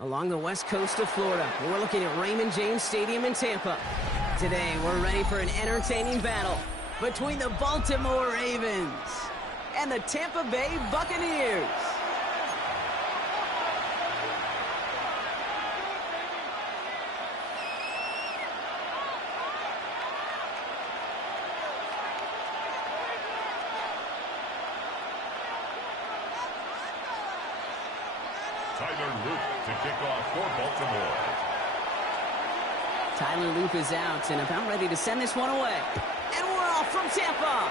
along the west coast of Florida. We're looking at Raymond James Stadium in Tampa. Today, we're ready for an entertaining battle between the Baltimore Ravens and the Tampa Bay Buccaneers. To kick off for Baltimore. Tyler Loop is out and about ready to send this one away. And we're off from Tampa.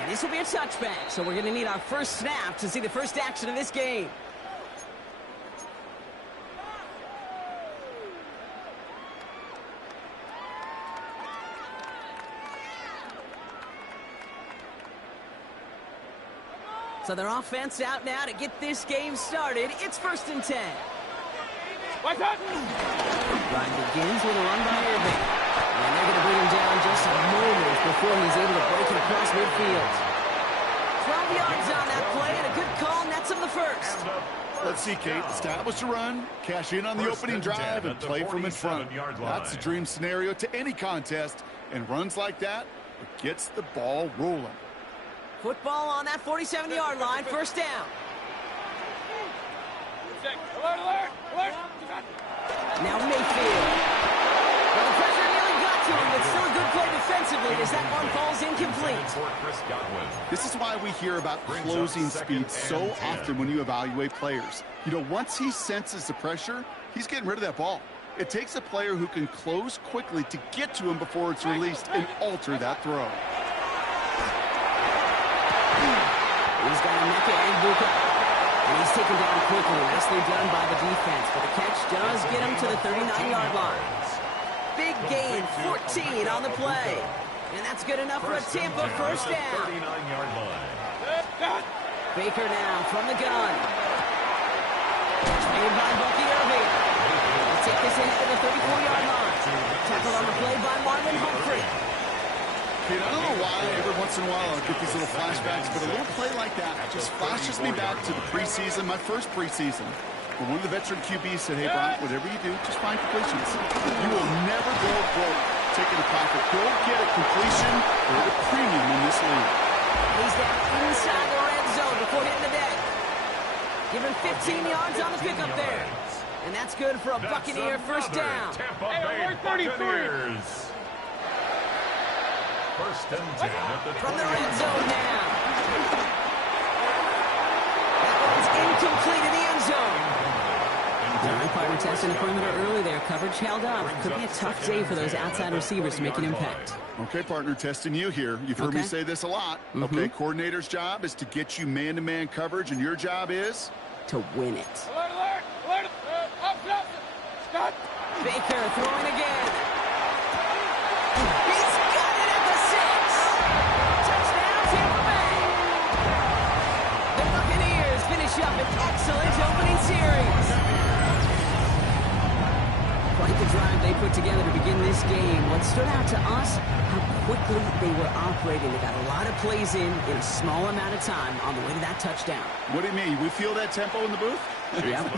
And this will be a touchback, so we're going to need our first snap to see the first action of this game. So their offense out now to get this game started. It's 1st and 10. Drive begins with a run by Irving. And they're going to bring him down just a moment before he's able to break it across midfield. 12 yards on that play and a good call nets him the first. Let's see, Kate. Establish a run, cash in on the opening drive, and play from in front. That's a dream scenario to any contest. And runs like that, it gets the ball rolling. Football on that 47-yard line, first down. Now Mayfield. Well, the pressure nearly got to him, but still a good play defensively as that one falls incomplete. This is why we hear about closing speed so often when you evaluate players. You know, once he senses the pressure, he's getting rid of that ball. It takes a player who can close quickly to get to him before it's released and alter that throw. He's got Emeka and Buka. And he's taken down quickly. Nicely done by the defense. But the catch does get him to the 39-yard line. Big gain, 14 on the play. And that's good enough for a Tampa first down. Baker now from the gun. Made by Bucky Irving. He'll take this in to the 34-yard line. Tackled on the play by Marlon Humphrey. I don't know why every once in a while I'll get these little flashbacks, but a little play like that just flashes me back to the preseason, my first preseason. When one of the veteran QBs said, hey, Brian, whatever you do, just find completions. You will never go broke taking a profit. Go get a completion or at a premium in this league. He's down inside the red zone before hitting the deck. Give him 15 yards on the pickup there. And that's good for a Buccaneer first down. Hey, 33. 1st and 10 at the from the red zone now. That one's incomplete in the end zone. The partner testing the perimeter early there. Coverage held up. Could be a tough day for those outside receivers to make an impact. Okay, partner, testing you here. You've heard me say this a lot. Okay, coordinator's job is to get you man-to-man coverage, and your job is? To win it. Alert! Stop! Baker throwing again. Up an excellent opening series. Quite the drive they put together to begin this game. What stood out to us, how quickly they were operating. They got a lot of plays in a small amount of time on the way to that touchdown. What do you mean? We feel that tempo in the booth? Yep.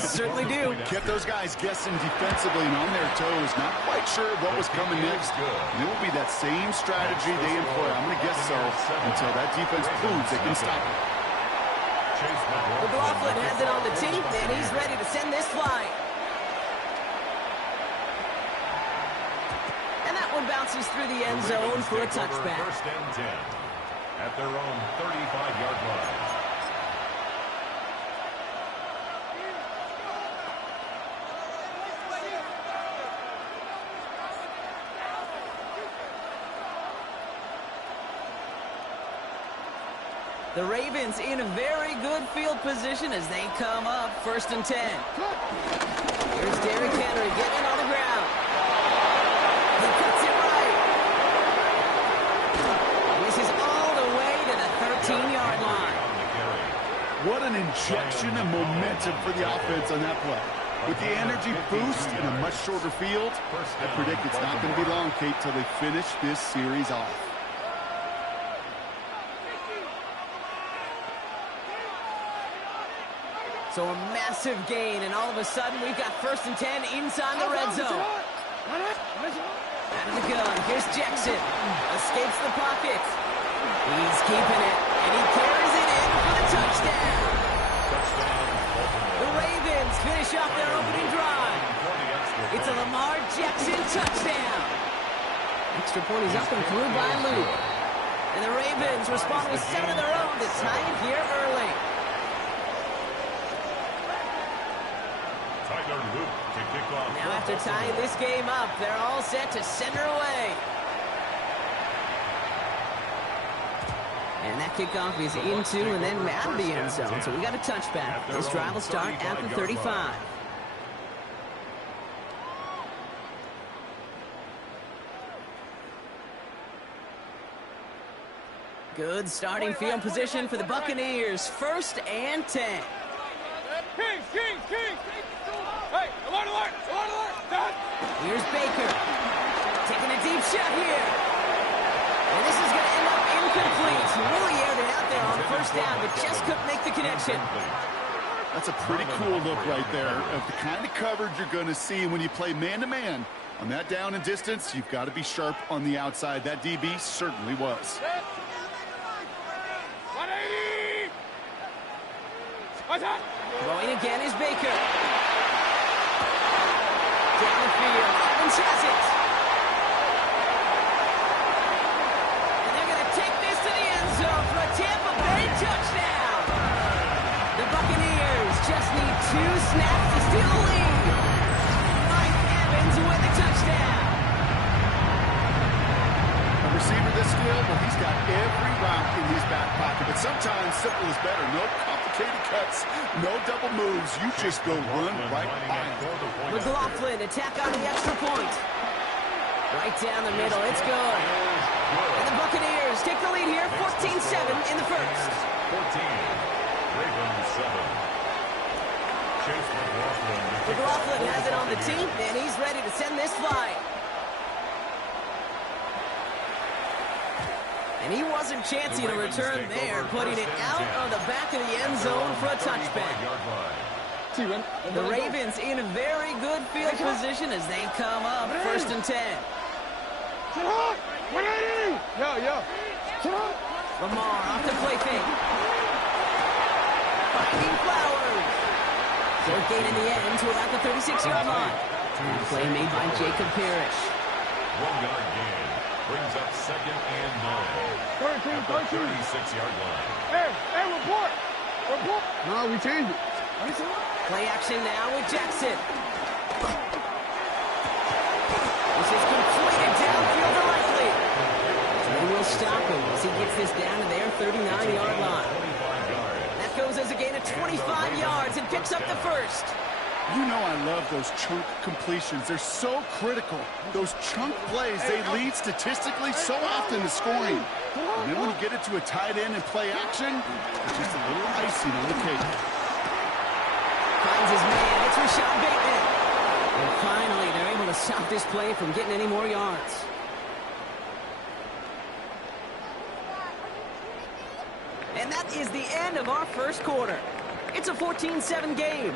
Certainly do. Kept those guys guessing defensively and on their toes, not quite sure what was coming next. And it will be that same strategy they employ, I'm going to guess so, until that defense proves they can stop it. McLaughlin has it on the tee, and he's ready to send this flying. And that one bounces through the end zone for a touchback. 1st and 10 at their own 35-yard line. The Ravens in a very good field position as they come up 1st and 10. Here's Derrick Henry getting on the ground. He cuts it right. This is all the way to the 13-yard line. What an injection of momentum for the offense on that play. With the energy boost in a much shorter field, I predict it's not going to be long, Kate, till they finish this series off. So a massive gain, and all of a sudden we've got 1st and 10 inside the red zone. Out of the gun, here's Jackson. Escapes the pocket. He's keeping it, and he carries it in for the touchdown. The Ravens finish off their opening drive. It's a Lamar Jackson touchdown. Extra point is up and through by Luke. And the Ravens respond with 7 of their own to tie it here early. Now after tying this game up, they're all set to send her away. And that kickoff is into and then out of the end zone. So we got a touchback. This drive will start at the 35. Good starting field position for the Buccaneers. 1st and 10. Kings! Hey, alert! Here's Baker. Taking a deep shot here. And this is going to end up incomplete. Really aired it out there on 1st down, but just couldn't make the connection. That's a pretty cool look right there of the kind of coverage you're going to see when you play man-to-man. On that down and distance, you've got to be sharp on the outside. That DB certainly was. 180! Throwing again is Baker. Down the field, Evans has it. And they're going to take this to the end zone for a Tampa Bay touchdown. The Buccaneers just need 2 snaps to steal the lead. Mike Evans with the touchdown. A receiver this skilled, well, he's got every route in his back pocket. But sometimes simple is better. No complicated cuts, no double moves. You just go run right by him. McLaughlin attack on the extra point. Right down the middle, it's good. And the Buccaneers take the lead here, 14-7 in the first. 14, Ravens 7. Chase McLaughlin has it on the team, and he's ready to send this flight. And he wasn't chancing a return there, putting it out on the back of the end zone for a touchback. The Ravens in a very good field position as they come up 1st and 10. Lamar off the play fake. Finding Flowers. Short gain in the end to about the 36-yard line. And play made by Jacob Parrish. 1-yard gain. Brings up 2nd and 9. 36-yard line. Hey, report! No, we changed it. Play action now with Jackson. This is completed downfield to Likely. They will stop him as he gets this down to their 39-yard line. That goes as a gain of 25 yards and picks up the first. You know I love those chunk completions. They're so critical. Those chunk plays, they lead statistically so often to scoring. And then when you get it to a tight end and play action, it's just a little icing on the cake. Finds his man. It's Rashad Bateman. And finally, they're able to stop this play from getting any more yards. And that is the end of our first quarter. It's a 14-7 game.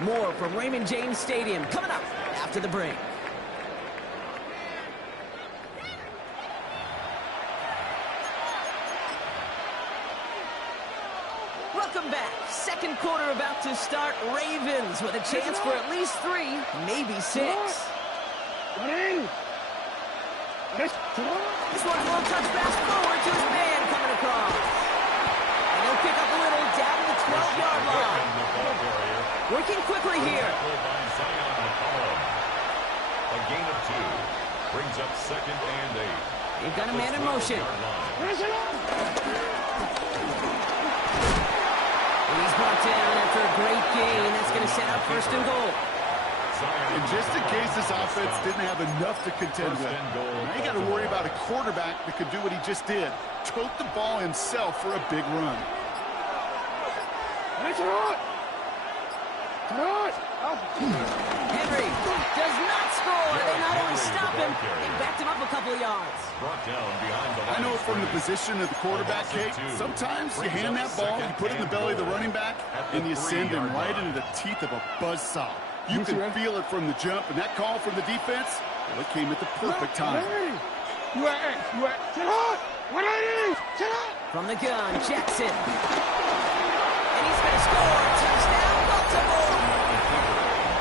More from Raymond James Stadium coming up after the break. Welcome back. Second quarter about to start. Ravens with a chance for at least 3, maybe 6. This one's a little touch pass forward to his man coming across. And he'll pick up a little down to the 12-yard line. Working quickly here. A gain of 2. Brings up 2nd and 8. They've got a man in motion. He's brought down after a great gain. That's going to set up 1st and goal. And just in case this offense didn't have enough to contend with, now you got to worry about a quarterback that could do what he just did. Tote the ball himself for a big run. Henry does not score. They not only stop stop him. They backed him up a couple of yards. Brought down behind the line. I know from the position of the quarterback, Kate, sometimes you hand that ball, you put it in the belly of the running back, and you send him right into the teeth of a buzzsaw. You can feel it from the jump, and that call from the defense, well, it came at the perfect time. From the gun, Jackson. And he's going to score. Touchdown, Baltimore.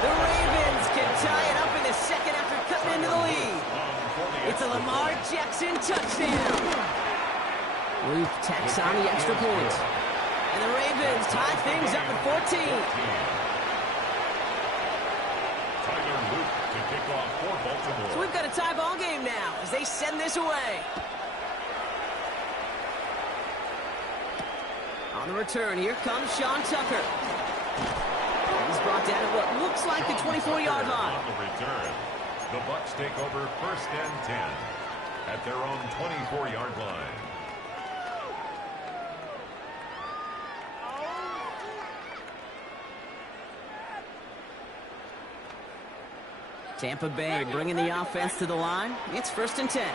The Ravens can tie it up in the second after cutting into the lead. It's a Lamar Jackson touchdown. Luke tacks on the extra point. And the Ravens tie things up at 14. Tyler Luke to kick off for Baltimore. So we've got a tie ball game now as they send this away. On the return, here comes Sean Tucker. He's brought down at what looks like the 24-yard line. On the return, the Bucs take over 1st and 10 at their own 24-yard line. Tampa Bay bringing the offense to the line. It's 1st and 10.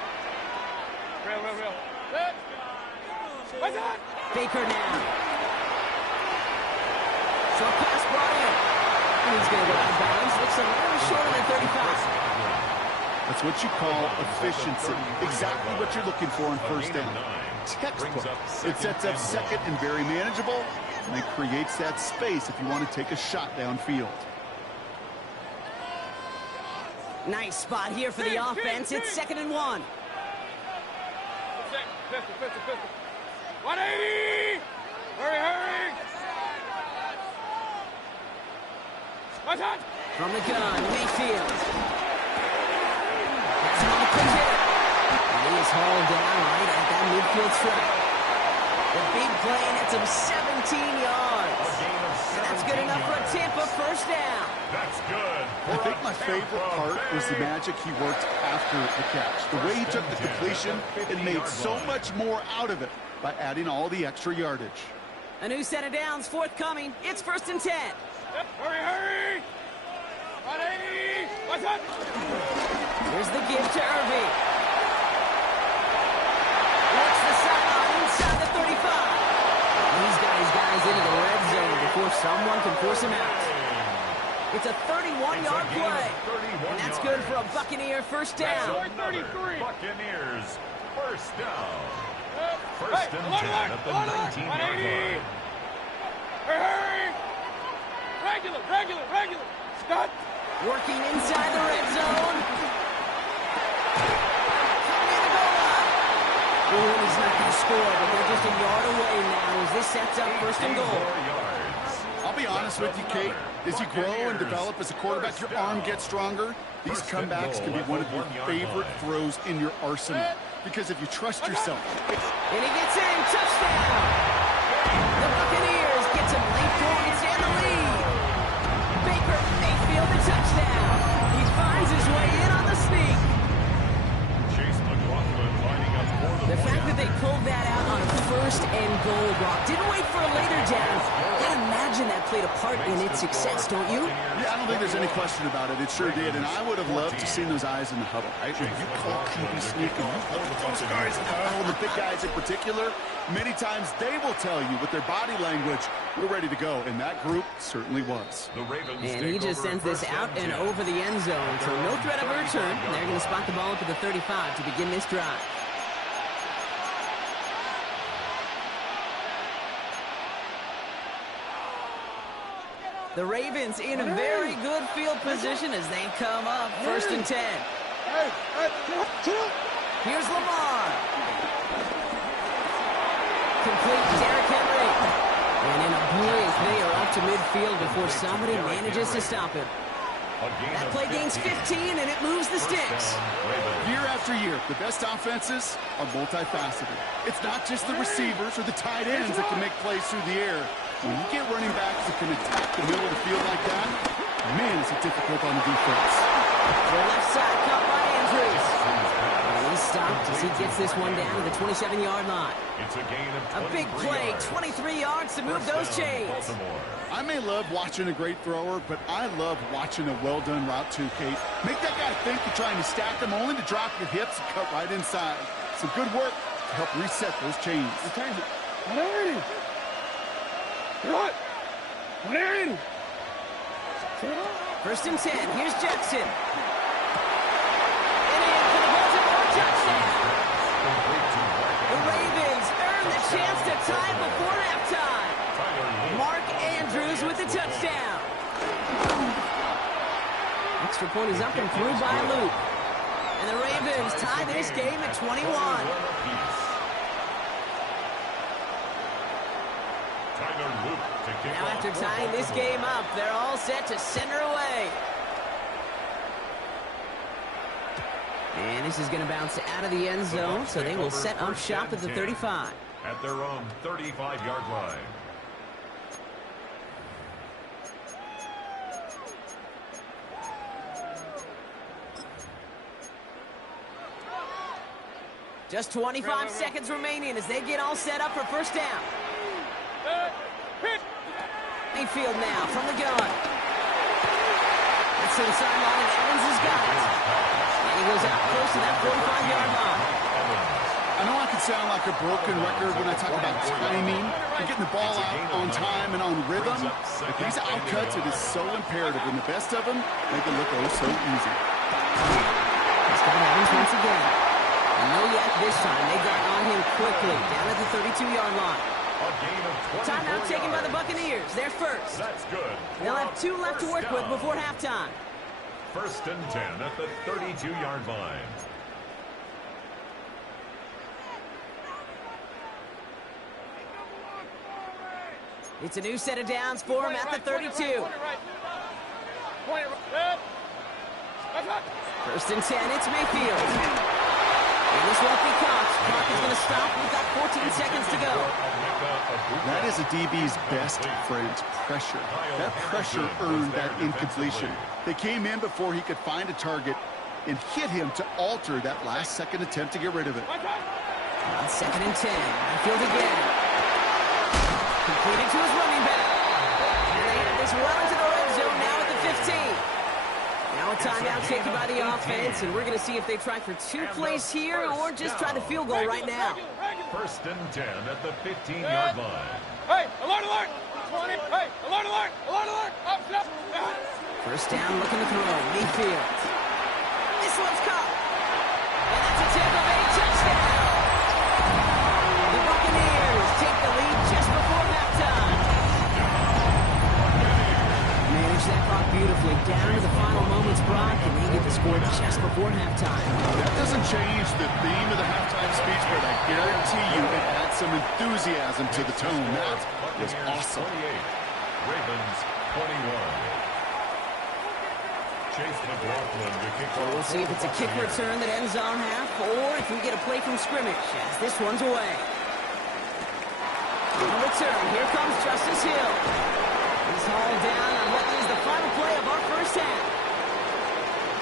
Baker now. Short pass brought in. He's going to go out of bounds. Looks a little shorter than 35. That's what you call efficiency. Exactly what you're looking for in 1st down. Textbook. It sets up 2nd and very manageable, and it creates that space if you want to take a shot downfield. Nice spot here for the offense. It's 2nd and 1. 180! Hurry! From the gun, Mayfield. That's him on the quick hit. And he is hauled down right at that midfield stripe. The big play nets him 17 yards. And that's good enough for a Tampa 1st down. That's good. I think my favorite part was the magic he worked after the catch. The way he took the completion and made so much more out of it by adding all the extra yardage. A new set of downs forthcoming. It's 1st and 10. Hurry! 180! What's up? Here's the give to Irving. Works the sideline inside the 35. He's got his guys into the red zone before someone can force him out. It's a 31-yard play. And that's good for a Buccaneer 1st down. 33. Buccaneers 1st down. 1st and 10 at the 19-yard line. Hurry! Regular! Stop! Working inside the red zone. Oh, he's not going to score, but they're just a yard away now as this sets up 1st and goal. I'll be honest with you, Kate. As you grow and develop as a quarterback, your arm gets stronger. These comebacks can be one of your favorite throws in your arsenal. Because if you trust yourself. And he gets in. Touchdown. The Buccaneers get some late points and the lead. Baker Mayfield a touchdown. He finds his way in on the sneak. Chase McLaughlin lining up for The fact that they pulled that out on a 1st and goal, Brock, didn't wait for a later down. I imagine that played a part in its success, don't you? Yeah, I don't think there's any question about it. It sure did, and I would have loved to see those eyes in the huddle. Right? When you call QB sneak and you look at those guys in the huddle, and the big guys in particular, many times they will tell you with their body language, we're ready to go, and that group certainly was. And he just sends this out and over the end zone, so no threat of a return. They're going to spot the ball up at the 35 to begin this drive. The Ravens in a very good field position as they come up 1st and 10. Here's Lamar. Complete to Derrick Henry. And in a blink, they are up to midfield before somebody manages to stop him. That play gains 15, and it moves the sticks. Year after year, the best offenses are multifaceted. It's not just the receivers or the tight ends that can make plays through the air. When you get running backs that can attack the middle of the field like that, man, is it difficult on the defense. The left side cut right in Andrews. And he's stopped as he gets this one down to the 27-yard line. It's a gain of A big play, yards. 23 yards to move those chains. Baltimore. I may love watching a great thrower, but I love watching a well-done route too, Kate. Make that guy think you're trying to stack him only to drop your hips and cut right inside. Some good work to help reset those chains. First and 10. Here's Jackson. And in for the Baltimore touchdown. The Ravens earn the chance to tie it before halftime. Mark Andrews with the touchdown. Extra point is up and through by Luke. And the Ravens tie this game at 21. Now after tying this game up, they're all set to center away. And this is going to bounce out of the end zone, so they will set up shop at the 35. At their own 35-yard line. Just 25 seconds remaining as they get all set up for first down. Mayfield now from the gun. That's to the sideline, and Evans has got it. And he goes out close to that 45-yard line. I know I can sound like a broken record when I talk about timing and getting the ball out on time and on rhythm. But these outcuts, it is so imperative, and the best of them make it look oh so easy. Let's go to Evans once again. And no yak this time. They got on him quickly down at the 32-yard line. Timeout taken by the Buccaneers. They're first. That's good. They'll have 2 left to work with before halftime. First and 10 at the 32-yard line. It's a new set of downs for him at the 32. First and 10, it's Mayfield. And this won't be caught. Clock is going to stop. We've got 14 seconds to go. That is a DB's best friend, pressure. That pressure earned that incompletion. They came in before he could find a target and hit him to alter that last-second attempt to get rid of it. On second and 10, Mayfield again. Completed to his running back. And they have this well into the red zone now at the 15. Now a timeout taken by the offense, and we're going to see if they try for 2 plays here or just try the field goal right now. First and 10 at the 15-yard line. Hey, alert, alert! 20. Hey, alert, alert! Alert, alert! Up, up. First down, looking to throw. Mayfield. This one's caught. And that's a Tampa Bay touchdown. The Buccaneers take the lead just before halftime. Manage that clock beautifully. Down to the final moments, Brock, and they get the score just before halftime. That doesn't change the theme of the halftime speech, but I guarantee you it adds some enthusiasm to the tone. That was awesome. 28, Ravens 21. Chase McLaughlin to kick So we'll see if it's a kick return that ends on half, or if we get a play from scrimmage as this one's away. On the return, here comes Justice Hill. He's hauled down on what is the final play of our first half.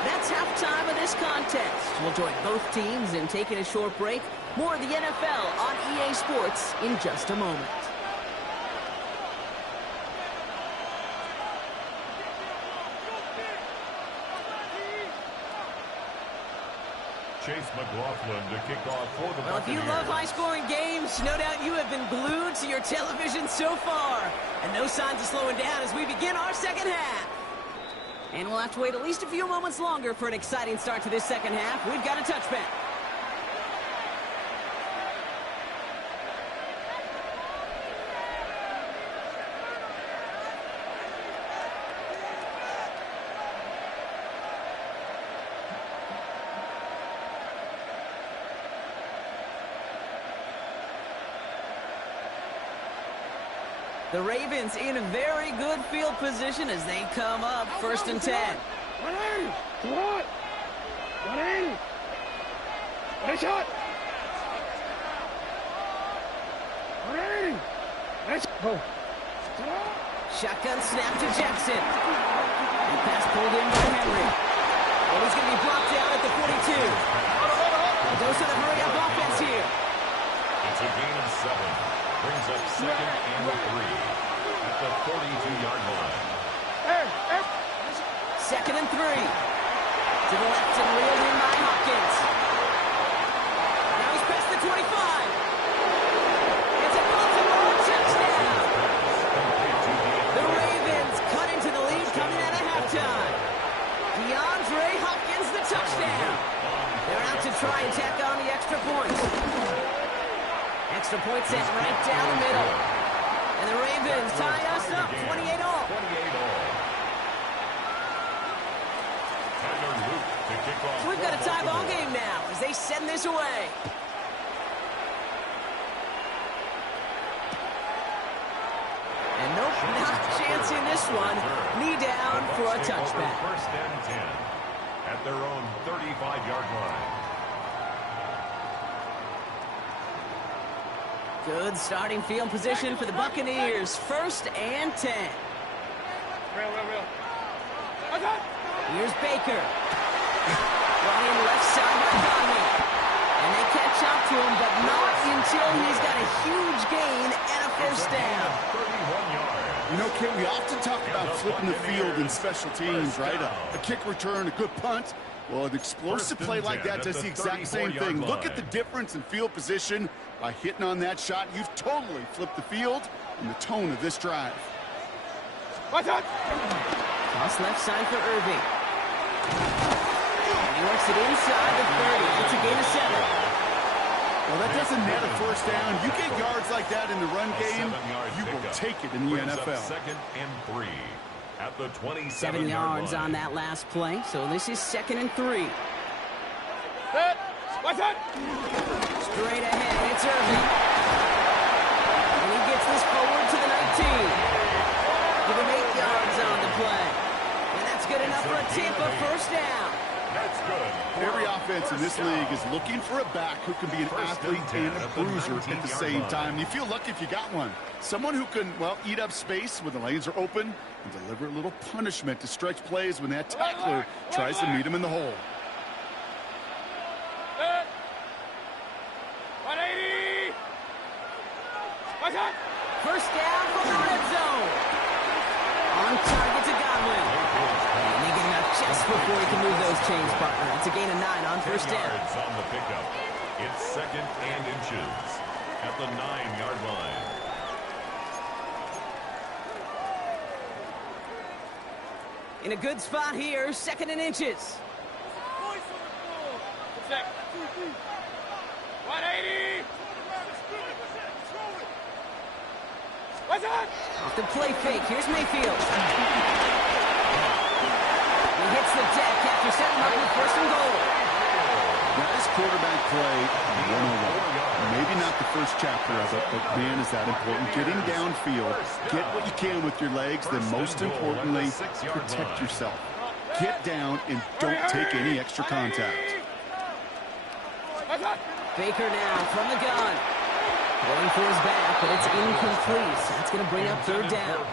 That's halftime of this contest. We'll join both teams in taking a short break. More of the NFL on EA Sports in just a moment. Chase McLaughlin to kick off for the Well, if you love high-scoring games, no doubt you have been glued to your television so far. And no signs of slowing down as we begin our second half. And we'll have to wait at least a few moments longer for an exciting start to this second half. We've got a touchback. The Ravens in a very good field position as they come up first and 10. 180! Come on! 180! Nice shot! 180! Nice. Oh. Shotgun snap to Jackson. And pass pulled in by Henry. And he's going to be brought down at the 42. A dose of the hurry-up offense here. It's a gain of 7. Brings up 2nd and 3 at the 42-yard line. 2nd and 3. To the left and reeled in by Hopkins. Now he's past the 25. It's a Baltimore touchdown. The Ravens cut into the lead coming out of halftime. DeAndre Hopkins, the touchdown. They're out to try and tack on the extra points. Extra point set right down the middle. And the Ravens tie us up 28-all. So we've got a tie ball game now as they send this away. And nope, not chancing this one. Knee down for a touchback. 1st and 10 at their own 35-yard line. Good starting field position for the Buccaneers. 1st and 10. Real. Here's Baker. Brought in left side by Godwin. And they catch up to him, but not until he's got a huge gain and a 1st down. 31 yards. You know, Ken, we often talk about flipping the field in special teams, right? A kick return, a good punt. Well, an explosive play like that does the exact same thing. Look at the difference in field position. By hitting on that shot, you've totally flipped the field and the tone of this drive. Toss left side for Irving. And he works it inside the 30. It's a gain of 7. Well, that doesn't net a 1st down. You get yards like that in the run game, you will take it in the NFL. 2nd and 3 at the 27 7 yards on that last play. So this is 2nd and 3. Straight ahead, it's Irving. And he gets this forward to the 19. Give him 8 yards on the play. And that's good enough for a Tampa 1st down. That's good. Every offense in this league is looking for a back who can be an athlete and a bruiser at the same time. You feel lucky if you got one. Someone who can, well, eat up space when the lanes are open and deliver a little punishment to stretch plays when that tackler tries to meet him in the hole. 180. 1st down from the red zone. On target to Godwin. And they get him out just before he can move those chains, partner. It's a gain of 9 on 1st down. Yards on the pickup. It's 2nd and inches at the 9-yard line. In a good spot here, 2nd and inches. 180. Off the play fake, here's Mayfield. He hits the deck after setting up with 1st and goal. That is quarterback play 101. Maybe not the first chapter of it, but man, is that important. Getting downfield, get what you can with your legs, then most importantly, protect yourself. Get down and don't take any extra contact. Baker now from the gun. Going for his back, but it's incomplete. That's going to bring up 3rd down.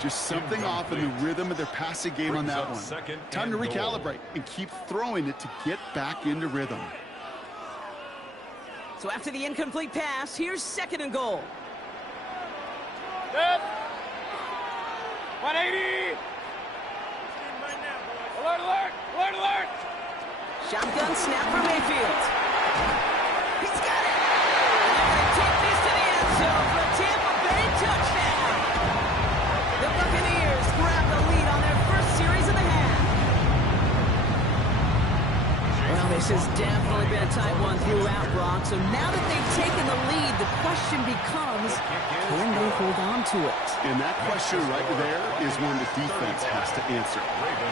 Just something off in the rhythm of their passing game on that one. Time to recalibrate and keep throwing it to get back into rhythm. So after the incomplete pass, here's 2nd and goal. 180. Alert. Shotgun snap for Mayfield. He's got it. Take this to the end zone for a Tampa Bay touchdown. The Buccaneers grab the lead on their 1st series of the half. Well, this has definitely been a tight one throughout, Brock. So now that they've taken the lead, the question becomes, can they hold on to it? And that question right there is one the defense has to answer.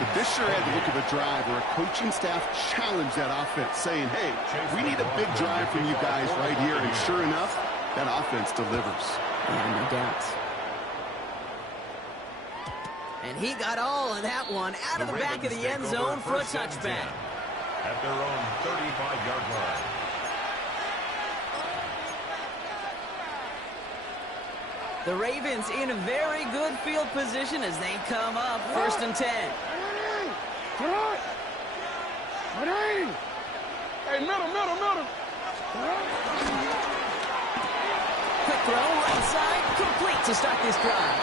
But this sure had the look of a drive where a coaching staff challenged that offense, saying, hey, we need a big drive from you guys right here. And sure enough, that offense delivers. Yeah, no doubt. And he got all of that one out of the back of the end zone for a touchback. At their own 35-yard line. The Ravens in a very good field position as they come up 1st and 10. 180. Hey, middle. Quick throw, right side, complete to start this drive.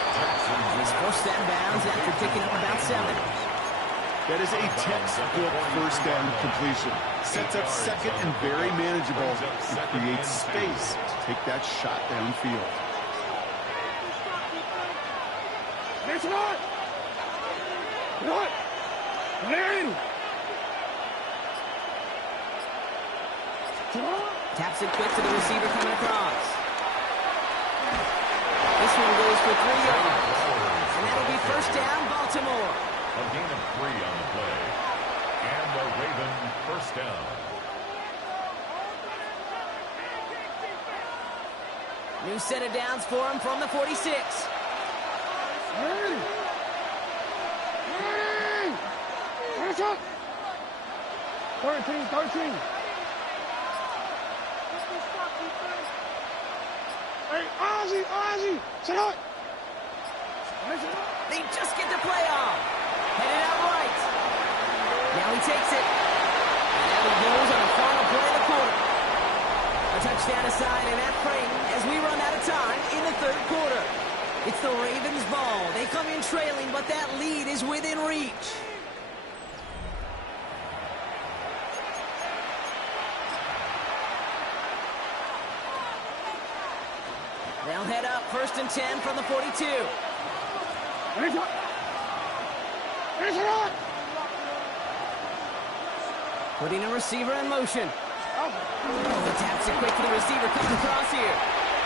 He's forced out of bounds after picking up about 7. That is a textbook first down completion. Sets up second and very manageable. It creates space to take that shot downfield. Next one. What? 180. Taps it quick to the receiver coming across. This one goes for 3 yards. And that'll be first down, Baltimore. A gain of 3 on the play. And the Raven first down. New set of downs for him from the 46. 13. Hey, Ozzy, sit up. They just get the play off. Headed out right. Now he takes it. And out he goes on the final play of the quarter. A touchdown aside in that frame as we run out of time in the 3rd quarter. It's the Ravens' ball. They come in trailing, but that lead is within reach. They'll head up 1st and 10 from the 42. Putting a receiver in motion. He taps it quick to the receiver, comes across here.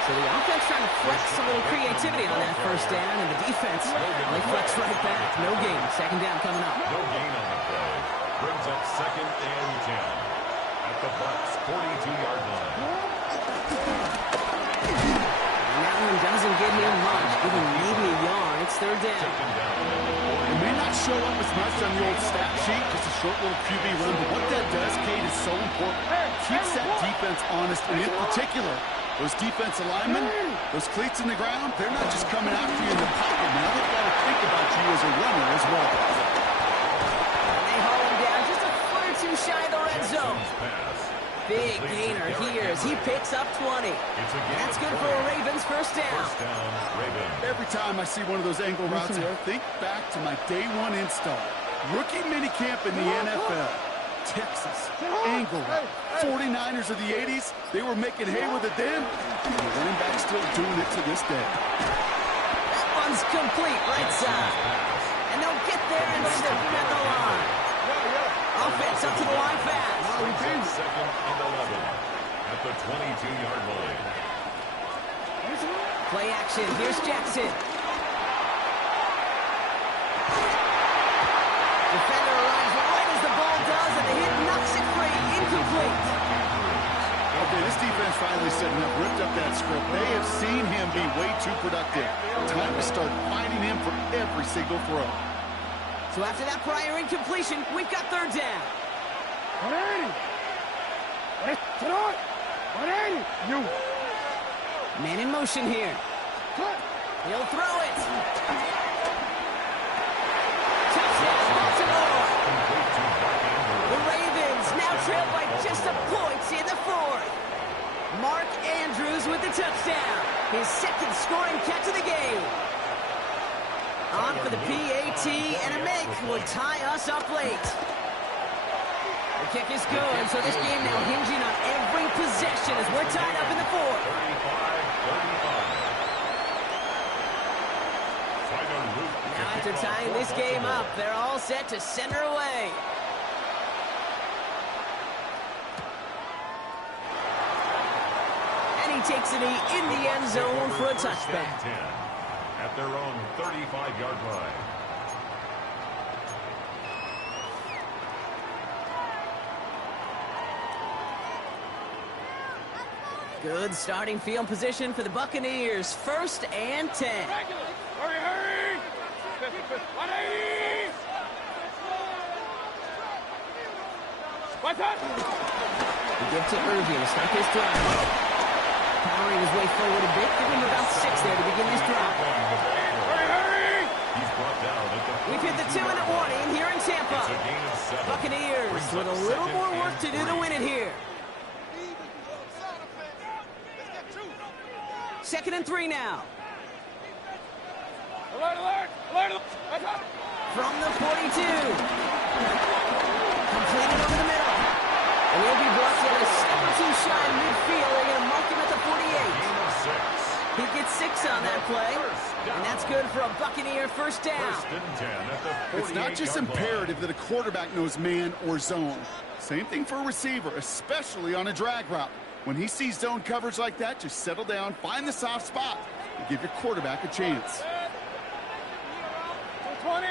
So the offense trying to flex a little creativity on that first down, and the defense, they flex right back. No gain. 2nd down coming up. No gain on the play. Brings up 2nd and 10 at the Bucs' 42-yard line. And that one doesn't get him much. Give him maybe a yard. It's 3rd down. It may not show up as much on the old stat sheet, just a short little QB run, but what that does, Kate, is so important. Keeps that defense honest, and in particular, those defensive linemen, those cleats in the ground, they're not just coming after you in the pocket. Now they've got to think about you as a runner as well. And they haul him down just a foot or 2 shy of the red zone. Big gainer here as he picks up 20. That's good for a Ravens first down. Every time I see one of those angle routes, I think back to my day 1 install. Rookie minicamp in the NFL. Texas, angle route. 49ers of the 80s, they were making hay with it then. And the running back still doing it to this day. That one's complete right side. And they'll get there and stick him at the line. Offense up to the line fast. 2nd and 11 at the 22-yard line. Play action. Here's Jackson. Defender arrives right as the ball does, and the hit knocks it free. Incomplete. Okay, this defense finally setting up, ripped up that script. They have seen him be way too productive. Time to start finding him for every single throw. So after that prior incompletion, we've got 3rd down. 180. 180. You. Man in motion here. He'll throw it. Touchdown, Baltimore. The Ravens now trail by just a point in the 4th. Mark Andrews with the touchdown. His 2nd scoring catch of the game. On for the PAT, and a make would tie us up late. The kick is good, so this game now hinging on every possession as we're tied up in the 4th. 35-35. Now after tying this game up, they're all set to send her away. And he takes it in the end zone for a touchback. At their own 35-yard line. Good starting field position for the Buccaneers. 1st and 10. Hurry! 180! What's up? The give to Irving to start this drive. Powering his way forward a bit. Give him about 6 there to begin this drive. Hurry! He's brought down at the We've hit the 2-minute warning here in Tampa. It's a gain of 7. Buccaneers with a little more work to do to win it here. 2nd and 3 now. Alert, alert, alert, alert. From the 42. Completed over the middle. And he'll be brought to a step or two shy in midfield. They're going to mark him at the 48. He gets 6 on that play. And that's good for a Buccaneer first down. It's not just imperative that a quarterback knows man or zone. Same thing for a receiver, especially on a drag route. When he sees zone coverage like that, just settle down, find the soft spot, and give your quarterback a chance. 20.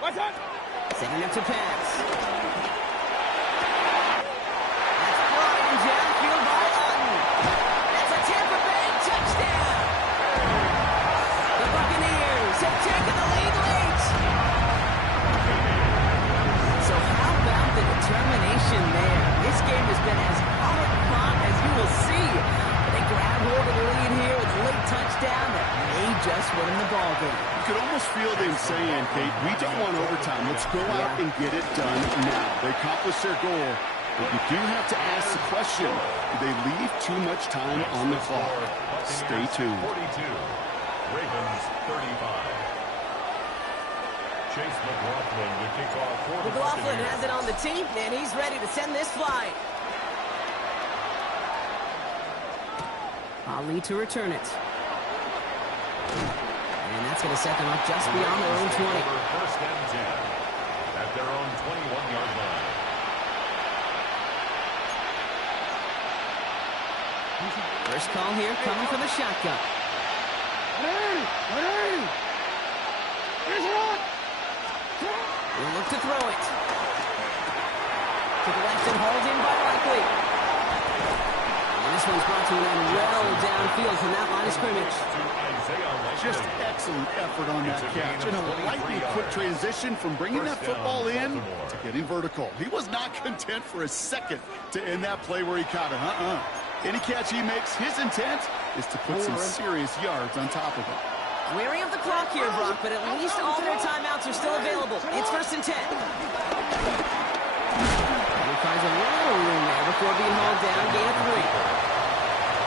What's up? Setting up to pass. That's Brian downfield by Otten. That's a Tampa Bay touchdown. The Buccaneers have taken the lead late. So how about the determination there? This game has been as hard fought as you will see. They grab hold of the lead here with a late touchdown that may just win the ball game. You could almost feel them saying, Kate, we don't want overtime. Let's go out and get it done now. They accomplished their goal, but you do have to ask the question, do they leave too much time on the clock? Stay tuned. 42, Ravens 35. Chase McLaughlin to kick off for the McLaughlin Buccaneers. has it on the team, and he's ready to send this flight. Ali to return it. And that's going to set them up just beyond their own 20. First and 10 at their own 21-yard line. First call here coming from the shotgun. We'll look to throw it. To the left and hauled in by Likely. And this one's brought to an end well downfield from that line of scrimmage. Just excellent effort on that catch. And a lightning quick transition from bringing that football in to getting vertical. He was not content for a second to end that play where he caught it. Any catch he makes, his intent is to put some serious yards on top of it. Wary of the clock here, Brock, but at least all their timeouts are still available. It's 1st and 10. He finds a little room there before being hauled down. Gain of 3.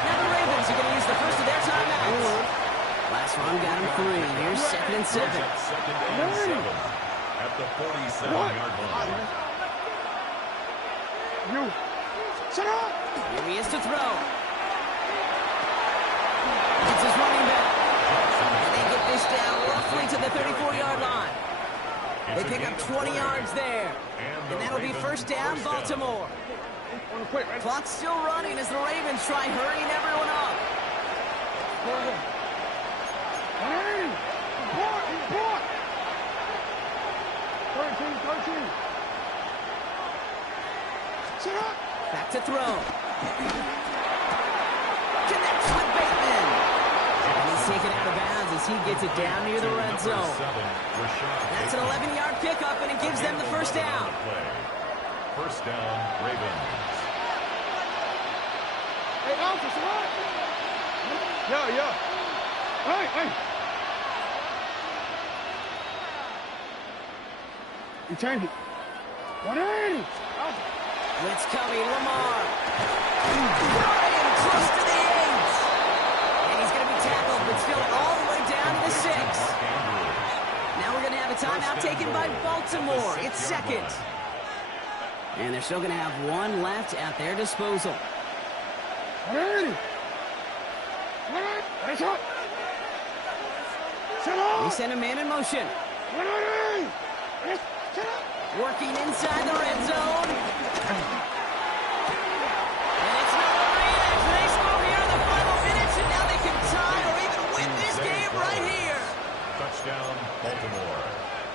Now the Ravens are going to use the first of their timeouts. Last run got him 3. Here's 2nd and 7. Second and 7 at the 47-yard line. Here he is to throw. It's his running back. And they get this down roughly to the 34-yard line. They pick up 20 yards there. And that'll be first down, Baltimore. Clock's still running as the Ravens try hurrying everyone up. Back to throw. Connects with Bateman. And he's taken out of bounds as he gets it down near the red zone. That's an 11-yard pickup, and it gives them the first down. First down, Ravens. Hey, Alpha, survive. Yeah. Hey. You changed it. 180. Blitz coming, Lamar. Brian close to the 8. And he's going to be tackled, but still all the way down to the 6. Now we're going to have a timeout taken by Baltimore. It's 2nd. And they're still going to have one left at their disposal. 180. They send a man in motion. 180. Working inside the red zone. And it's not a rematch. They score here in the final minutes, and now they can tie or even win this game right here. Touchdown, Baltimore.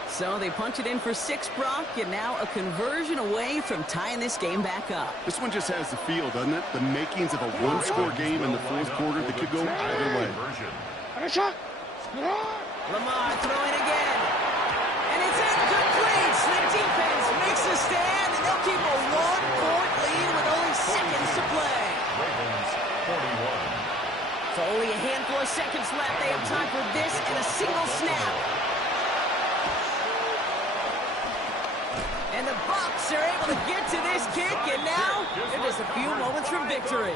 So they punch it in for 6, Brock, and now a conversion away from tying this game back up. This one just has the feel, doesn't it? The makings of a one-score game in the fourth quarter that could go either way. Lamar throwing again. And it's incomplete. The defense makes a stand, and they'll keep a 1-point lead with only seconds to play. Ravens 41. So only a handful of seconds left. They have time for this and a single snap. And the Bucks are able to get to this kick, and now they're just a few moments from victory.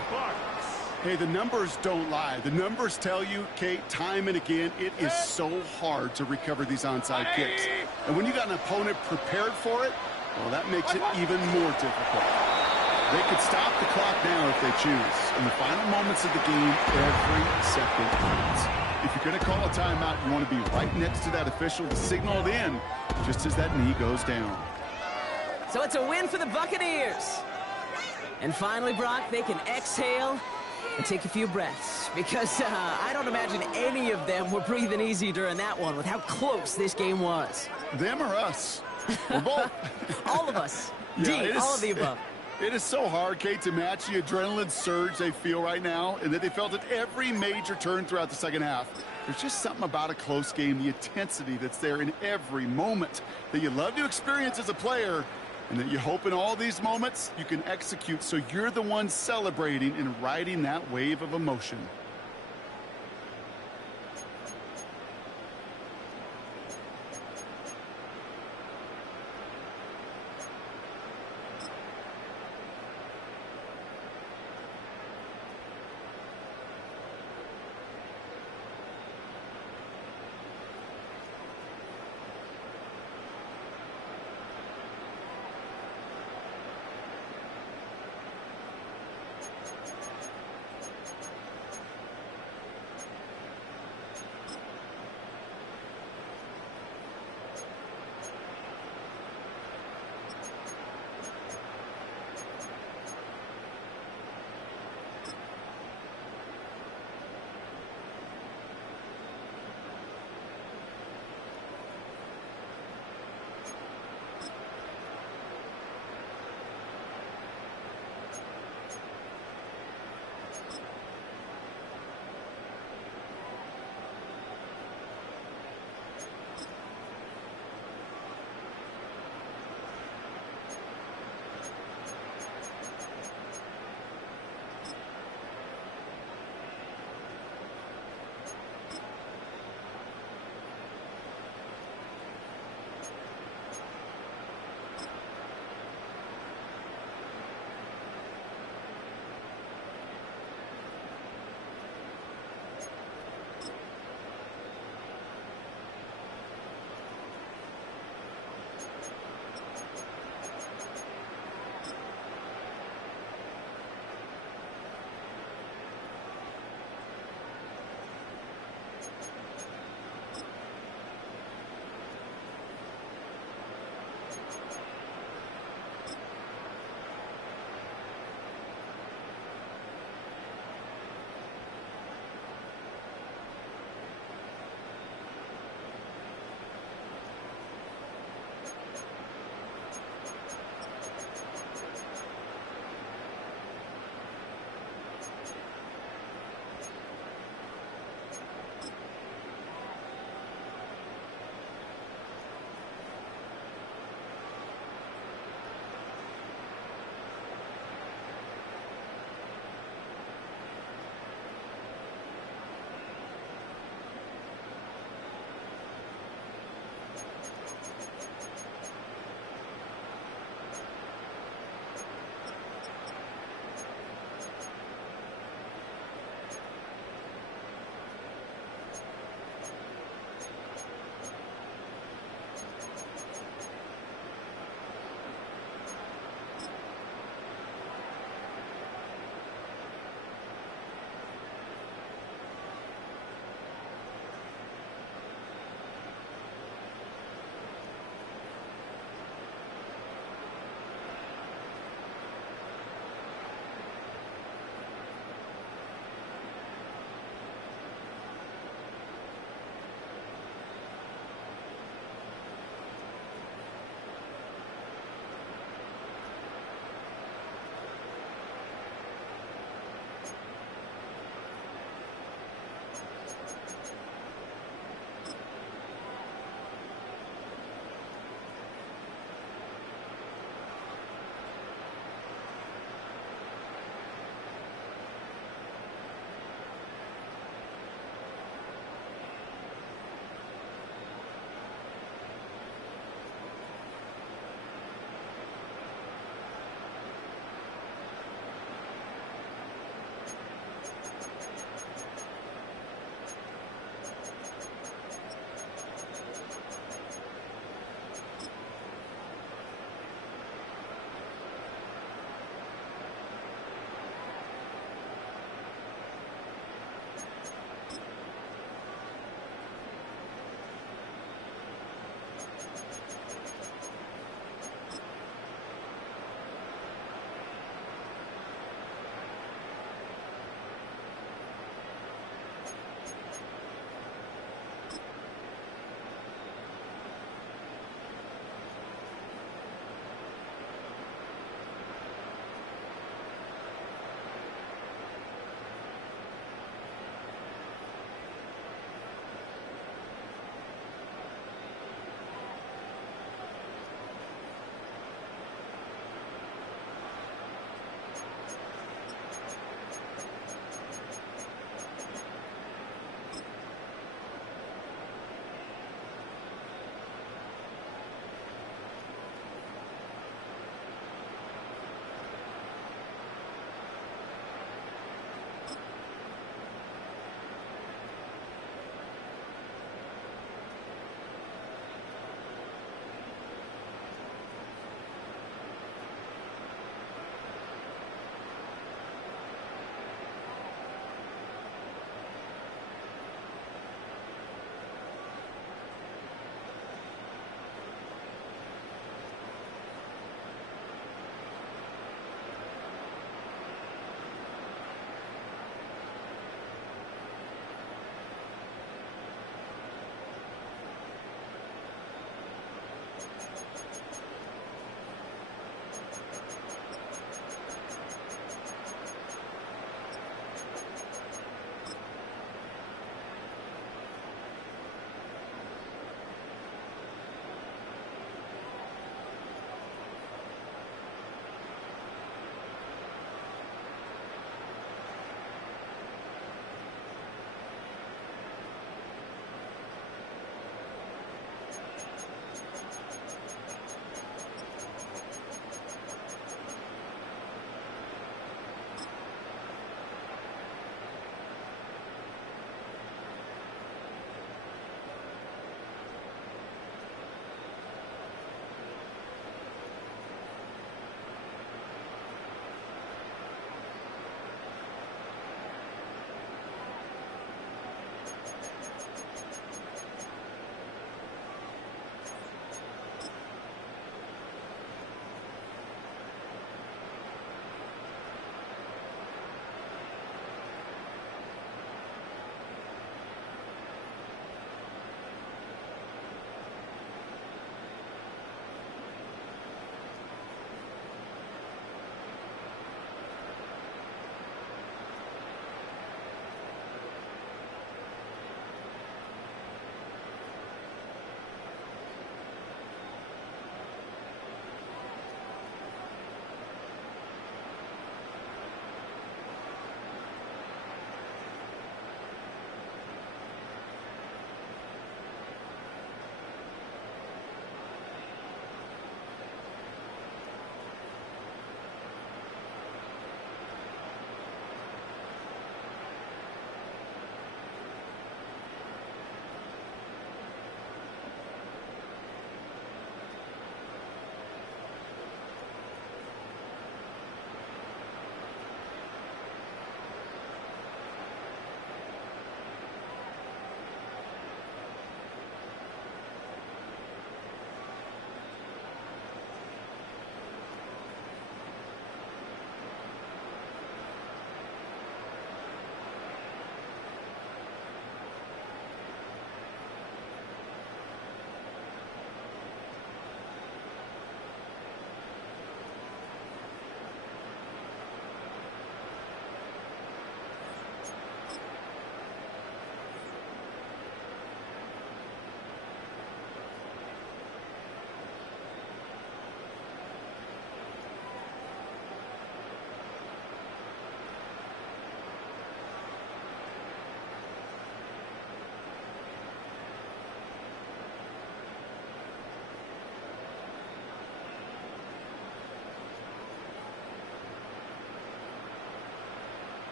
Hey, the numbers don't lie. The numbers tell you, Kate, time and again, it is so hard to recover these onside kicks. And when you got an opponent prepared for it, well, that makes it even more difficult. They could stop the clock now if they choose. In the final moments of the game, every second counts. If you're going to call a timeout, you want to be right next to that official to signal it in just as that knee goes down. So it's a win for the Buccaneers. And finally, Brock, they can exhale and take a few breaths, because I don't imagine any of them were breathing easy during that one with how close this game was. Them or us? We're both. All of us. Yeah, all of the above. It is so hard, Kate, to match the adrenaline surge they feel right now, and that they felt at every major turn throughout the second half. There's just something about a close game, the intensity that's there in every moment that you love to experience as a player, and that you hope in all these moments you can execute so you're the one celebrating and riding that wave of emotion.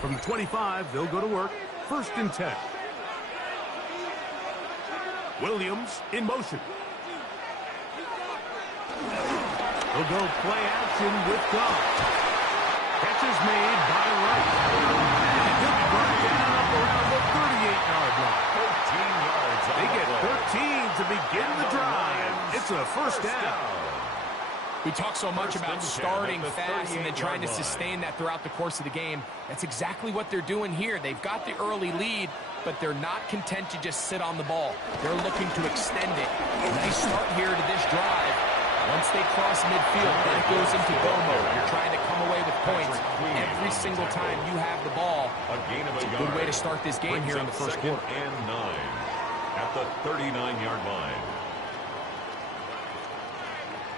From the 25, they'll go to work. 1st and 10. Williams in motion. He'll go play action with God. Catch is made by Wright. And he'll be brought down up around the 38-yard line. 13 yards. They get 13 to begin the drive. It's a 1st down. We talk so much about starting fast and then trying to sustain that throughout the course of the game. That's exactly what they're doing here. They've got the early lead, but they're not content to just sit on the ball. They're looking to extend it. Nice start here to this drive. Once they cross midfield, then it goes into go mode. You're trying to come away with points every single time you have the ball. It's a good way to start this game here in the first quarter. And 9 at the 39-yard line.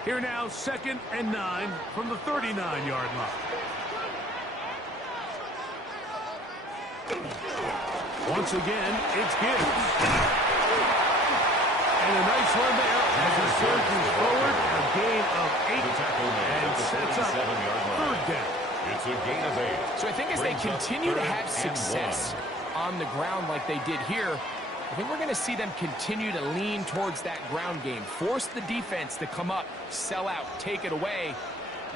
Here now, 2nd and 9 from the 39-yard line. Once again, it's Gibbs. And a nice run there as he surges forward, a gain of 8, and sets up 3rd down. It's a gain of 8. So I think as they continue to have success on the ground like they did here, I think we're going to see them continue to lean towards that ground game, force the defense to come up, sell out, take it away,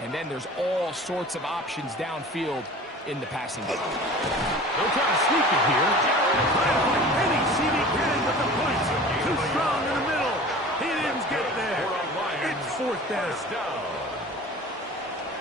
and then there's all sorts of options downfield in the passing game. They'll try to sneak it here. Try to find any CD can, but the points too strong in the middle. He didn't get there. It's 4th down.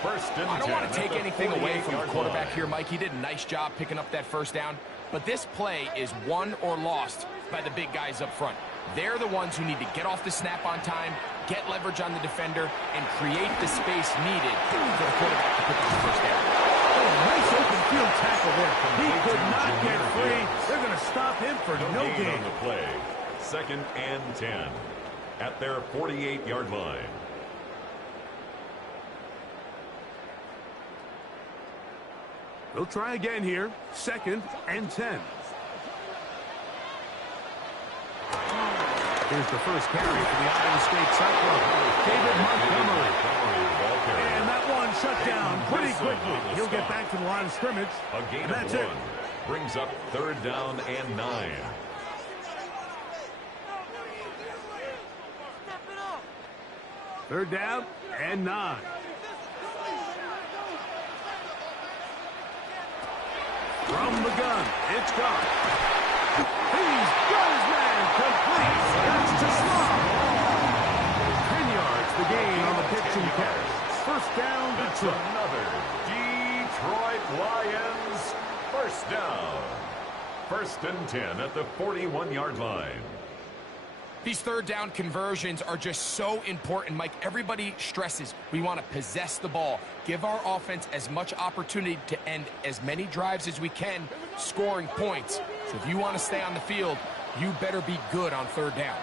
I don't want to take anything away from the quarterback here, Mike. He did a nice job picking up that 1st down. But this play is won or lost by the big guys up front. They're the ones who need to get off the snap on time, get leverage on the defender, and create the space needed for the quarterback to pick up the 1st down. Oh, nice open field tackle there. He could not get free. They're going to stop him for no gain. On the play. 2nd and 10 at their 48-yard line. They'll try again here. 2nd and 10. Here's the first carry for the Iowa State Cyclone. David Montgomery. And that one shut down pretty quickly. He'll get back to the line of scrimmage. A gain and that's of 1. It. Brings up 3rd down and 9. Third down and 9. From the gun, it's gone. He's got his man complete. That's to Slaw. 10 yards the gain on the pitch and catch. 1st down, Detroit. Another Detroit Lions 1st down. 1st and 10 at the 41-yard line. These 3rd down conversions are just so important, Mike. Everybody stresses we want to possess the ball, give our offense as much opportunity to end as many drives as we can, scoring points. So if you want to stay on the field, you better be good on 3rd down.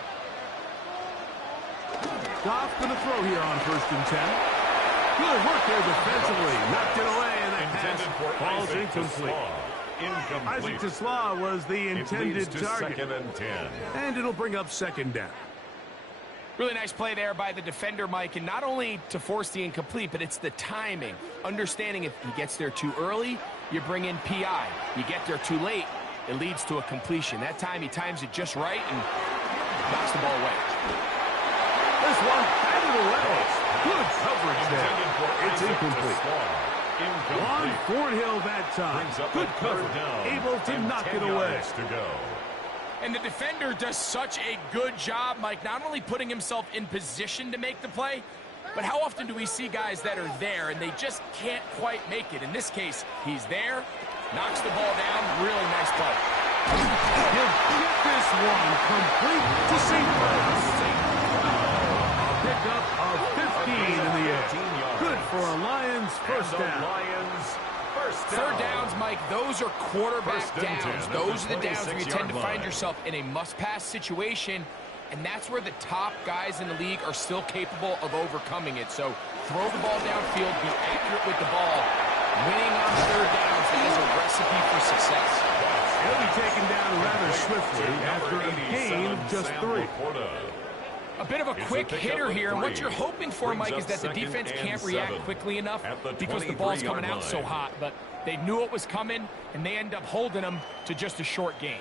Goff going to throw here on 1st and 10. Good work there defensively. Knocked it away, and that pass falls incomplete. Isaac TeSlaa was the intended target. 2nd and 10. And it'll bring up 2nd down. Really nice play there by the defender, Mike, and not only to force the incomplete, but it's the timing. Understanding if he gets there too early, you bring in PI. You get there too late, it leads to a completion. That time he times it just right and knocks the ball away. This one out of the way. Good coverage there. It's incomplete. On Thornhill that time. Good cover. Able to knock it away. And the defender does such a good job, Mike, not only putting himself in position to make the play, but how often do we see guys that are there and they just can't quite make it? In this case, he's there, knocks the ball down. Really nice play. He'll get this one complete to St. Louis. A pickup of 15 in the air. Good for a Lions 1st down. 3rd downs, Mike, those are quarterback downs. Those are the downs where you tend to find yourself in a must-pass situation, and that's where the top guys in the league are still capable of overcoming it. So throw the ball downfield, be accurate with the ball. Winning on 3rd downs, that is a recipe for success. He'll be taken down rather swiftly after a gain of just 3. A bit of a quick hitter here, and what you're hoping for, Mike, is that the defense can't react quickly enough because the ball's coming out so hot, but they knew it was coming, and they end up holding them to just a short gain.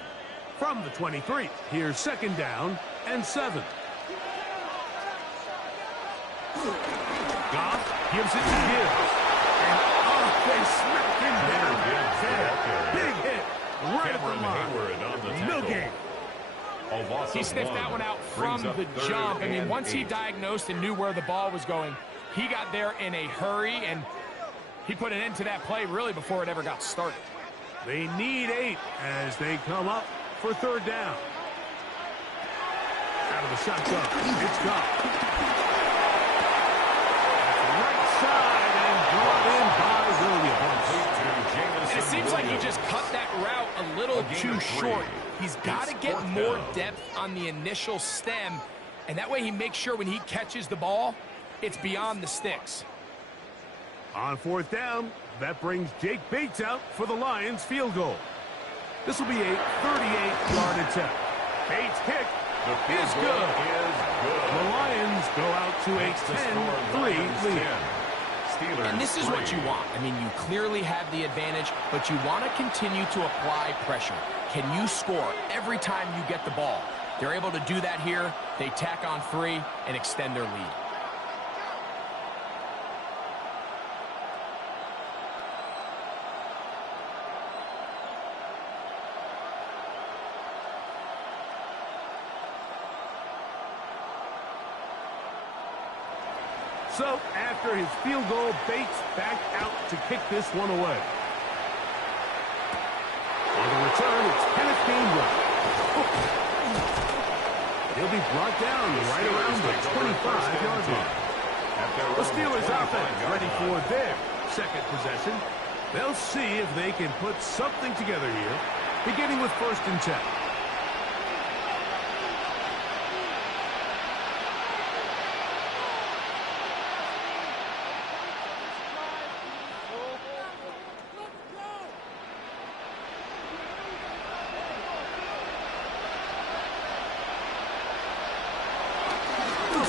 From the 23, here's 2nd down and 7. Goff gives it to Gibbs. And they smack him down. Big hit right at the line. No gain. He sniffed that one out from the jump. I mean, once he diagnosed and knew where the ball was going, he got there in a hurry, and he put an end to that play really before it ever got started. They need 8 as they come up for 3rd down. Out of the shotgun, it's Goff. Right side and brought in by Williams. And it seems like he just cut that route a little too short. He's got to get more depth on the initial stem, and that way he makes sure when he catches the ball, it's beyond the sticks. On 4th down, that brings Jake Bates out for the Lions field goal. This will be a 38-yard attempt. Bates' kick is good. The Lions go out to a 10-3 lead. And this is what you want. I mean, you clearly have the advantage, but you want to continue to apply pressure. Can you score every time you get the ball? They're able to do that here. They tack on 3 and extend their lead. So, after his field goal, Bates back out to kick this one away. On the return, it's Kenneth Gainwell. He'll be brought down right around the 25-yard line. The Steelers offense ready for their 2nd possession. They'll see if they can put something together here, beginning with 1st and 10.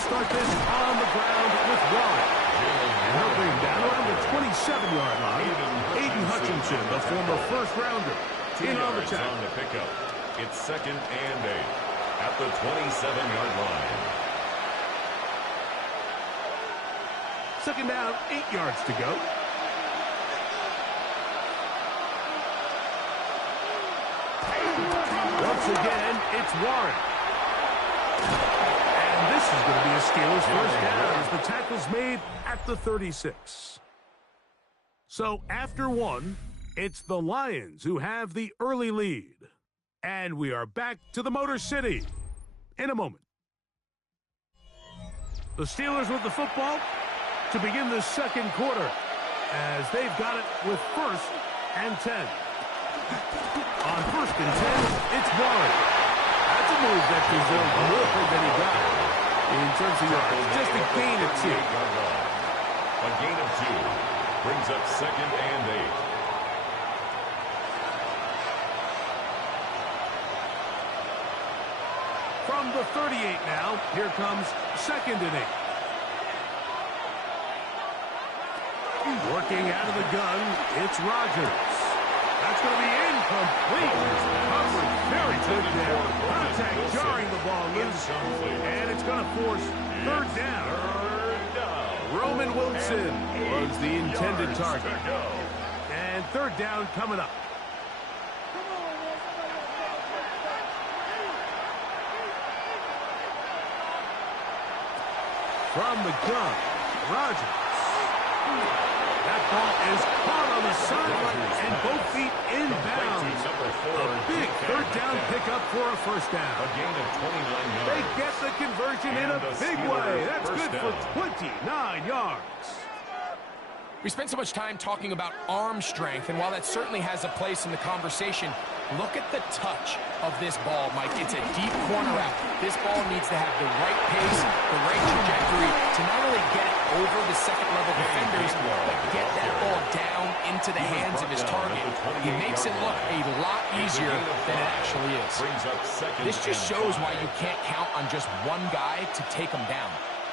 Start this on the ground with Warren. And he'll bring him down around the 27-yard line. Aiden Hutchinson, the former first-rounder, in on the tackle. On the pickup. It's 2nd and 8 at the 27-yard line. 2nd down, 8 yards to go. Once again, it's Warren. This is going to be a Steelers 1st down as the tackle's made at the 36. So after 1, it's the Lions who have the early lead. And we are back to the Motor City in a moment. The Steelers with the football to begin the 2nd quarter as they've got it with 1st and 10. On 1st and 10, it's Warren. That's a move that deserved more than he got. In terms of yards, just a gain of 2. A gain of 2 brings up 2nd and 8. From the 38 now, here comes 2nd and 8. Working out of the gun, it's Rodgers. That's going to be incomplete. Coverage very good there. Contact jarring the ball loose. And it's going to force 3rd down. Roman Wilson was the intended target. And 3rd down coming up. From the gun, Rodgers. That ball is caught on the sideline and both feet inbounds. A big 3rd down pickup for a 1st down. A gain of 29 yards. They get the conversion in a big way. That's good for 29 yards. We spent so much time talking about arm strength, and while that certainly has a place in the conversation, look at the touch of this ball, Mike. It's a deep corner out. This ball needs to have the right pace, the right trajectory to not only get it over the second-level defenders, but get that ball down into the hands of his target. He makes it look a lot easier easier than it actually is. This just shows why you can't count on just one guy to take him down.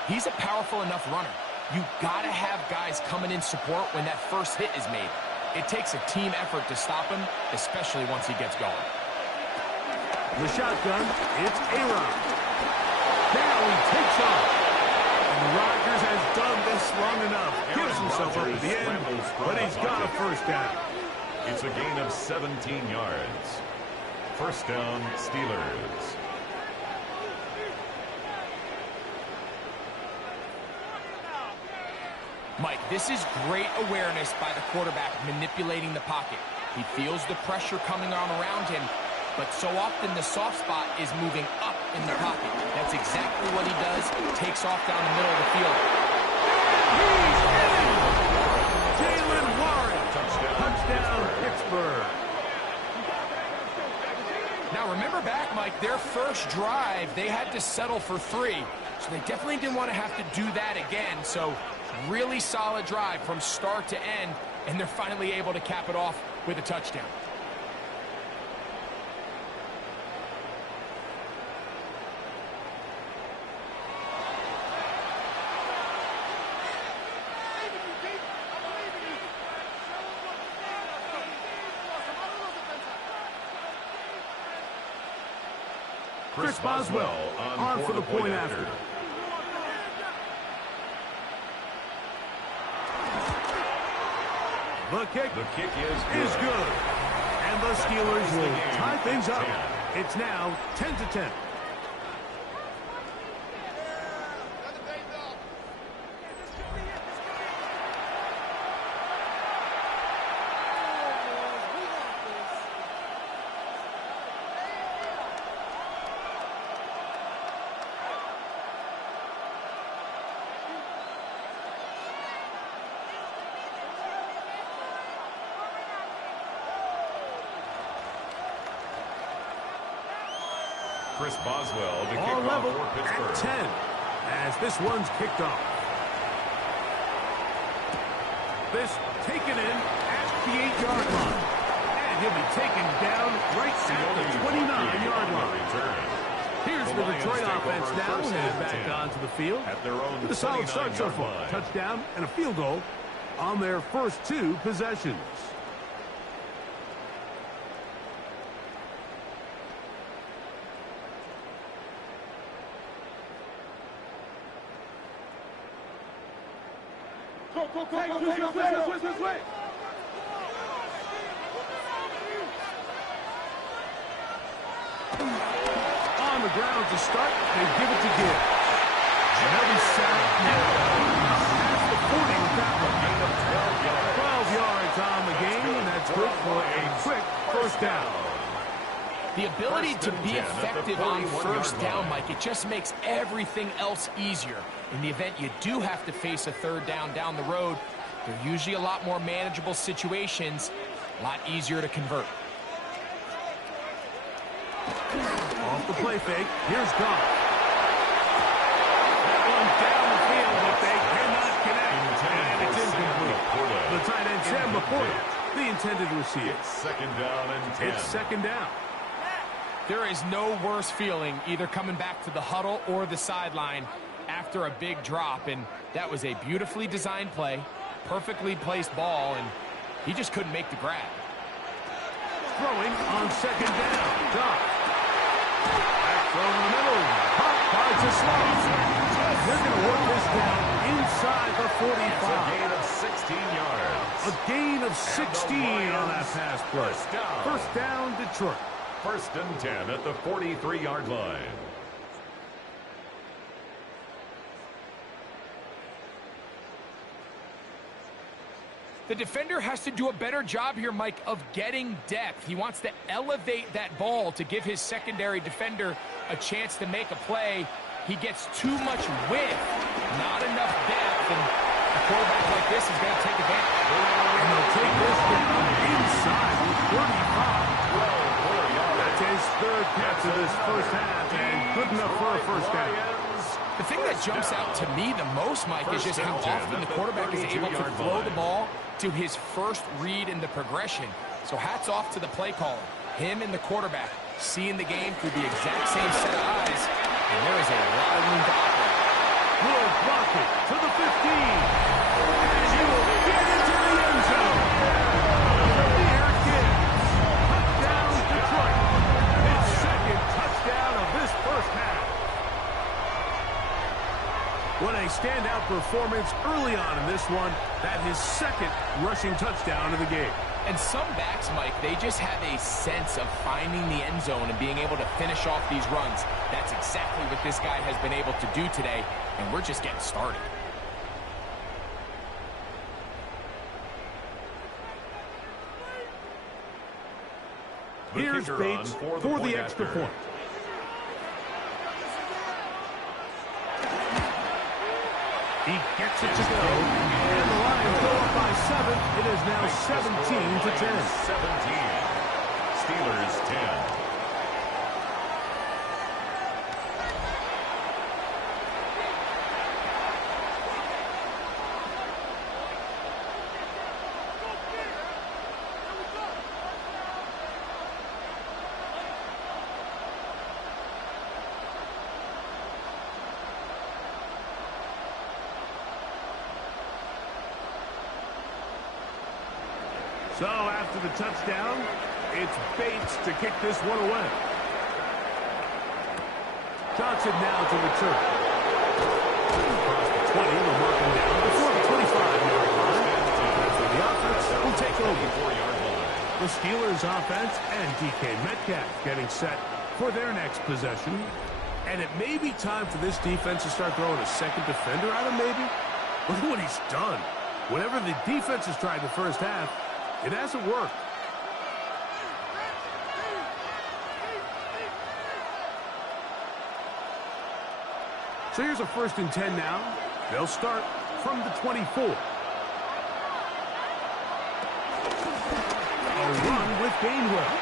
He's a powerful enough runner. You gotta have guys coming in support when that first hit is made. It takes a team effort to stop him, especially once he gets going. The shotgun, it's A-Rod. Now he takes off. And Rodgers has done this long enough. Gives himself up at the end, but he's got a first down. It's a gain of 17 yards. First down, Steelers. Mike, this is great awareness by the quarterback manipulating the pocket. He feels the pressure coming on around him, but so often the soft spot is moving up in the pocket. That's exactly what he does. Takes off down the middle of the field. He's in! Jalen Warren. Touchdown, Pittsburgh. Now remember back, Mike, their first drive, they had to settle for 3. So they definitely didn't want to have to do that again. So really solid drive from start to end, and they're finally able to cap it off with a touchdown. Chris Boswell on for the point after. The kick is good. And the Steelers will tie things up. It's now 10-10. Chris Boswell to kick All level off for Pittsburgh. at 10 as this one's kicked off. This taken in at the 8-yard line. And he'll be taken down right at the 29-yard line. Here's the Detroit offense now and back onto the field. With a solid start so far. Touchdown and a field goal on their first 2 possessions. On the ground to start, they give it to Gibbs. And they'll be set now. That's the 40 with that one. 12 yards on the game, and that's good for a quick first down. The ability to be effective on first down, Mike, it just makes everything else easier. In the event you do have to face a third down the road, they're usually a lot more manageable situations, a lot easier to convert. Off the play fake, here's Goff. That one down the field, but they cannot connect, and it's incomplete. The tight end, Sam Laporta, the intended receiver. It's second down and 10. It's second down. There is no worse feeling either coming back to the huddle or the sideline after a big drop, and that was a beautifully designed play, perfectly placed ball, and he just couldn't make the grab. Throwing on second down. Goff. Back throw in the middle. Hot by to slow. They're going to work this down inside the 45. It's a gain of 16 yards. A gain of 16 on that pass play. First down, Detroit. First and 10 at the 43-yard line. The defender has to do a better job here, Mike, of getting depth. He wants to elevate that ball to give his secondary defender a chance to make a play. He gets too much width, not enough depth, and a quarterback like this is going to take advantage. And they'll take this down inside the 35. That's his third catch of this first half, and good enough for a first down. The thing that jumps out to me the most, Mike, is just how often the quarterback is able to throw the ball to his first read in the progression. So hats off to the play caller. Him and the quarterback seeing the game through the exact same set of eyes, and there is a lot of room to operate. Will block it to the 15. And he will get into the end zone. Here it is. Touchdown, Detroit. His second touchdown of this first half. What a standout performance early on in this one. That his second rushing touchdown of the game. And some backs, Mike, they just have a sense of finding the end zone and being able to finish off these runs. That's exactly what this guy has been able to do today, and we're just getting started. Here's Bates for the extra point. He gets it to go, and the Lions go up by 7. It is now 17-10. 17. Steelers 10. So after the touchdown, it's Bates to kick this one away. Johnson now to return. Across the 20, they'll mark him down before the 25-yard line. So the offense will take over. The Steelers offense and DK Metcalf getting set for their next possession. And it may be time for this defense to start throwing a second defender at him, maybe. Look at what he's done. Whatever the defense has tried the first half, it hasn't worked. So here's a 1st and 10 now. They'll start from the 24. A run with Gainwell.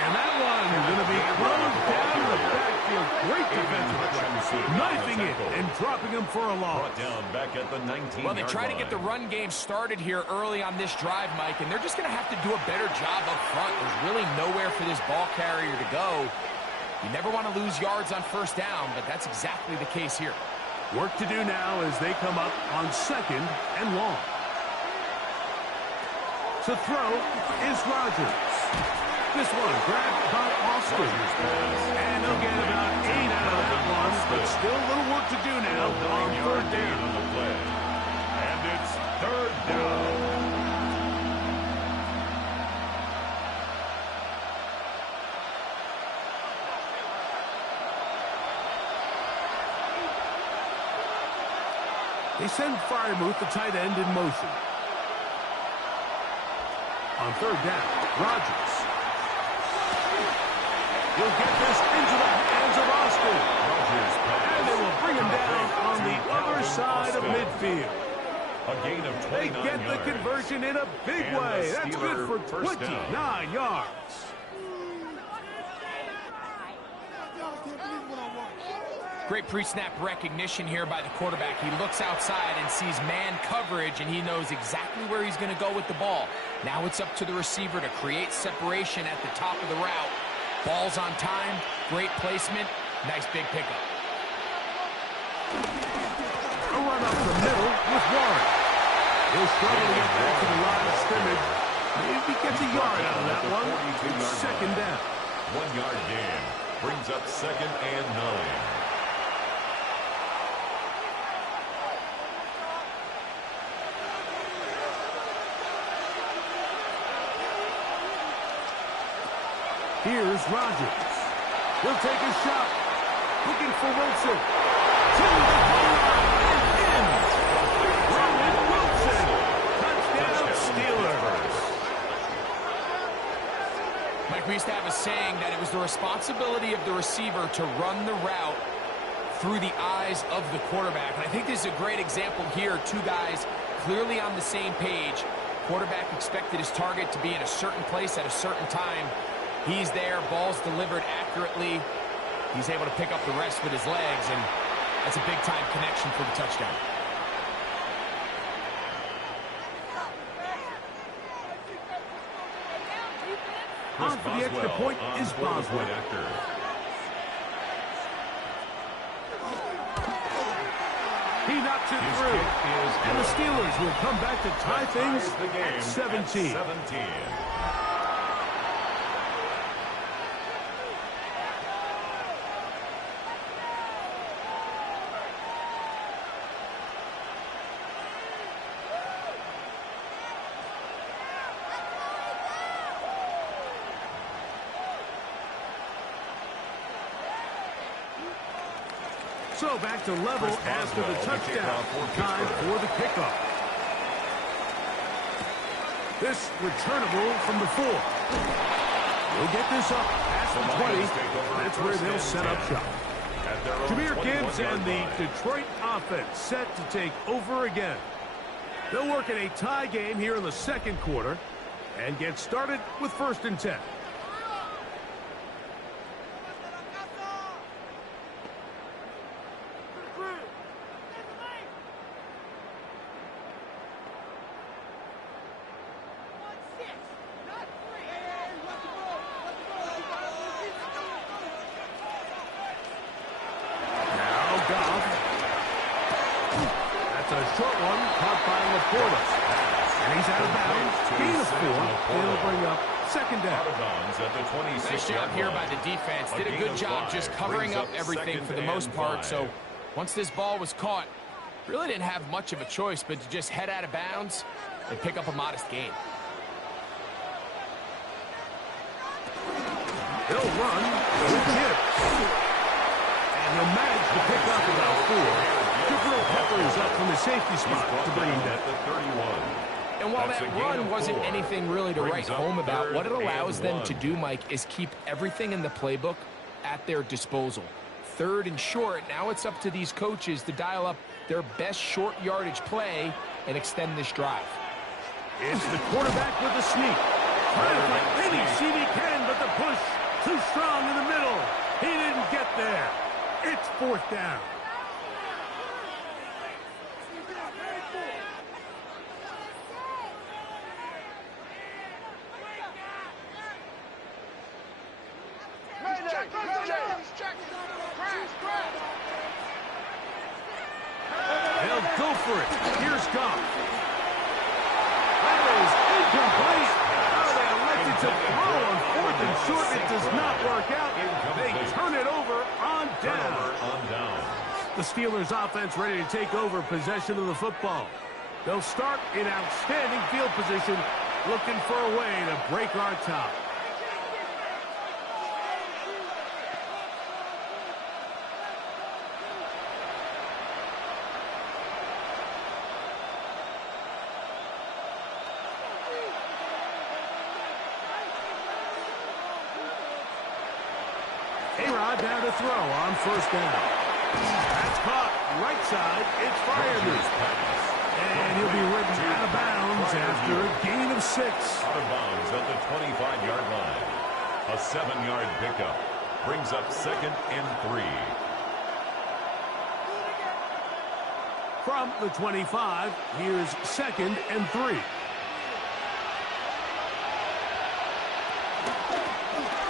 And that one is going to be thrown down the backfield. Great defensive play. Knifing it and dropping him for a loss. Brought down back at the 19-yard Well, they try to get the run game started here early on this drive, Mike, and they're just going to have to do a better job up front. There's really nowhere for this ball carrier to go. You never want to lose yards on 1st down, but that's exactly the case here. Work to do now as they come up on 2nd and long. To throw is Rodgers. This one grabbed by Austin. And he'll get about 8 out of that one, but still a little work to do now on 3rd down. And it's 3rd down. They send Freiermuth, the tight end, in motion. On 3rd down, Rodgers. He'll get this into the hands of Austin. And they will bring him down on the other side of midfield. A gain of 29 They get the yards. conversion in a big And way. the That's good for Steeler first 29 down. yards. Great pre-snap recognition here by the quarterback. He looks outside and sees man coverage, and he knows exactly where he's going to go with the ball. Now it's up to the receiver to create separation at the top of the route. Ball's on time, great placement, nice big pickup. A run up the middle with Warren. He'll struggle to get back to the line of scrimmage. Maybe gets a yard out of that one. It's 2nd down. 1-yard gain brings up 2nd and 9. Here's Rodgers. He'll take a shot. Looking for Wilson. To the goal line and in. Rowan Wilson. Touchdown Steelers. Mike, we used to have a saying that it was the responsibility of the receiver to run the route through the eyes of the quarterback. And I think this is a great example here. 2 guys clearly on the same page. Quarterback expected his target to be in a certain place at a certain time. He's there, ball's delivered accurately. He's able to pick up the rest with his legs, and that's a big-time connection for the touchdown. On for the extra point is Boswell. He knocks it through. And the Steelers will come back to tie things at 17. So back to level after the touchdown. Time for the kickoff. This returnable from the 4. We'll get this up past the 20. That's where they'll set up shop. Jahmyr Gibbs and the Detroit offense set to take over again. They'll work in a tie game here in the second quarter and get started with 1st and 10. A short one caught by Laporta. And he's out of bounds. Gain of 4. They'll bring up 2nd down. Nice job here by the defense. Did a good job just covering up everything for the most part. So once this ball was caught, really didn't have much of a choice but to just head out of bounds and pick up a modest gain. He'll run with Gibbs. And he'll manage to pick up about 4. Jabril Peppers up from the safety spot to bring him down. And while that run wasn't anything really to write home about, what it allows them to do, Mike, is keep everything in the playbook at their disposal. 3rd and short, now it's up to these coaches to dial up their best short yardage play and extend this drive. It's the quarterback with the sneak. Trying to find any seam he can, but the push too strong in the middle. He didn't get there. It's 4th down. They'll go for it. Here's Goff. That is incomplete. Oh, they elected to throw on 4th and short. It does not work out. They turn it over on down. The Steelers offense ready to take over possession of the football. They'll start in outstanding field position, looking for a way to break our top. A-Rod down to throw on 1st down. That's caught right side. It's Freiermuth. And he'll be ridden out of bounds after a gain of 6. Out of bounds at the 25-yard line. A 7-yard pickup brings up 2nd and 3. From the 25, here's 2nd and 3.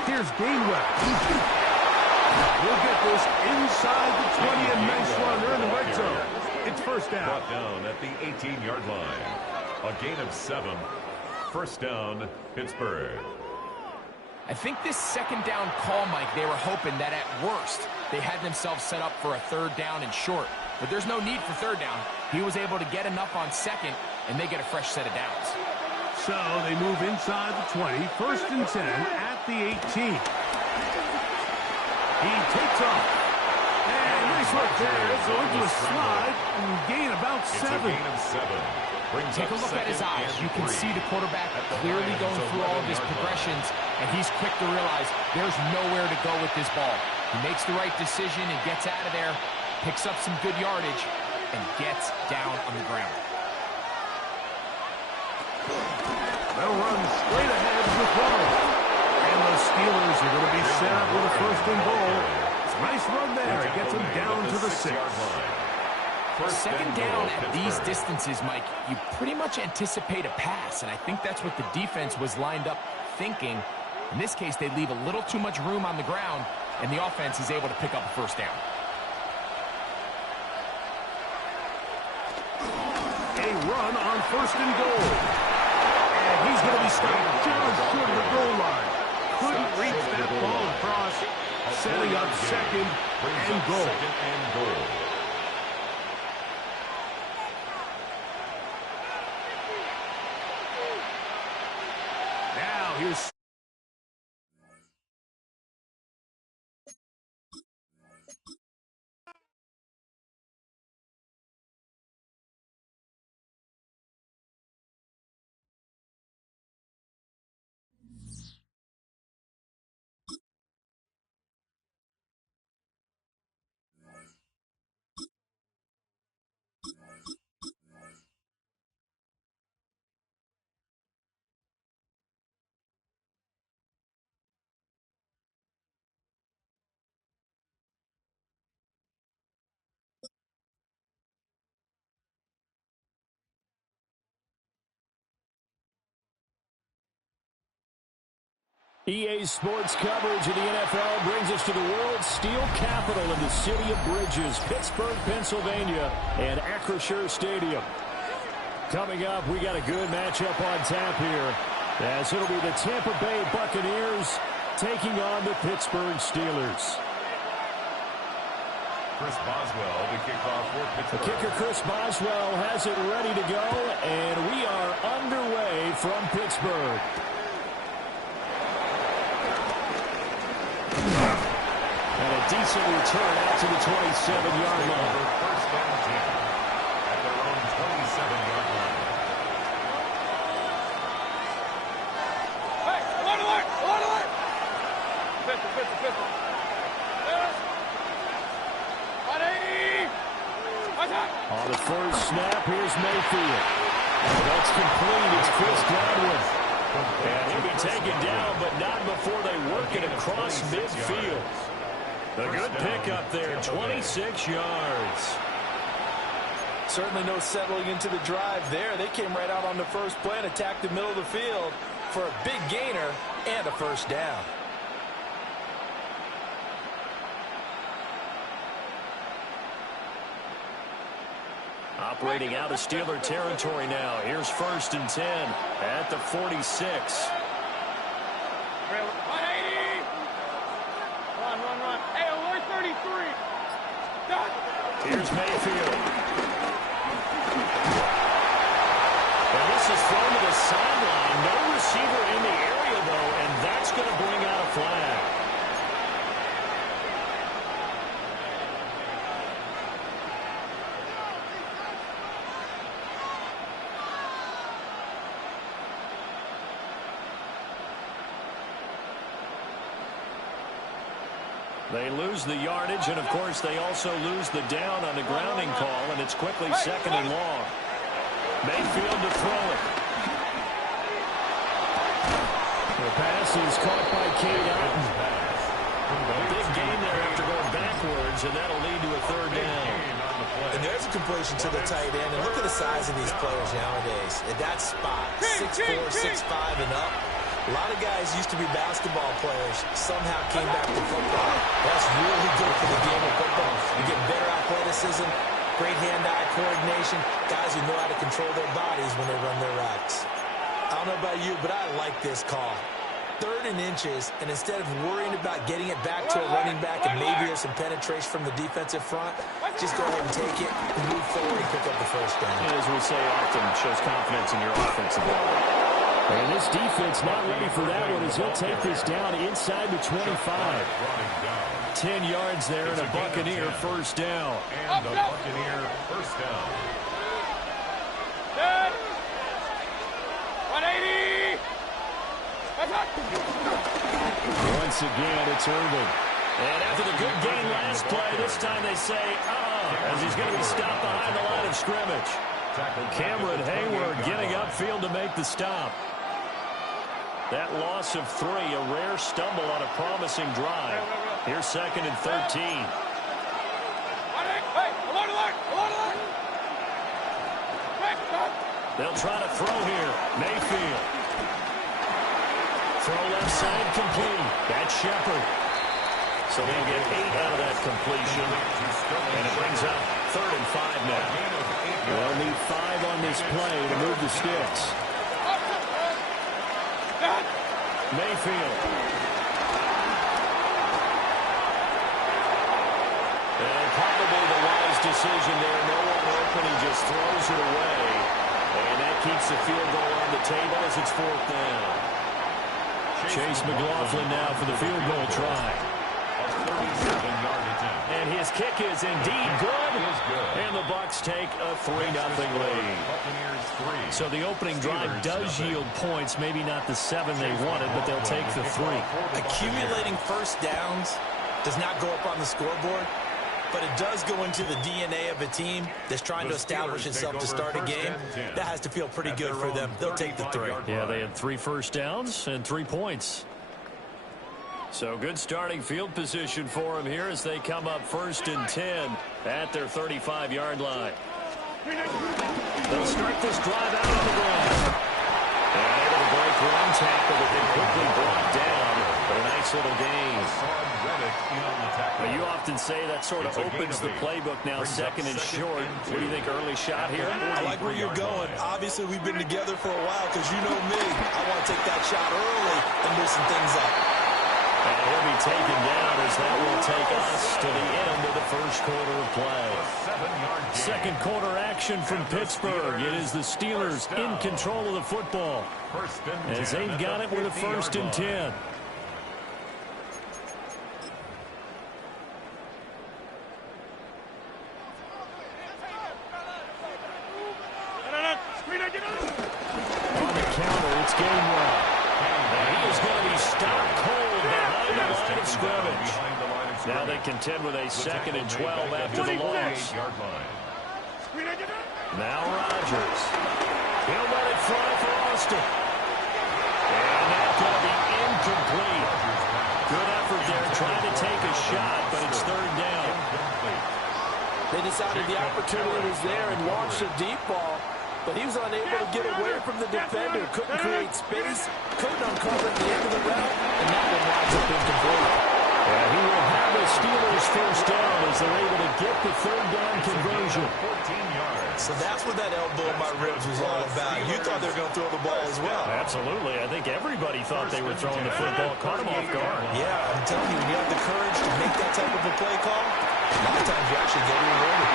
Here's Gainwell. We'll get this inside the 20, and nice run. They're in the red zone. It's 1st down. Brought down at the 18-yard line. A gain of 7. 1st down, Pittsburgh. I think this 2nd down call, Mike, they were hoping that at worst they had themselves set up for a 3rd down and short. But there's no need for 3rd down. He was able to get enough on 2nd, and they get a fresh set of downs. So they move inside the 20. 1st and 10 at the 18. He takes off. And nice work there. Going to a slide and gain about 7. It's a gain of 7. Take a look at his eyes. You can see the quarterback clearly going through all of his progressions, and he's quick to realize there's nowhere to go with this ball. He makes the right decision and gets out of there, picks up some good yardage, and gets down on the ground. They'll run straight ahead with one. And the Steelers are going to be set up with a 1st and goal. Nice run there. It gets them down to the 6. 2nd down at these distances, Mike, you pretty much anticipate a pass, and I think that's what the defense was lined up thinking. In this case, they leave a little too much room on the ground, and the offense is able to pick up a first down. A run on 1st and goal. And he's going to be stopped just short of the goal line. Couldn't reach that ball across, setting up 2nd and goal. Now here's... EA Sports coverage of the NFL brings us to the world's steel capital in the city of Bridges, Pittsburgh, Pennsylvania, and Acrisure Stadium. Coming up, we got a good matchup on tap here, as it'll be the Tampa Bay Buccaneers taking on the Pittsburgh Steelers. Chris Boswell to kick off for Pittsburgh. The kicker, Chris Boswell, has it ready to go, and we are underway from Pittsburgh. And a decent return out to the 27-yard line. First down 10 at their own 27-yard line. Hey, alert, alert, alert, alert! Pistol. 180! On the first snap, here's Mayfield. That's complete. It's Chris Godwin. And he'll be taken down, but not before they work it across midfield. A good pickup there, 26 yards. Certainly no settling into the drive there. They came right out on the first play and attacked the middle of the field for a big gainer and a first down. Operating out of Steeler territory now. Here's 1st and 10 at the 46. 180! Run. Hey, alert 33! Done! Here's Mayfield. And this is thrown to the sideline. No receiver in the area, though, and that's going to bring out a flag. They lose the yardage, and, of course, they also lose the down on the grounding call, and it's quickly 2nd and long. Mayfield to throw it. The pass is caught by Cade Otton. A big gain there after going backwards, and that'll lead to a 3rd down. And there's a completion to the tight end. And look at the size of these players nowadays. At that spot, 6'4", 6'5", and up. A lot of guys used to be basketball players, somehow came back to football. That's really good for the game of football. You get better athleticism, great hand-eye coordination, guys who know how to control their bodies when they run their routes. I don't know about you, but I like this call. 3rd and inches, and instead of worrying about getting it back to a running back and maybe there's some penetration from the defensive front, just go ahead and take it, move forward, and pick up the first down. As we say often, shows confidence in your offensive line. And this defense not ready for that one as he'll take this down inside the 25. 10 yards there and a Buccaneer first down. And the Buccaneer first down. 180! Once again, it's Irvin. And after the good game last play, this time they say, as he's going to be stopped behind the line of scrimmage. Cameron Hayward getting upfield to make the stop. That loss of 3, a rare stumble on a promising drive. Here's 2nd and 13. Hey, alert! They'll try to throw here. Mayfield. throw left side complete. That's Shepard. So they'll get 8 out of that completion. And it brings up 3rd and 5 now. They'll need 5 on this play to move the sticks. Mayfield. And probably the wise decision there. No one open. He just throws it away. And that keeps the field goal on the table as it's 4th down. Chase McLaughlin now for the field goal try. And his kick is indeed good. And the Bucs take a 3-0 lead. So the opening drive does yield points. Maybe not the 7 they wanted, but they'll take the 3. Accumulating first downs does not go up on the scoreboard, but it does go into the DNA of a team that's trying to establish itself to start a game. That has to feel pretty good for them. They'll take the 3. Yeah, they had 3 first downs and 3 points. So good starting field position for them here as they come up 1st and 10 at their 35-yard line. They'll start this drive out on the ground. And able to break one tackle, but then quickly brought down. But a nice little gain. Well, you often say that sort of opens the playbook now, 2nd and short. What do you think, early shot here? I like where you're going. Obviously, we've been together for a while because you know me. I want to take that shot early and loosen things up. And he'll be taken down as that will take us to the end of the first quarter of play. 2nd quarter action from Pittsburgh. It is the Steelers in control of the football as they've got it with a 1st and 10. On the counter, it's Gainwell. And he is going to be stopped cold behind the line of scrimmage. Now they contend with a 2nd and 12 after the loss. Now Rodgers. He'll let it fly for Austin. And that's going to be incomplete. Good effort there trying to take a shot, but it's 3rd down. They decided the opportunity was there and launched a deep ball, but he was unable to get away from the defender. Couldn't create space, couldn't uncover at the end of the route, and that one winds up incomplete. And he will have the Steelers 1st down as they're able to get the 3rd down conversion. So that's what that elbow in my ribs was all about. You thought they were going to throw the ball as well. Absolutely. I think everybody thought they were throwing the football. Caught him off guard. Yeah, I'm telling you, when you have the courage to make that type of a play call, a lot of times you actually get rewarded.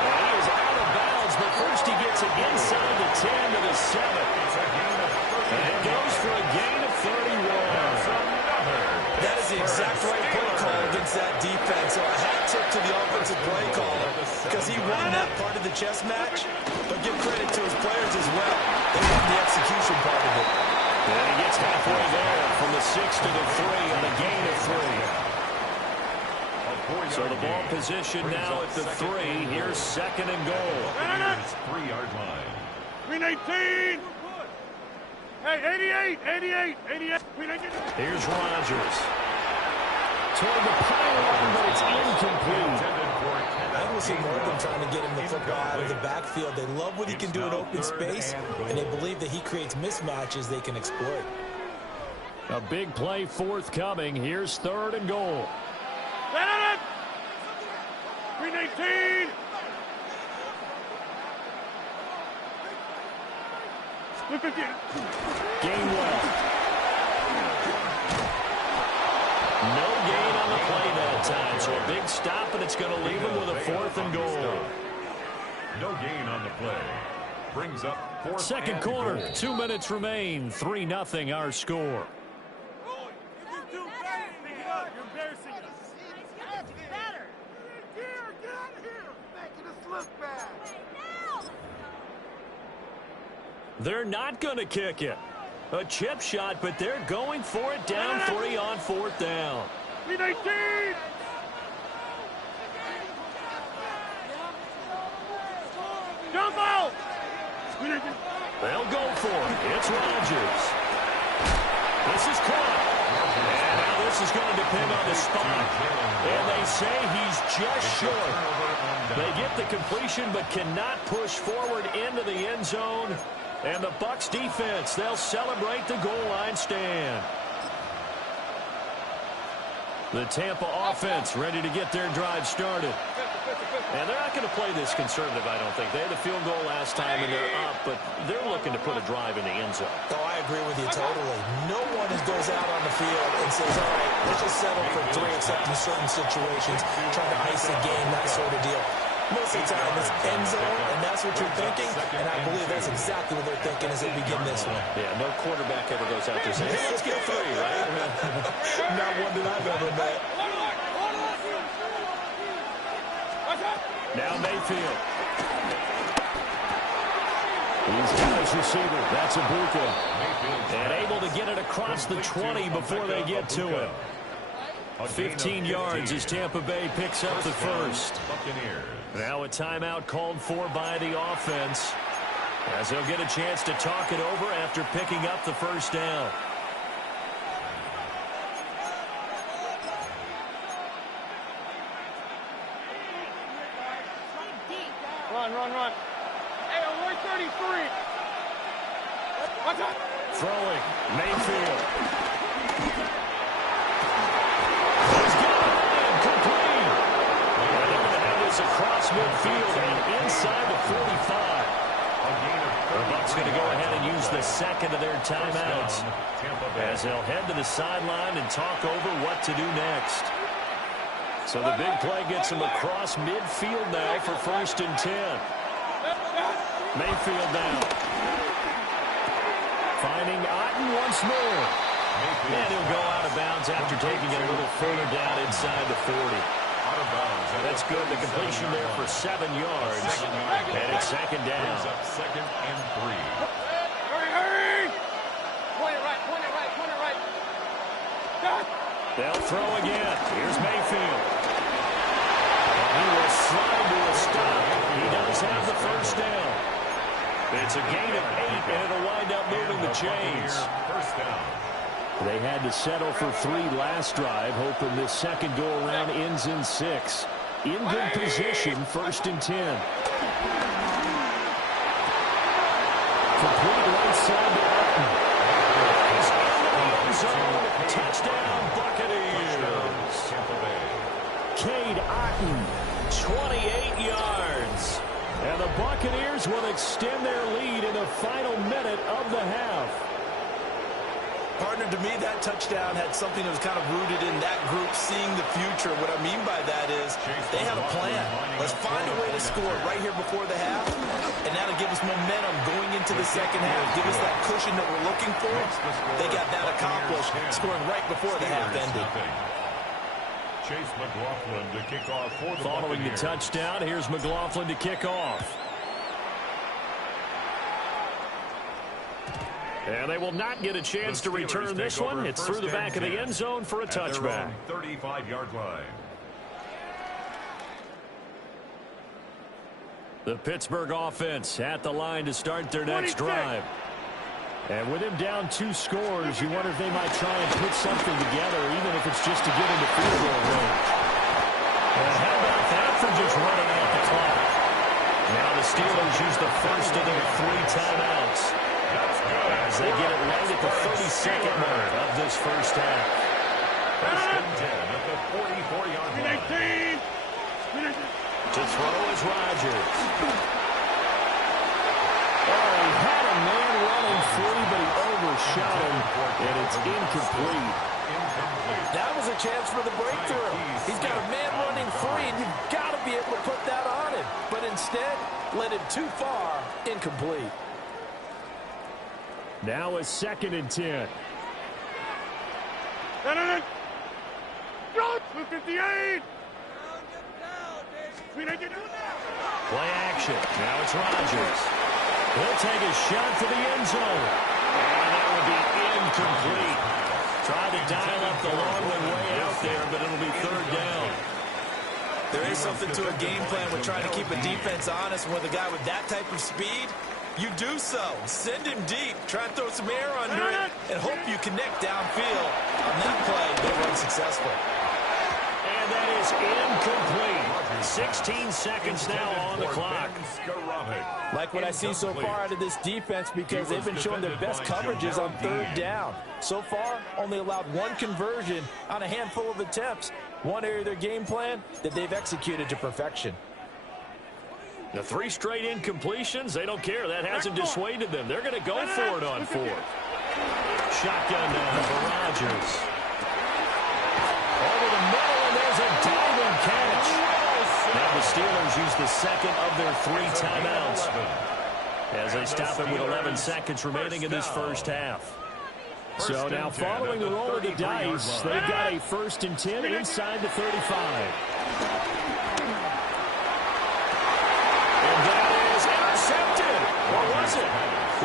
And he is out of bounds, but first he gets it inside the 10 to the 7. And it goes for a gain of 31. That is the exact right play call against that defense. So a hat tip to the offensive play caller because he won that part of the chess match. But give credit to his players as well. They won the execution part of it. And he gets halfway there from the 6 to the 3 and a gain of 3. So the ball position now at the 3. Here's 2nd and goal. 3-yard line. 319. Hey, 88. Here's Rodgers. Toward the pylon, but it's incomplete. I will see more than trying to get him the football out of the backfield. They love what he can do in open space, and they believe that he creates mismatches they can exploit. A big play forthcoming. Here's 3rd and goal. 319. Gainwell. No gain on the play that time, so a big stop, and it's going to leave him with a 4th and goal. No gain on the play. Brings up 4th 2nd quarter, 2 minutes remain. 3-0 our score. They're not going to kick it. A chip shot, but they're going for it down 3 on 4th down. 319. Jump out. They'll go for it. It's Rodgers. This is caught. And now this is going to depend on the spot. And they say he's just short. They get the completion but cannot push forward into the end zone. And the Bucs defense, they'll celebrate the goal line stand. The Tampa offense ready to get their drive started. And they're not going to play this conservative, I don't think. They had the field goal last time, and they're up, but they're looking to put a drive in the end zone. Oh, I agree with you totally. No one goes out on the field and says, all right, let's just settle for 3, except in certain situations, trying to ice a game, that sort of deal. Most of the time, it's end zone, and that's what you're thinking, and I believe that's exactly what they're thinking as they begin this one. Yeah, no quarterback ever goes out there saying, hey, let's get 3, right? Not one that I've ever met. Now Mayfield. He's got his receiver. That's Ibuka. And able to get it across the 20 before they get to him. 15 yards as Tampa Bay picks up the first. Now a timeout called for by the offense, as they'll get a chance to talk it over after picking up the first down. Run. Hey, we're 33. Watch out. Throwing, Mayfield. Across midfield and inside the 45. The Bucs going to go ahead and use the second of their timeouts as they'll head to the sideline and talk over what to do next. So the big play gets them across midfield now for 1st and 10. Mayfield down. Finding Otten once more. And he'll go out of bounds after taking it a little further down inside the 40. That's good. The completion there for 7 yards. And it's 2nd down. 2nd and 3. Hurry! Point it right. They'll throw again. Here's Mayfield. And he will slide to a stop. He does have the first down. It's a gain of 8, and it'll wind up moving the chains. First down. They had to settle for 3 last drive, hoping this second go-around ends in 6. In good position, 1st and 10. Complete right side to Otten. He's in the end zone. Touchdown, Buccaneers. Cade Otten, 28 yards. And the Buccaneers will extend their lead in the final minute of the half. Partner, to me, that touchdown had something that was kind of rooted in that group seeing the future. What I mean by that is they had a plan. Let's find a way to score right here before the half, and that'll give us momentum going into the second half. Give us that cushion that we're looking for. They got that accomplished, scoring right before the half ended. Chase McLaughlin to kick off for the Following the touchdown, here's McLaughlin to kick off. And they will not get a chance to return this one. It's through the back of the end zone for a touchback. 35-yard line. The Pittsburgh offense at the line to start their next drive. And with him down 2 scores, you wonder if they might try and put something together, even if it's just to get into field goal range. And how about that for just running out the clock? Now the Steelers use the first of their 3 timeouts as they get it right at the 32nd mark of this first half. 1st and 10 at the 44-yard line. To throw is Rodgers. Oh, he had a man running free, but he overshot him, and it's incomplete. That was a chance for the breakthrough. He's got a man running free, and you've got to be able to put that on him. But instead, led him too far, incomplete. Now a 2nd and 10. Go! 58! Play action. Now it's Rodgers. He'll take a shot to the end zone. And that will be incomplete. Tried to dial up the long way out there, but it'll be 3rd down. There is something to a game plan with trying to keep a defense honest. With a guy with that type of speed, you do so. Send him deep. Try and throw some air under it and hope you connect downfield. On that play, they were unsuccessful. And And that is incomplete. 16 seconds now on the clock. Like what I see so far out of this defense, because they've been showing their best coverages on third down. So far, only allowed one conversion on a handful of attempts. One area of their game plan that they've executed to perfection. The 3 straight incompletions, they don't care. That hasn't dissuaded them. They're going to go for it on 4th. Shotgun now for Rodgers. Over the middle, and there's a diving catch. Now the Steelers use the second of their 3 timeouts as they stop it with 11 seconds remaining in this first half. So now following the roll of the dice, they've got a 1st and 10 inside the 35. Or was it?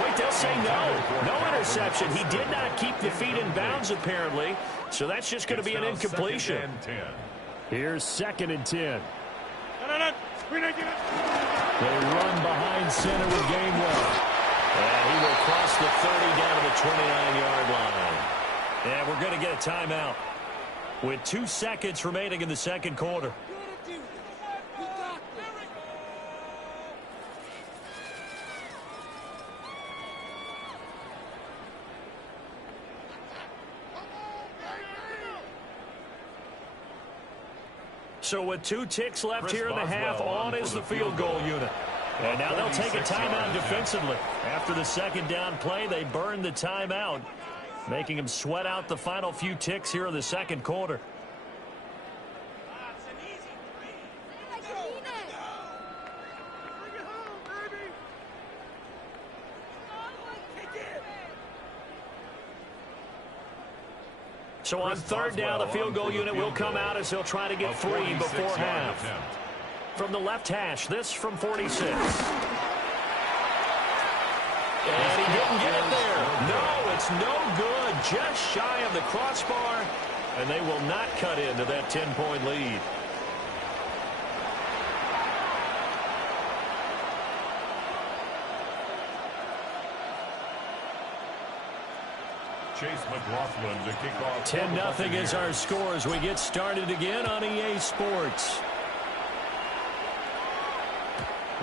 Wait, they'll say no. No interception. He did not keep the feet in bounds, apparently. So that's just going to be an incompletion. Here's 2nd and 10. They run behind center with Gainwell. And he will cross the 30 down to the 29-yard line. And we're going to get a timeout with 2 seconds remaining in the second quarter. So with 2 ticks left here in the half, on is the field goal unit. And now they'll take a timeout defensively. After the second down play, they burn the timeout, making them sweat out the final few ticks here in the second quarter. So on third down, the field goal unit will come out as they'll try to get 3 before half. From the left hash, this from 46. And he didn't get it there. No, it's no good. Just shy of the crossbar, and they will not cut into that 10-point lead. Chase McLaughlin to kick off. 10-0 is our score as we get started again on EA Sports.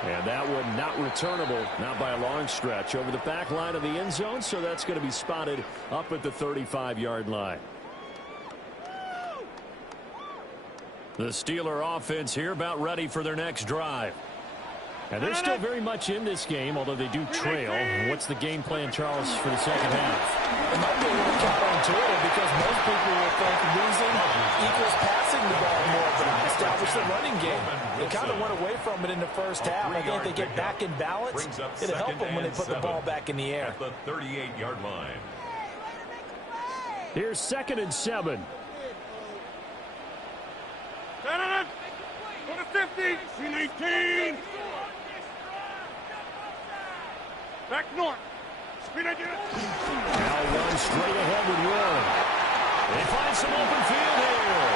And that one not returnable, not by a long stretch, over the back line of the end zone, so that's going to be spotted up at the 35-yard line. The Steeler offense here about ready for their next drive. And they're still very much in this game, although they do trail. What's the game plan, Charles, for the second half? It might be a little counterintuitive because most people will think losing equals passing the ball more, but establish the running game. They kind of went away from it in the first half. I think if they get back in balance, it'll help them when they put the ball back in the air. At the 38-yard line. Here's 2nd and 7. Go to 50. 19. Back north. Now run straight ahead with Warren. They find some open field here.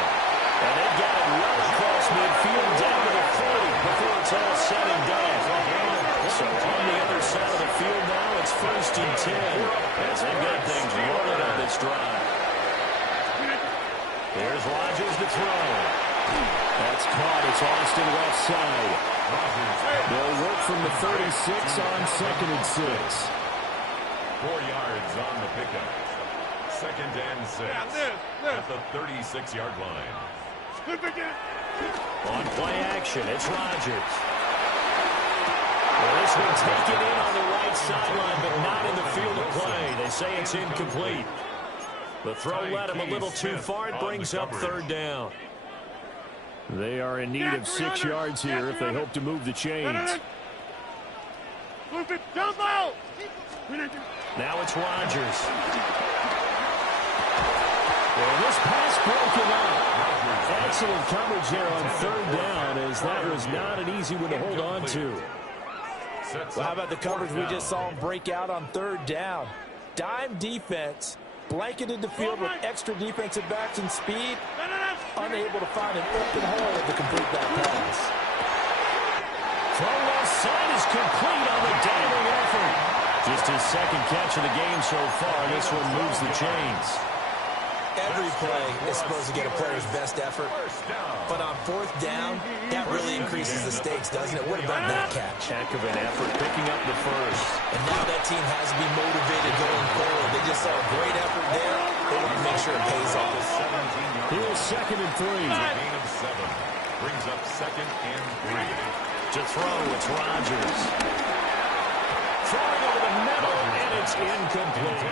And they've got it well across midfield down to the 40 before it's all said and done. So on the other side of the field now, it's 1st and 10 as they've got things rolling on this drive. Here's Rodgers to throw. That's caught. It's Austin left side. They'll work from the 36 on 2nd and 6. 4 yards on the pickup. 2nd and 6 at the 36-yard line. On play action, it's Rodgers. Well, this one taken in on the right sideline, but not in the field of play. They say it's incomplete. The throw led him a little too far. It brings up 3rd down. They are in need of 6 yards here if they hope to move the chains. Now it's Rodgers. Well, this pass broken up. Excellent coverage here on 3rd down, as that was not an easy one to hold on to. Well, how about the coverage we just saw him break out on 3rd down? Dime defense, blanketed the field with extra defensive backs and speed, unable to find an open hole to complete that pass. Throw left side is complete on the diving effort. Just his 2nd catch of the game so far. This one moves the chains. Every play is supposed to get a player's best effort. But on fourth down, that really increases the stakes, doesn't it? What about that catch? Heck of an effort picking up the first. And now that team has to be motivated going forward. They just saw a great effort there. They want to make sure it pays off. Here's 2nd and 3. Gain of 7. Brings up 2nd and 3. To throw, it's Rodgers. Throwing over the middle, and it's incomplete.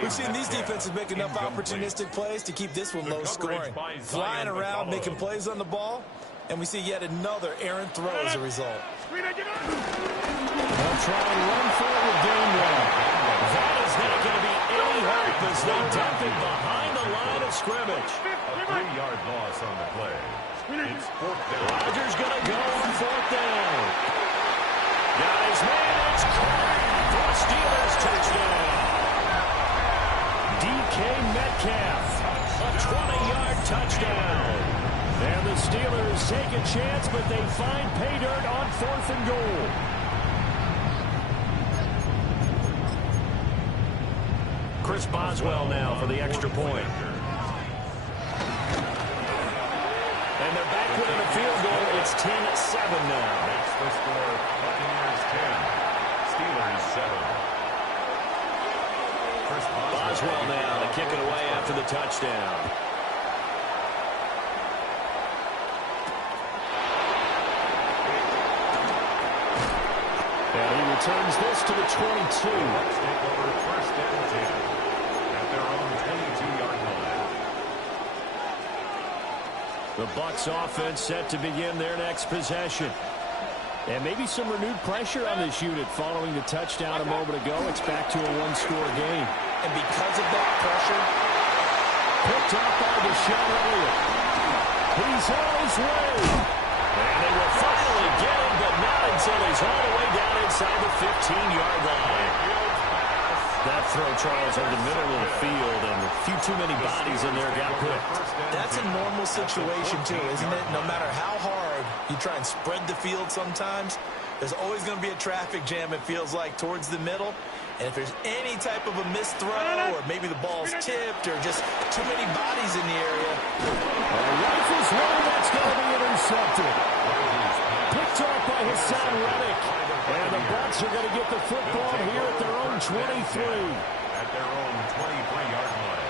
We've seen these defenses make enough opportunistic plays to keep this one low scoring. Flying around, making plays on the ball, and we see yet another errant throw as a result. They'll try and run for it with game one. That is not going to be any help as they dump it behind the line of scrimmage. A 3-yard loss on the play. It's 4th down. Rodgers going to go on 4th down. Guys, man, it's caught for a Steelers touchdown. DK Metcalf, a 20-yard touchdown. And the Steelers take a chance, but they find pay dirt on 4th and goal. Chris Boswell now for the extra point. And they're back within a field goal. It's 10-7 now. Makes the score Buccaneers 10, Steelers 7. Chris Boswell now to kick it away after the touchdown. And he returns this to the 22. Let's take over 1st and 10 at their own 22-yard line. The Bucs offense set to begin their next possession. And maybe some renewed pressure on this unit following the touchdown a moment ago. It's back to a one-score game. And because of that pressure, picked up by Deshaun Elliott. He's on his way. And they will finally get him, but not until he's all the way down inside the 15-yard line. That throw, Charles, over the middle of the field, and a few too many bodies in there got picked. That's a normal situation, too, isn't it? No matter how hard you try and spread the field sometimes, there's always going to be a traffic jam, it feels like, towards the middle. And if there's any type of a missed throw, or maybe the ball's tipped, or just too many bodies in the area. Rifles one, that's going to be intercepted. Picked off by Hassan Reddick. And the Bucs are going to get the football here at their own 23. At their own 23-yard line.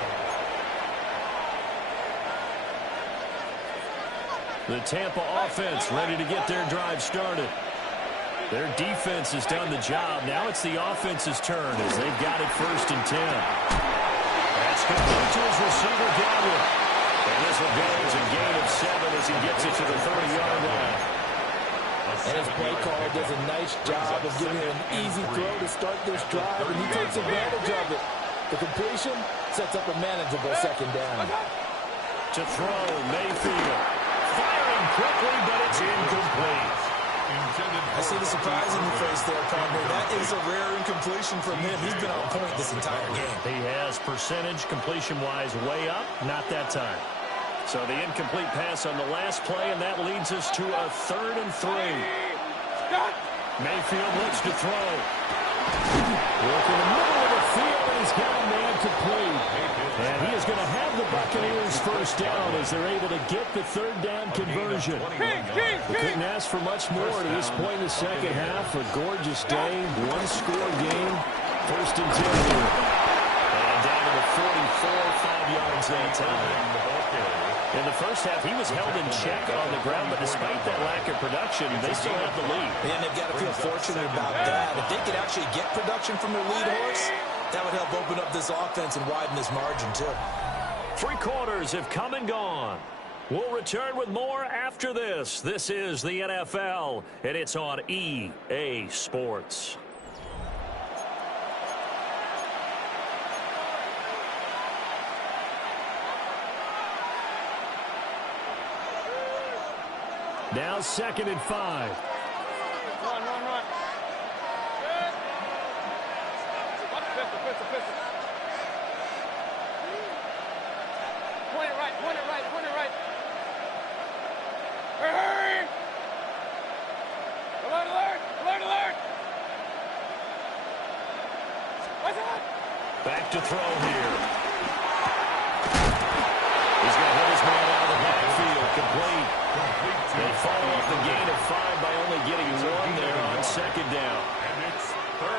The Tampa offense ready to get their drive started. Their defense has done the job. Now it's the offense's turn as they've got it 1st and 10. That's complete to his receiver, Godwin. And this will go as a gain of 7 as he gets it to the 30-yard line. And his play caller does a nice job of giving him an easy throw to start this drive, and he takes advantage of it. The completion sets up a manageable 2nd down. To throw, Mayfield. Firing quickly, but it's incomplete. I see the surprise in your face there, partner. That is a rare incompletion from him. He's been on point this entire game. He has percentage completion-wise way up, not that time. So the incomplete pass on the last play, and that leads us to a 3rd and 3. Mayfield looks to throw. Work in the middle of the field, and he's got a man complete. And he is going to have the Buccaneers 1st down as they're able to get the 3rd down conversion. We couldn't ask for much more to this point in the 2nd half. A gorgeous day, one-score game, 1st and 10 here. And down to the 44, 5 yards that time. In the first half, he was held in check on the ground, but despite that lack of production, they still have the lead. And they've got to feel fortunate about that. If they could actually get production from their lead horse, that would help open up this offense and widen this margin, too. 3 quarters have come and gone. We'll return with more after this. This is the NFL, and it's on EA Sports. Now 2nd and 5. Run. Pistol. Point it right. Hurry! Alert! Back to throw here.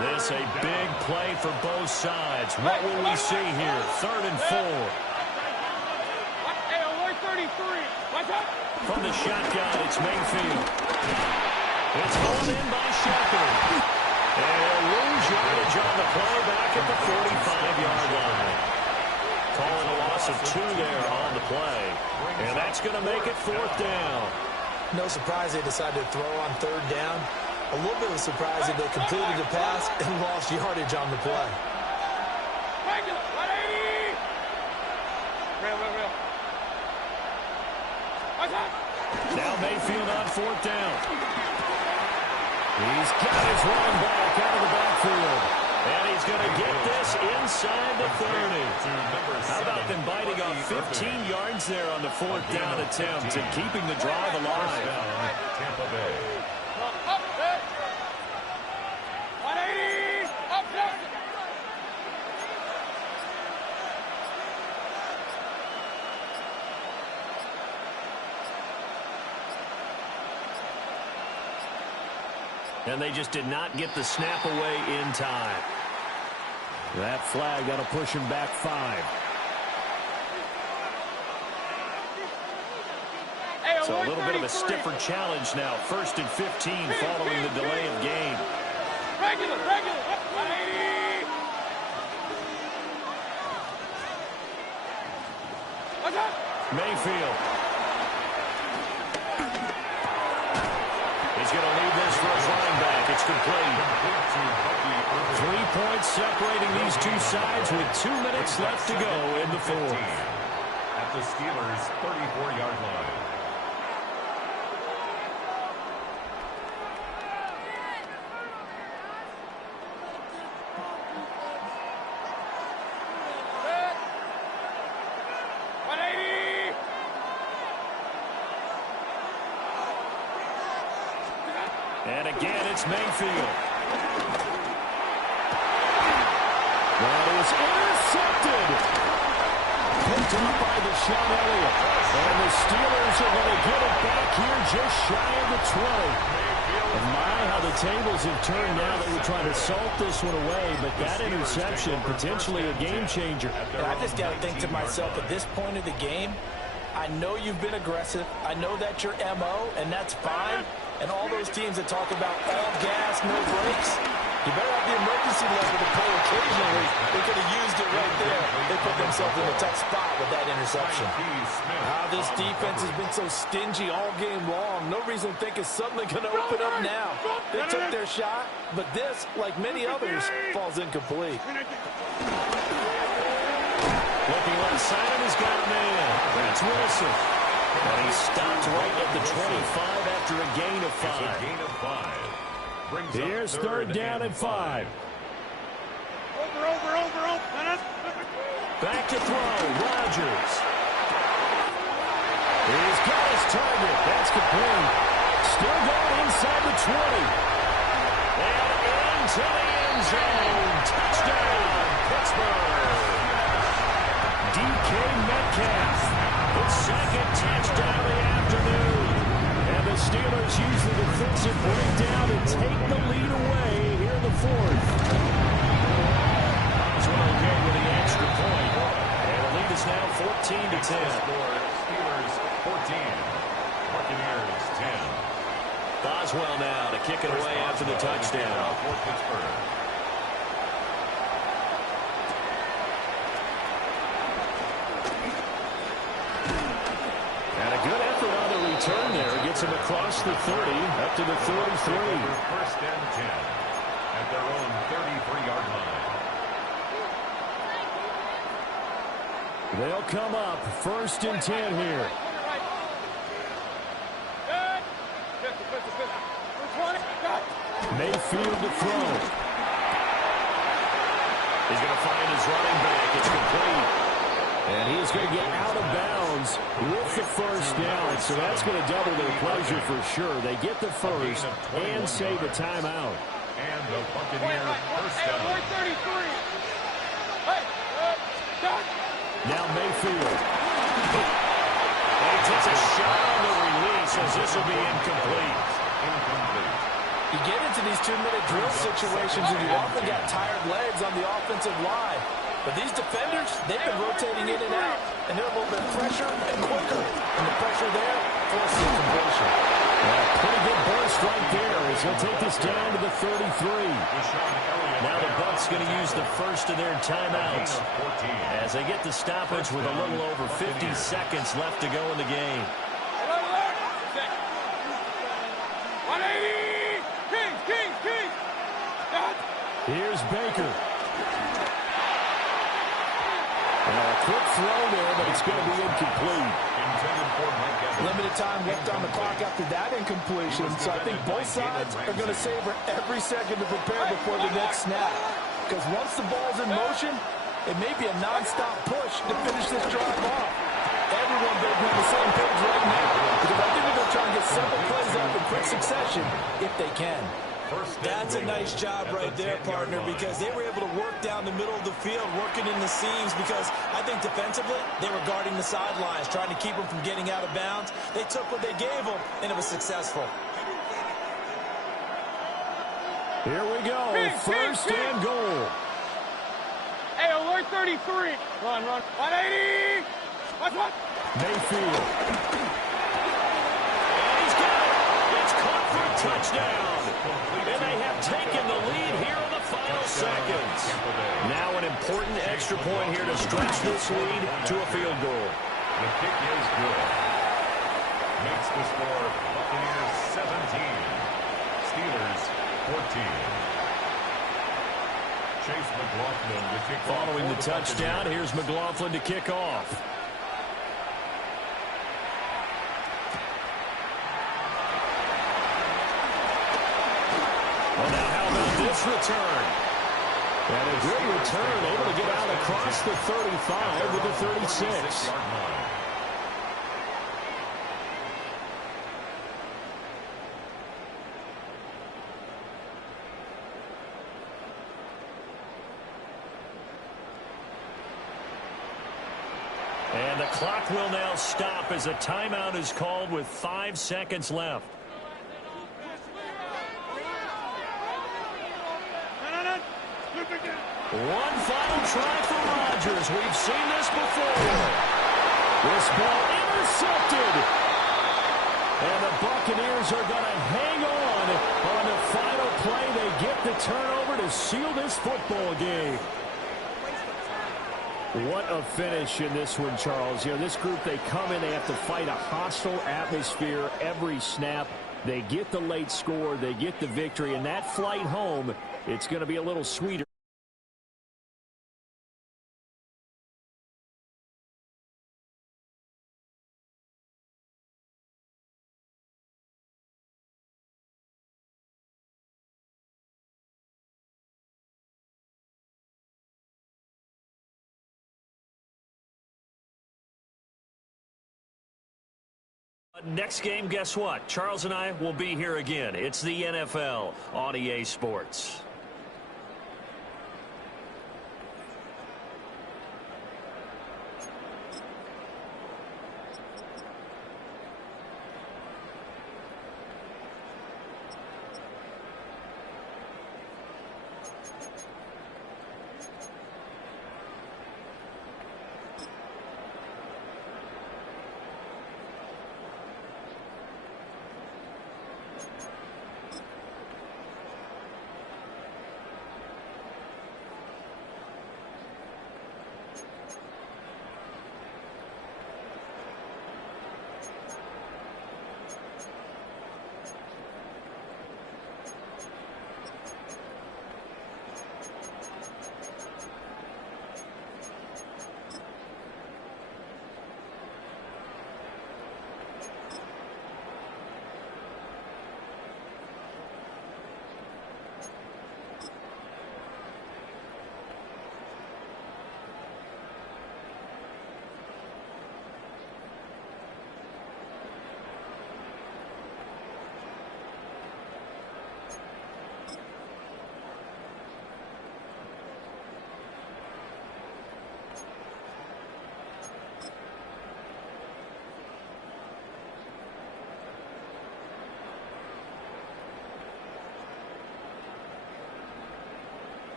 This a big play for both sides. What will we see here? 3rd and 4. From the shotgun, it's Mayfield. It's hauled in by Shepard. And he'll lose yardage on the play back at the 45-yard line. Calling a loss of 2 there on the play. And that's going to make it 4th down. No surprise they decided to throw on 3rd down. A little bit of a surprise that they completed the pass and lost yardage on the play. Now Mayfield on 4th down. He's got his running back out of the backfield. And he's going to get this inside the 30. How about them biting off 15 yards there on the 4th down attempt and keeping the drive alive? Tampa Bay. And they just did not get the snap away in time. That flag got to push him back 5. So a little bit of a stiffer challenge now. 1st and 15 following the delay of game. Regular. Mayfield. He's going to leave this for his running back. It's complete. 3 points separating these two sides with 2 minutes left to go in the 4th. At the Steelers' 34-yard line. And again, it's Mayfield. That is intercepted. Picked up by Deshaun Elliott. And the Steelers are going to get it back here just shy of the 20. And my, how the tables have turned now. They were trying to salt this one away, but that interception, potentially a game changer. And I just got to think to myself, at this point of the game, I know you've been aggressive. I know that's your MO, and that's fine. And all those teams that talk about all gas, no brakes, you better have the emergency level to pull occasionally. They could have used it right there. They put themselves in a tough spot with that interception. This defense has been so stingy all game long. No reason to think it's suddenly going to open up now. They took their shot, but this, like many others, falls incomplete. Looking left side, and he's got a man. That's Wilson. And he stopped right at the 25 after a gain of 5. Here's 3rd down and 5. Over. Back to throw, Rodgers. He's got his target. That's complete. Still going inside the 20. And into the end zone. Touchdown, Pittsburgh. DK Metcalf. His 2nd touchdown of the afternoon. And the Steelers use the defensive breakdown to take the lead away here in the 4th. Boswell again with the extra point. And the lead is now 14-10. Steelers 14. Buccaneers 10. Boswell now to kick it away after the touchdown. For Pittsburgh. Good effort on the return there. Gets him across the 30, up to the 33. 1st and 10 at their own 33-yard line. They'll come up 1st and 10 here. Mayfield to throw. He's going to find his running back. It's complete. And he's going to get out of bounds with the 1st down. So that's going to double their pleasure for sure. They get the 1st and save a timeout. And the Buccaneer 1st down. Now Mayfield. And he takes a shot on the release as this will be incomplete. You get into these 2-minute drill situations, and you often got tired legs on the offensive line. But these defenders, they've been rotating in and out, and they're a little bit fresher and quicker. And the pressure there forces the completion. Pretty good burst right there as he'll take this down to the 33. Now the Bucs going to use the first of their timeouts as they get the stoppage with a little over 50 seconds left to go in the game. 180! Kings! Here's Baker. A quick throw there, but it's going to be incomplete. Limited time left on the clock after that incompletion, so I think both sides are going to savor every second to prepare before the next snap. Because once the ball's in motion, it may be a non-stop push to finish this drive off. Everyone better be on the same page right now, because I think they're going to try and get several plays up in quick succession if they can. That's a nice job right there, partner, because they were able to work down the middle of the field, working in the seams, because I think defensively they were guarding the sidelines, trying to keep them from getting out of bounds. They took what they gave them, and it was successful. Here we go, first and goal. Hey, alert 33. Run. 180. Watch. Mayfield. And he's got it. It's caught for a touchdown. And they have taken the lead here in the final seconds. Now an important extra point here to stretch this lead to a field goal. The kick is good. Makes the score Buccaneers 17. Steelers 14. Chase McLaughlin to kick off. Following the touchdown, here's McLaughlin to kick off. Well, now how about this return? And a good return, able to get out across the 35 to the 36. And the clock will now stop as a timeout is called with 5 seconds left. One final try for Rodgers. We've seen this before. This ball intercepted. And the Buccaneers are going to hang on the final play. They get the turnover to seal this football game. What a finish in this one, Charles. You know, this group, they come in, they have to fight a hostile atmosphere every snap. They get the late score, they get the victory, and that flight home, it's going to be a little sweeter. Next game, guess what? Charles and I will be here again. It's the NFL on EA Sports.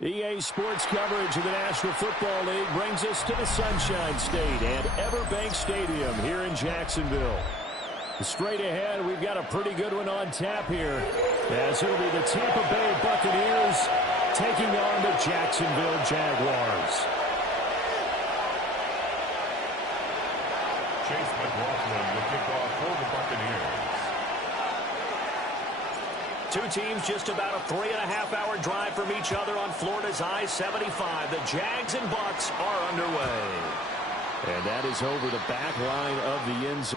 EA Sports coverage of the National Football League brings us to the Sunshine State and Everbank Stadium here in Jacksonville. Straight ahead, we've got a pretty good one on tap here, as it'll be the Tampa Bay Buccaneers taking on the Jacksonville Jaguars. Chase McLaughlin will kick off for the Buccaneers. Two teams just about a 3.5-hour drive from each other on Florida's I-75. The Jags and Bucs are underway. And that is over the back line of the end zone.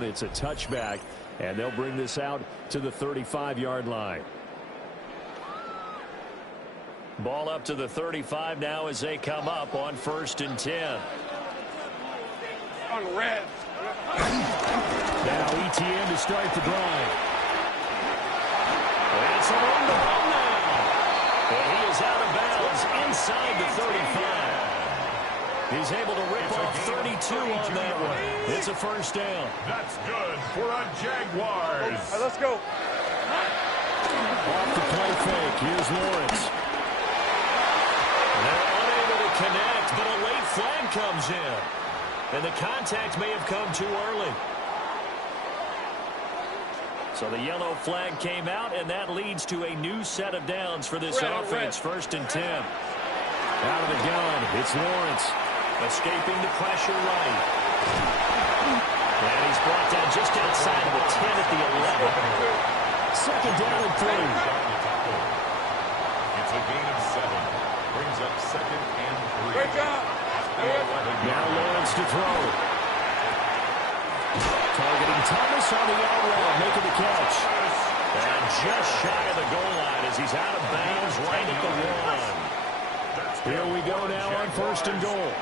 It's a touchback, and they'll bring this out to the 35-yard line. Ball up to the 35 now as they come up on 1st and 10. On red. Now ETN to start the drive. It's around the ball now. And he is out of bounds inside the 35. He's able to rip off 32 on that one. It's a first down. That's good for the Jaguars. Right, let's go. Off the play fake. Here's Lawrence. They're unable to connect, but a late flag comes in. And the contact may have come too early. So the yellow flag came out, and that leads to a new set of downs for this offense. 1st and 10. Out of the gun, it's Lawrence. Escaping the pressure right. And he's brought down just outside of the 10 at the 11. 2nd down and 3. It's a gain of 7. Brings up 2nd and 3. Great job. Now Lawrence to throw. Targeting Thomas on the out route, making the catch. And just shy of the goal line as he's out of bounds right at the 1. Here we go now on 1st and goal.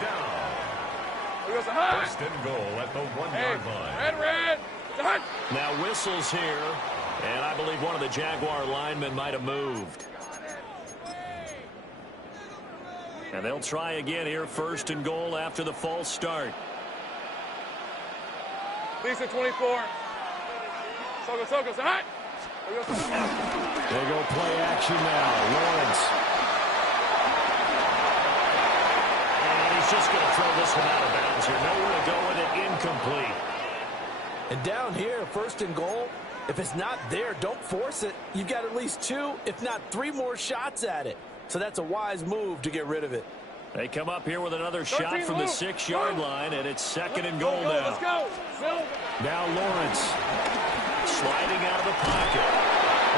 Down. 1st and goal at the 1-yard line. Red. Now whistles here, and I believe one of the Jaguar linemen might have moved. And they'll try again here, 1st and goal after the false start. Lisa 24. Soko, hot. They go play action now. Lawrence. Just going to throw this one out of bounds here. Nowhere to go with it. Incomplete. And down here, 1st and goal, if it's not there, don't force it. You've got at least 2, if not 3 more shots at it. So that's a wise move to get rid of it. They come up here with another shot from the 6-yard line, and it's 2nd and goal now. Let's go. Now Lawrence sliding out of the pocket.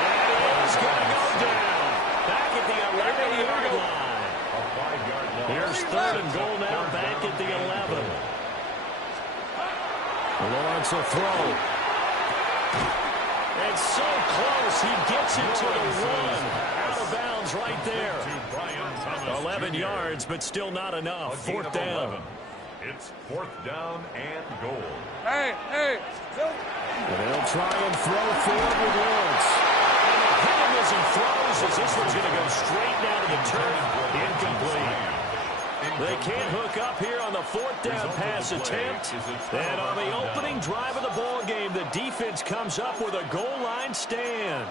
And it's going to go down. Back at the 11-yard line. Here's 3rd and goal now, back at the 11. Lawrence will throw. It's so close, he gets it to the 1. Out of bounds right there. 11 yards, but still not enough. 4th down. It's 4th down and goal. Hey. And they'll try and throw forward with Lawrence. And hit him as he throws, as this one's going to go straight down to the turf. Incomplete. They can't hook up here on the 4th down pass attempt. And on the opening drive of the ball game, the defense comes up with a goal line stand.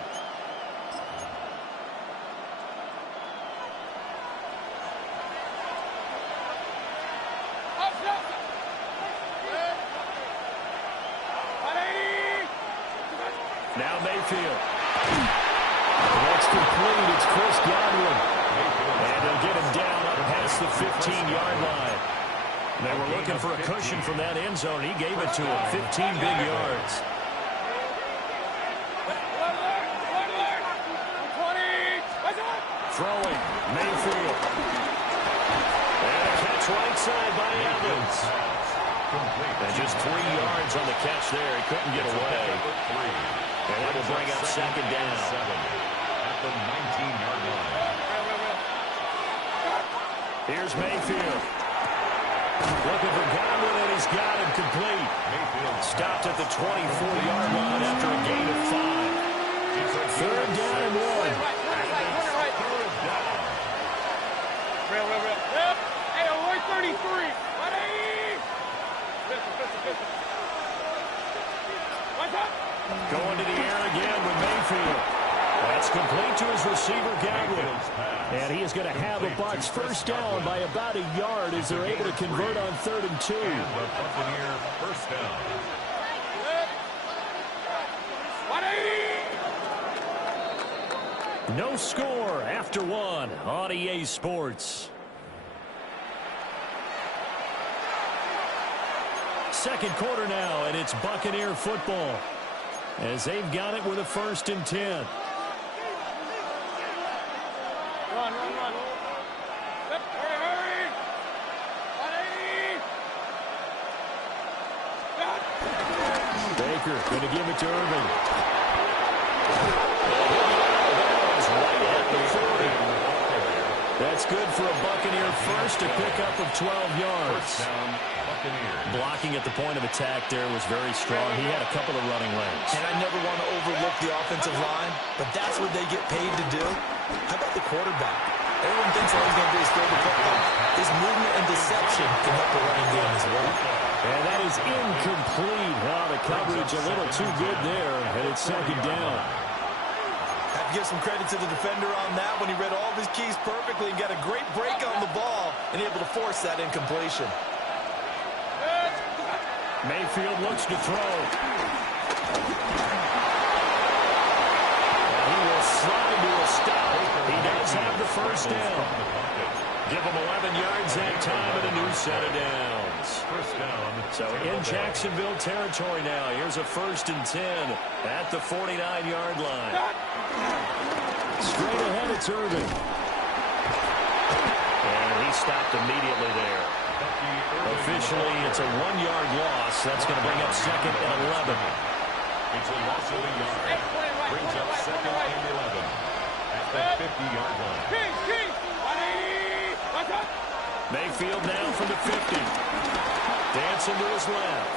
Now Mayfield. That's complete. It's Chris Godwin. And they'll get him down up past the 15-yard line. They were looking for a cushion from that end zone. He gave it to him. 15 big yards. Throwing. Mayfield. And a catch right side by Evans. And just 3 yards on the catch there. He couldn't get away. And that will bring up 2nd down. the 19-yard line. Here's Mayfield. Looking for Godwin, and he's got him complete. Mayfield stopped at the 24-yard line after a gain of 5. Third down and 1. Yep. Hey, Roy 33. Going to the air again with Mayfield. That's complete to his receiver, Godwin. And he is going to have a Bucs first down by about a yard as they're able to convert on 3rd and 2. And the Buccaneer first down. No score after 1 on EA Sports. Second quarter now, and it's Buccaneer football as they've got it with a 1st and 10. Run. Yep, hurry. 180. Baker going to give it to Irvin. That's good for a Buccaneer first, a pickup of 12 yards. Blocking at the point of attack there was very strong. He had a couple of running lanes. And I never want to overlook the offensive line, but that's what they get paid to do. How about the quarterback? Everyone thinks all he's going to do is throw the football. His movement and deception can help the running game as well. And that is incomplete. Oh, the coverage a little too good there, and it's 2nd down. Have to give some credit to the defender on that when he read all of his keys perfectly and got a great break on the ball and able to force that incompletion. Mayfield looks to throw. And he will slide into a stop. He does have the first down. Give him 11 yards that time and a new set of downs. First down. So in Jacksonville territory now. Here's a 1st and 10 at the 49-yard line. Straight ahead, it's Irvin. And he stopped immediately there. Officially, it's a 1-yard loss. That's going to bring up 2nd and 11. It's a loss of a yard. Brings up 2nd and 11 at the 50-yard line. Mayfield now from the 50. Dancing to his left.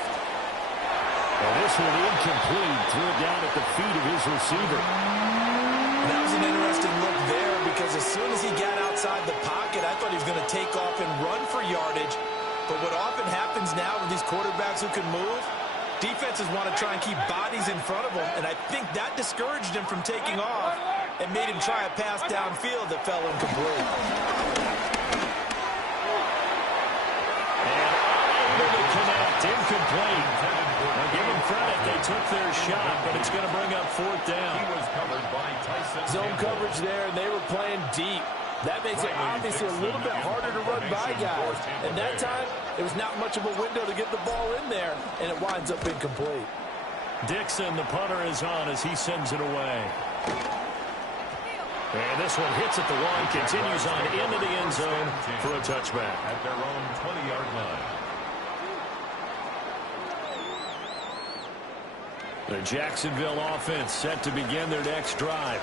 And this one incomplete. Threw it down at the feet of his receiver. That was an interesting look there because as soon as he got outside the pocket, I thought he was going to take off and run for yardage. But what often happens now with these quarterbacks who can move, defenses want to try and keep bodies in front of them, and I think that discouraged him from taking off and made him try a pass downfield that fell incomplete. Incomplete. Now give them credit. They took their shot, but it's going to bring up 4th down. He was covered by Tyson. Zone coverage there, and they were playing deep. That makes it obviously a little bit harder to run by guys. And that time, there was not much of a window to get the ball in there, and it winds up incomplete. Dixon, the punter, is on as he sends it away. And this one hits at the 1, continues on into the end zone for a touchback. At their own 20-yard line. The Jacksonville offense set to begin their next drive.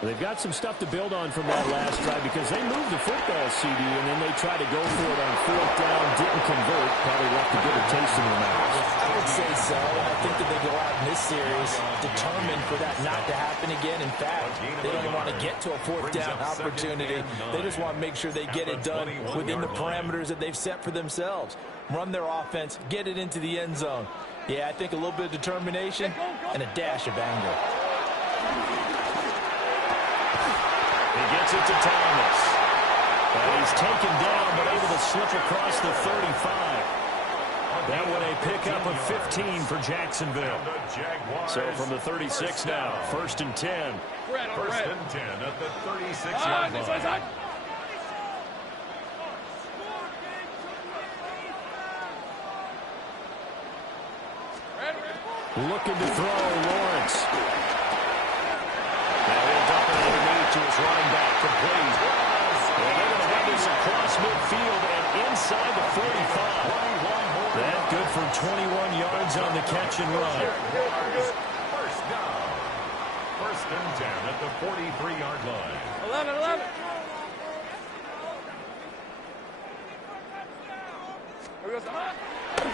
They've got some stuff to build on from that last drive because they moved the football, CD, and then they tried to go for it on 4th down, didn't convert, probably left a bitter taste in their mouth. I would say so. I think that they go out in this series determined for that not to happen again. In fact, they don't even want to get to a 4th down opportunity. They just want to make sure they get it done within the parameters that they've set for themselves. Run their offense, get it into the end zone. Yeah, I think a little bit of determination and a dash of anger. He gets it to Thomas. And he's taken down, but able to slip across the 35. That one a pickup of 15 for Jacksonville. So from the 36 now, 1st and 10. 1st and 10 at the 36-yard line. Looking to throw, Lawrence. Now he'll dump it underneath to his running back, complete. And they're going to have this across midfield and inside the 45. That good for 21 yards on the catch and run. First down. First and 10 at the 43-yard line. 11.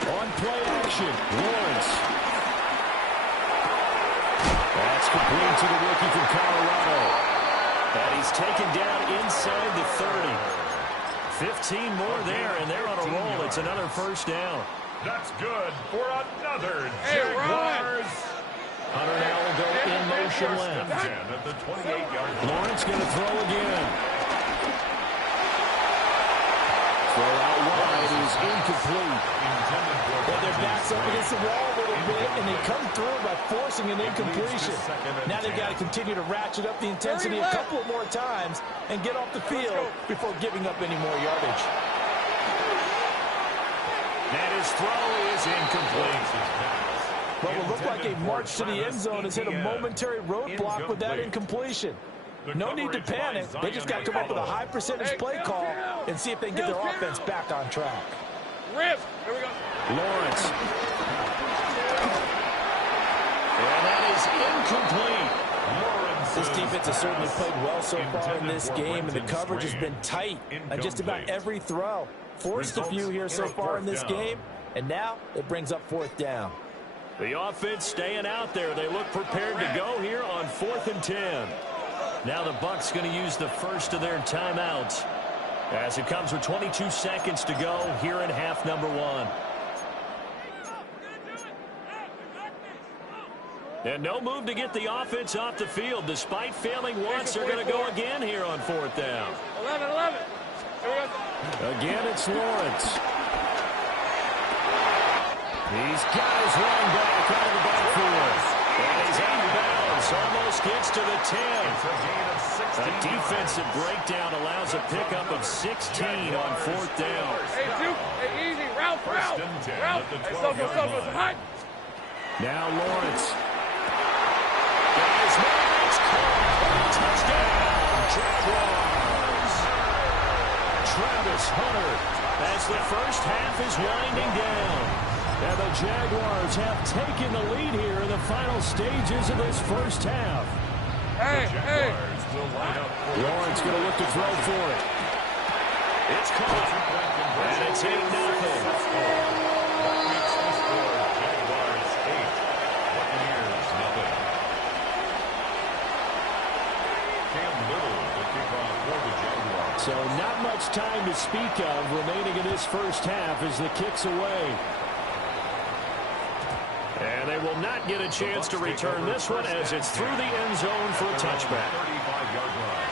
On play action, Lawrence. That's complete to the rookie from Colorado. And he's taken down inside the 30. 15 more there, and they're on a roll. It's another first down. That's good for another Jaguars. Hunter now will go in motion left. At the 28-yard line. Lawrence going to throw again. Throw out wide is incomplete. Well, their back's up against the wall a little bit, and they come through by forcing an incompletion. Now they've got to continue to ratchet up the intensity a couple more times and get off the field before giving up any more yardage. And his throw is incomplete. But what looked like a march to the end zone has hit a momentary roadblock with that incompletion. No need to panic. They just got to come up with a high percentage play call and see if they can get their offense back on track. Rip. Here we go. Lawrence. And that is incomplete. This defense has certainly played well so far in this game, and the coverage has been tight on just about every throw. Forced a few here so far in this game, and now it brings up fourth down. The offense staying out there. They look prepared to go here on 4th and 10. Now the Bucs going to use the first of their timeouts as it comes with 22 seconds to go here in half number 1. And no move to get the offense off the field. Despite failing once, they're going to go again here on 4th down. 11. Here we go. Again, it's Lawrence. He's got his running back out of the backfield. And he's out of bounds. Almost gets to the 10. A defensive breakdown allows a pickup of 16 on 4th down. Hey, Duke. Hey, easy. Route. Hey, so. Hot. Now Lawrence. Got his man. It's caught. Touchdown, Jaguars. Travis Hunter as the first half is winding down. And the Jaguars have taken the lead here in the final stages of this first half. Hey. Lawrence going to look to throw for it. It's caught. And it's 8-0. That makes the score Jaguars 8, Buccaneers 0. Cam Little to kick off for the Jaguars. So not much time to speak of remaining in this first half as the kick's away. And they will not get a chance to return this one as it's through the end zone for a touchback. 35-yard line.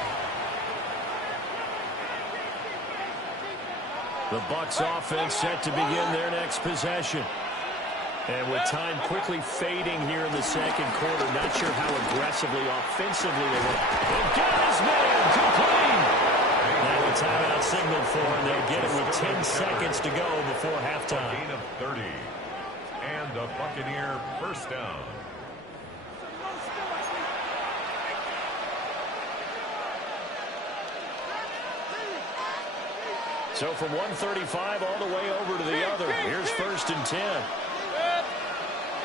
The Bucs offense set to begin their next possession. And with time quickly fading here in the second quarter, not sure how aggressively, offensively they will. They've got his man complete. Now a timeout signaled for, and they'll get it with 10 seconds to go before halftime. Gain of 30. And a Buccaneer first down. So from 135 all the way over to the other. Here's first and 10.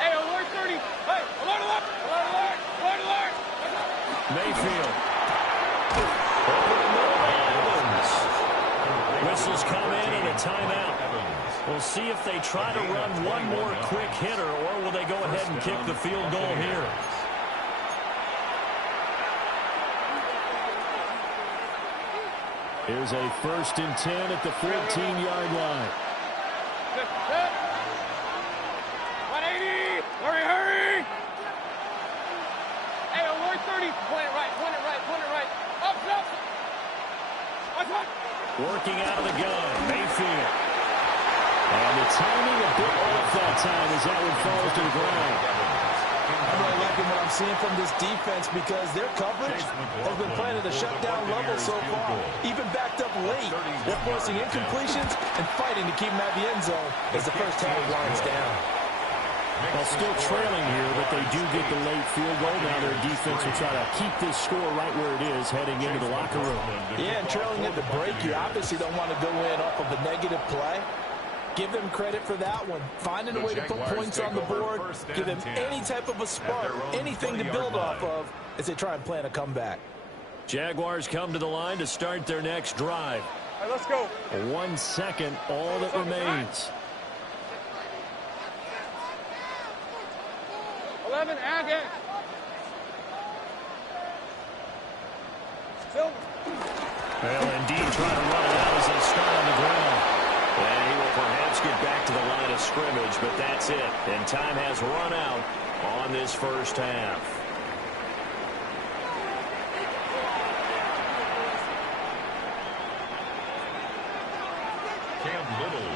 Hey, alert 30. Hey, alert. Mayfield. Over the middle to Evans. Whistles come in and a timeout. We'll see if they try to run one more quick hitter, or will they go ahead and kick the field goal here. Here's a first and 10 at the 14-yard line. 180. Hurry. Hey, alert 30. Point it right. Up. Working out of the gun, Mayfield. And the timing a bit off that time as that one falls to the ground. I'm really liking what I'm seeing from this defense because their coverage has been playing at a shutdown level so far. Even backed up late, they're forcing incompletions and fighting to keep them at the end zone as the first half winds down. Well, still trailing here, but they do get the late field goal. Now their defense will try to keep this score right where it is heading into the locker room. Yeah, and trailing at the break, you obviously don't want to go in off of a negative play. Give them credit for that one. Finding a way to put points on the board, give them any type of a spark, anything to build off of, as they try and plan a comeback. Jaguars come to the line to start their next drive. All right, let's go. 1 second, all that remains. 11, again. Silver. Well, indeed, trying to run it out as they start on the ground. And he will perhaps get back to the line of scrimmage, but that's it. And time has run out on this first half.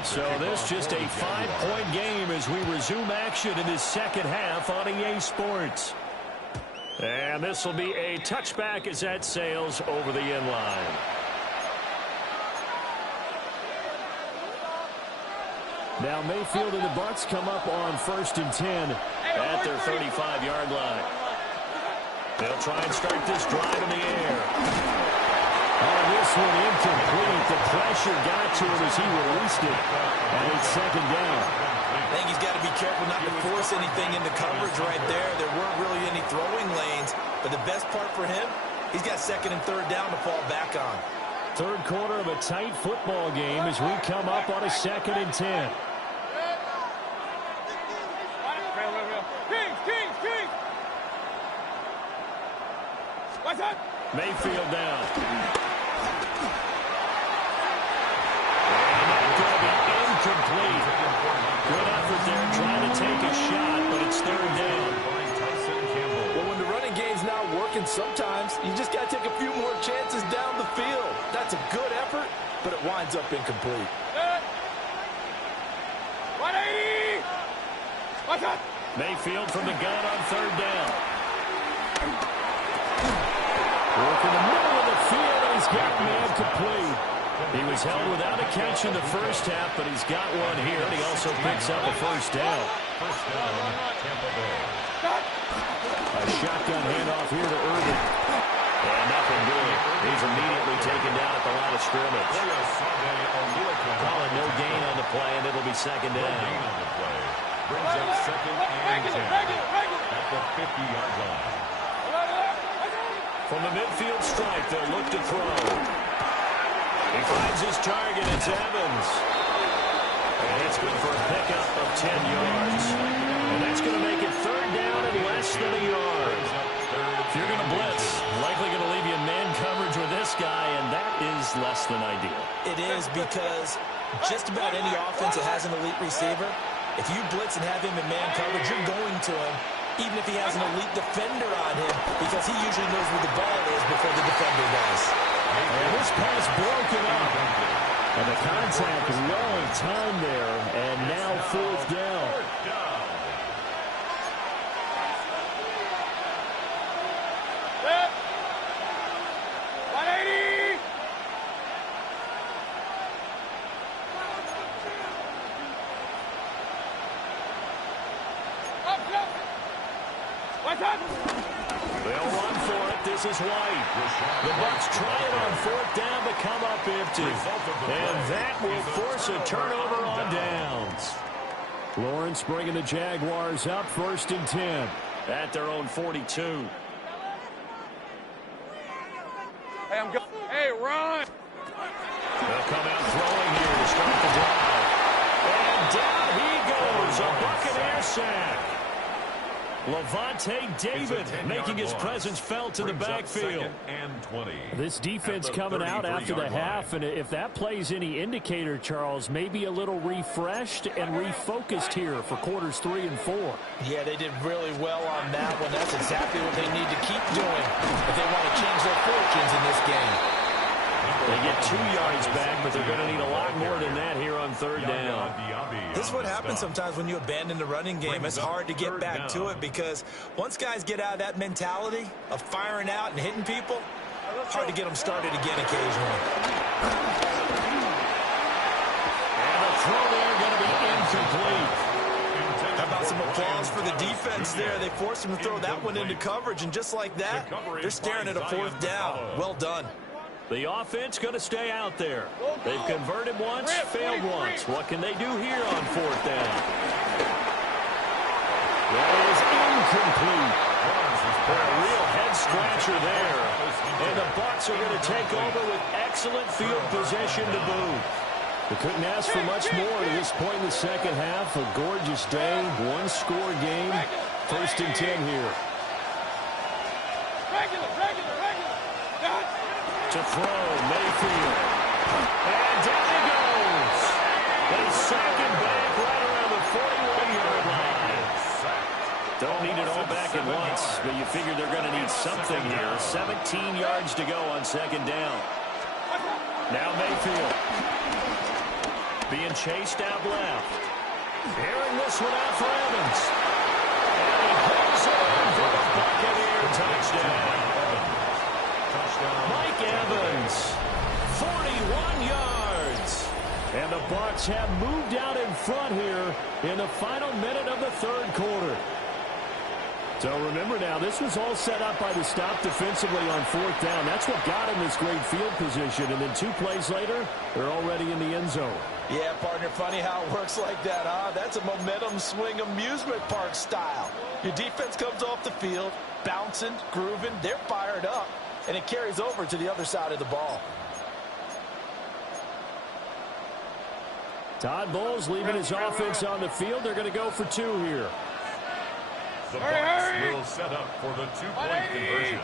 So this just a 5-point game as we resume action in this second half on EA Sports. And this will be a touchback as that sails over the end line. Now Mayfield and the Bucs come up on 1st and 10 at their 35-yard line. They'll try and start this drive in the air. On this one, incomplete. The pressure got to him as he released it. And it's second down. I think he's got to be careful not to force anything into coverage right there. There weren't really any throwing lanes. But the best part for him, he's got 2nd and 3rd down to fall back on. Third quarter of a tight football game as we come up on a 2nd and 10. Kings! What's that? Mayfield down. And that's going to be incomplete. Good effort there trying to take a shot, but it's 3rd down. Well, when the running game's not working, sometimes you just got to take a few more chances down the field. That's a good effort, but it winds up incomplete. 180! What's that? Mayfield from the gun on 3rd down. Work in the middle of the field, and he's got man complete. He was held without a catch in the first half, but he's got one here, and he also picks up a 1st down. A shotgun handoff here to Irvin. And nothing doing. He's immediately taken down at the line of scrimmage. Calling no gain on the play, and it'll be 2nd down. Brings up 2nd and 10 at the 50-yard line. From the midfield stripe, they'll look to throw. He finds his target. It's Evans. And it's good for a pickup of 10 yards. And that's going to make it 3rd down and less than a yard. If you're going to blitz, likely going to leave you in man coverage with this guy, and that is less than ideal. It is, because just about any offense that has an elite receiver, if you blitz and have him in man coverage, you're going to him, even if he has an elite defender on him, because he usually knows where the ball is before the defender does. And this pass broken up. And the contact is well in time there, and now 4th down. They'll run for it. This is White. The Bucs try it on 4th down but come up empty. And that will force a turnover on downs. Lawrence bringing the Jaguars up 1st and 10 at their own 42. Hey, I'm good. Hey, run! They'll come out throwing here to start the drive. And down he goes. A Buccaneer sack. Levante David making his presence felt in the backfield. This defense coming out after the half, and if that plays any indicator, Charles, maybe a little refreshed and refocused here for quarters 3 and 4. Yeah, they did really well on that one. That's exactly what they need to keep doing if they want to change their fortunes in this game. They get 2 yards back, but they're going to need a lot more than that here on 3rd down. This is what happens sometimes when you abandon the running game. It's hard to get back to it because once guys get out of that mentality of firing out and hitting people, hard to get them started again occasionally. And the throw there going to be incomplete. How about some applause for the defense there? They forced him to throw that one into coverage, and just like that, they're staring at a 4th down. Well done. The offense going to stay out there. They've converted once, failed once. What can they do here on 4th down? That is incomplete. A real head-scratcher there. And the Bucs are going to take over with excellent field position to boot. They couldn't ask for much more at this point in the second half. A gorgeous day, one-score game. 1st and 10 here. To throw, Mayfield. And down he goes. They sack him back right around the 41-yard line. Don't need it all back at once, but you figure they're going to need something here. 17 yards to go on 2nd down. Now Mayfield. Being chased out left. Airing this one out for Evans. And he holds it in for the Buccaneer touchdown. Mike Evans, 41 yards. And the Bucs have moved out in front here in the final minute of the 3rd quarter. So remember now, this was all set up by the stop defensively on 4th down. That's what got him this great field position. And then 2 plays later, they're already in the end zone. Yeah, partner, funny how it works like that, huh? That's a momentum swing amusement park style. Your defense comes off the field, bouncing, grooving, they're fired up, and it carries over to the other side of the ball. Todd Bowles leaving his offense on the field. They're going to go for 2 here. The Bucs will set up for the 2-point conversion.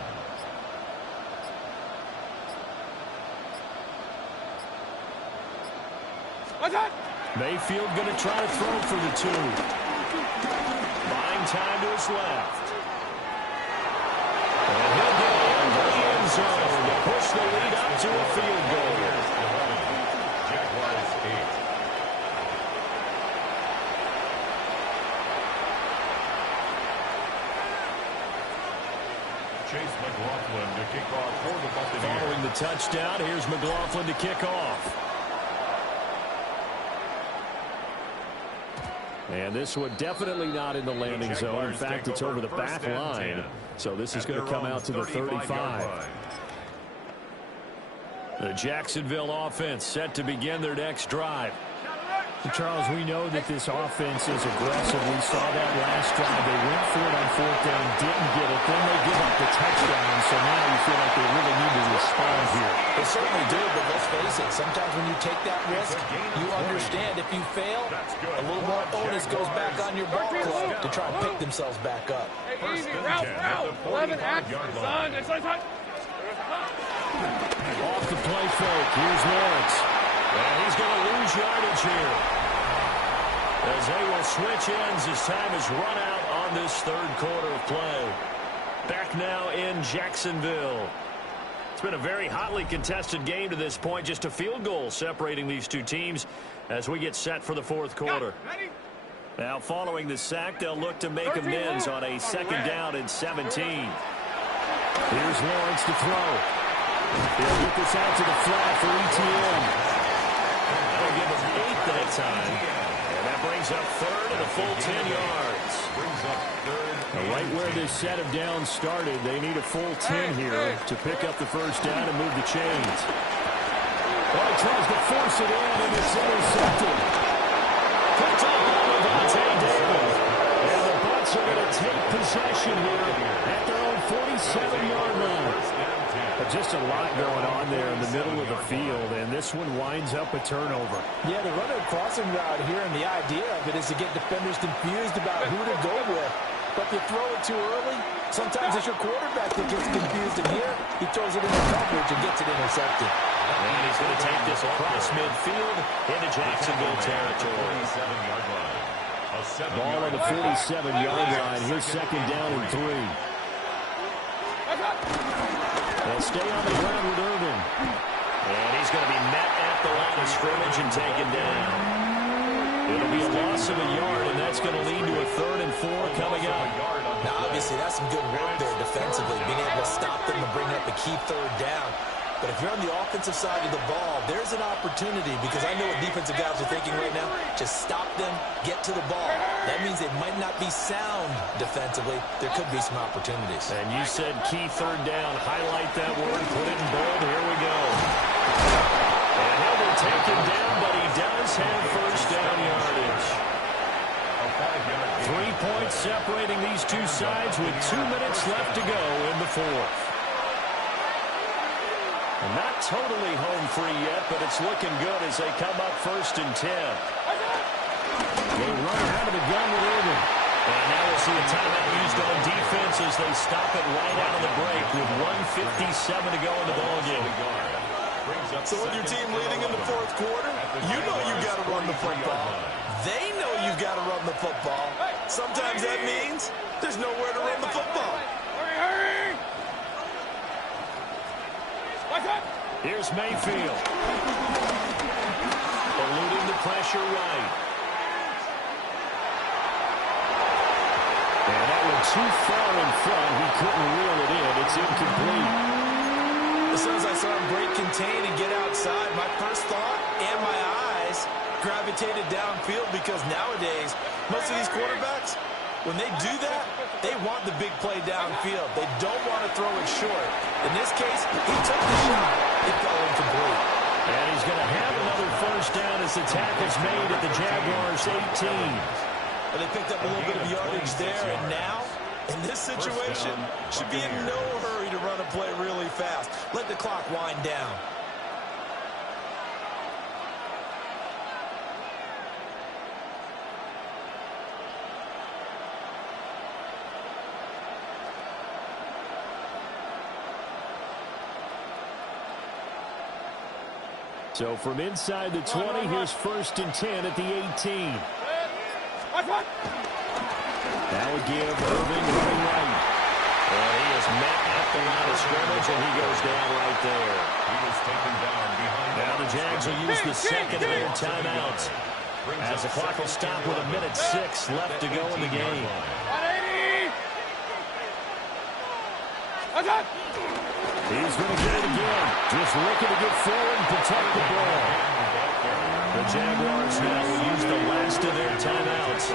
Mayfield going to try to throw for the 2. Buying time to his left. And he'll get into the end zone to push the lead up to a field goal. Jaguars 8. Chase McLaughlin to kick off for the Buccaneers. Following the touchdown, here's McLaughlin to kick off. And this one definitely not in the landing zone. In fact, it's over the back line. So this is going to come out to the 35. The Jacksonville offense set to begin their next drive. Charles, we know that this offense is aggressive. We saw that last drive. They went for it on 4th down, didn't get it. Then they give up the touchdown. So now you feel like they really need to respond here. They certainly do, but let's face it. Sometimes when you take that risk, you understand if you fail, a little more onus goes back on your ball club to try and pick themselves back up. Hey, easy, route. 11 action, son. Off the play fake. Here's Lawrence. And he's going to lose yardage here, as they will switch ends as time has run out on this 3rd quarter of play. Back now in Jacksonville. It's been a very hotly contested game to this point. Just a field goal separating these 2 teams as we get set for the 4th quarter. Now following the sack, they'll look to make amends on a 2nd down and 17. Here's Lawrence to throw. He'll get this out to the flat for ETN. They'll give him 8 that time. And that brings up 3rd and a full 10 yards. Brings up 3rd. Right where this set of downs started, they need a full 10 here to pick up the 1st down and move the chains. Well, he tries to force it in, and it's intercepted. Picked up by Levante David. And the Bucs are going to take possession here at their own 47-yard line. Just a lot going on there in the middle of the field, and this one winds up a turnover. Yeah, they're running a crossing route here, and the idea of it is to get defenders confused about who to go with. But if you throw it too early, sometimes it's your quarterback that gets confused, and here he throws it into coverage and gets it intercepted. And he's going to take this across midfield into Jacksonville territory. Ball on the 47-yard line. Here's 2nd down and 3. They'll stay on the ground with Irvin. And he's going to be met at the line of scrimmage and taken down. It'll be a loss of a yard, and that's going to lead to a 3rd and 4 coming up. Now, obviously, that's some good work there defensively, being able to stop them and bring up a key 3rd down. But if you're on the offensive side of the ball, there's an opportunity, because I know what defensive guys are thinking right now. Just stop them, get to the ball. That means it might not be sound defensively. There could be some opportunities. And you said key 3rd down. Highlight that word, put it in bold. Here we go. And he'll be taken down, but he does have 1st down yardage. 3 points separating these two sides with 2 minutes left to go in the fourth. Not totally home free yet, but it's looking good as they come up 1st and 10. They run out of the gun with Irvin. And now we'll see a timeout used on defense as they stop it right out of the break with 1:57 to go in the ballgame. So with your team leading in the fourth quarter, you know you've got to run the football. They know you've got to run the football. Sometimes that means there's nowhere to run the football. Hurry! Here's Mayfield. Eluding the pressure right. And that one too far in front. He couldn't reel it in. It's incomplete. As soon as I saw him break contain and get outside, my first thought and my eyes gravitated downfield because nowadays, most of these quarterbacks, when they do that, they want the big play downfield. They don't want to throw it short. In this case, he took the shot. It fell incomplete. And he's going to have another first down as the tackle's made at the Jaguars' 18. But they picked up a little bit of yardage there, and now, in this situation, should be in no hurry to run a play really fast. Let the clock wind down. So from inside the 20, here's 1st and 10 at the 18. Now again, Irving running right. And he is met at the line of scrimmage, and he goes down right there. He was taken down behind. Now the Jags will use the second of their timeouts, as the clock will stop with 1:06 left to go in the game. 180! He's going to get it again. Just looking to get forward and protect the ball. The Jaguars now will use the last of their timeouts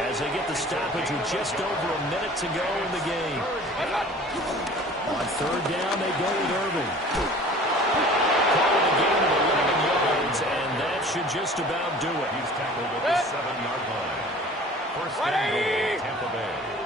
as they get the stoppage with just over a minute to go in the game. On 3rd down, they go with Irving. Calling a gain of 11 yards, and that should just about do it. He's tackled at the 7-yard line. First and goal, Tampa Bay.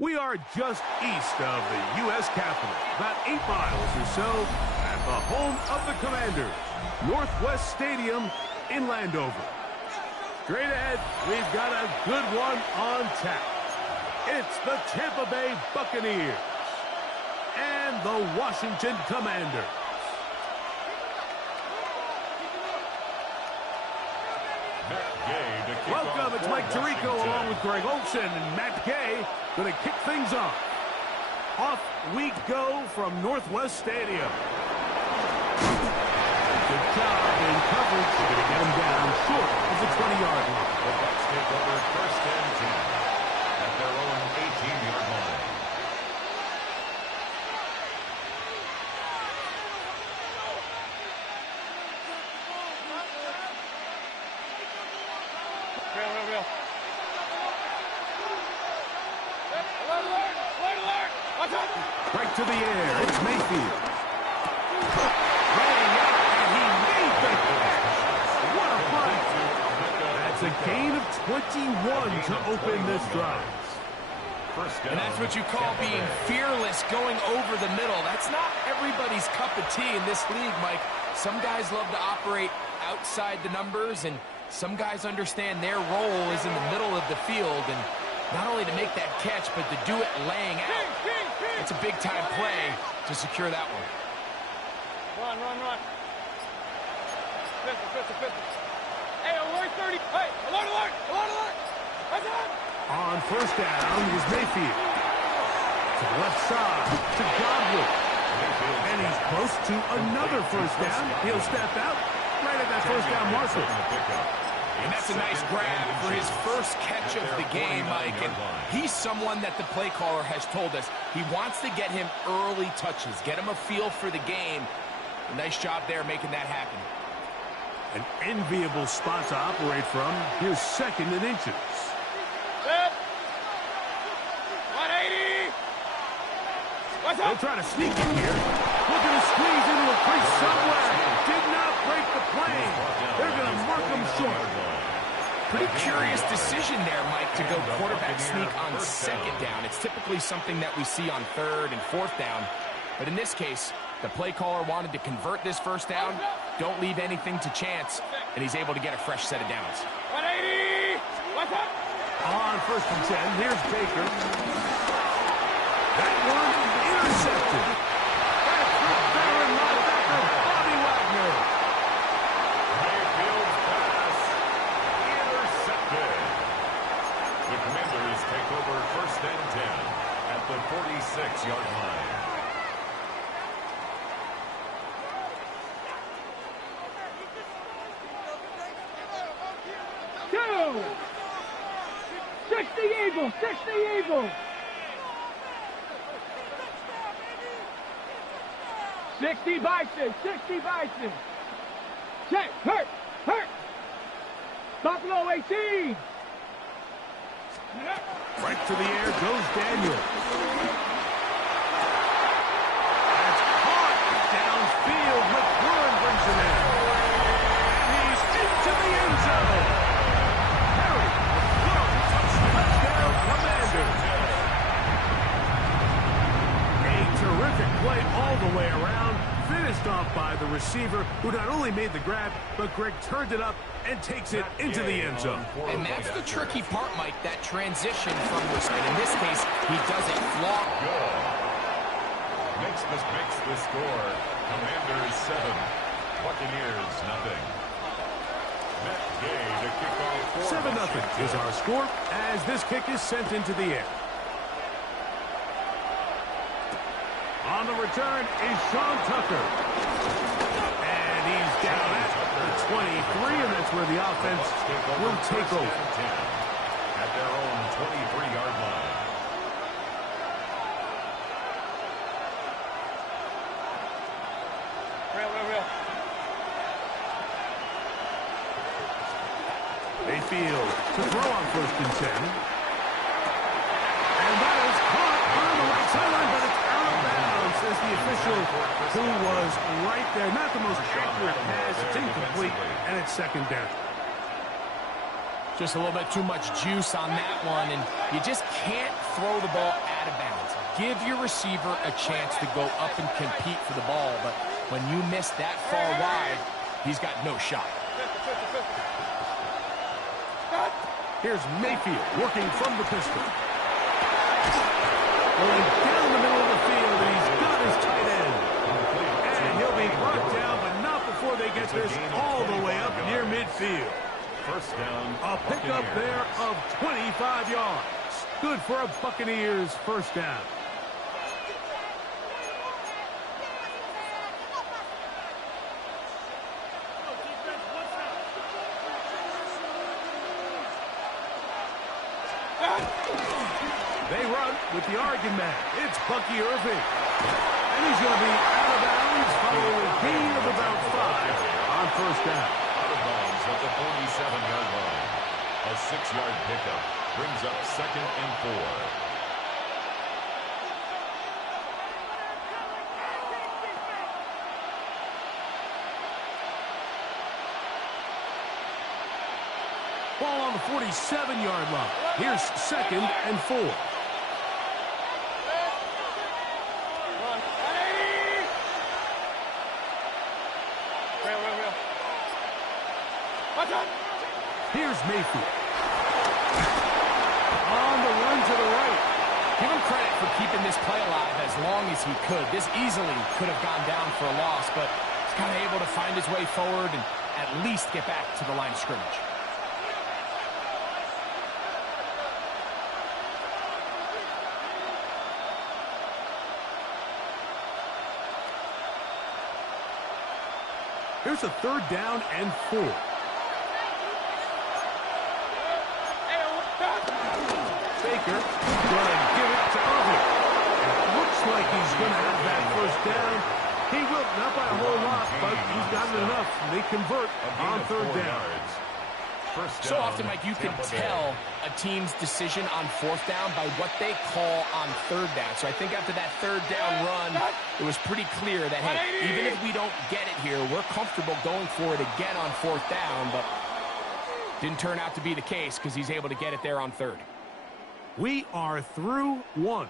We are just east of the U.S. Capitol, about 8 miles or so, at the home of the Commanders, Northwest Stadium in Landover. Straight ahead, we've got a good one on tap. It's the Tampa Bay Buccaneers and the Washington Commanders. Welcome, it's Mike Tirico along with Greg Olsen and Matt Gay going to kick things off. Off we go from Northwest Stadium. Good job in coverage. They're going to get him down short of the 20-yard line. The Bucs take over first and 10 at their own 18-yard line. Right to the air. It's Mayfield. Laying out, and he made the catch. What a play. That's a gain of 21 to open this drive. And that's what you call being fearless, going over the middle. That's not everybody's cup of tea in this league, Mike. Some guys love to operate outside the numbers, and some guys understand their role is in the middle of the field, and not only to make that catch, but to do it laying out. It's a big-time play to secure that one. Run. Pistol. Hey, alert 30. Hey, alert. That's it. On first down was Mayfield. To the left side, to Godwin. And he's close to another first down. He'll step out right at that first down marker. And that's a nice grab for his first catch of the game, Mike. And he's someone that the play caller has told us he wants to get him early touches, get him a feel for the game. A nice job there making that happen. An enviable spot to operate from. Here's second and inches. 180. They'll try to sneak in here. Looking to squeeze into a crease somewhere. Did not break the plane. They're going to mark him short. Pretty curious decision there, Mike, to go quarterback sneak on second down. It's typically something that we see on third and fourth down. But in this case, the play caller wanted to convert this first down. Don't leave anything to chance. And he's able to get a fresh set of downs. 180. What's up? On first and 10, here's Baker. That one intercepted. That's the veteran linebacker, Bobby Wagner. Mayfield's pass intercepted. The Commanders take over first and 10 at the 46-yard line. Two. 60 Eagles. 60 Eagles. 60 Bison. 60 Bison. Check. Hurt. Buffalo 18. Right to the air goes Daniel. That's caught downfield. McLaurin brings it in. And he's into the end zone. Harry McLaurin, touchdown Commanders. A terrific play all the way around. Finished off by the receiver, who not only made the grab, but Greg turned it up and takes it into the end zone. And that's the tricky part, Mike, that transition from receiver. In this case, he does it flawed. Good. Makes the score. Commanders 7, Buccaneers nothing. Matt Gay to kick off 7-0 is our score as this kick is sent into the air. On the return is Sean Tucker. And he's down at the 23, and that's where the offense will take over. At their own 23-yard line. Real. Mayfield to throw on first and 10. And that is caught on the right sideline, but it's out of bounds, says the official who was right there. Not the most accurate pass. It's incomplete, and it's second down. Just a little bit too much juice on that one, and you just can't throw the ball out of bounds. Give your receiver a chance to go up and compete for the ball, but when you miss that far wide, he's got no shot. Here's Mayfield working from the pistol. Going down the middle of the field, and he's got his tight end. And he'll be brought down, but not before they get this all the way up near midfield. First down. A pickup there of 25 yards. Good for a Buccaneers first down. They run with the argument. It's Bucky Irving. And he's going to be out of bounds following a gain of about 5 on first down. Out of bounds at the 47-yard line. A 6-yard pickup brings up 2nd and 4. Ball on the 47-yard line. Here's 2nd and 4. Here's Mayfield. On the run to the right. Give him credit for keeping this play alive as long as he could. This easily could have gone down for a loss, but he's kind of able to find his way forward and at least get back to the line of scrimmage. Here's a 3rd down and 4. Baker going to give it to Irving. It looks like he's going to have that first down. He will, not by a whole lot, but he's got it enough. They convert on 3rd down. So often, Mike, you can tell a team's decision on 4th down by what they call on 3rd down. So I think after that 3rd down run, it was pretty clear that, hey, even if we don't get it here, we're comfortable going for it again on 4th down, but didn't turn out to be the case because he's able to get it there on 3rd. We are through 1.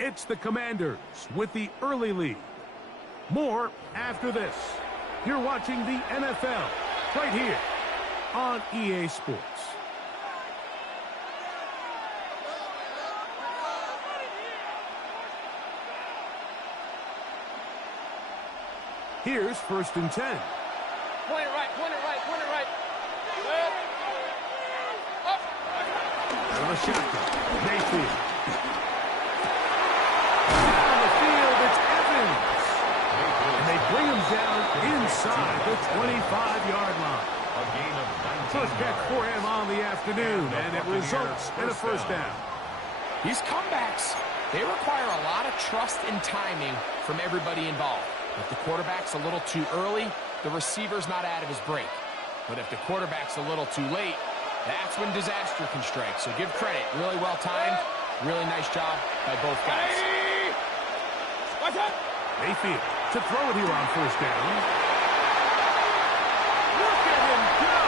It's the Commanders with the early lead. More after this. You're watching the NFL right here on EA Sports. Here's 1st and 10. Point it right, point it right, point it right. Out of the shotgun, Mayfield. Down the field, it's Evans. And they bring him down inside the 25-yard line. A gain of 19 First catch yards. for him on the afternoon, and it results in a first down. These comebacks, they require a lot of trust and timing from everybody involved. If the quarterback's a little too early, the receiver's not out of his break. But if the quarterback's a little too late, that's when disaster can strike. So give credit. Really well timed. Really nice job by both guys. Mayfield to throw it here on first down. Look at him go!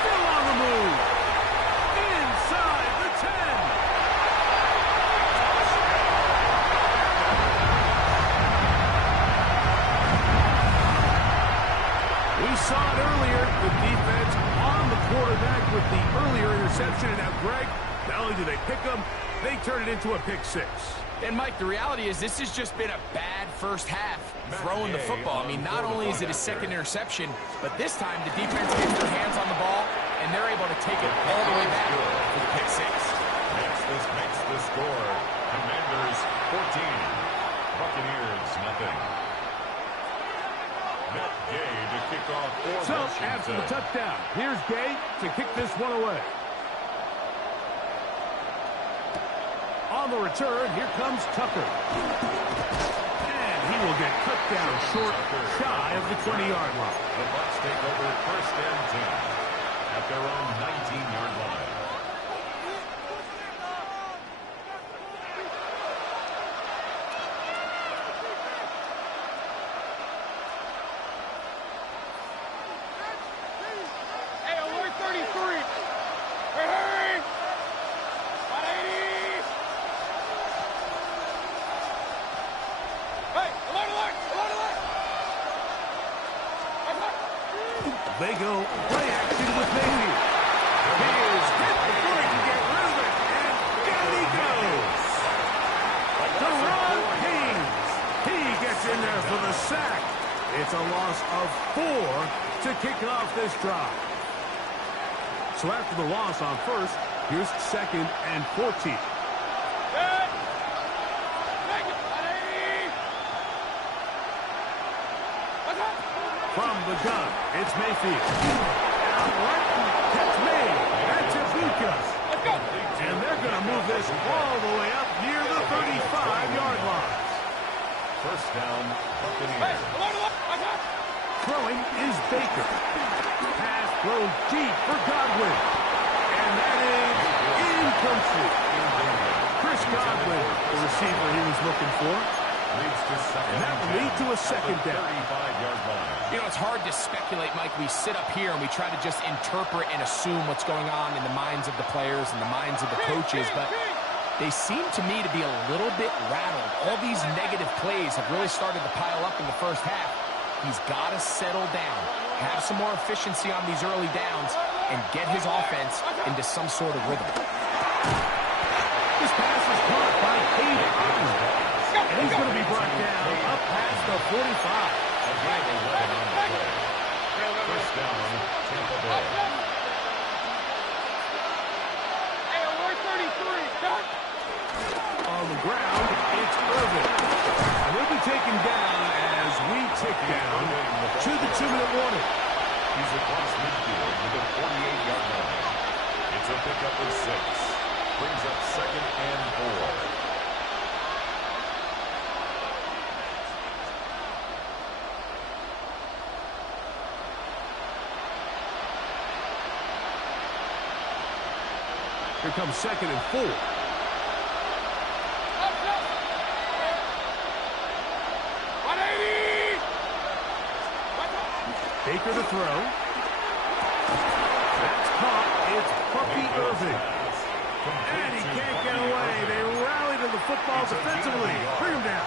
Still on the move. Inside the 10. We saw it earlier. The defense on the quarterback with the earlier interception. And now, Greg, not only do they pick him, they turn it into a pick 6. And, Mike, the reality is this has just been a bad first half throwing the football. I mean, not only is it a 2nd interception, but this time the defense gets their hands on the ball, and they're able to take it all the way back for the pick 6. This makes the score. Commanders 14. Buccaneers nothing. Matt Gay to kick off for So, Washington. after the touchdown, here's Gay to kick this one away. On the return, here comes Tucker. And he will get cut down short, shy of the 20-yard line. The Bucs take over 1st and 10 at their own 19-yard line. Hey, we're 30 They go play action with Mayfield. He is hit before he can get rid of it, and down he goes. Deron Haynes. He gets in there for the sack. It's a loss of 4 to kick off this drive. So after the loss on first, here's 2nd and 14. From the gun, it's Mayfield. Out right, catch made. That's Ibuka. And they're going to move this all the way up near the 35-yard line. First down, Buccaneers. Throwing is Baker. Pass thrown deep for Godwin. And that is incomplete. Chris Godwin, the receiver he was looking for. And that will lead to a second down. You know, it's hard to speculate, Mike. We sit up here and we try to just interpret and assume what's going on in the minds of the players and the minds of the coaches, but they seem to me to be a little bit rattled. All these negative plays have really started to pile up in the first half. He's got to settle down, have some more efficiency on these early downs, and get his offense into some sort of rhythm. This pass is caught by Hayden. And he's going to be brought down up past the 45. First down, Tampa Bay. On the ground, it's Irvin. And he'll be taken down as we tick down to the 2-minute warning. He's across midfield to the 48-yard line. It's a pickup of 6. Brings up 2nd and 4. Here comes 2nd and 4. Baker to throw. That's caught. It's Bucky Irving. And he can't get away. They rally to the football defensively. Bring him down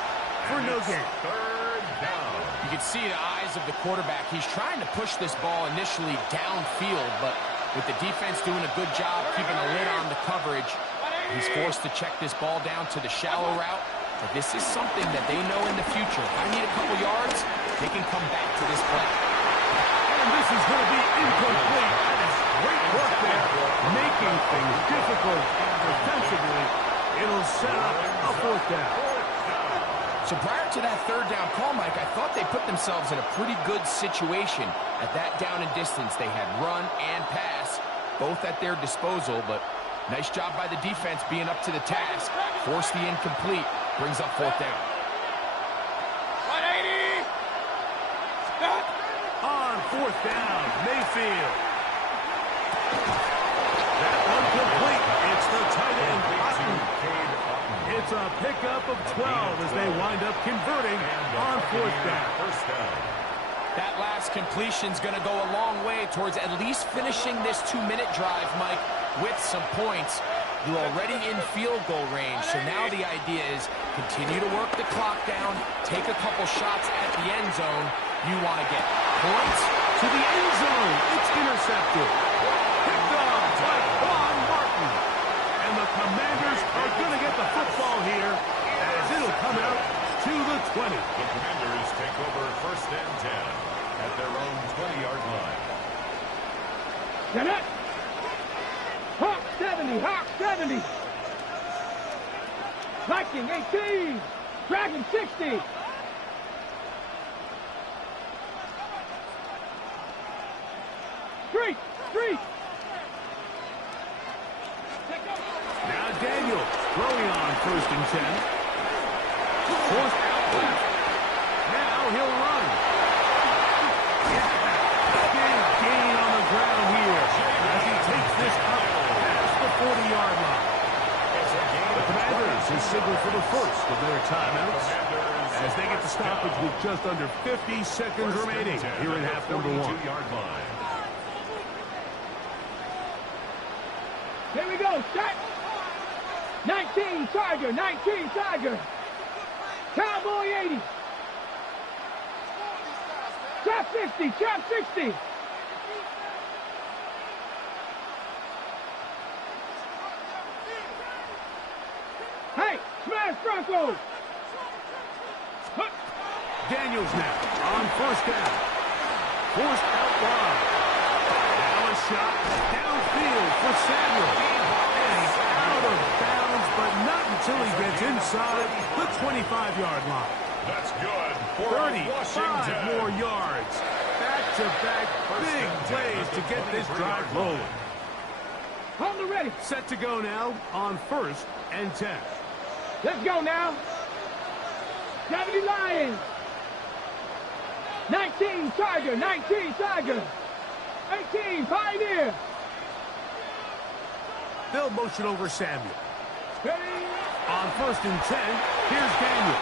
for no gain. Third down. You can see the eyes of the quarterback. He's trying to push this ball initially downfield, but with the defense doing a good job keeping a lid on the coverage, he's forced to check this ball down to the shallow route. But this is something that they know in the future. If I need a couple yards, they can come back to this play. And this is going to be incomplete. That is great work there, making things difficult. And defensively, it'll set up a 4th down. So prior to that 3rd down call, Mike, I thought they put themselves in a pretty good situation at that down and distance. They had run and pass, both at their disposal, but nice job by the defense being up to the task. Force the incomplete, brings up 4th down. 180! On 4th down, Mayfield. That one complete. It's the tight end, Otten. It's a pickup of 12 as they wind up converting on 4th down. First down. That last completion's going to go a long way towards at least finishing this 2-minute drive, Mike, with some points. You're already in field goal range, so now the idea is continue to work the clock down, take a couple shots at the end zone. You want to get points to the end zone. It's intercepted. Picked off by Juan Martin. And the Commanders are going to get the football here as it'll come out to the 20. The Commanders take over 1st and 10 at their own 20-yard line. Get it! Hawk 70, Hawk 70. Viking 18, Dragon 60. Street. Now Daniel throwing on 1st and 10. Forced out left. Now he'll run. Big gain on the ground here as he takes this up past the 40-yard line. The Commanders has signaled for the first of their timeouts as they get the stoppage with just under 50 seconds remaining here in half number 1. Here we go, set. 19 Tiger, Cowboy 80. Trap 60, go. Daniels now on first down. Forced out wide. Now a shot downfield for Samuel. And he's out of bounds, but not until he gets inside the 25-yard line. That's good. 35 more yards. Back-to-back big plays to get this drive rolling. Hold the ready. Set to go now on 1st and 10. Let's go now. 70 Lions. 19 Tiger. 19 Tiger. 18 Pioneer. They'll motion over Samuel. Ready. On 1st and 10, here's Daniel.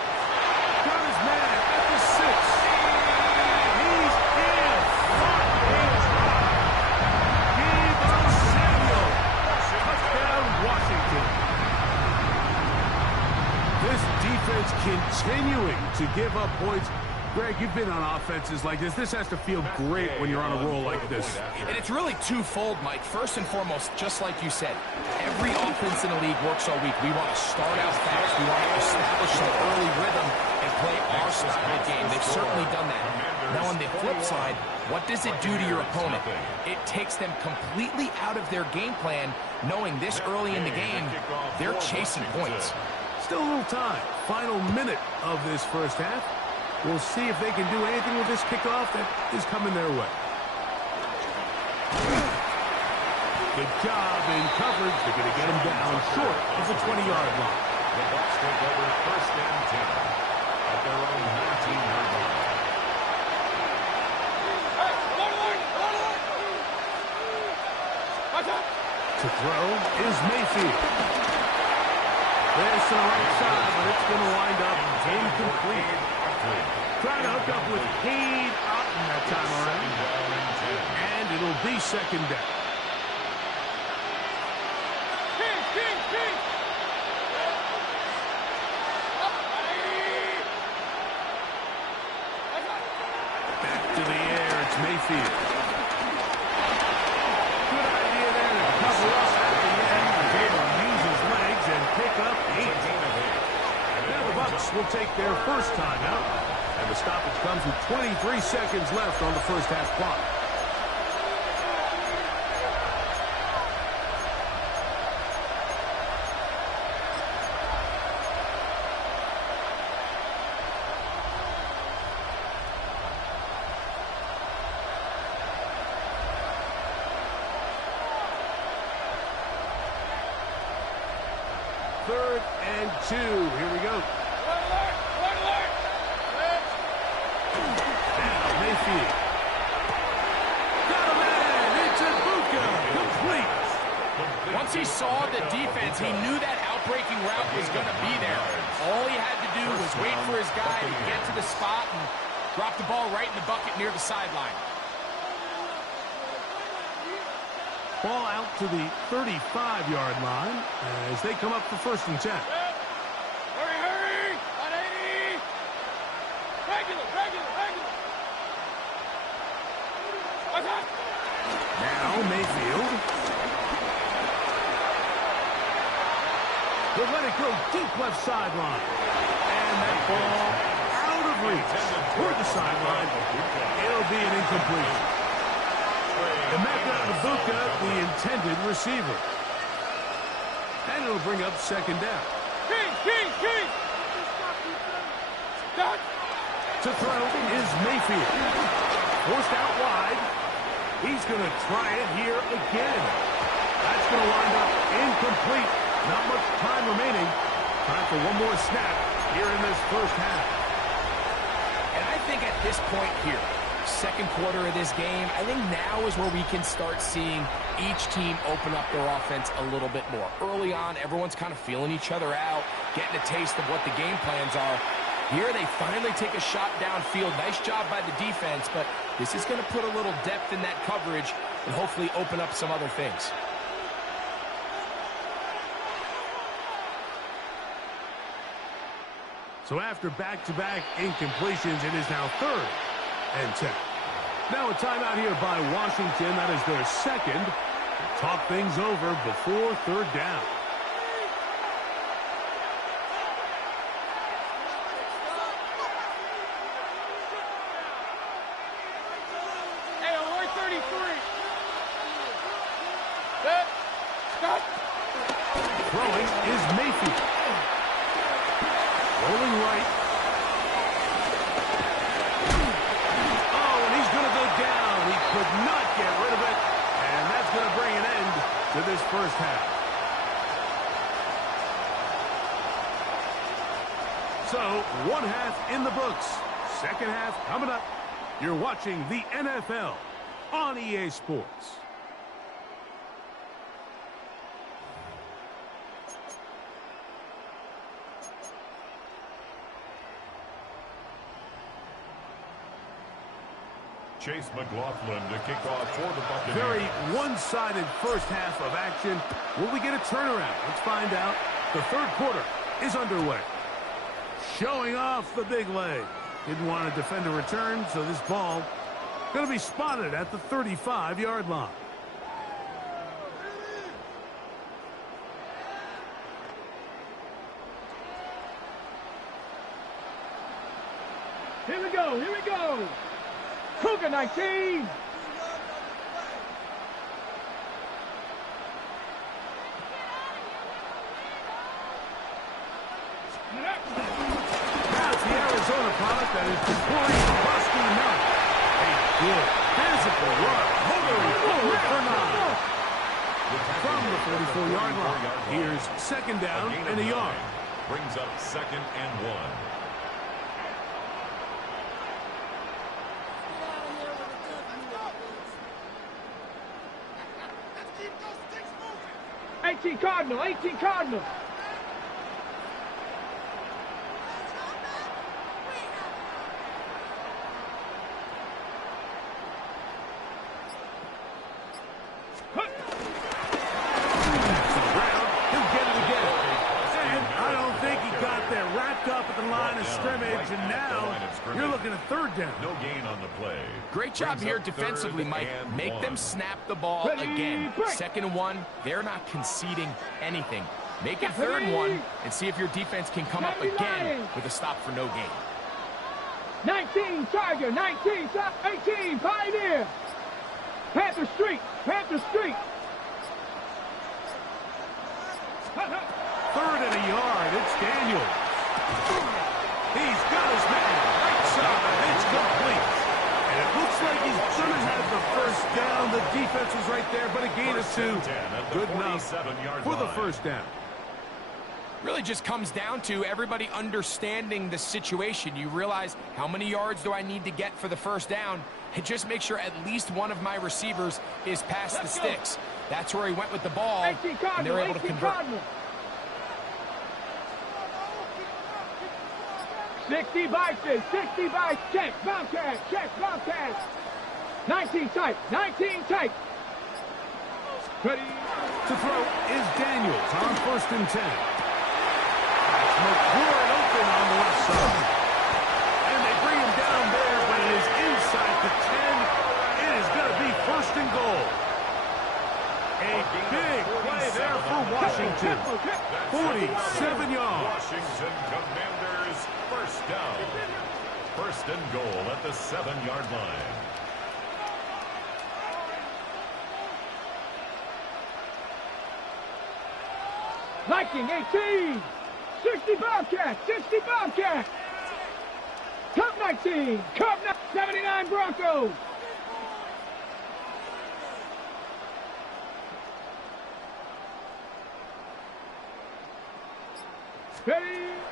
Got his man at the 6. He's in. Deebo Samuel. Touchdown, Washington. This defense continuing to give up points. Greg, you've been on offenses like this. This has to feel great when you're on a roll like this. And it's really twofold, Mike. First and foremost, just like you said, every offense in the league works all week. We want to start out fast. We want to establish some early rhythm and play our style of game. They've certainly done that. Now, on the flip side, what does it do to your opponent? It takes them completely out of their game plan, knowing this early in the game, they're chasing points. Still a little time. Final minute of this first half. We'll see if they can do anything with this kickoff that is coming their way. Good job in coverage. They're going to get him down short of the 20-yard line. The Bucs take over 1st and 10 at their own 19-yard line. To throw is Mayfield. There's to the right side, but it's going to wind up incomplete. Trying to hook up with Cade Otten that time around. And it'll be 2nd down. Back to the air, it's Mayfield. Good idea there to cover up at the end. He's able to use his legs and pick up 8. Now the Bucs will take their first timeout. And the stoppage comes with 23 seconds left on the first half clock. Third and 2. Here we go. Mayfield. Got a man. It's a Buka. Complete. Once he saw the defense, he knew that outbreaking route was going to be there. All he had to do was wait for his guy to get to the spot and drop the ball right in the bucket near the sideline. Ball out to the 35-yard line as they come up for 1st and 10. Hurry! 180! Regular! Now Mayfield. They'll let it go deep left sideline. And that ball out of reach toward the sideline. It'll be an incompletion. And Mecca Ibuka, the intended receiver. And it'll bring up 2nd down. King! Stop! To throw is Mayfield. Forced out wide. He's going to try it here again. That's going to wind up incomplete. Not much time remaining. Time for one more snap here in this first half. And I think at this point here, 2nd quarter of this game, I think now is where we can start seeing each team open up their offense a little bit more. Early on, everyone's kind of feeling each other out, getting a taste of what the game plans are. Here they finally take a shot downfield. Nice job by the defense, but this is going to put a little depth in that coverage and hopefully open up some other things. So after back-to-back incompletions, it is now 3rd and 10. Now a timeout here by Washington. That is their 2nd. Talk things over before 3rd down. is Mayfield. Rolling right. Oh, and he's going to go down. He could not get rid of it. And that's going to bring an end to this first half. So, one half in the books. Second half coming up. You're watching the NFL on EA Sports. Chase McLaughlin to kick off for the Buccaneers. Very one-sided first half of action. Will we get a turnaround? Let's find out. The third quarter is underway. Showing off the big leg. Didn't want to defend a return, so this ball going to be spotted at the 35-yard line. Here we go, here we go. Cougar 19. That's the Arizona product that is deploying Rusty Mount. A good physical run. Holding for 9. From the 44-yard line. Here's second down and a yard. Brings up 2nd and 1. 18 Cardinal, 18 Cardinal. And now you're looking at third down. No gain on the play. Great job here defensively, Mike. Make them snap the ball again. 2nd and 1. They're not conceding anything. Make it 3rd and 1 and see if your defense can come up again with a stop for no gain. 19 Tiger, 19, 18 Pioneer. Panther Street, Panther Street. 3rd and a yard. It's Daniels. He's got his man right side. It's complete. And it looks like he's going to have the first down. The defense was right there, but a gain of 2. Good enough for the first down. Really just comes down to everybody understanding the situation. You realize how many yards do I need to get for the first down, and just make sure at least one of my receivers is past the sticks. That's where he went with the ball, and they're able to convert. 60 Bison, 60 Bison, check, Bobcat, check, Bobcat. 19 tight, 19 tight. Ready. To throw is Daniels on 1st and 10. That's McLaurin open on the left side. And they bring him down there, but it is inside the 10. It is going to be 1st and goal. A big play there for Washington. 47 yards. Washington Commanders first down. 1st and goal at the 7-yard line. Viking 18. 60 Bobcat, 60 Bobcat. Cup 19, Cup 79 Broncos.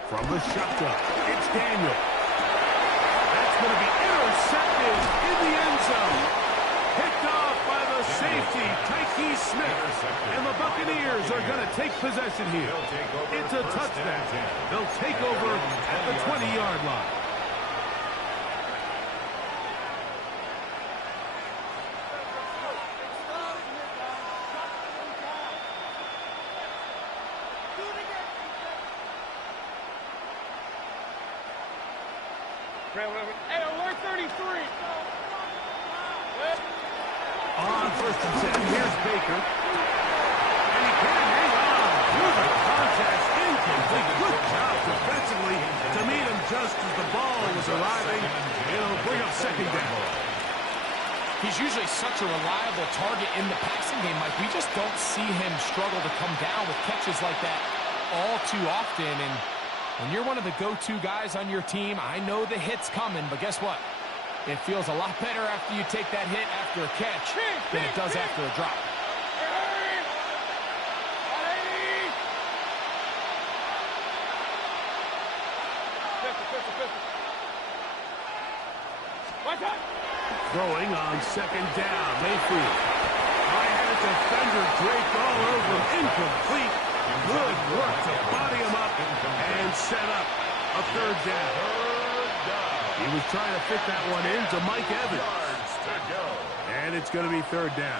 From the shotgun, it's Daniel. That's going to be intercepted in the end zone. Picked off by the safety, Tyke Smith. And the Buccaneers are going to take possession here. It's a touchdown. They'll take over at the 20-yard line. Hey, alert 33. On 1st and 10, here's Baker. And he can't hang on through the contest. Incomplete. Good job defensively to meet him just as the ball was arriving. It'll bring up 2nd down. He's usually such a reliable target in the passing game, Mike. We just don't see him struggle to come down with catches like that all too often, and when you're one of the go-to guys on your team, I know the hit's coming, but guess what? It feels a lot better after you take that hit after a catch than it does after a drop. Throwing on second down, Mayfield. Right-handed defender draped all over him, incomplete. Good work to body him up and set up a third down. He was trying to fit that one in to Mike Evans. And it's going to be third down.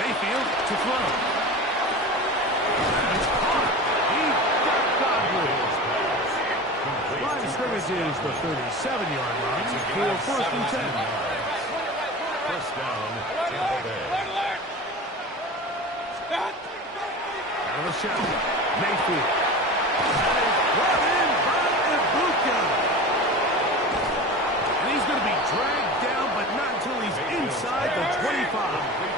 Mayfield to throw. He's caught. He got Godwin. Line of scrimmage is the 37-yard line for first and 10. First down, Tampa Bay. Out of the shot. Mayfield. That is brought in by Ibuka. And he's going to be dragged down, but not until he's inside the 25.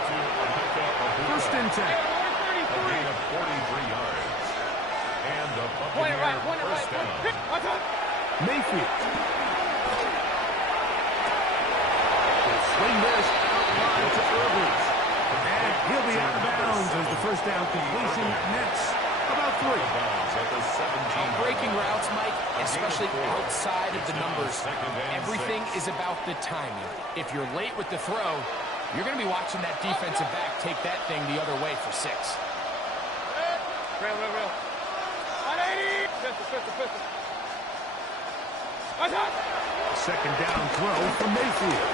First and 10. A gain of 43 yards. And a Buccaneer first down. Mayfield. He'll swing this outline to Irving. And he'll be out of bounds as the first down completion nets about 3. Breaking routes, Mike, especially outside of the numbers, everything is about the timing. If you're late with the throw, you're going to be watching that defensive back take that thing the other way for 6. Real. 180. Pistol. Second down throw from Mayfield.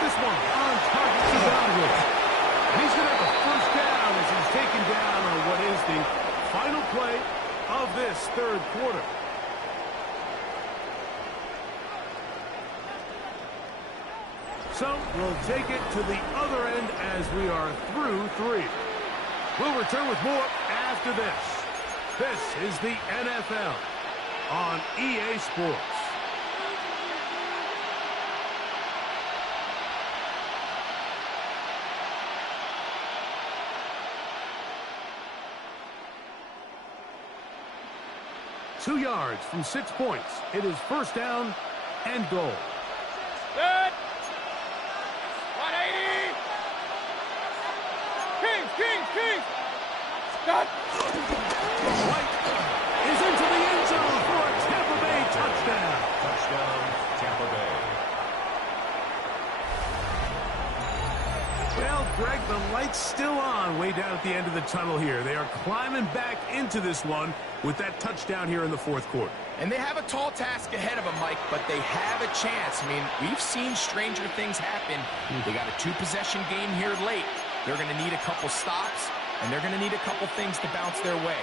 This one on target to Godwin. He's going to have a first down as he's taken down on what is the final play of this third quarter. So we'll take it to the other end as we are through 3. We'll return with more after this. This is the NFL on EA Sports. Two yards from 6 points. It is first down and goal. Good. 180. Kings. Got. White is into the end zone for a Tampa Bay touchdown. Touchdown, Tampa Bay. Well, Greg, the light's still on way down at the end of the tunnel here. They are climbing back into this one with that touchdown here in the fourth quarter. And they have a tall task ahead of them, Mike, but they have a chance. I mean, we've seen stranger things happen. They got a 2-possession game here late. They're going to need a couple stops, and they're going to need a couple things to bounce their way.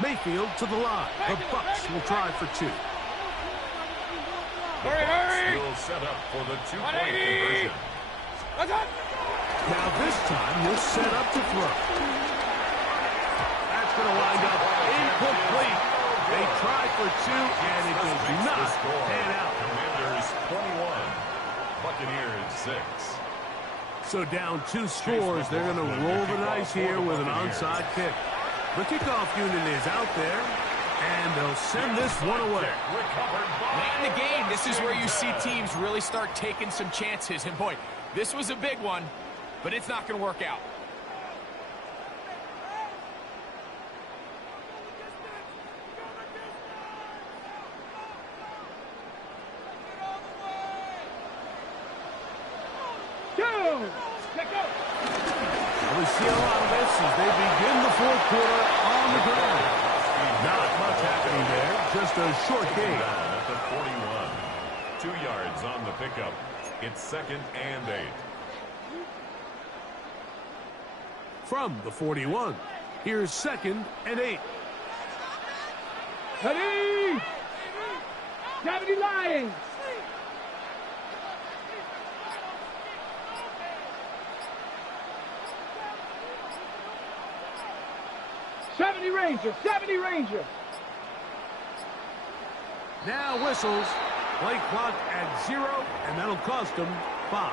Mayfield to the line. The Bucs will try for 2. Hurry. Will set up for the 2-point conversion. Now this time he'll set up to throw. That's going to wind up incomplete. They try for 2, and it does not pan out. Commanders 21, Buccaneers 6. So down 2 scores, they're going to roll the dice here with an onside kick. The kickoff unit is out there, and they'll send this one away. Late in the game, this is where you see teams really start taking some chances. And boy, this was a big one, but it's not going to work out. We see a lot of this as they begin the fourth quarter on the ground. Not much happening there, just a short game. At the 41. 2 yards on the pickup. It's 2nd and 8. From the 41, here's 2nd and 8. Ready! Gravity Lions! 70 Ranger, 70 Ranger. Now whistles. Play clock at 0, and that'll cost them 5.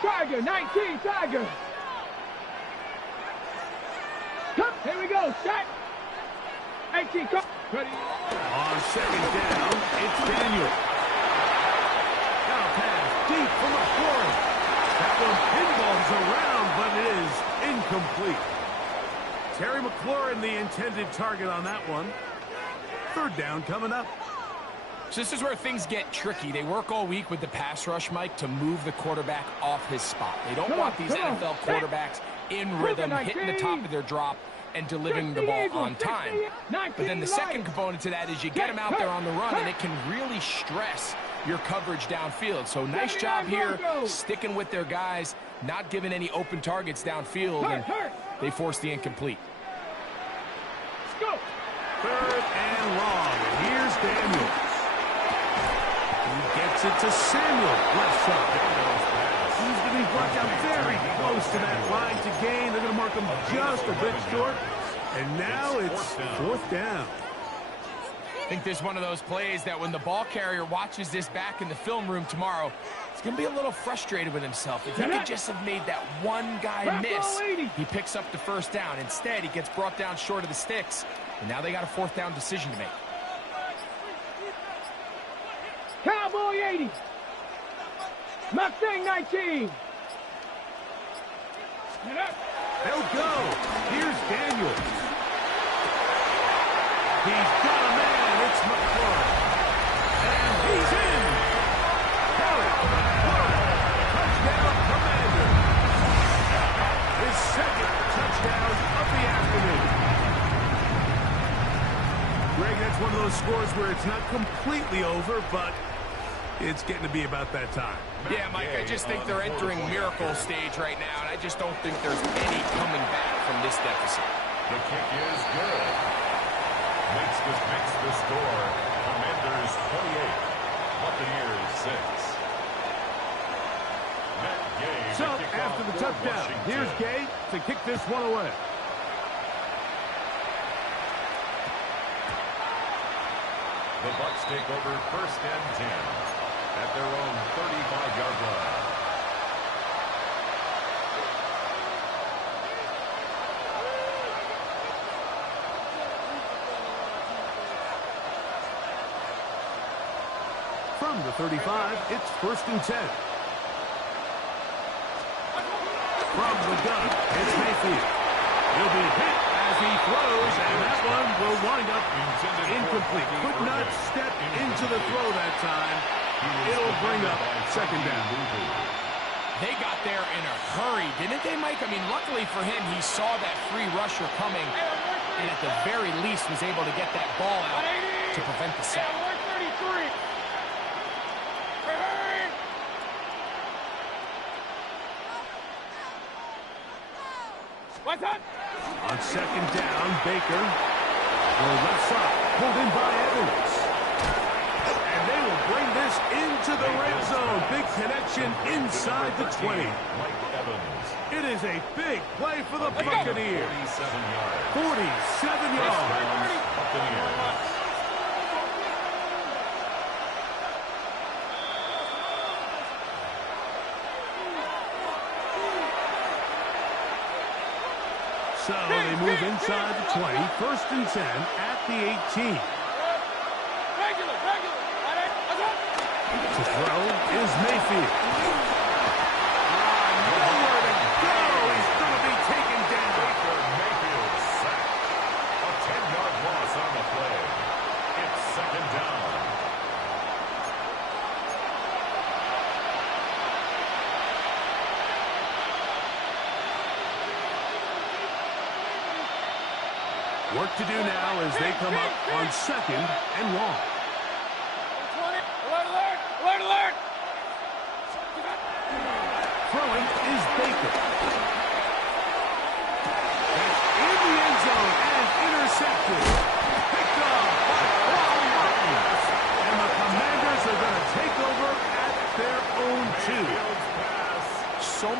Tiger, 19 Tiger. Come, here we go, shot. 18, come. Ready. On second down, it's Daniel. Now pass deep from McLaurin. That one pinballs around, but it is incomplete. Terry McLaurin, the intended target on that one. Third down coming up. So this is where things get tricky. They work all week with the pass rush, Mike, to move the quarterback off his spot. They don't want these NFL quarterbacks in rhythm, hitting the top of their drop, and delivering the ball on time. But then the second component to that is you get them out there on the run, and it can really stress your coverage downfield. So nice job here, sticking with their guys, not giving any open targets downfield, and they force the incomplete. Let's go. Third and long, and here's Daniel. He gets it to Samuel, left side. He's going to be brought down very close to that line to gain. They're going to mark him just a bit short. And now it's fourth down. I think there's one of those plays that when the ball carrier watches this back in the film room tomorrow, he's going to be a little frustrated with himself. If he could just have made that one guy miss, he picks up the first down. Instead, he gets brought down short of the sticks. And now they got a fourth down decision to make. Cowboy 80. Mustang 19. They'll go. Here's Daniels. He's got a man. It's McLaurin. And he's in. Harry McLaurin. Touchdown, Commander. His second touchdown of the afternoon. Greg, that's one of those scores where it's not completely over, but it's getting to be about that time. Yeah, Mike, I just think they're entering miracle stage right now, and I just don't think there's any coming back from this deficit. The kick is good. Makes the score. Commanders 28, Buccaneers 6. So, after the touchdown, here's Gay to kick this one away. The Bucs take over first and 10 at their own 35-yard line. From the 35, it's first and 10. From the gun, it's Mayfield. He'll be hit as he throws, and that one will wind up incomplete. Could not step into the throw that time. It'll bring up second down. They got there in a hurry, didn't they, Mike? I mean, luckily for him, he saw that free rusher coming, and at the very least was able to get that ball out to prevent the sack. On second down, Baker. The left side, pulled in by Evans. And they will bring this into the red zone. Big connection inside the 20. It is a big play for the Buccaneers. 47 yards. So they move inside the 20, first and 10 at the 18. To throw is Mayfield. Nowhere to go. He's going to be taken down. Mayfield sacked. A 10-yard loss on the play. It's second down. Work to do now as they come up on second and long. Alert, alert, alert! Throwing is Baker.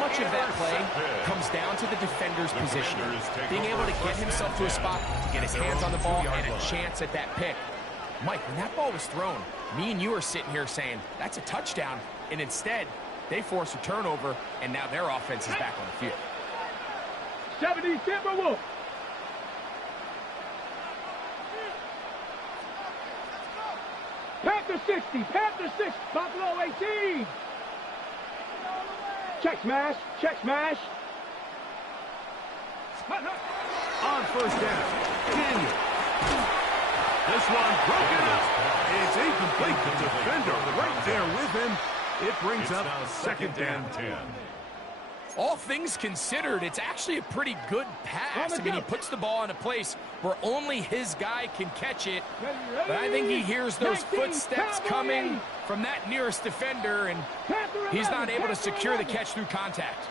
much of that play comes down to the defender's positioning, being able to get himself to a spot to get his hands on the ball and a chance at that pick. Mike, when that ball was thrown, me and you are sitting here saying, that's a touchdown, and instead, they force a turnover, and now their offense is back on the field. 70 Timberwolves. Panther 60, Panther 6, Buffalo 18. Check smash, check smash. On first down, Daniel. This one broken up. It's incomplete. The defender right there with him. It brings up second down 10. All things considered, it's actually a pretty good pass. I mean, he puts the ball in a place where only his guy can catch it. But I think he hears those footsteps coming from that nearest defender, and he's not able to secure the catch through contact.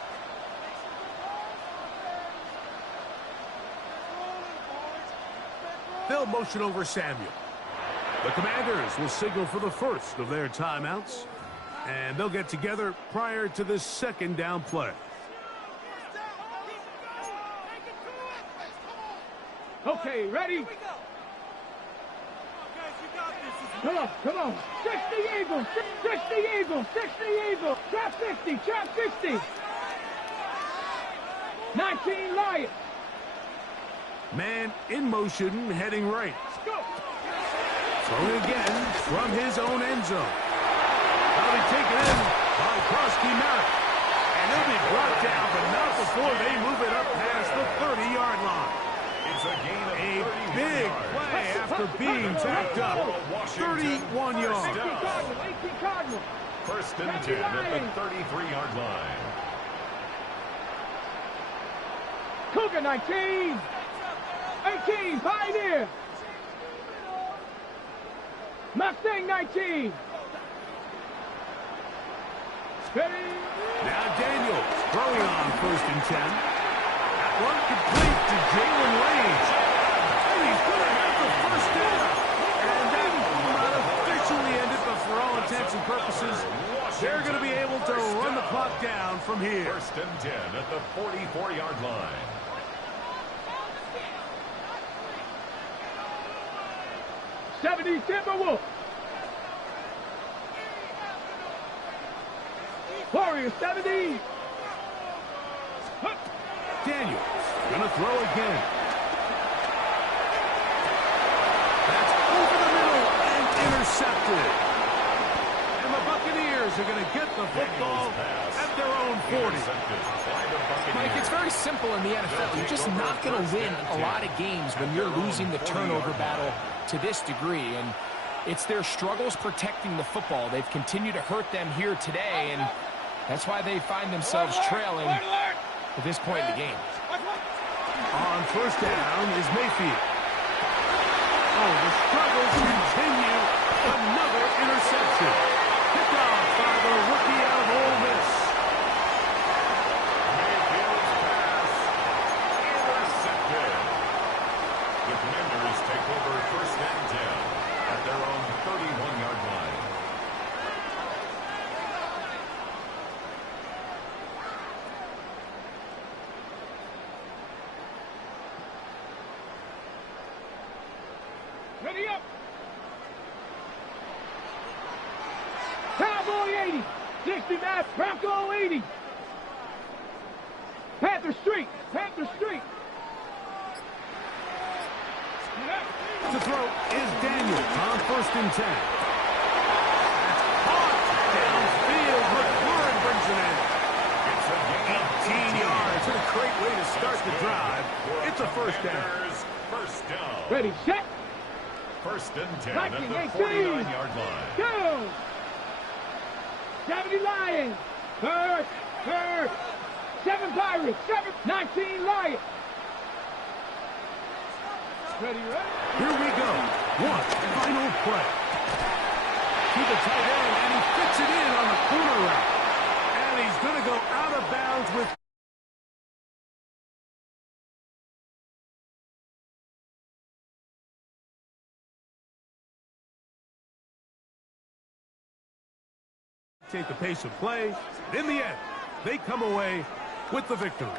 They'll motion over Samuel. The Commanders will signal for the first of their timeouts, and they'll get together prior to the second down play. Okay, ready? Come on, come on. 60 Eagles, 60 Eagles, 60 Eagles. Trap 50, trap 50. 19 Lions. Man in motion, heading right. Thrown again from his own end zone. That'll be taken in by Krosky Merritt. And he'll be brought down, but not before they move it up past the 30-yard line. It's a gain of a big play after being tacked up. 31 yards. First and 10 at the 33-yard line. Cougar 19. 18, Pioneer. Mustang 19. Now Daniels throwing on first and 10. That one complete to Jalen Range. And he's going to have the first down. And that will not officially end it, but for all intents and purposes, they're going to be able to run the clock down from here. First and 10 at the 44-yard line. '70 Timberwolves. Warriors 70. Daniels gonna throw again. That's over the middle and intercepted. And the Buccaneers are gonna get the football at their own 40. Mike, it's very simple in the NFL. You're just not going to win a lot of games when you're losing the turnover battle to this degree. And it's their struggles protecting the football. They've continued to hurt them here today, and that's why they find themselves trailing at this point in the game. On first down is Mayfield. Oh, the struggles continue. Another interception. Picked off by the rookie out of Ole Miss. Mayfield's pass intercepted. The Commanders take over first and 10 at their own 31-yard line. Ready up. Cowboy 80. 60 Matt Bronco 80. Panther Street. Panther Street. To throw is Daniels on first and 10. That's caught downfield. McLaurin brings it in. It's a gain 18 yards. What a great way to start the drive. It's a first down. First down. Ready, set. First and 10 at the 19, 49-yard line. Go. 70 Lions. Third. 7 Pirates. 19 Lions. Ready, ready. Here we go. One final play. To the tight end, and he fits it in on the corner route. And he's going to go out of bounds with... Take the pace of play. In the end, They come away with the victory.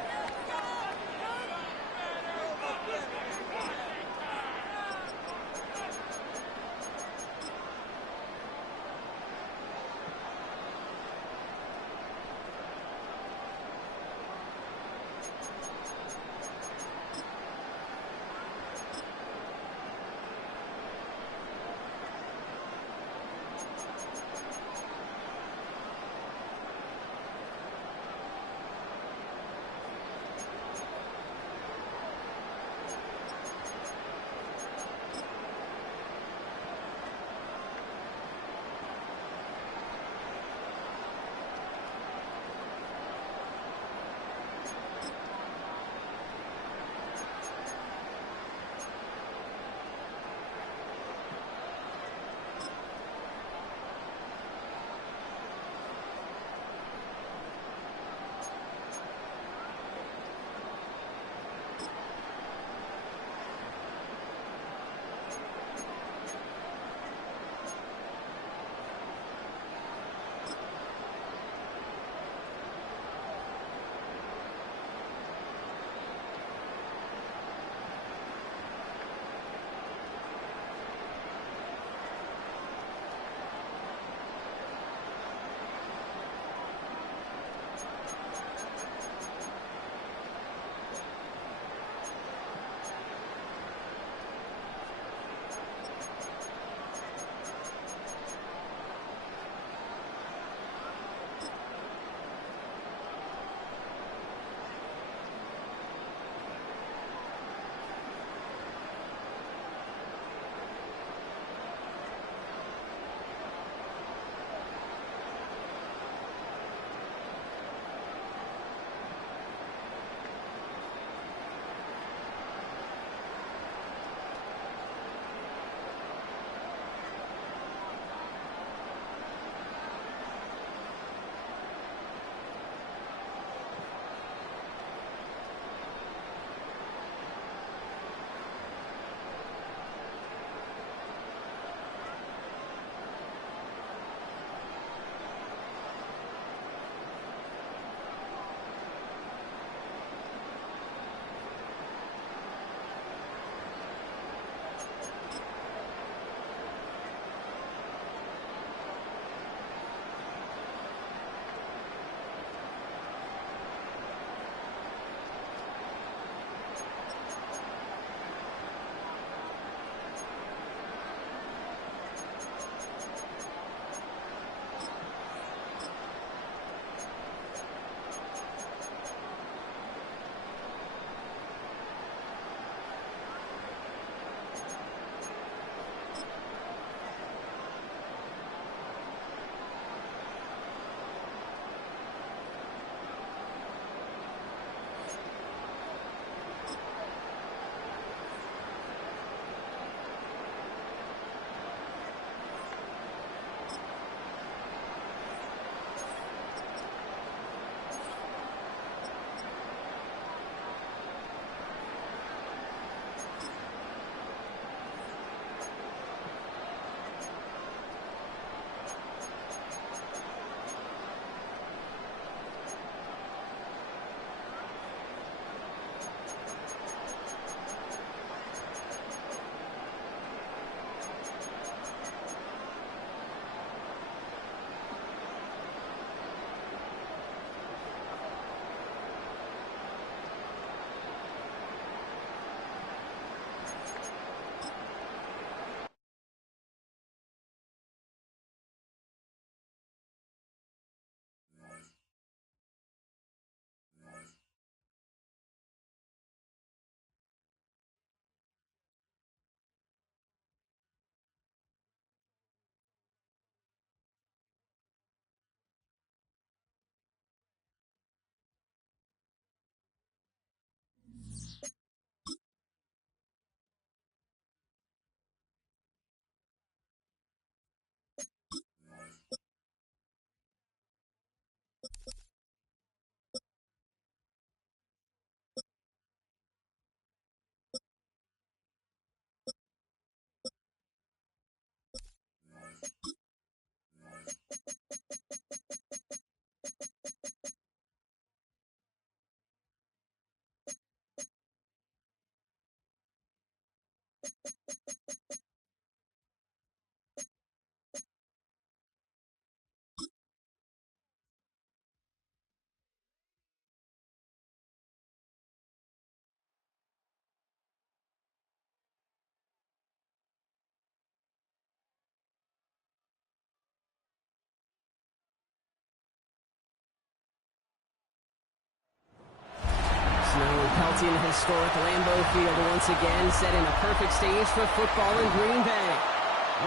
It's in historic Lambeau Field once again, setting a perfect stage for football in Green Bay.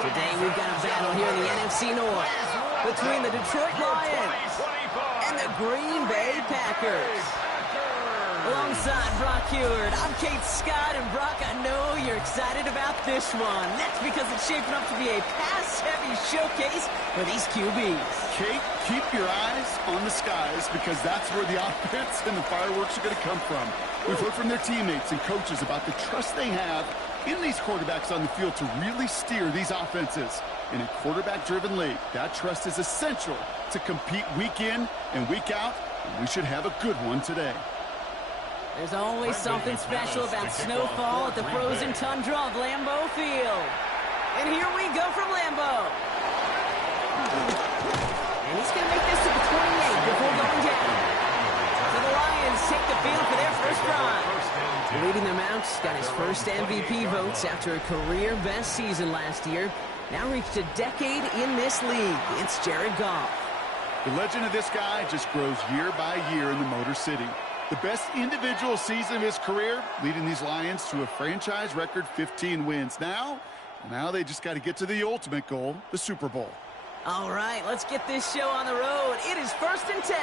Today we've got a battle here in the NFC North between the Detroit Lions and the Green Bay Packers. Alongside Brock Heward, I'm Kate Scott, and Brock, I know you're excited about this one. That's because it's shaping up to be a pass-heavy showcase for these QBs. Kate, keep your eyes on the skies because that's where the offense and the fireworks are going to come from. We've heard from their teammates and coaches about the trust they have in these quarterbacks on the field to really steer these offenses. In a quarterback-driven league, that trust is essential to compete week in and week out, and we should have a good one today. There's always something special about snowfall at the frozen tundra of Lambeau Field. And here we go from Lambeau. And he's going to make this to the 28 before going down. So the Lions take the field for their first drive. Leading them out, got his first MVP votes after a career-best season last year. Now reached a decade in this league. It's Jared Goff. The legend of this guy just grows year by year in the Motor City. The best individual season of his career, leading these Lions to a franchise record 15 wins. Now they just got to get to the ultimate goal, the Super Bowl. All right, let's get this show on the road. It is 1st and 10.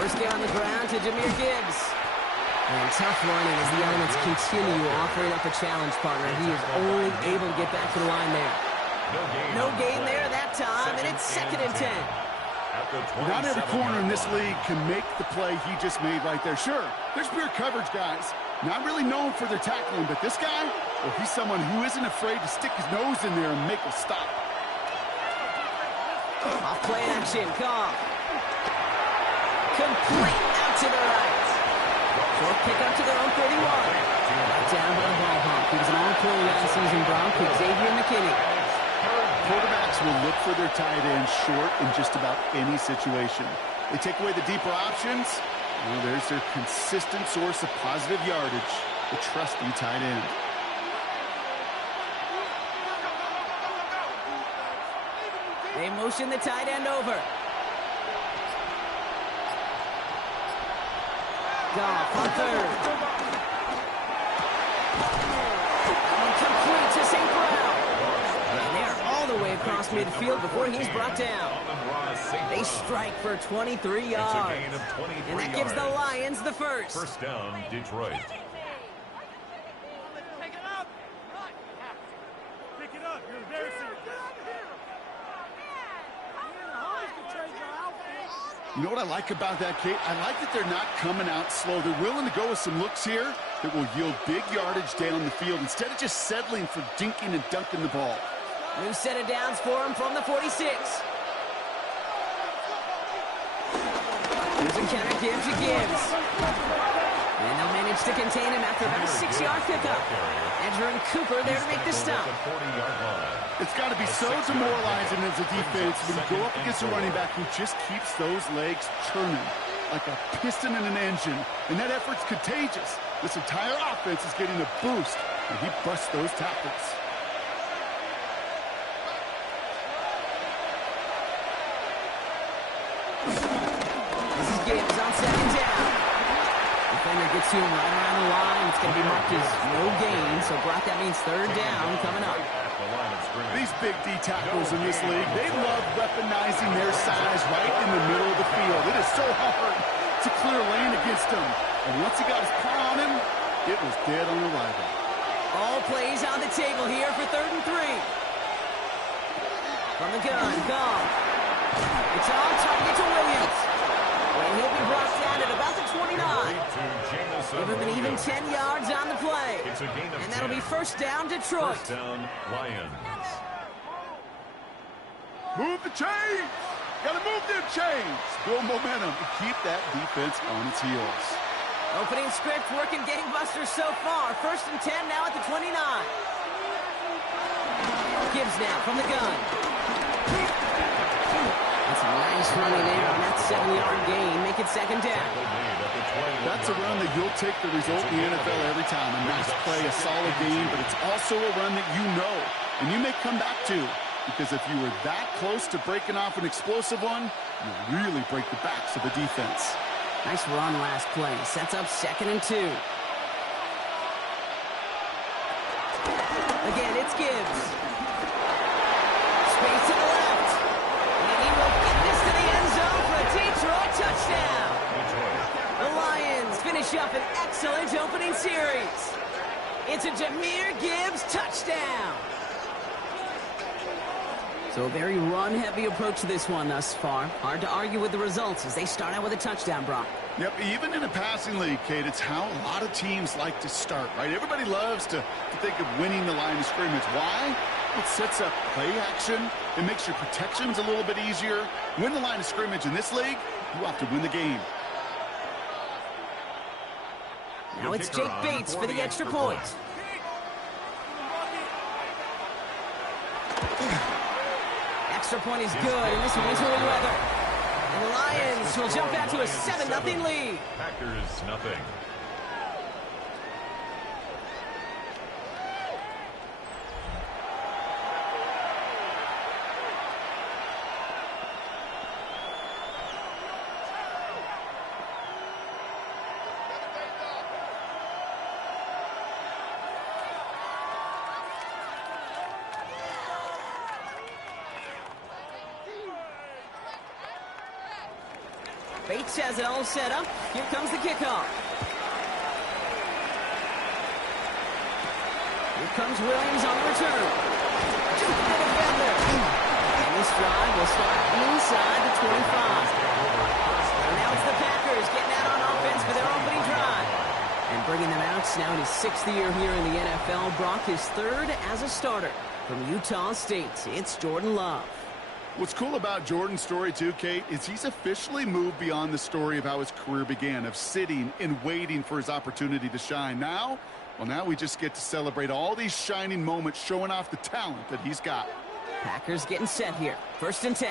First down on the ground to Jahmyr Gibbs. And tough running as the elements continue offering up a challenge partner. He is only able to get back to the line there. No gain there that time, and it's 2nd and 10. Not every corner in this league can make the play he just made right there. Sure, there's pure coverage guys. Not really known for their tackling, but this guy, well, he's someone who isn't afraid to stick his nose in there and make a stop. Off play action, Goff. Complete out to the right. Short pick up to their own 31. Down by the ball hawk. He was an all-pro last season, Brock, with Xavier McKinney. Quarterbacks will look for their tight end short in just about any situation. They take away the deeper options. Well, there's their consistent source of positive yardage, the trusty tight end. They motion the tight end over. Goff on 3rd. Complete to St. Brown. And they're all the way across midfield before he's brought down. They strike for 23 yards. And that gives the Lions the first. First down, Detroit. Pick it up. Pick it up. You're embarrassing. You know what I like about that, Kate? I like that they're not coming out slow. They're willing to go with some looks here that will yield big yardage down the field instead of just settling for dinking and dunking the ball. New set of downs for him from the 46. Here's a counter Gibbs to Gibbs. And they'll manage to contain him after about a 6-yard pickup. Andrew Cooper there to make the stop. It's got to be so demoralizing as a defense when you go up against a running back who just keeps those legs churning like a piston in an engine. And that effort's contagious. This entire offense is getting a boost, and he busts those tackles. This is Gibbs on 2nd down. Defender gets to him right around the line. It's going to be marked as no gain. So, Brock, that means 3rd down coming up. These big D tackles in this league, they love weaponizing their size right in the middle of the field. It is so hard to clear lane against him. And once he got his paw on him, it was dead on arrival. All plays on the table here for 3rd and 3. From the gun, Goff. It's on target to Williams. And he'll be brought down at about the 29. Give him an even 10 yards on the play. And that'll be 1st down, Detroit. First down, Lions. Move the chains! Gotta move them chains! Build momentum to keep that defense on its heels. Opening script working gangbusters so far. 1st and 10 now at the 29. Gibbs now from the gun. That's a nice running there on that 7-yard gain. Make it 2nd down. That's a run that you'll take the result in the NFL every time. A nice play, a solid game, but it's also a run that you know and you may come back to. Because if you were that close to breaking off an explosive one, you really break the backs of the defense. Nice run last play. Sets up 2nd and 2. Again, it's Gibbs. Space to the left. And he will get this to the end zone for a Detroit touchdown. The Lions finish up an excellent opening series. It's a Jahmyr Gibbs touchdown. So a very run-heavy approach to this one thus far. Hard to argue with the results as they start out with a touchdown, Brock. Yep, even in a passing league, Kate, it's how a lot of teams like to start, right? Everybody loves to think of winning the line of scrimmage. Why? It sets up play action. It makes your protections a little bit easier. Win the line of scrimmage in this league, you have to win the game. Now it's Jake Bates for the extra point. Extra point is good in this wintry weather. And the Lions will jump back to a 7-0 lead. Packers nothing. Bates has it all set up. Here comes the kickoff. Here comes Williams on the return. Juke the defender. And this drive will start inside the 25. And now it's the Packers getting out on offense for their opening drive. And bringing them out, now in his 6th year here in the NFL. Brock, his 3rd as a starter from Utah State. It's Jordan Love. What's cool about Jordan's story, too, Kate, is he's officially moved beyond the story of how his career began, of sitting and waiting for his opportunity to shine. Now, well, now we just get to celebrate all these shining moments, showing off the talent that he's got. Packers getting set here. 1st and 10.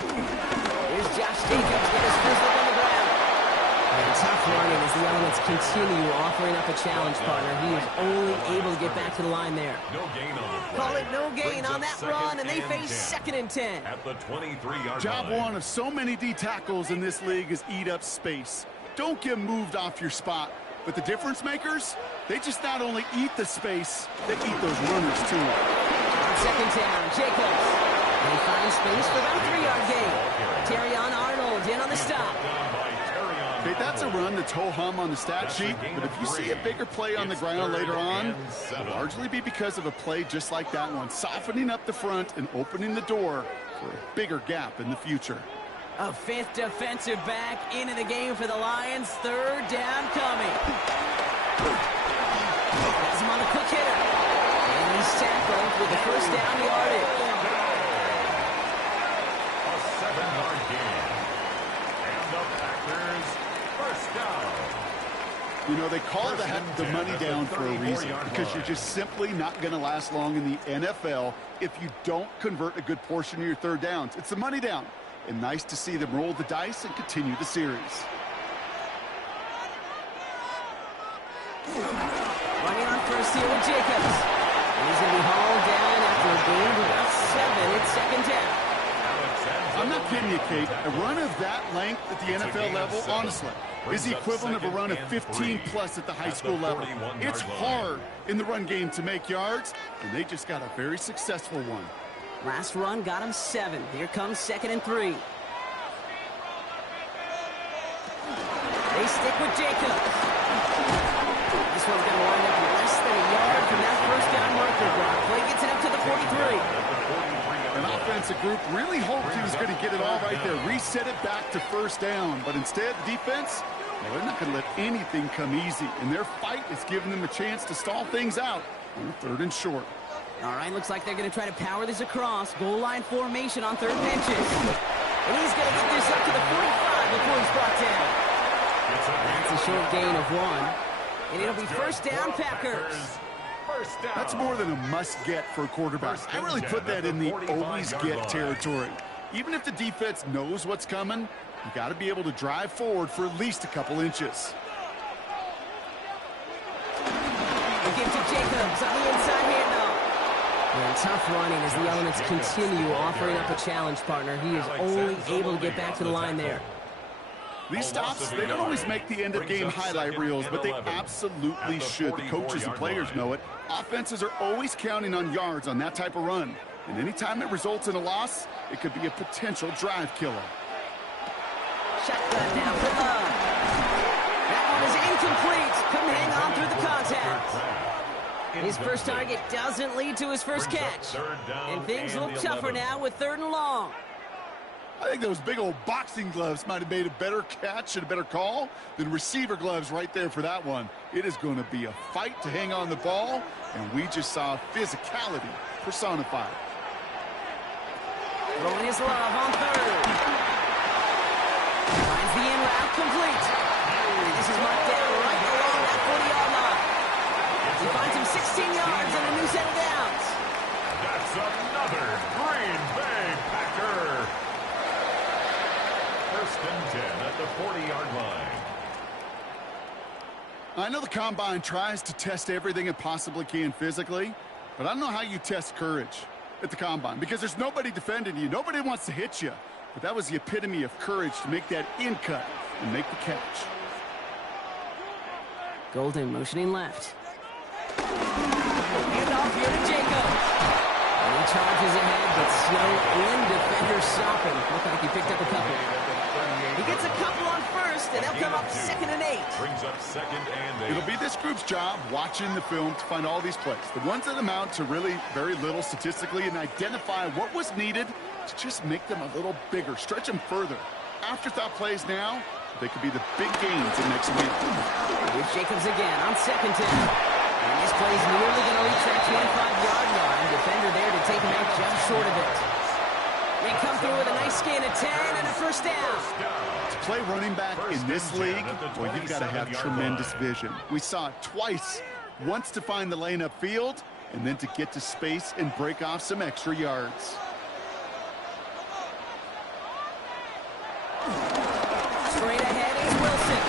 Here's Josh Jacobs get his first look on the ground. And tough running as the elements continue offering up a challenge, partner. He is only able to get back to the line there. No gain on the play. Call it no gain on that run, and they face 2nd and 10. At the 23-yard line. Job one of so many D tackles in this league is eat up space. Don't get moved off your spot. But the difference makers, they just not only eat the space, they eat those runners too. On 2nd down, Jacobs. And he finds space for about a 3-yard gain. Terrion Arnold in on the stop. Okay, that's a run that's ho-hum on the stat sheet, but if you see a bigger play on the ground later on, it'll largely be because of a play just like that one, softening up the front and opening the door for a bigger gap in the future. A 5th defensive back into the game for the Lions. 3rd down coming. Has him on the quick hitter. And he's tackled with the 1st down yardage. A 7-yard gain. And the Packers first down. You know, they call the money down for a reason, because you're just simply not going to last long in the NFL if you don't convert a good portion of your 3rd downs. It's the money down. And nice to see them roll the dice and continue the series. Running on first here with Jacobs. And he's going to be hauled down after a gain of about 7. It's 2nd down. I'm not kidding you, Kate. A run of that length at the NFL level, honestly, is the equivalent of a run of 15-plus at the high school level. It's hard in the run game to make yards, and they just got a very successful one. Last run got him 7. Here comes 2nd and 3. They stick with Jacobs. This one's going to wind up less than a yard from that 1st down marker. Brock Play gets it up to the 43. An offensive group really hoped he was going to get it all right there, reset it back to 1st down. But instead, the defense, well, they're not going to let anything come easy. And their fight is giving them a chance to stall things out on 3rd and short. All right, looks like they're going to try to power this across. Goal line formation on 3rd and inches. And he's going to get this up to the 45 before he's brought down. That's a short gain of 1. And it'll be 1st down, Packers. That's more than a must-get for a quarterback. I really put that in the always-get territory. Even if the defense knows what's coming, you got to be able to drive forward for at least a couple inches. They give to Jacobs on the inside handoff. And tough running as the elements continue offering up a challenge, partner. He is only able to get back to the line there. These stops, they don't always make the end-of-game highlight reels, but they absolutely should. The coaches and players know it. Offenses are always counting on yards on that type of run. And anytime it results in a loss, it could be a potential drive killer. Shotgun now for Love. That one is incomplete. Couldn't hang on through the contact. His first target doesn't lead to his first catch. And things look tougher now with 3rd and long. I think those big old boxing gloves might have made a better catch and a better call than receiver gloves right there for that one. It is going to be a fight to hang on the ball, and we just saw physicality personified. Throwing his Love on 3rd. Finds the in route complete. This is marked down right along that 40-yard line. He finds him 16 yards and a new set of downs. That's another Green Bay Packer. 1st and 10 at the 40-yard line. I know the Combine tries to test everything it possibly can physically, but I don't know how you test courage at the Combine because there's nobody defending you. Nobody wants to hit you. But that was the epitome of courage to make that in cut and make the catch. Golden motioning left. Hand off here to Jacobs. And he charges ahead, but slow in defender stopping. Looked like he picked up a couple. He gets a couple on 1st, and they'll come up 2nd and 8. Brings up 2nd and 8. It'll be this group's job watching the film to find all these plays. The ones that amount to really very little statistically and identify what was needed to just make them a little bigger, stretch them further. Afterthought plays now, they could be the big gains in next week. Here's Jacobs again on 2nd and 10. And this play's nearly going to reach that 25-yard line. Defender there to take him out just short of it. They come through with a nice gain of 10 and a 1st down. To play running back in this league, well, you've got to have tremendous vision. We saw it twice. Once to find the lane upfield, and then to get to space and break off some extra yards. Straight ahead is Wilson.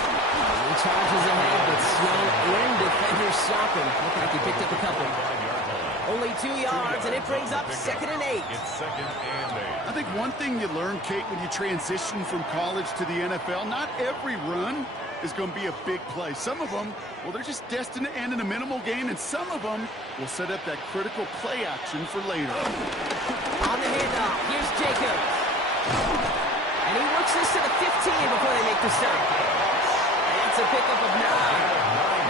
He charges ahead, but slow in defender stopping. Looks like he picked up a couple. Only 2 yards, and it brings up 2nd and 8. It's 2nd and 8. I think one thing you learn, Kate, when you transition from college to the NFL, not every run is going to be a big play. Some of them, well, they're just destined to end in a minimal gain, and some of them will set up that critical play action for later. On the handoff, here's Jacobs. And he works this to the 15 before they make the stop. That's a pickup of 9.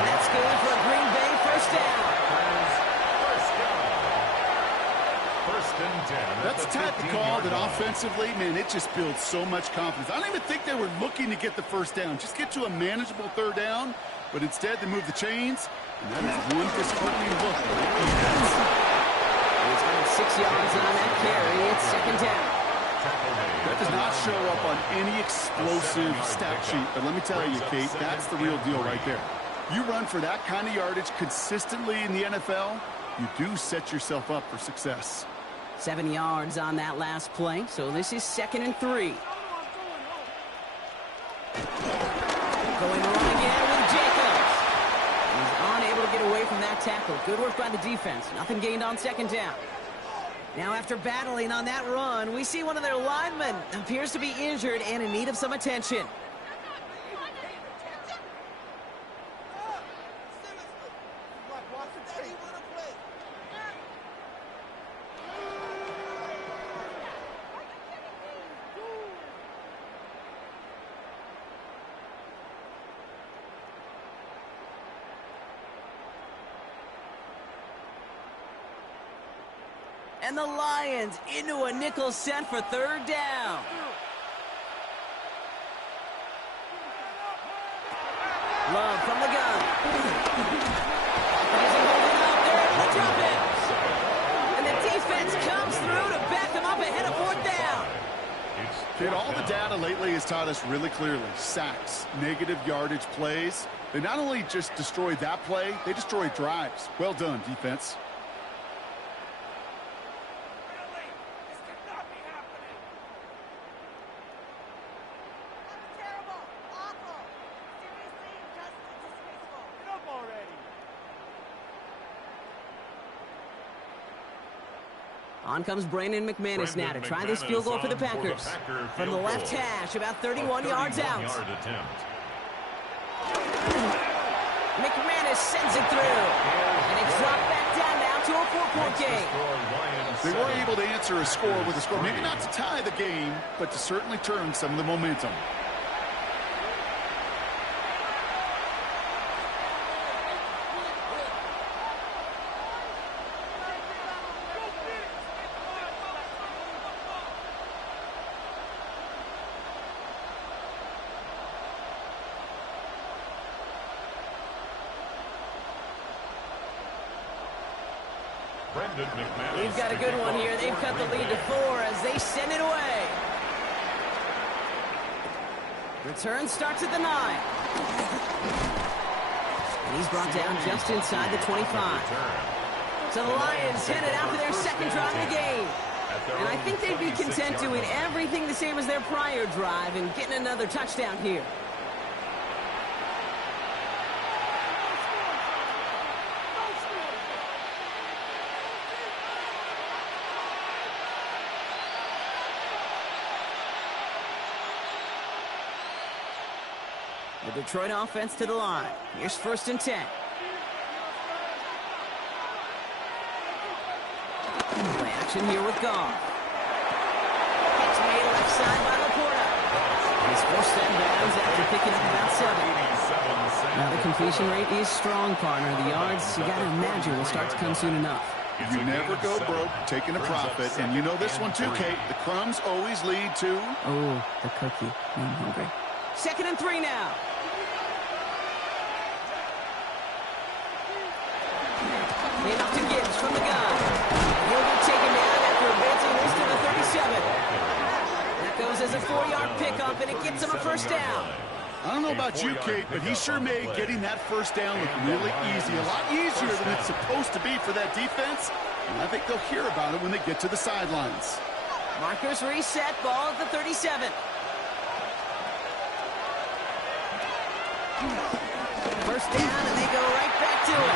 And that's good for a Green Bay 1st down. That's the type of call that offensively, man, it just builds so much confidence. I don't even think they were looking to get the 1st down. Just get to a manageable 3rd down, but instead they move the chains, and that is one disheartening look. He's got 6 yards on that carry. It's 2nd down. That does not show up on any explosive stat sheet, but let me tell you, Kate, that's the real deal right there. You run for that kind of yardage consistently in the NFL, you do set yourself up for success. 7 yards on that last play, so this is 2nd and 3. Going wrong again with Jacobs. He's unable to get away from that tackle. Good work by the defense. Nothing gained on 2nd down. Now, after battling on that run, we see one of their linemen appears to be injured and in need of some attention. And the Lions into a nickel set for 3rd down. Love from the gun. Drop it. And the defense comes through to back them up ahead of 4th down. Kid, all the data lately has taught us really clearly. Sacks, negative yardage plays. They not only just destroy that play, they destroy drives. Well done, defense. On comes Brandon McManus now to try this field goal for the Packers. From the left hash, about 31 yards out. McManus sends it through. And it's dropped back down now to a 4-point game. They were able to answer a score with a score. Maybe not to tie the game, but to certainly turn some of the momentum. They've got a good one here. They've cut the lead to 4 as they send it away. Return starts at the 9. And he's brought down just inside the 25. So the Lions headed out for their second drive of the game. And I think they'd be content doing everything the same as their prior drive and getting another touchdown here. The Detroit offense to the line. Here's 1st and 10. Play action here with Goff. It's made left side by Laporta. And he's forced that bounds after picking up about 7. Now the completion rate is strong, partner. The yards, you got to imagine, will start to come soon enough. You never go broke taking a profit. And you know this one too, Kate. The crumbs always lead to... Oh, the cookie. I'm hungry. 2nd and 3 now. Hand off to Gibbs from the gun. He'll get taken down after advancing this to the 37. That goes as a 4-yard pickup, and it gets him a 1st down. I don't know about you, Kate, but he sure made getting that 1st down look really easy. A lot easier than it's supposed to be for that defense. And I think they'll hear about it when they get to the sidelines. Markers reset, ball at the 37. 1st down, and they go right back to it.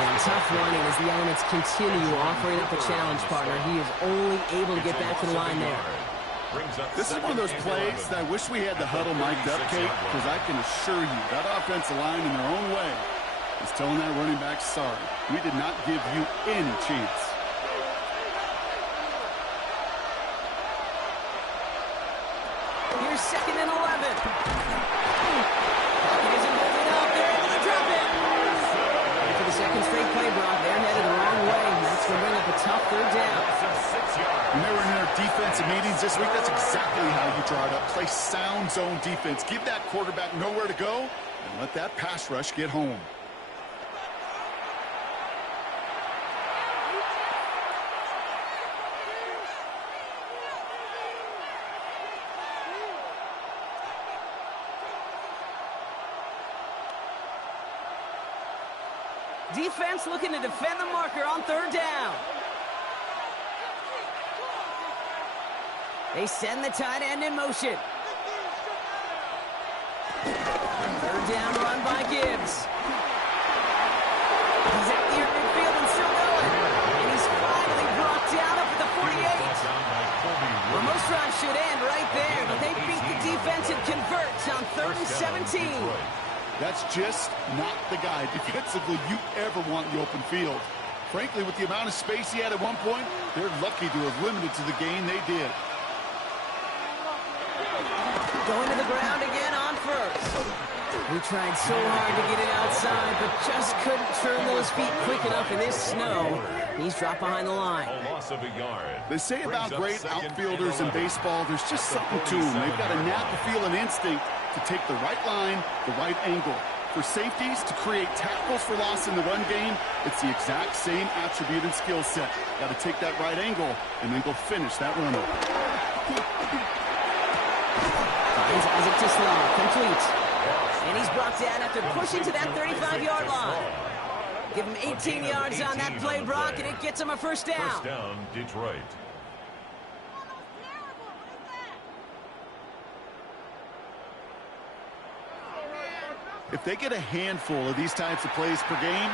And tough running as the elements continue offering up a challenge, partner. He is only able to get back to the line there. This is one of those plays that I wish we had the huddle mic'd up, Kate, because I can assure you that offensive line in their own way is telling that running back, sorry, we did not give you any chance. Here's 2nd and 11. Second straight play, Brock. They're headed the wrong way. That's going to bring up a tough 3rd down. When they were in their defensive meetings this week, that's exactly how you draw it up. Play sound zone defense. Give that quarterback nowhere to go and let that pass rush get home. Defense looking to defend the marker on 3rd down. They send the tight end in motion. 3rd down run by Gibbs. He's out near midfield and still going. And he's finally brought down up at the 48. Well, most drives should end right there, but they beat the defense and convert on 3rd and 17. That's just not the guy defensively you ever want in the open field. Frankly, with the amount of space he had at one point, they're lucky to have limited to the gain they did. Going to the ground again on 1st. We tried so hard to get it outside, but just couldn't turn those feet quick enough in this snow. He's dropped behind the line. They say about great outfielders in baseball, there's just something to them. They've got a knack, a feel, and instinct to take the right line, the right angle. For safeties to create tackles for loss in the run game, it's the exact same attribute and skill set. Got to take that right angle and then go finish that runner. Finds Isaac Tislau, complete. And he's brought down after pushing to that 35-yard line. Give him 18 yards on that play, Brock, and it gets him a 1st down. 1st down, Detroit. If they get a handful of these types of plays per game,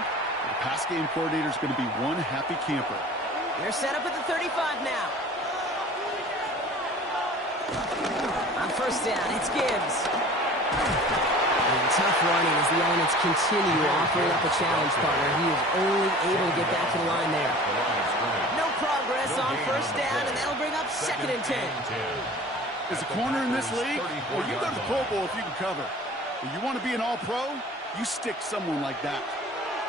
the pass game coordinator is going to be one happy camper. They're set up at the 35 now. On first down, it's Gibbs. And tough running as the elements continue offering up a challenge, partner. He is only able to get back to the line there. No progress on first down, and that'll bring up 2nd and 10. As a corner in this league, well, you go to the Pro Bowl if you can cover. If you want to be an all-pro, you stick someone like that.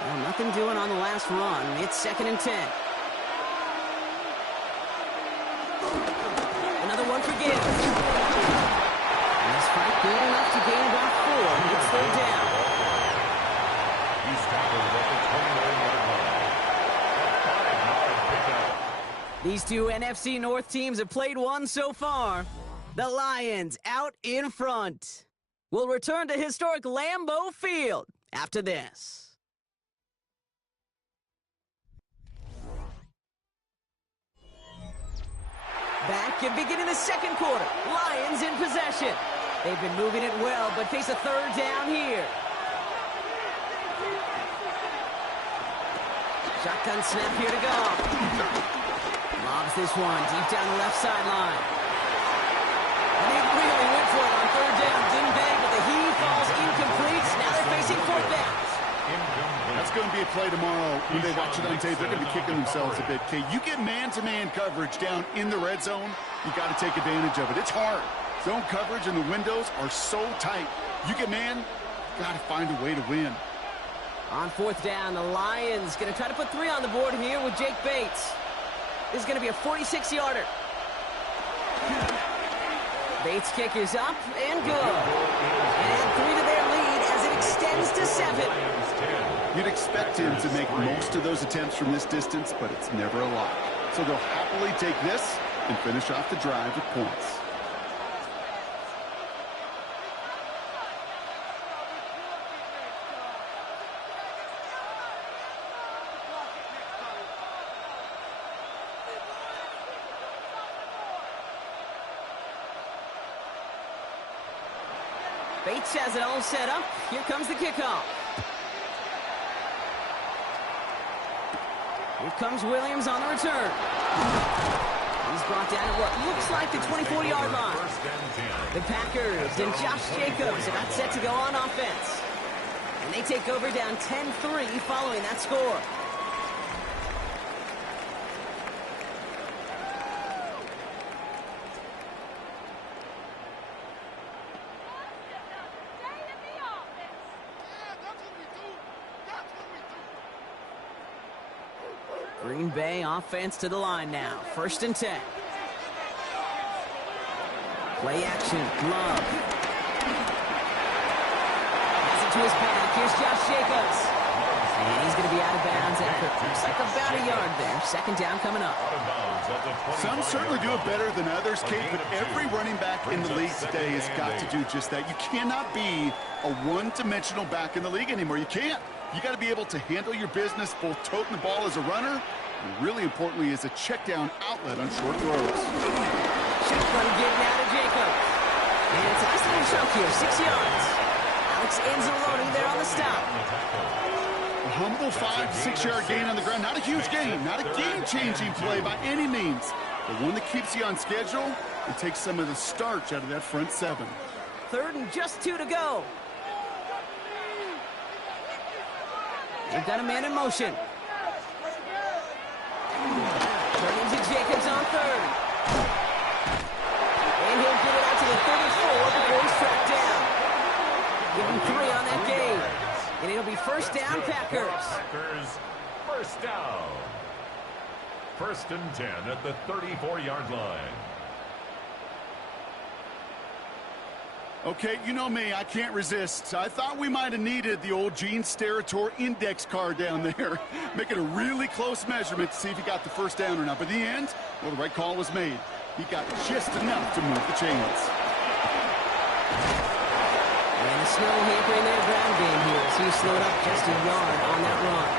Well, nothing doing on the last run. It's 2nd and 10. Another one for Gibbs. And this fight good enough to gain about 4. It's 3rd down. He's tackled at the 29-yard line. These two NFC North teams have played one so far. The Lions out in front. We'll return to historic Lambeau Field after this. Back and beginning the 2nd quarter. Lions in possession. They've been moving it well, but face a 3rd down here. Shotgun snap here to go. Lobs this one deep down the left sideline. And they really went for it on 3rd down. Didn't bang, but the heave falls incomplete. Now they're facing 4th downs. That's going to be a play tomorrow. When they watch it on tape, they're going to be kicking themselves a bit. Okay, you get man-to-man coverage down in the red zone, you got to take advantage of it. It's hard. Zone coverage and the windows are so tight. You get man, got to find a way to win. On 4th down, the Lions going to try to put 3 on the board here with Jake Bates. This is going to be a 46-yarder. Bates' kick is up and good. And 3 to their lead as it extends to 7. You'd expect him to make most of those attempts from this distance, but it's never a lot. So they'll happily take this and finish off the drive with points. Bates has it all set up. Here comes the kickoff. Here comes Williams on the return. He's brought down at what looks like the 24-yard line. The Packers and Josh Jacobs are about set to go on offense. And they take over down 10-3 following that score. Green Bay offense to the line now. 1st and 10. Play action. Love. Has it to his back. Here's Josh Jacobs. And he's going to be out of bounds after looks like about a yard there. 2nd down coming up. Some certainly do it better than others, Kate, but every running back in the league today has got to do just that. You cannot be a one-dimensional back in the league anymore. You can't. You got to be able to handle your business, both toting the ball as a runner, and really importantly as a check-down outlet on short throws. Shotgun give now to Jacobs. And it's a nice little chunk here, 6 yards. Alex Anzalone there on the stop. A humble 5 to 6 yard gain on the ground. Not a huge gain, not a game-changing play by any means, but one that keeps you on schedule and takes some of the starch out of that front 7. 3rd and just 2 to go. They've got a man in motion. Turning to Jacobs on 3rd. And he'll get it out to the 34 before he's tracked down. Give him 3 on that game. And it'll be 1st down, Packers. First down. 1st and 10 at the 34-yard line. Okay, you know me, I can't resist. I thought we might have needed the old Gene Steratore index card down there, making a really close measurement to see if he got the 1st down or not. But in the end, well, the right call was made. He got just enough to move the chains. And the snow hampering their ground game here as he slowed up just a yard on that run.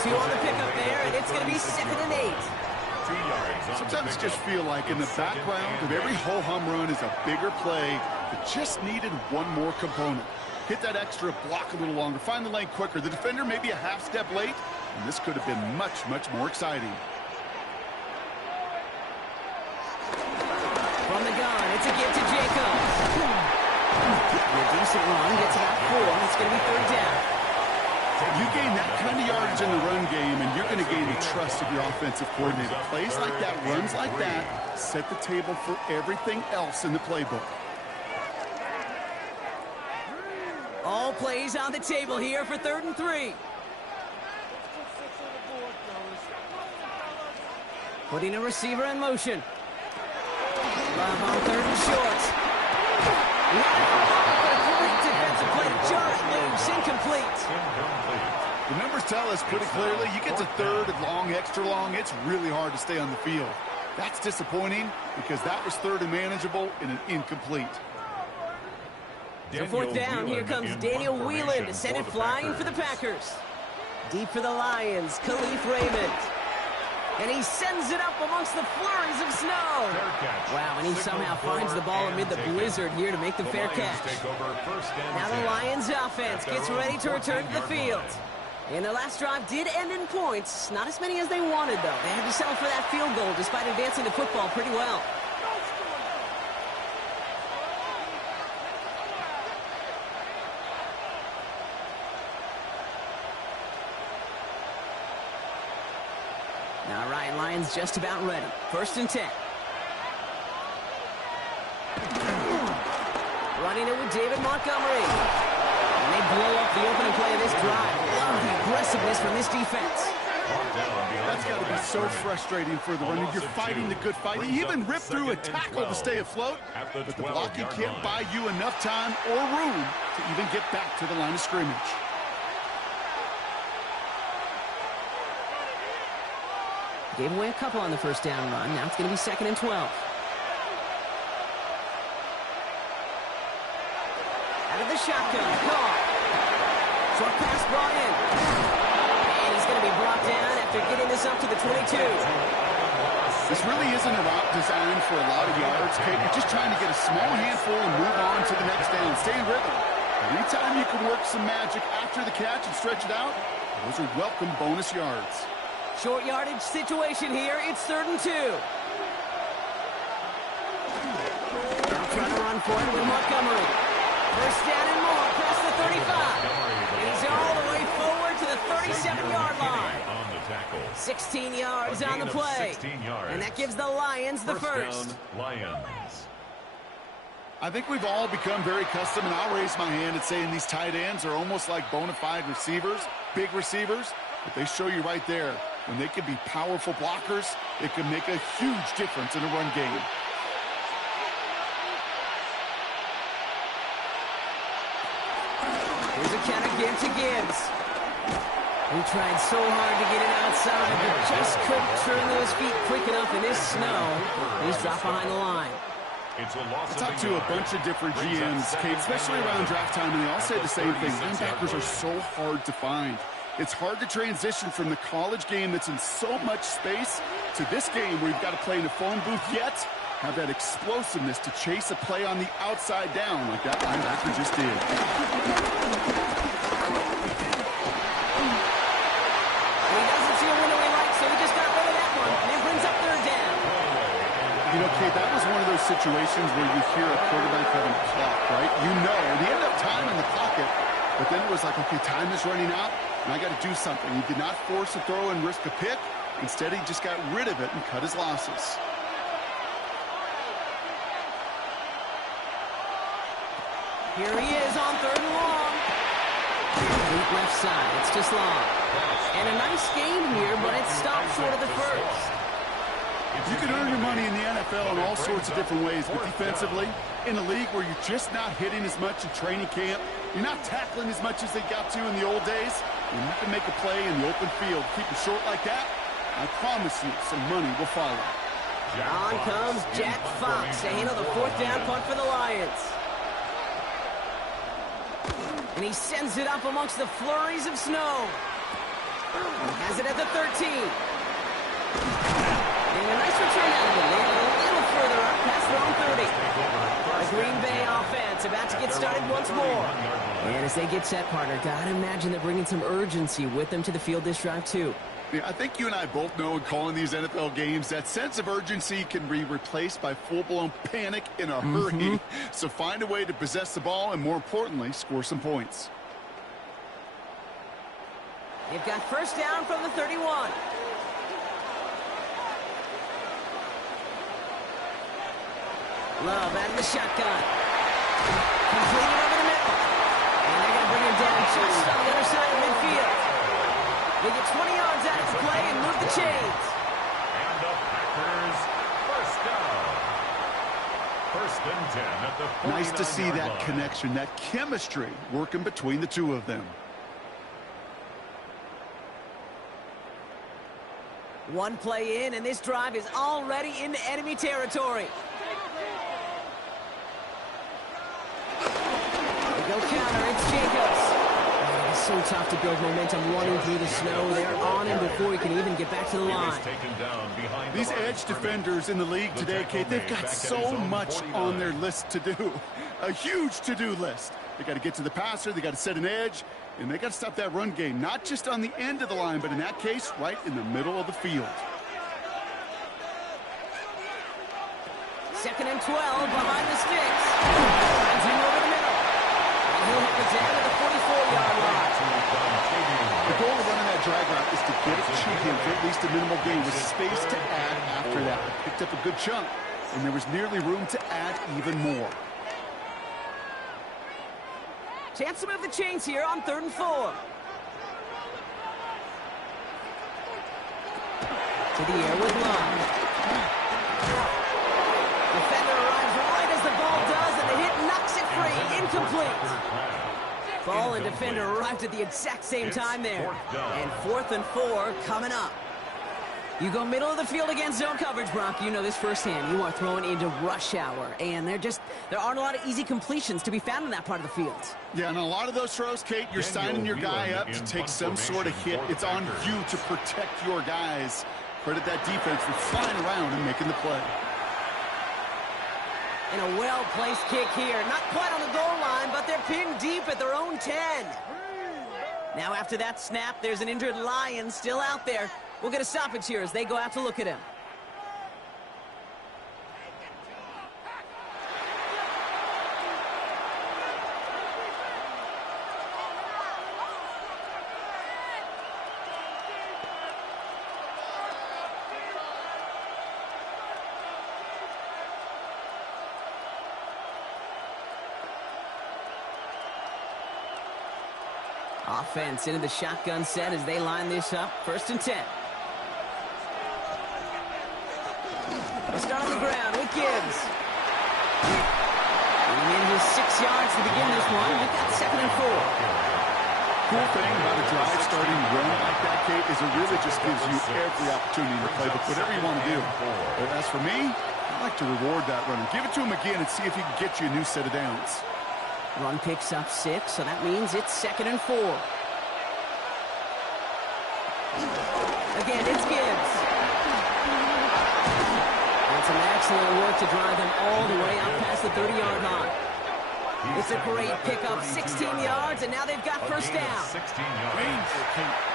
2 on the pickup there, and it's going to be 2nd and 8. Sometimes just feel like in the background of every ho-hum run is a bigger play that just needed one more component. Hit that extra block a little longer, find the lane quicker. The defender may be a half step late, and this could have been much, much more exciting. It's a give to Jacobs. A decent run, gets about 4. It's going to be third down. You gain that kind of yardage in the run game, and you're going to gain the trust of your offensive coordinator. Plays like that, runs like that, set the table for everything else in the playbook. All plays on the table here for 3rd and 3. Putting a receiver in motion. Love on 3rd and short. Great defensive play to jar it loose. Incomplete. The numbers tell us pretty clearly, you get to 3rd and long, extra long, it's really hard to stay on the field. That's disappointing because that was 3rd and manageable in an incomplete. So 4th down, here comes Daniel Whelan to send it flying for the Packers. Deep for the Lions, Khalif Raymond. And he sends it up amongst the flurries of snow. Wow, and he somehow finds the ball amid the blizzard here to make the fair catch. Now the Lions offense gets ready to return to the field. And their last drive did end in points. Not as many as they wanted, though. They had to settle for that field goal despite advancing the football pretty well. All right, Lions just about ready. 1st and 10. Running it with David Montgomery. And they blow up the opening play of this drive. Love the aggressiveness from this defense. That's got to be so frustrating for the runner. You're fighting the good fight. You even rip through a tackle to stay afloat, but the blocking can't buy you enough time or room to even get back to the line of scrimmage. Gave away a couple on the 1st down run. Now it's going to be 2nd and 12. Out of the shotgun. Caught. Short pass brought in. And he's going to be brought down after getting this up to the 22. This really isn't a route designed for a lot of yards, Kate. You're just trying to get a small handful and move on to the next down. Stay in rhythm. Anytime you can work some magic after the catch and stretch it out, those are welcome bonus yards. Short yardage situation here. It's 3rd and 2. Now trying to run for it with Montgomery. 1st down and more past the 35. And he's all the way forward to the 37-yard line. 16 yards on the play. And that gives the Lions the first. I think we've all become very accustomed, and I'll raise my hand and saying these tight ends are almost like bona fide receivers, big receivers, but they show you right there. When they can be powerful blockers, it can make a huge difference in a run game. Here's a count again to Gibbs. He tried so hard to get it outside, but just couldn't turn those feet quick enough in this snow. He's dropped behind the line. I talked to a bunch of different GMs, Kate, especially around draft time, and they all say the same thing. Linebackers are so hard to find. It's hard to transition from the college game that's in so much space to this game where you've got to play in a phone booth yet have that explosiveness to chase a play on the outside down like that linebacker just did. And he doesn't see a window he likes, so he just got rid of that one, and it brings up 3rd down. You know, Kate, that was one of those situations where you hear a quarterback having a clock, right? You know, and he ended up time in the pocket, but then it was like, okay, time is running out, and I got to do something. He did not force a throw and risk a pick. Instead, he just got rid of it and cut his losses. Here he is on 3rd and long. Deep left side. It's just long. And a nice game here, but it stopped short of the first. You can earn your money in the NFL in all sorts of different ways, but defensively, in a league where you're just not hitting as much in training camp, you're not tackling as much as they got to in the old days, and you can make a play in the open field. Keep it short like that, I promise you some money will follow. On comes Jack Fox to handle the 4th down punt for the Lions. And he sends it up amongst the flurries of snow. Has it at the 13. And a nice return out of it. They a little further up past their own 30. The Green Bay offense about to get started once more. And as they get set, partner, gotta imagine they're bringing some urgency with them to the field this drive, too. Yeah, I think you and I both know in calling these NFL games that sense of urgency can be replaced by full-blown panic in a hurry. So find a way to possess the ball and, more importantly, score some points. You've got first down from the 31. Love out of the shotgun. Completed over the middle. And they're going to bring him down just on the other side of midfield. They get 20 yards out of the play and move the chains. And the Packers first down. First and 10 at the 49-yard Nice to see that line. connection, that chemistry working between the two of them. One play in, and this drive is already into enemy territory. They go counter, it's Jacobs. Oh, it's so tough to build momentum running through the snow. They're on him before he can even get back to the line. These edge defenders in the league today, Kate, they've got so much on their list to do. A huge to-do list. They got to get to the passer, they got to set an edge, and they got to stop that run game, not just on the end of the line, but in that case, right in the middle of the field. Second and 12 behind the sticks. Runs him over the middle. And he'll hit the down at the 44-yard line. The goal of running that drag route is to get it to him for at least a minimal gain with space to add after that. Picked up a good chunk, and there was nearly room to add even more. Chance to move the chains here on 3rd and 4. To the air with Love. Defender arrives right as the ball does, and the hit knocks it free. Incomplete. Ball and defender arrived at the exact same time there. And 4th and 4 coming up. You go middle of the field against zone coverage, Brock. You know this firsthand. You are throwing into rush hour, and there aren't a lot of easy completions to be found in that part of the field. Yeah, and a lot of those throws, Kate, you're signing your guy up to take some sort of hit. It's on you to protect your guys. Credit that defense for flying around and making the play. And a well-placed kick here. Not quite on the goal line, but they're pinned deep at their own 10. Now after that snap, there's an injured Lion still out there. We'll get a stoppage here as they go out to look at him. Offense into the shotgun set as they line this up. 1st and 10. They start on the ground with Gibbs. Bringing in his 6 yards to begin this one. We've got 2nd and 4. Cool thing about a drive starting run like that, Kate, is it really just gives you every opportunity to play whatever you want to do. But as for me, I like to reward that runner. Give it to him again and see if he can get you a new set of downs. Run picks up 6, so that means it's 2nd and 4. Again, it's Gibbs. And some excellent work to drive them all the way out past the 30-yard line. It's a great pickup, 16 yards, and now they've got first down.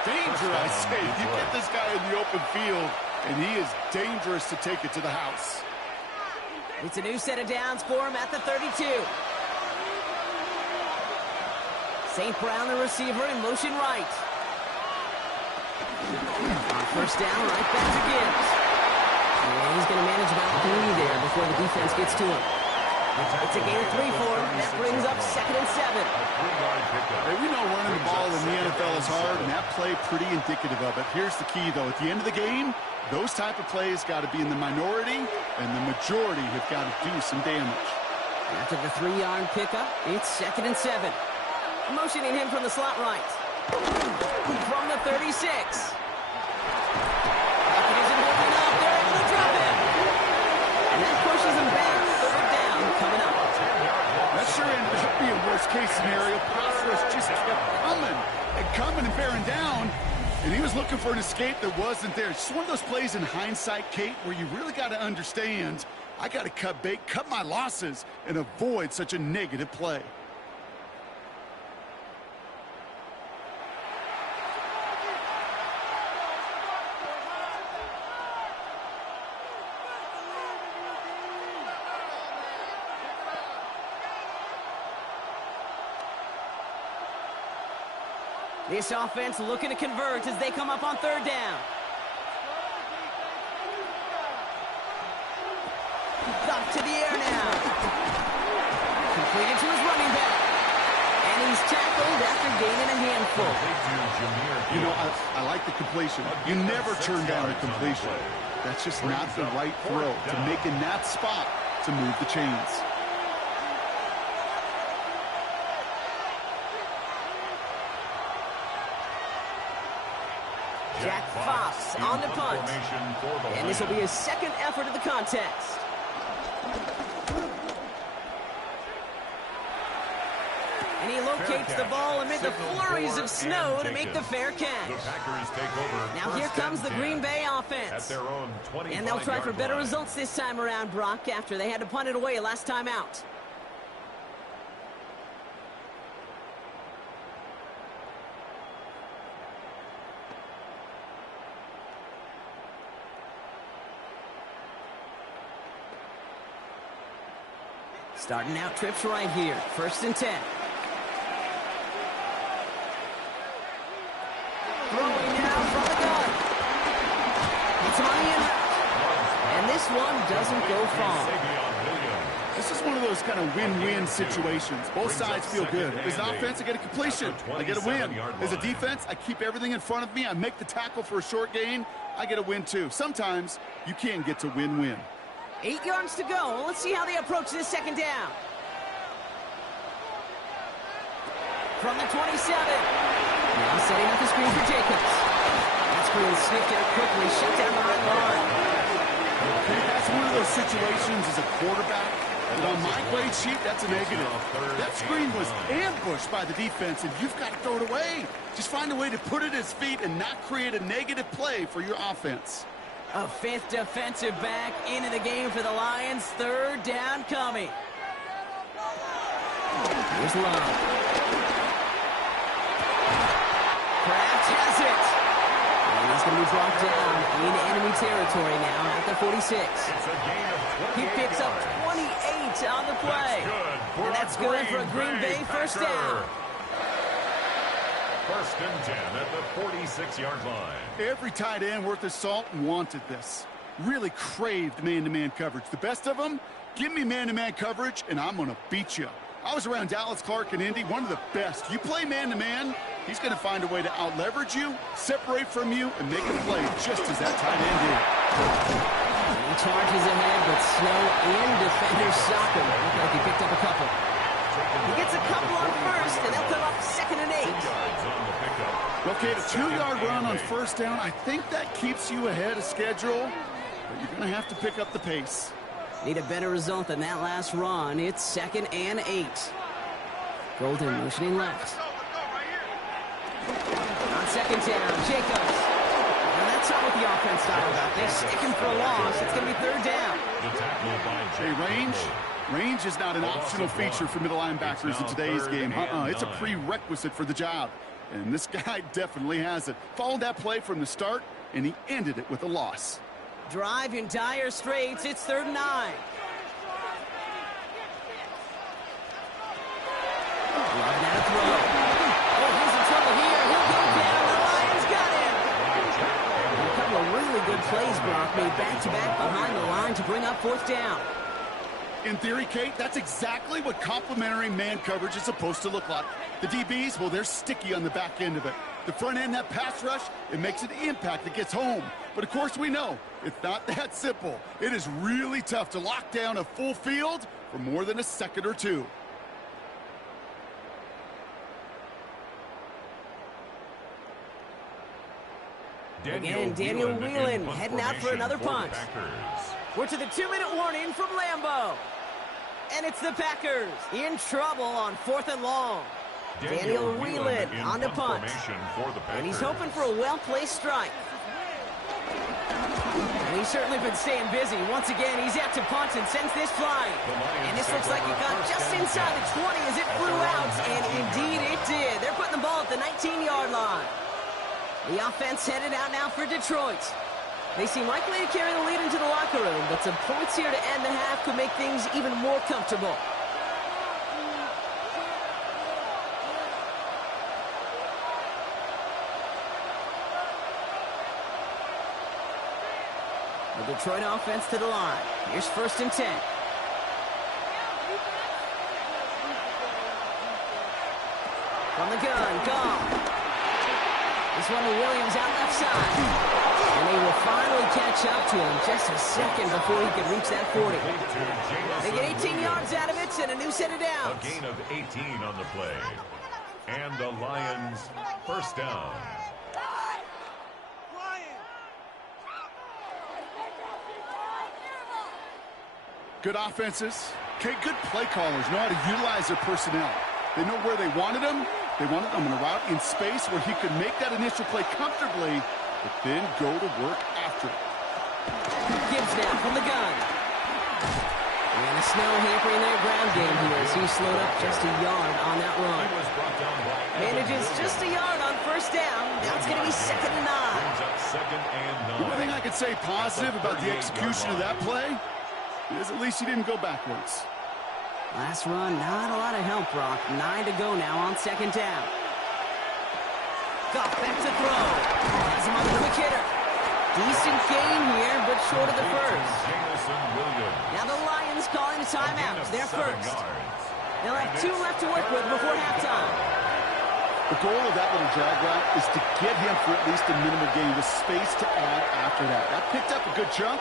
Danger, I say. You get this guy in the open field, and he is dangerous to take it to the house. It's a new set of downs for him at the 32. St. Brown, the receiver, in motion right. First down, right back to Gibbs. And he's going to manage about 3 there before the defense gets to him. It's a gain of 3 for him. That brings up 2nd and 7. Hey, we know running the ball in the NFL is hard, and that play pretty indicative of it. Here's the key, though. At the end of the game, those type of plays got to be in the minority, and the majority have got to do some damage. After the 3-yard pickup, it's 2nd and 7. Motioning him from the slot right. From the 36. Pocket isn't holding up. They're able to drop him. And that pushes him back. 3rd down coming up. That sure ended up being worst-case scenario. Prosperous just kept coming and bearing down. And he was looking for an escape that wasn't there. It's just one of those plays in hindsight, Kate, where you really got to understand, I got to cut bait, cut my losses, and avoid such a negative play. This offense looking to convert as they come up on third down. Up to the air now. Completed to his running back. And he's tackled after gaining a handful. You know, I like the completion. You never turn down a completion. That's just not the right throw to make in that spot to move the chains. Jack Fox on the punt. And this will be his second effort of the contest. And he locates the ball amid the flurries of snow to make the fair catch. Now here comes the Green Bay offense. And they'll try for better results this time around, Brock, after they had to punt it away last time out. Starting out trips right here. 1st and 10. Throwing now from the gun. It's money in. And this one doesn't go far. This is one of those kind of win-win situations. Both sides feel good. As an offense, I get a completion. I get a win. As a defense, I keep everything in front of me. I make the tackle for a short gain. I get a win, too. Sometimes you can get to win-win. 8 yards to go. Let's see how they approach this second down. From the 27. Now setting up the screen for Jacobs. That screen sniffed out quickly, shut down behind the line. Okay, that's one of those situations as a quarterback. But on my grade sheet, that's a negative. That screen was ambushed by the defense, and you've got to throw it away. Just find a way to put it at his feet and not create a negative play for your offense. A 5th defensive back into the game for the Lions. 3rd down coming. Here's Love. Kraft has it. And he's going to be brought down in enemy territory now at the 46. He picks up 28 on the play. And that's good for a Green Bay 1st down. 1st and 10 at the 46-yard line. Every tight end worth his salt wanted this. Really craved man-to-man coverage. The best of them, give me man-to-man coverage, and I'm going to beat you. I was around Dallas Clark and Indy, one of the best. You play man-to-man, he's going to find a way to out-leverage you, separate from you, and make a play just as that tight end did. He charges ahead, but snow and defenders stop him. Looked like he picked up a couple. He gets a couple on 1st, and they'll come up 2nd and 8. Okay, the 2-yard run on 1st down, I think that keeps you ahead of schedule, but you're going to have to pick up the pace. Need a better result than that last run. It's 2nd and 8. Golden motioning left. On 2nd down, Jacobs. And that's not what the offense thought about. They stick him for a loss. It's going to be 3rd down. Hey, range is not an optional feature for middle linebackers in today's game. It's a prerequisite for the job. And this guy definitely has it. Followed that play from the start, and he ended it with a loss. Drive in dire straits. It's 3rd and 9. Love now to throw. Oh, he's in trouble here. He'll go down. The Lions got him. A couple of really good plays, Brock, made back-to-back behind the line to bring up 4th down. In theory, Kate, that's exactly what complementary man coverage is supposed to look like. The DBs, well, they're sticky on the back end of it. The front end, that pass rush, it makes an impact that gets home. But, of course, we know it's not that simple. It is really tough to lock down a full field for more than a second or two. Again, Daniel Whelan heading out for another punt. We're to the 2-minute warning from Lambeau. And it's the Packers in trouble on 4th and long. Daniel Whelan on the punt. And he's hoping for a well-placed strike. And he's certainly been staying busy. Once again, he's out to punt and sends this flying. And this looks like it got just inside the 20 as it flew out. And indeed it did. They're putting the ball at the 19-yard line. The offense headed out now for Detroit. They seem likely to carry the lead into the locker room, but some points here to end the half could make things even more comfortable. The Detroit offense to the line. Here's 1st and 10. From the gun, gone. This one to Williams out left side. And they will finally catch up to him just a second before he could reach that 40. They get 18 yards out of it and a new set of downs. A gain of 18 on the play. And the Lions first down. Good offenses. Okay, good play callers know how to utilize their personnel. They know where they wanted him. They wanted him in a route in space where he could make that initial play comfortably, but then go to work after it. Gibbs now from the gun. And the snow hampering their ground game here as he slowed up just a yard on that run. Manages just a yard on 1st down. Now it's going to be 2nd and 9. The one thing I could say positive about the execution of that play is at least he didn't go backwards. Last run, not a lot of help, Brock. 9 to go now on 2nd down. Goff back to throw. Has him on the quick hitter. Decent gain here, but short of the first. Now the Lions calling a timeout. They're first. They'll have 2 left to work with before halftime. The goal of that little drag route is to get him for at least a minimal gain with space to add after that. That picked up a good chunk,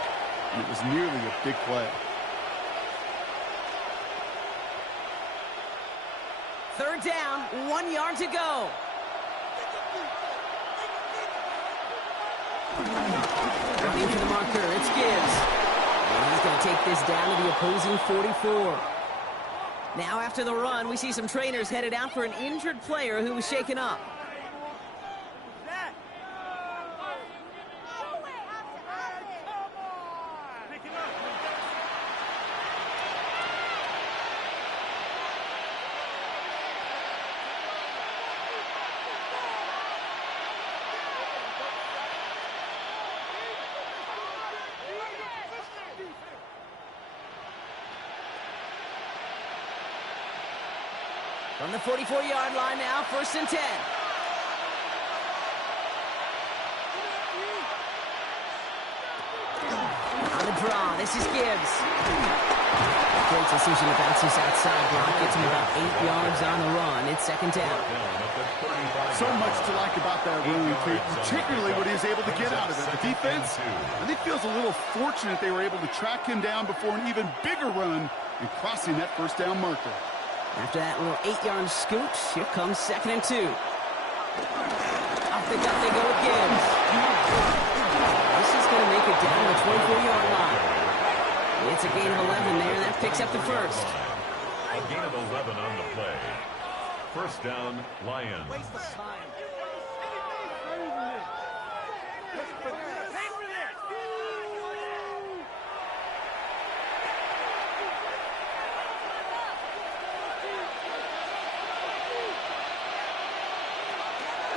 and it was nearly a big play. 3rd down, 1 yard to go. Running for the marker, it's Gibbs. And he's going to take this down to the opposing 44. Now after the run, we see some trainers headed out for an injured player who was shaken up. From the 44-yard line now, 1st and 10. On the draw, this is Gibbs. Great decision to bounce this outside block. Gets him about 8 yards on the run. It's 2nd down. So much to like about that run, particularly what he was able to get out of it. The defense, I think, feels a little fortunate they were able to track him down before an even bigger run and crossing that 1st down marker. After that little 8-yard scoot, here comes 2nd and 2. Off the gut they go with Gibbs. This is going to make it down to the 24-yard line. It's a gain of 11 there, and that picks up the first. A gain of 11 on the play. 1st down, Lions.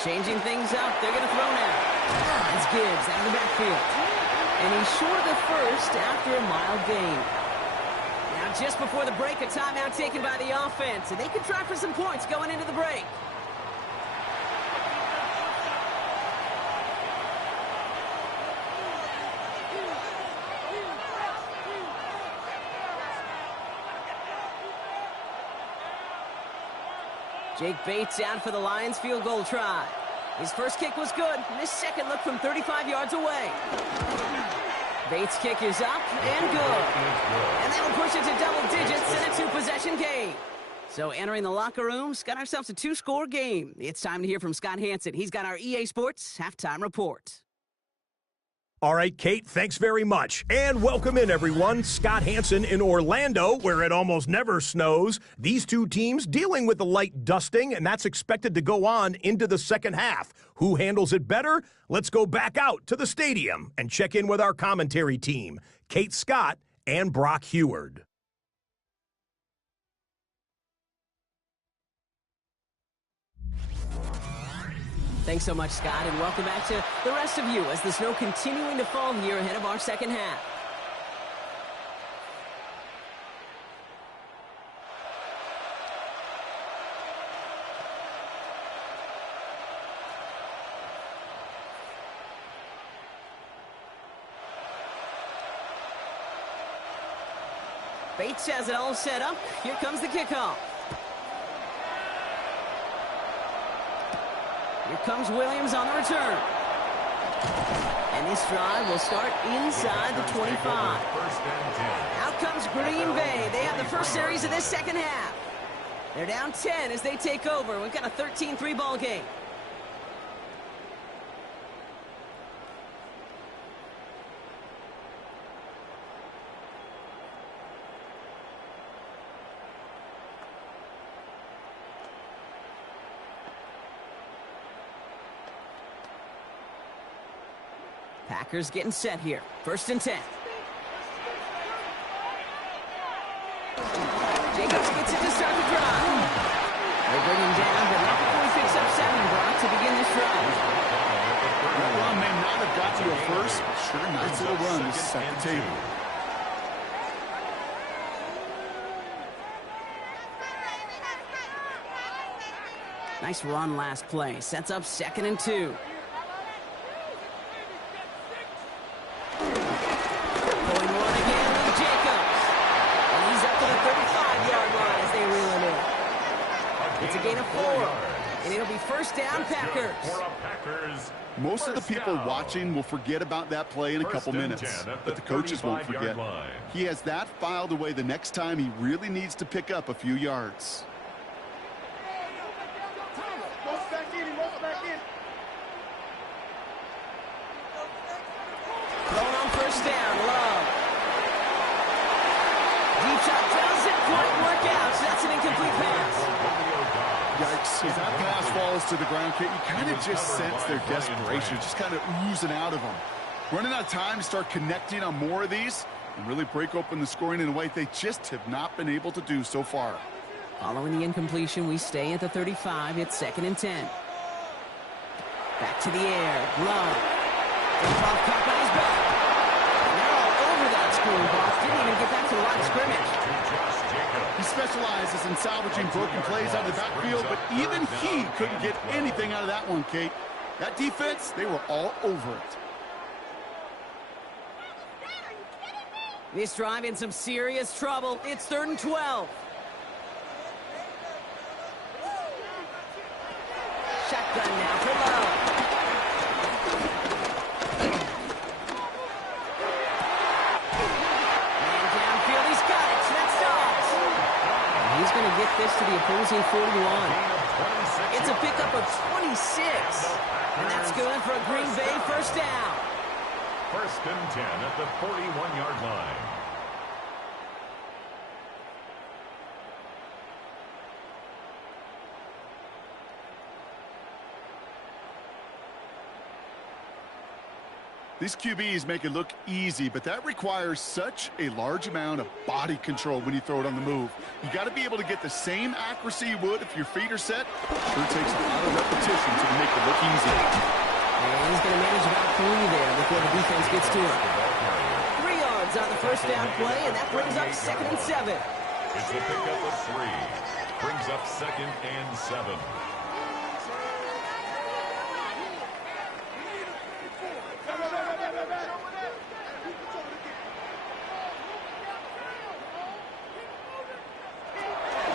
Changing things up, they're going to throw now. It's Gibbs out of the backfield. And he's short of the first after a mild gain. Now just before the break, a timeout taken by the offense. And they can try for some points going into the break. Jake Bates out for the Lions field goal try. His first kick was good, and his second look from 35 yards away. Bates' kick is up and good. And that'll push it to double digits in a 2-possession game. So entering the locker room's got ourselves a 2-score game. It's time to hear from Scott Hansen. He's got our EA Sports halftime report. All right, Kate, thanks very much. And welcome in, everyone. Scott Hansen in Orlando, where it almost never snows. These two teams dealing with a light dusting, and that's expected to go on into the second half. Who handles it better? Let's go back out to the stadium and check in with our commentary team, Kate Scott and Brock Heward. Thanks so much, Scott, and welcome back to the rest of you as the snow continuing to fall here ahead of our second half. Bates has it all set up. Here comes the kickoff. Here comes Williams on the return. And this drive will start inside the 25. Out comes Green Bay. They have the first series of this second half. They're down 10 as they take over. We've got a 13-3 ball game. Packers getting set here. First and 10. Jacobs gets it to start the drive. They bring him down, but not before he picks up 7, Brock, to begin this drive. That run may not have got you a first. Sure, nice little run to set the table. Nice run last play. Sets up 2nd and 2. It's a gain of 4, and it'll be first down, Packers. Most of the people watching will forget about that play in a couple minutes, but the coaches won't forget. He has that filed away the next time he really needs to pick up a few yards. Throwing on first down, Love. Deep shot doesn't quite work out, so that's an incomplete pass. Yikes, as that pass falls to the ground, Kate, you kind of just sense their desperation, just kind of oozing out of them. Running out of time to start connecting on more of these and really break open the scoring in a way they just have not been able to do so far. Following the incompletion, we stay at the 35. It's 2nd and 10. Back to the air. Love. Off caught by his back. Now all over that screen, Boss. Didn't even get back to the line of scrimmage. He specializes in salvaging broken plays out of the backfield, but even he couldn't get anything out of that one, Kate. That defense, they were all over it. This drive in some serious trouble. It's 3rd and 12. Shotgun now for Love. And downfield, he's got it. That's Dobbs. And he's going to get this to the opposing 41. It's a pickup of 26. And that's good for a Green Bay first down. First and 10 at the 41-yard line. These QBs make it look easy, but that requires such a large amount of body control when you throw it on the move. You got to be able to get the same accuracy you would if your feet are set. Sure takes a lot of repetition to make it look easy. And he's going to manage about 3 there before the defense gets to him. 3 yards on the first down play, and that brings up 2nd and 7. It's a pickup of 3. Brings up 2nd and 7.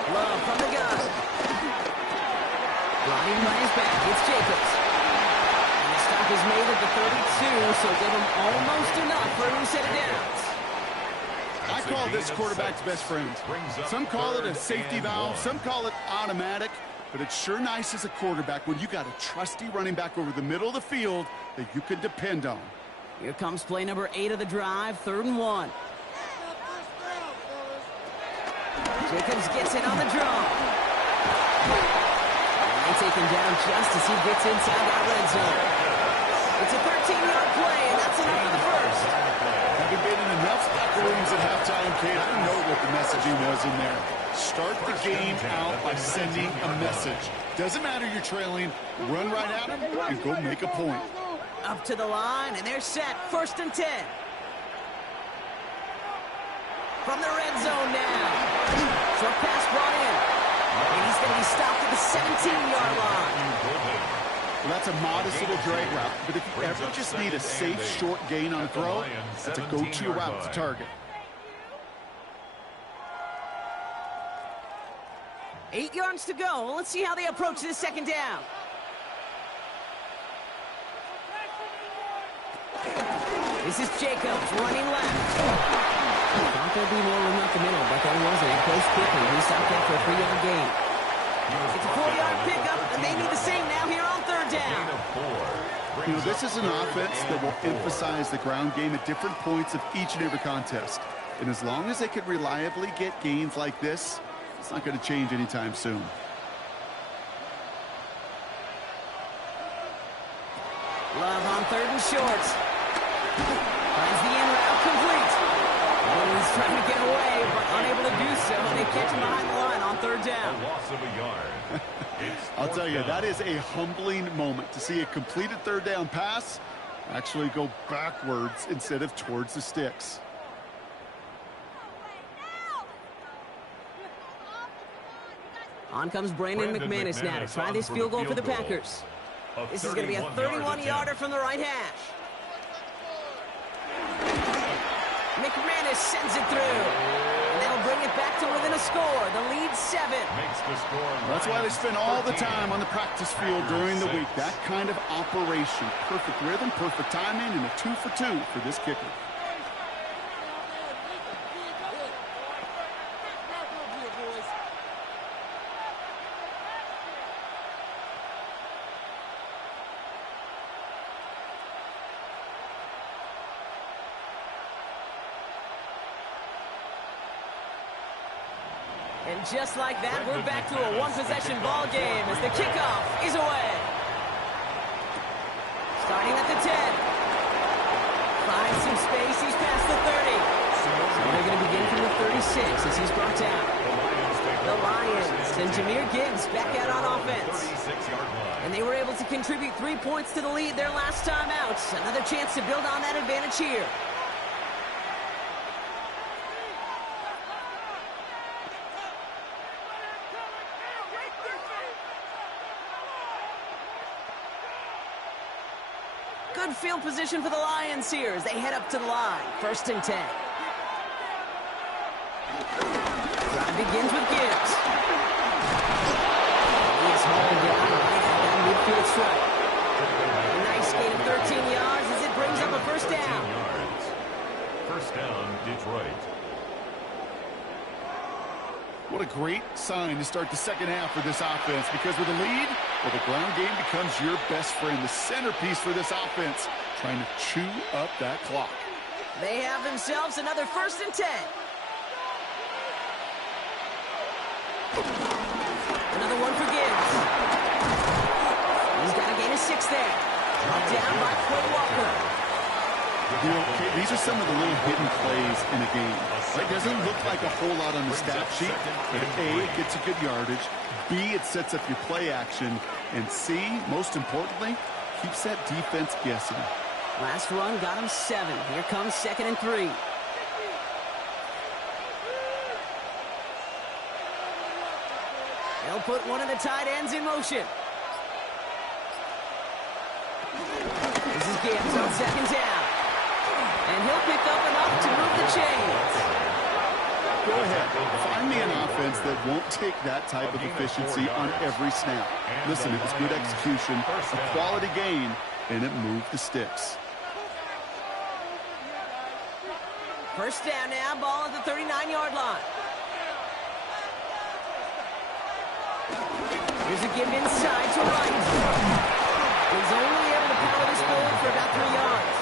Love from the gun. Running by his back, it's Jacobs. And the stop is made at the 32, so give him almost enough for a new set of downs. I call this quarterback's best friend. Some call it a safety valve, some call it automatic, but it's sure nice as a quarterback when you got a trusty running back over the middle of the field that you can depend on. Here comes play number 8 of the drive, 3rd and 1. Jacobs gets it on the draw. And they take him down just as he gets inside that red zone. It's a 13-yard play, and that's enough for the first. Having been in enough locker rooms at halftime, Kate, I know what the messaging was in there. Start the game out by sending a message. Doesn't matter you're trailing, run right at him and go make a point. Up to the line, and they're set. 1st and 10. From the red zone now. Short pass brought in. And he's going to be stopped at the 17-yard line. Well, that's a modest little drag route, but if you ever just need a safe, short gain on a throw, that's a go-to route to target. 8 yards to go. Let's see how they approach this second down. This is Jacobs running left. Thought there'd be more room up the middle, but there wasn't. It goes quickly. He stopped there for a 3-yard gain. It's a 4-yard pickup, and they need the same now here on third down. You know, this is an offense that will emphasize the ground game at different points of each and every contest. And as long as they can reliably get gains like this, it's not going to change anytime soon. Love on third and short. Finds the in route complete. He's trying to get away, but unable to do so. And they catch him behind the line on third down. A loss of a yard. I'll tell you, that is a humbling moment to see a completed third down pass actually go backwards instead of towards the sticks. On comes Brandon McManus now to try this field goal for the Packers. This is going to be a 31-yarder from the right hash. McManus sends it through. And they'll bring it back to within a score. The lead 7. Makes the score. That's why they spend all the time on the practice field during the week. That kind of operation. Perfect rhythm, perfect timing, and a 2 for 2 for this kicker. And just like that, we're back to a one-possession ball game as the kickoff is away. Starting at the 10. Finds some space. He's past the 30. So they're going to begin from the 36 as he's brought down. The Lions and Jahmyr Gibbs back out on offense. And they were able to contribute 3 points to the lead their last time out. Another chance to build on that advantage here. Good field position for the Lions here as they head up to the line. 1st and 10. Drive begins with Gibbs. He is hauled down right at that midfield stripe. A nice gain of 13 yards as it brings up a 1st down. 1st down, Detroit. What a great sign to start the second half for this offense, because with a lead, well, the ground game becomes your best friend, the centerpiece for this offense, trying to chew up that clock. They have themselves another 1st and 10. Another one for Gibbs. He's got a gain of 6 there. Brought down by Quay Walker. You know, these are some of the little hidden plays in a game. It doesn't look like a whole lot on the stat sheet, but A, it gets you good yardage, B, it sets up your play action, and C, most importantly, keeps that defense guessing. Last run got him 7. Here comes 2nd and 3. They'll put one of the tight ends in motion. This is Gibbs on 2nd down. And he'll pick up enough to move the chains. Go ahead. Find me an offense that won't take that type of efficiency on every snap. Listen, it was good execution, a quality game, and it moved the sticks. 1st down now, ball at the 39-yard line. Here's a give inside to right. He's only able to power this forward for about 3 yards.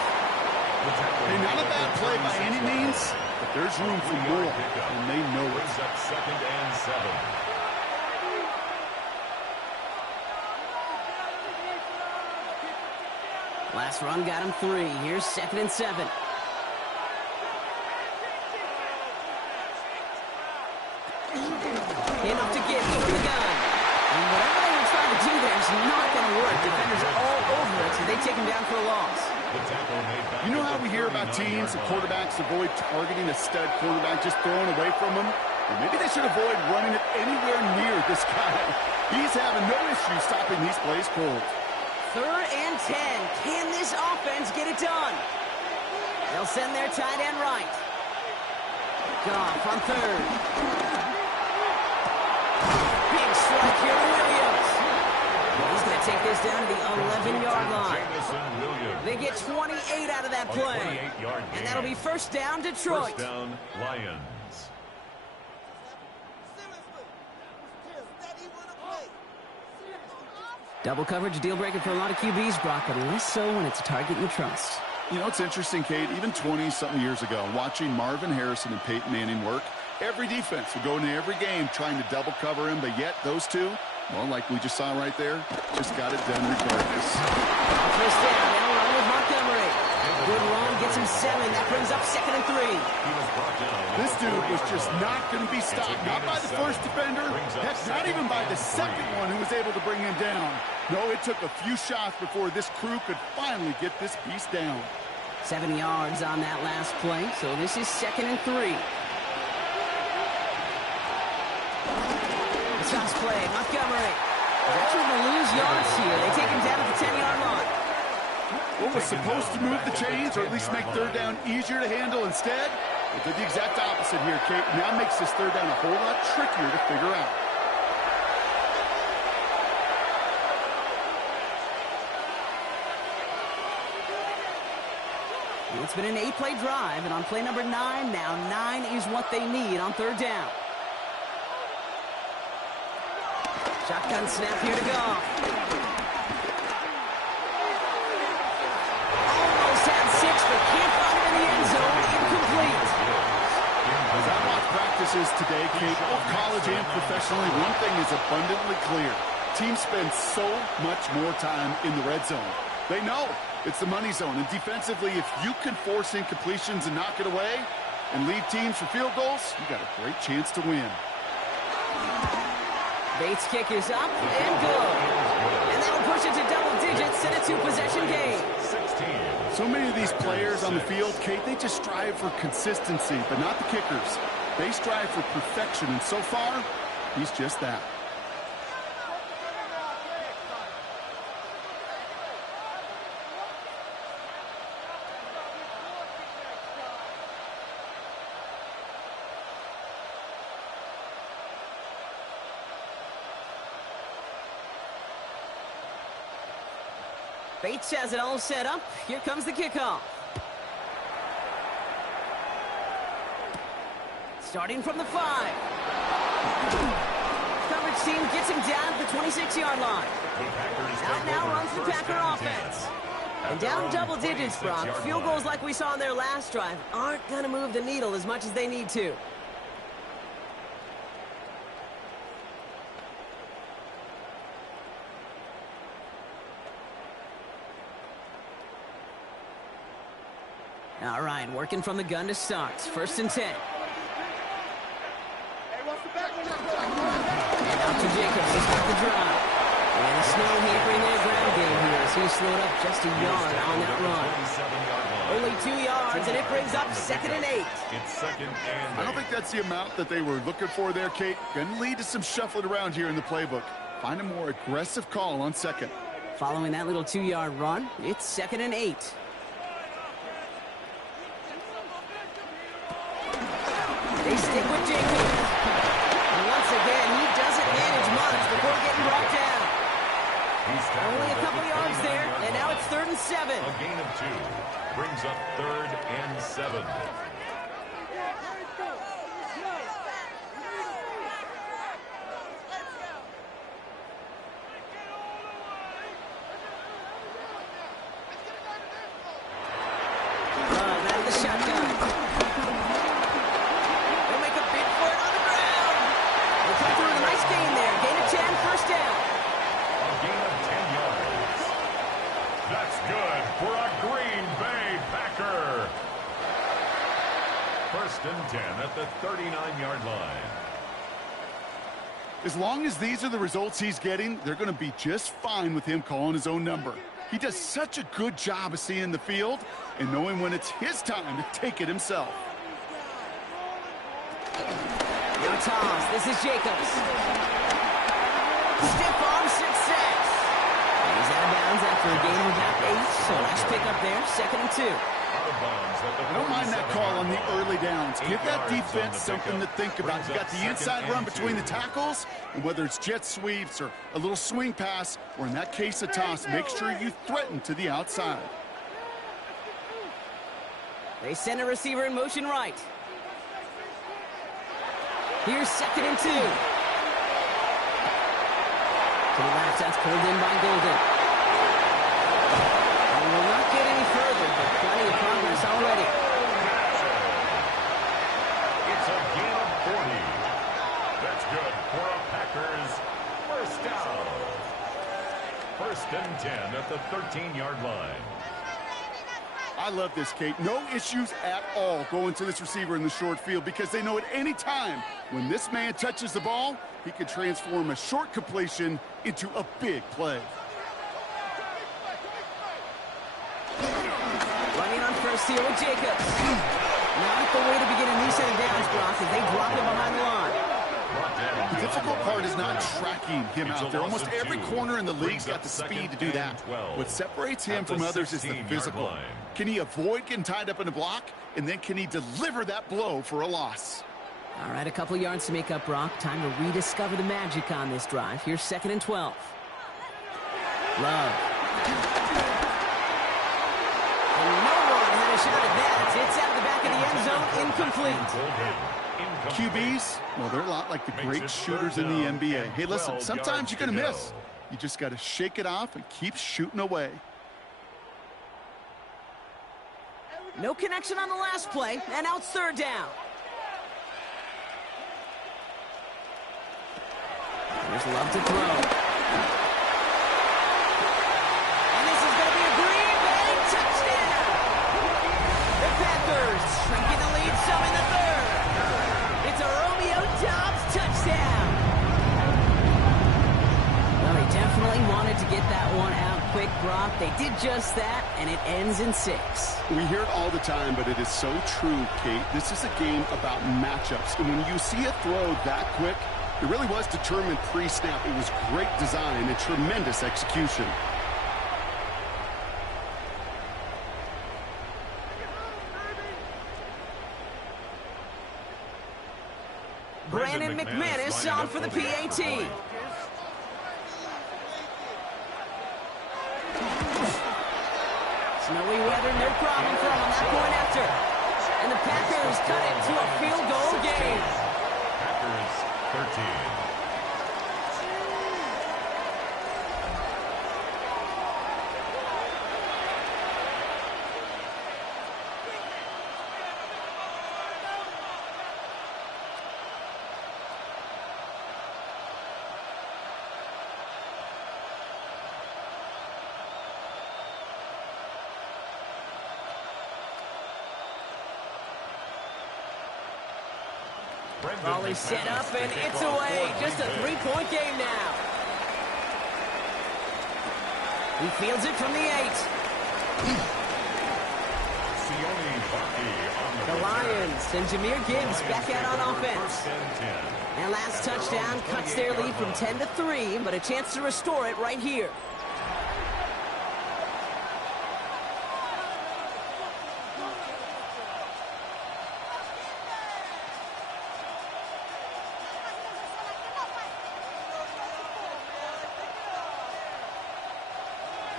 Hey, not a bad play by any means, but there's room for more, and they know it. 2nd and 7. Last run got him 3. Here's 2nd and 7. Handoff to Gibbs from the gun. And whatever they were trying to do there is not going to work. Defenders are all over it, so they take him down for a loss. You know how we hear about teams and quarterbacks avoid targeting a stud quarterback, just throwing away from him? Well, maybe they should avoid running it anywhere near this guy. He's having no issue stopping these plays cold. 3rd and 10. Can this offense get it done? They'll send their tight end right. Goff on 3rd. Big strike here to Williams. He's going to take this down to the 11-yard line. They get 28 out of that play. And that'll be first down, Detroit. First down, Lions. Double coverage, deal breaker for a lot of QBs, Brock, but less so when it's a target you trust. You know, it's interesting, Kate, even 20-something years ago, watching Marvin Harrison and Peyton Manning work, every defense would go into every game trying to double cover him, but yet those two, well, like we just saw right there, just got it done regardless. First down, now run with Montgomery. Good run, gets him 7. That brings up 2nd and 3. This dude was just not going to be stopped, not by the first defender, heck, not even by the second one who was able to bring him down. No, it took a few shots before this crew could finally get this beast down. 7 yards on that last play, so this is 2nd and 3. This last play, Montgomery. They're actually going to lose yards here. They take him down at the 10-yard line. What was supposed to move the chains, or at least make third down easier to handle instead, it did the exact opposite here, Kate. Now makes this third down a whole lot trickier to figure out. It's been an 8-play drive, and on play number 9 now, 9 is what they need on third down. Shotgun snap here to go. Almost had 6, but can't find it in the end zone. Incomplete. As I watch practices today, Kate, both college and professionally, one thing is abundantly clear. Teams spend so much more time in the red zone. They know it's the money zone, and defensively, if you can force incompletions and knock it away and lead teams for field goals, you got a great chance to win. Bates' kick is up and good. And that'll push it to double digits in a 2-possession game. So many of these players on the field, Kate, they just strive for consistency, but not the kickers. They strive for perfection, and so far, he's just that. Bates has it all set up. Here comes the kickoff. Starting from the 5. Coverage team gets him down at the 26-yard line. Out now runs the Packer offense. And down double digits, Brock. Field goals like we saw in their last drive aren't going to move the needle as much as they need to. All right, working from the gun to start. 1st and 10. And out to Jacobs to start the drive. And the snow hampering their ground game here as he slowed up just a yard on that run. Only 2 yards, and it brings up 2nd and 8. I don't think that's the amount that they were looking for there, Kate. Going to lead to some shuffling around here in the playbook. Find a more aggressive call on 2nd. Following that little 2-yard run, it's 2nd and 8. They stick with Jacobs. And once again, he doesn't manage much before getting brought down. Only a couple yards there, and now it's 3rd and 7. A gain of 2 brings up 3rd and 7. Out of the shotgun. They'll make a bid for it on the ground. They come through with a nice gain there. Gain of 10, 1st down. A gain of 10 yards. That's good for a Green Bay Packer. 1st and 10 at the 39-yard line. As long as these are the results he's getting, they're going to be just fine with him calling his own number. He does such a good job of seeing the field and knowing when it's his time to take it himself. Now toss. This is Jacobs. Stiff arm success. He's out of bounds after a gain of about 8. So nice pick up there. 2nd and 2. I don't mind that call on the early downs. Give that defense something to think about. You got the inside run between the tackles, and whether it's jet sweeps or a little swing pass, or in that case a toss, make sure you threaten to the outside. They send a receiver in motion right. Here's 2nd and 2. To the left, that's pulled in by Golden. And will not get any further, but plenty of progress already. It's a gain of 40. That's good for a Packers first down. 1st and 10 at the 13-yard line. I love this, Kate. No issues at all going to this receiver in the short field because they know at any time when this man touches the ball, he can transform a short completion into a big play. Running on first here with Jacobs. Not the way to begin a new set of downs, Brock, as they drop him behind the line. The difficult part is not tracking him out there. Almost every corner in the league's got the speed to do that. What separates him from others is the physical. Can he avoid getting tied up in a block? And then can he deliver that blow for a loss? All right, a couple yards to make up, Brock. Time to rediscover the magic on this drive. Here's 2nd and 12. Love. And no one had a shot at that. It's out the back of the end zone, incomplete. QBs, well, they're a lot like the great shooters in the NBA. Hey, listen, sometimes you're going to miss. You just got to shake it off and keep shooting away. No connection on the last play, and now it's 3rd down. There's Love to throw. And this is going to be a Green Bay touchdown. The Packers shrinking the lead some in the 3rd. It's a Romeo Doubs touchdown. Well, they definitely wanted to get that one out quick, Brock. They did just that, and it ends in 6. We hear it all the time, but it is so true, Kate. This is a game about matchups. And when you see a throw that quick, it really was determined pre-snap. It was great design and tremendous execution. Brandon McManus on for the PAT. Snowy weather, no problem for him on that point after. And the Packers cut it to a field goal game. Packers 13. Volley set up, and it's away. Just a 3-point game now. He fields it from the 8. The Lions and Jahmyr Gibbs back out on offense. And last touchdown cuts their lead from 10 to 3, but a chance to restore it right here.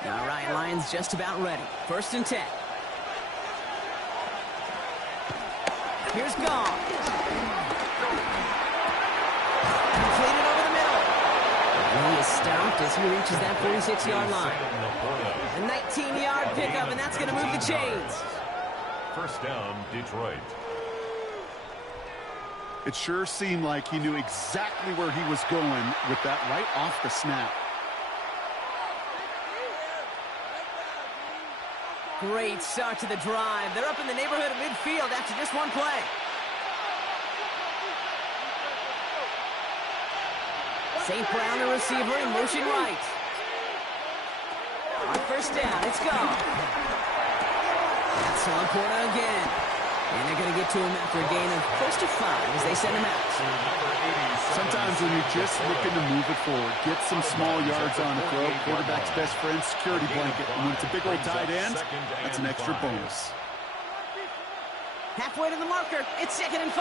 All right, Lions just about ready. 1st and 10. Here's Gone. Completed over the middle. He is stopped as he reaches that 46-yard line. A 19-yard pickup, and that's going to move the chains. 1st down, Detroit. It sure seemed like he knew exactly where he was going with that right off the snap. Great start to the drive. They're up in the neighborhood of midfield after just one play. St. Brown, the receiver, in motion right. On 1st down, it's gone. That's Laporta again. And they're going to get to him after a gain of close to 5 as they send him out. Sometimes when you're just looking to move it forward, get some small yards on the throw, quarterback's best friend, security blanket. And when it's a big old tight end, that's an extra bonus. Halfway to the marker. It's 2nd and 5.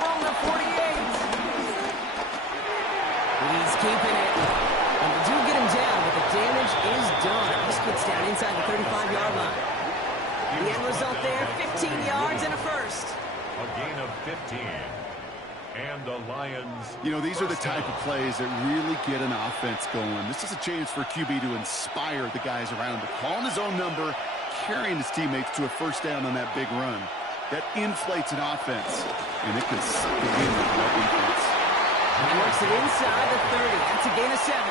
From the 48. He's keeping it. And they do get him down, but the damage is done. This gets down inside the 35-yard line. The end result there, 15 yards and a first. A gain of 15. And the Lions. You know, these are the type of plays that really get an offense going. This is a chance for QB to inspire the guys around him. Calling his own number, carrying his teammates to a first down on that big run. That inflates an offense, and it can suck it in with that defense. He works it inside the 30. That's a gain of 7.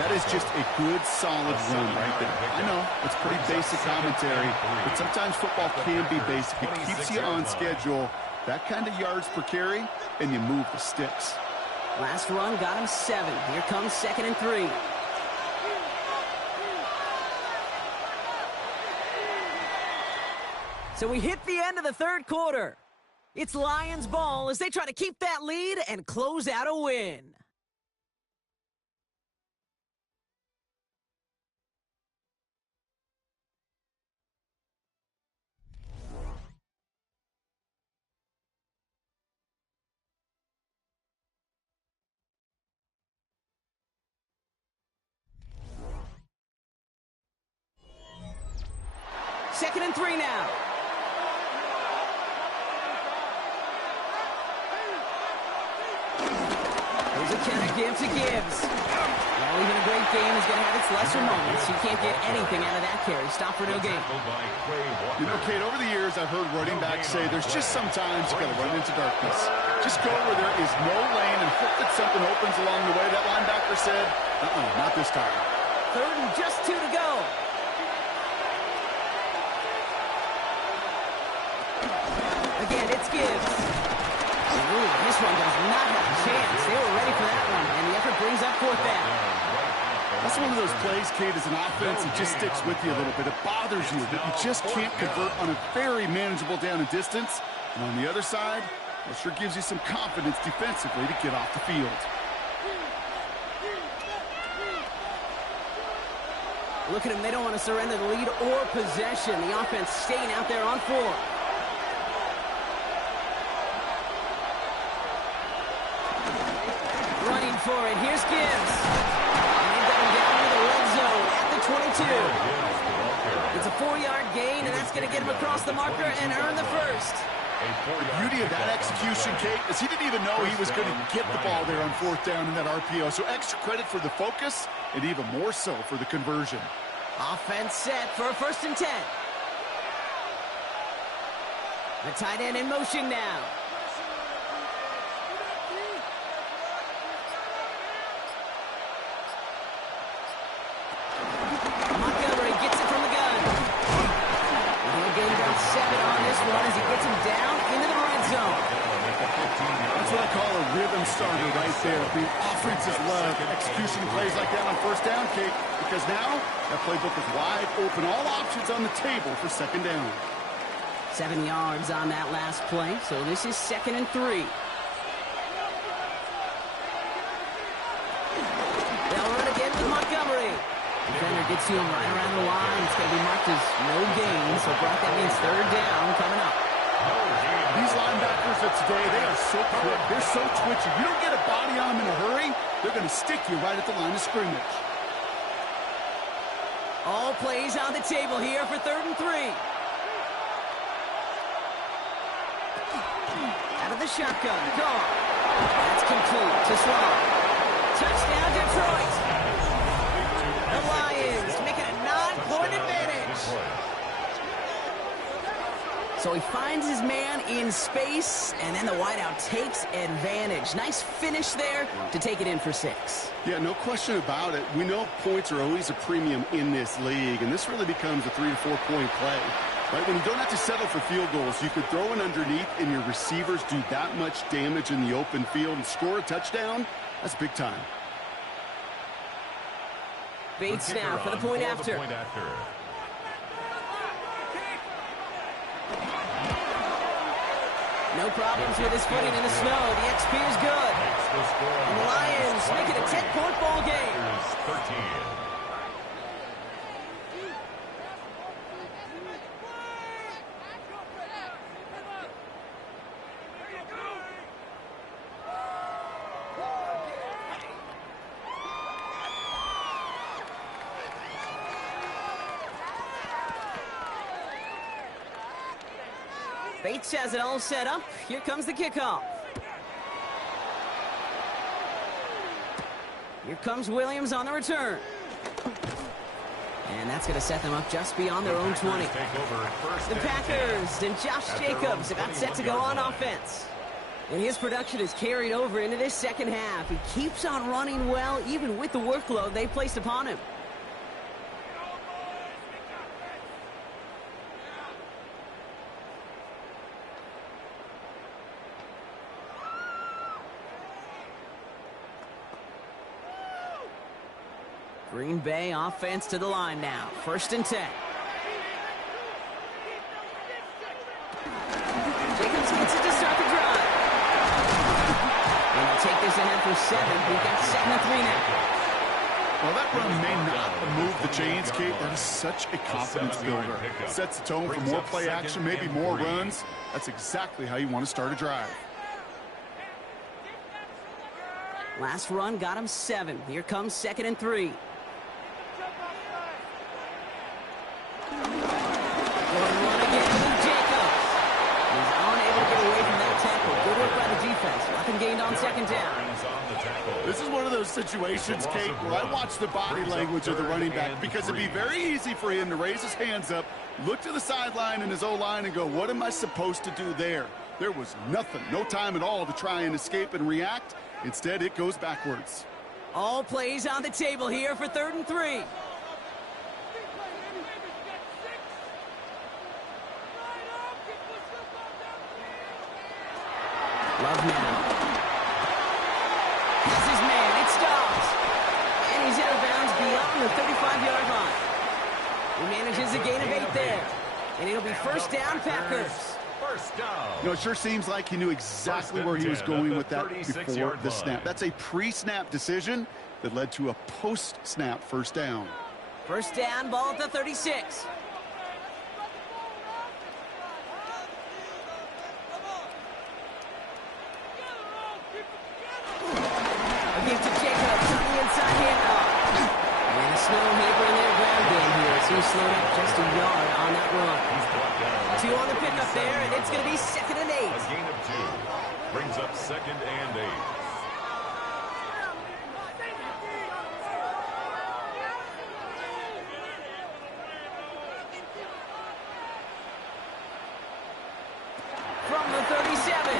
That is just a good, solid run right there. I know, it's pretty basic commentary, but sometimes football can be basic. It keeps you on schedule. That kind of yards per carry, and you move the sticks. Last run got him 7. Here comes 2nd and 3. So we hit the end of the third quarter. It's Lions ball as they try to keep that lead and close out a win. Second and 3 now. Here's a count of Gibbs to Gibbs. Well, even a great game is going to have its lesser moments. You can't get anything out of that carry. Stop for no gain. You know, Kate, over the years, I've heard running backs say there's just sometimes you got to run into darkness. Just go where there is no lane and hope that something opens along the way. That linebacker said, not this time. 3rd and just 2 to go. Again, it's Gibbs. Ooh, this one does not have a chance. They were ready for that one, and the effort brings up 4th down. That's one of those plays, Kate, as an offense, it just sticks with you a little bit. It bothers you that you just can't convert on a very manageable down and distance. And on the other side, it sure gives you some confidence defensively to get off the field. Look at them. They don't want to surrender the lead or possession. The offense staying out there on 4. Running for it. Here's Gibbs. And they've got him down into the red zone at the 22. It's a 4-yard gain, and that's going to get him across the marker and earn the first. The beauty of that execution, Kate, is he didn't even know he was going to get the ball there on 4th down in that RPO. So extra credit for the focus, and even more so for the conversion. Offense set for a 1st and 10. The tight end in motion now. Montgomery gets it from the gun. And he'll gain about 7 on this one as he gets him down into the red zone. That's what I call a rhythm starter right there. The offenses love execution plays like that on 1st down, Kate, because now that playbook is wide open. All options on the table for 2nd down. 7 yards on that last play, so this is 2nd and 3. They'll run again with Montgomery. Defender gets to him right around the line. It's going to be marked as no gain, so Brock, that means 3rd down coming up. These linebackers of today, they are so quick. They're so twitchy. You don't get a body on them in a hurry, they're going to stick you right at the line of scrimmage. All plays on the table here for 3rd and 3. Out of the shotgun. Gone. That's complete to Sloan. Touchdown, Detroit. The Lions make it a 9-point advantage. So he finds his man in space, and then the wideout takes advantage. Nice finish there to take it in for 6. Yeah, no question about it. We know points are always a premium in this league, and this really becomes a 3 to 4 point play. Right, when you don't have to settle for field goals, you could throw it underneath and your receivers do that much damage in the open field and score a touchdown. That's big time. Bates now for the point after. No problems with his footing in the snow. The XP is good. And the Lions make it a 10-point ball game. Bates has it all set up. Here comes the kickoff. Here comes Williams on the return. And that's going to set them up just beyond their own 20. The Packers and Josh Jacobs about set to go on offense. And his production is carried over into this second half. He keeps on running well, even with the workload they placed upon him. Green Bay offense to the line now. 1st and 10. Jacobs gets it to start the drive. And they'll take this ahead for 7. We've got 2nd and 3 now. Well, that run may not move the chains, Kate. That is such a confidence builder. Sets the tone for more play action, maybe more runs. That's exactly how you want to start a drive. Last run got him 7. Here comes 2nd and 3. Nothing gained on 2nd down. This is one of those situations, Kate, where I watch the body language of the running back because it'd be very easy for him to raise his hands up, look to the sideline in his O-line and go, what am I supposed to do there? There was nothing, no time at all to try and escape and react. Instead, it goes backwards. All plays on the table here for 3rd and 3. Love now. That's his man. It stops. And he's out of bounds beyond the 35-yard line. He manages a gain of 8 there. And it'll be 1st down, Packers. First down. You know, it sure seems like he knew exactly where he was going with that before the snap. That's a pre-snap decision that led to a post-snap 1st down. 1st down, ball at the 36. Give to Jacobs on the inside handoff. And a slow maker in their ground game here as he slowed up just a yard on that run. 2 on the pickup there, and it's going to be 2nd and 8. A gain of 2 brings up 2nd and 8. From the 37.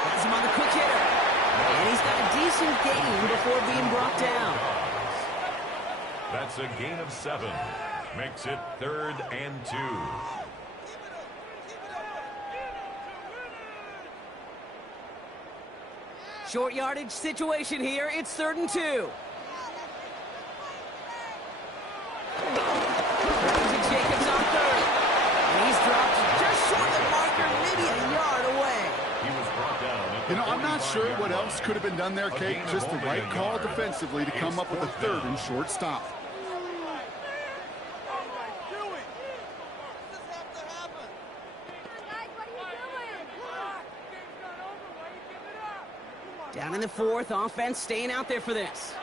Has him on the quick hitter. And he's got a decent gain before being brought down. That's a gain of 7. Makes it 3rd and 2. Short yardage situation here. It's 3rd and 2. Jacobs on 3rd. And he's dropped just short of the marker, maybe a yard away. He was brought down. You know, I'm not sure what else could have been done there, Kate. Just the right call defensively to come up with a 3rd and short stop. Down in the 4th, offense staying out there for this.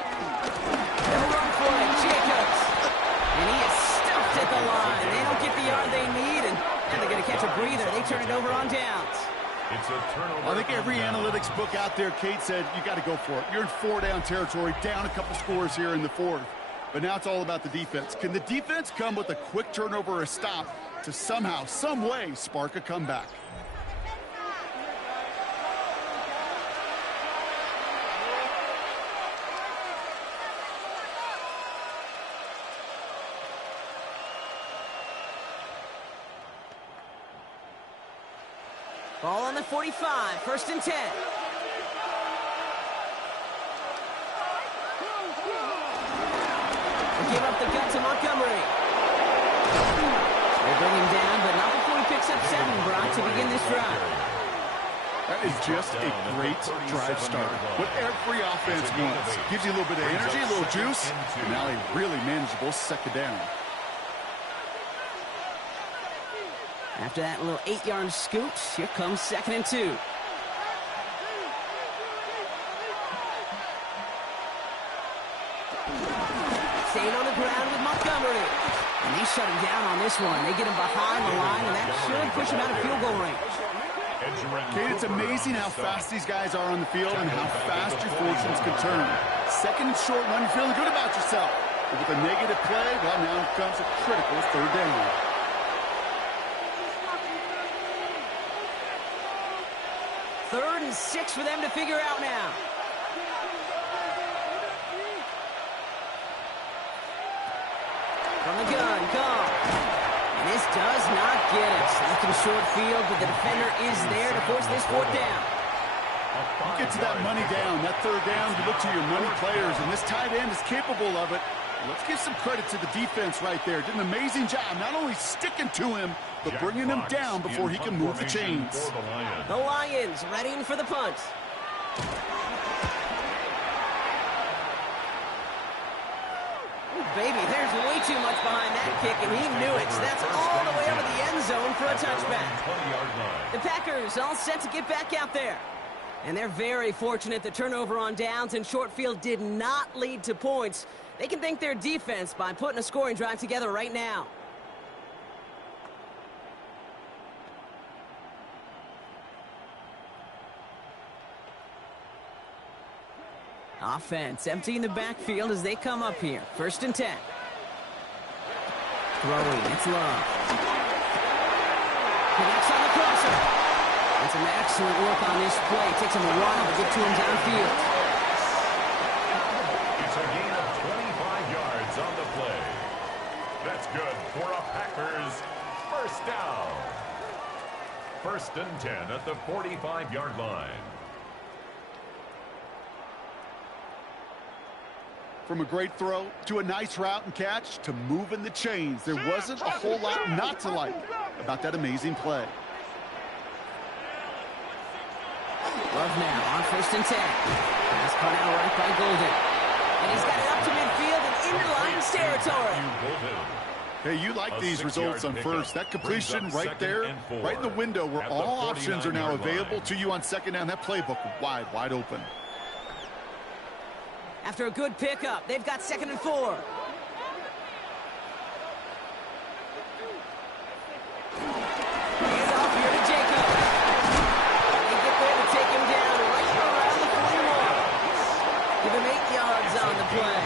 They'll run for it, Jacobs. And he is stuffed at the line. They don't get the yard they need, and they're going to catch a breather. They turn it over on downs. It's a turnover. I think every analytics book out there, Kate, said you got to go for it. You're in 4-down territory, down a couple scores here in the 4th. But now it's all about the defense. Can the defense come with a quick turnover or a stop to somehow, some way, spark a comeback? Ball on the 45, 1st and 10. They give up the gut to Montgomery. They bring him down, but not before he picks up 7, Brock, to begin this drive. That is just a great drive starter. What every offense wants. Gives you a little bit of energy, a little juice, and now a really manageable 2nd down. After that little 8-yard scoot, here comes 2nd and 2. staying on the ground with Montgomery. And they shut him down on this one. They get him behind the line, and that should push him out of field goal range. Kate, it's amazing how fast these guys are on the field and how fast your fortunes can turn. Second and short run, you're feeling good about yourself. But with a negative play, well, now comes a critical third down. Third and 6 for them to figure out now. From the gun, gone. And this does not get it. Second short field, but the defender is there to force this fourth down. You get to that money down, that third down, you look to your money players, and this tight end is capable of it. Let's give some credit to the defense right there. Did an amazing job, not only sticking to him, but bringing him down before he can move the chains. The Lions readying for the punt. Baby, there's way too much behind that kick, and he knew it. So that's all the way over the end zone for a touchback. The Packers all set to get back out there. And they're very fortunate the turnover on downs and short field did not lead to points. They can thank their defense by putting a scoring drive together right now. Offense emptying the backfield as they come up here. First and 10. Throwing, it's Love. Connects on the crosser. And some excellent work on this play. Takes him a while to get to him downfield. It's a gain of 25 yards on the play. That's good for a Packers first down. First and 10 at the 45-yard line. From a great throw to a nice route and catch to moving the chains. There wasn't a whole lot not to like about that amazing play. Love now on first and 10. Pass caught out right by Golden. And he's got it up to midfield and into Lions territory. Hey, you like these results on first. That completion right there, right in the window where all options are now available to you on second down. That playbook wide open. After a good pickup, they've got second and 4. Hands off here to Jacob. They get there to take him down right around the 41. Give him 8 yards on the play.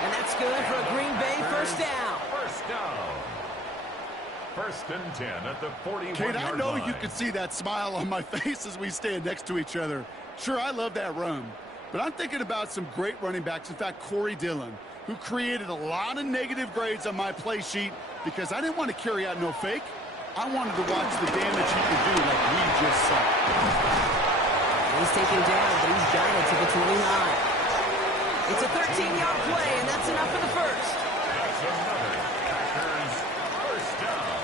And that's good for a Green Bay first down. First down. First and 10 at the 41-yard line. Kate, I know you can see that smile on my face as we stand next to each other. Sure, I love that run. But I'm thinking about some great running backs. In fact, Corey Dillon, who created a lot of negative grades on my play sheet because I didn't want to carry out no fake. I wanted to watch the damage he could do like we just saw. He's taken down, but he's got it to the 29. It's a 13-yard play, and that's enough for the first. That's another Packers first down.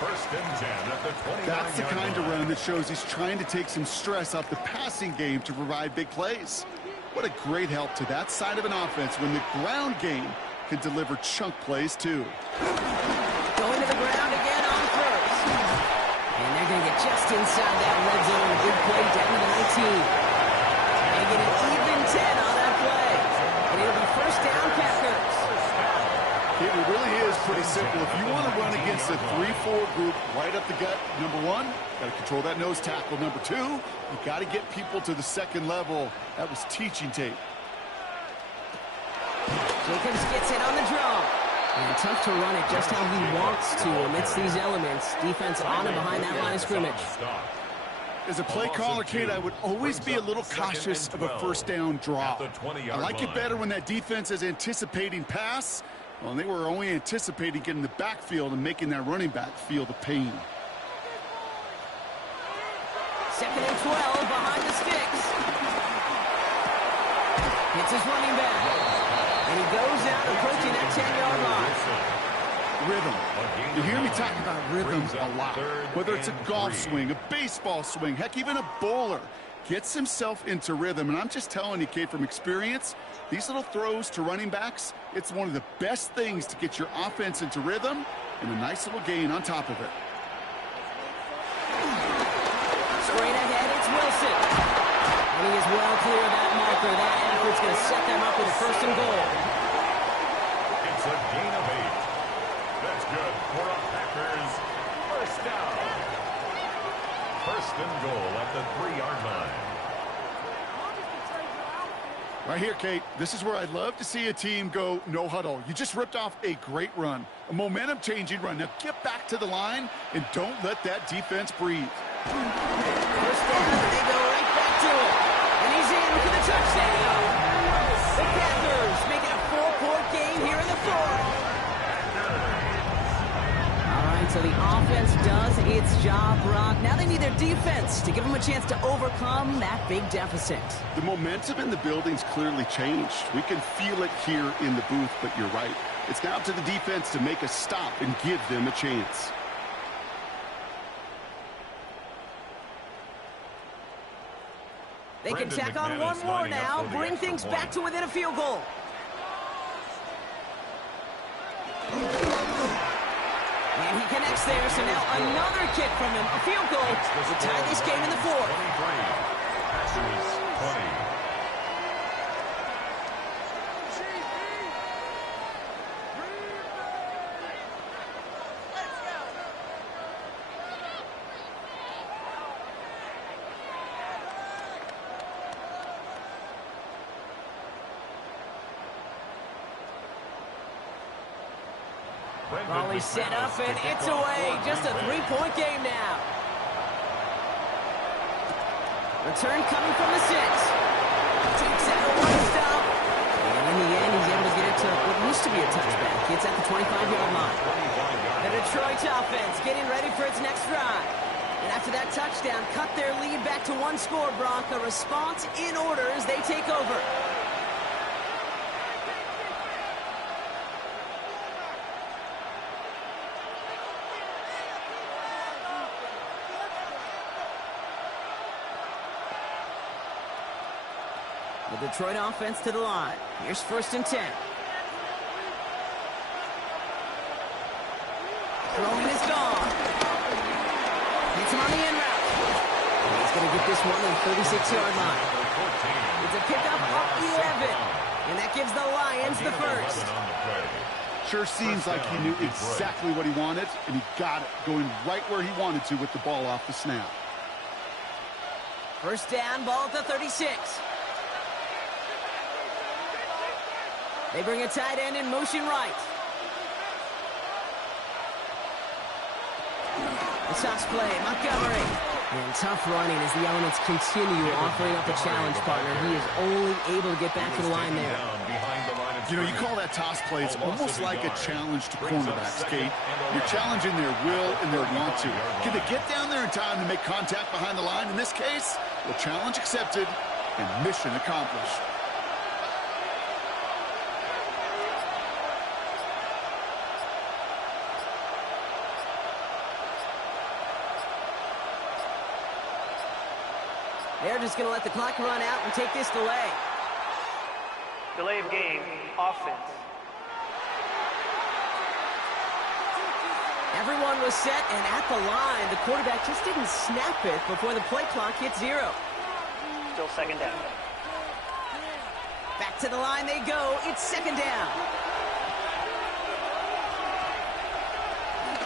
First and 10 at the 29-yard line. That's the kind of run that shows he's trying to take some stress off the passing game to provide big plays. What a great help to that side of an offense when the ground game can deliver chunk plays too. Going to the ground again on first. And they're going to get just inside that red zone. A good play down to the 19. They get an even 10 on that play. And it'll be first down Packers. It really is pretty simple. If you want to run against a 3-4 group right up the gut, number 1, got to control that nose tackle. Number 2, you got to get people to the second level. That was teaching tape. Jacobs gets it on the draw. And tough to run it just how he wants to amidst these elements. Defense on and behind that line of scrimmage. As a play caller, Kate, I would always be a little cautious of a first down draw. I like it better when that defense is anticipating pass. Well, they were only anticipating getting the backfield and making that running back feel the pain. Second and 12 behind the sticks. Hits his running back. And he goes out approaching that 10-yard line. Rhythm. You hear me talk about rhythm a lot. Whether it's a golf swing, a baseball swing, heck, even a bowler gets himself into rhythm. And I'm just telling you, Kate, from experience, these little throws to running backs, it's one of the best things to get your offense into rhythm and a nice little gain on top of it. Straight ahead, it's Wilson. And he is well clear of that marker. That effort's going to set them up with a first and goal. and goal at the 3-yard line. Right here, Kate, this is where I'd love to see a team go no huddle. You just ripped off a great run, a momentum-changing run. Now get back to the line and don't let that defense breathe. First down, they go right back to it. And he's in for the touchdown. The Packers make it a 4-point game here in the fourth. All right, so the offense does its job, Brock. Now they need their defense to give them a chance to overcome that big deficit. The momentum in the building's clearly changed. We can feel it here in the booth, but you're right. It's now to the defense to make a stop and give them a chance. They can tack on one more now, bring things back to within a field goal. And he connects there, so now another kick from him. A field goal to tie this game in the fourth. 23. Packers 20. Volley set up, and it's away. Just a 3-point game now. Return coming from the 6. Takes out a one stop. And in the end, he's able to get it to what used to be a touchback. It's at the 25-yard line. The Detroit offense getting ready for its next drive. And after that touchdown, cut their lead back to 1 score, Brock. A response in order as they take over. The Detroit offense to the line. Here's 1st and 10. Throwing is gone. Hits him on the in route. And he's going to get this one on the 36-yard line. It's a pickup up 11. And that gives the Lions the first. Sure seems like he knew exactly what he wanted, and he got it, going right where he wanted to with the ball off the snap. First down, ball at the 36. They bring a tight end in motion right. The toss play, Montgomery. And tough running as the elements continue offering up a challenge, partner. He is only able to get back to the line there. You know, you call that toss play, it's almost like a challenge to cornerbacks, Kate. You're challenging their will and their want to. Can they get down there in time to make contact behind the line? In this case, well, challenge accepted and mission accomplished. They're just going to let the clock run out and take this delay. Delay of game, offense. Everyone was set, and at the line, the quarterback just didn't snap it before the play clock hit 0. Still 2nd down. Back to the line they go. It's 2nd down.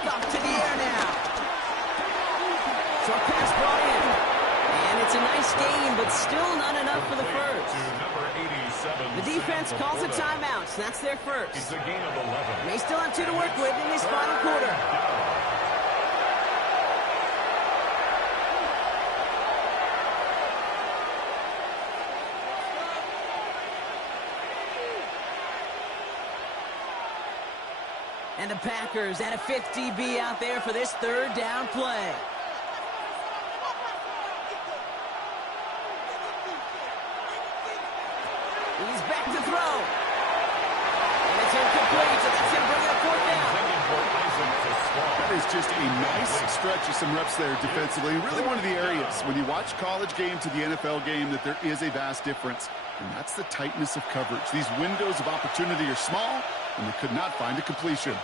Up to the air now. Short pass brought in. And it's a nice gain, but still not enough for the first. The defense calls a timeout. So that's their first. It's a gain of 11. They still have 2 to work with in this final quarter. And the Packers at a 50 DB out there for this 3rd down play. He's back to throw. And it's incomplete, so that's going to bring it up 4th down. That is just a nice stretch of some reps there defensively. Really one of the areas when you watch college game to the NFL game that there is a vast difference. And that's the tightness of coverage. These windows of opportunity are small, and they could not find a completion.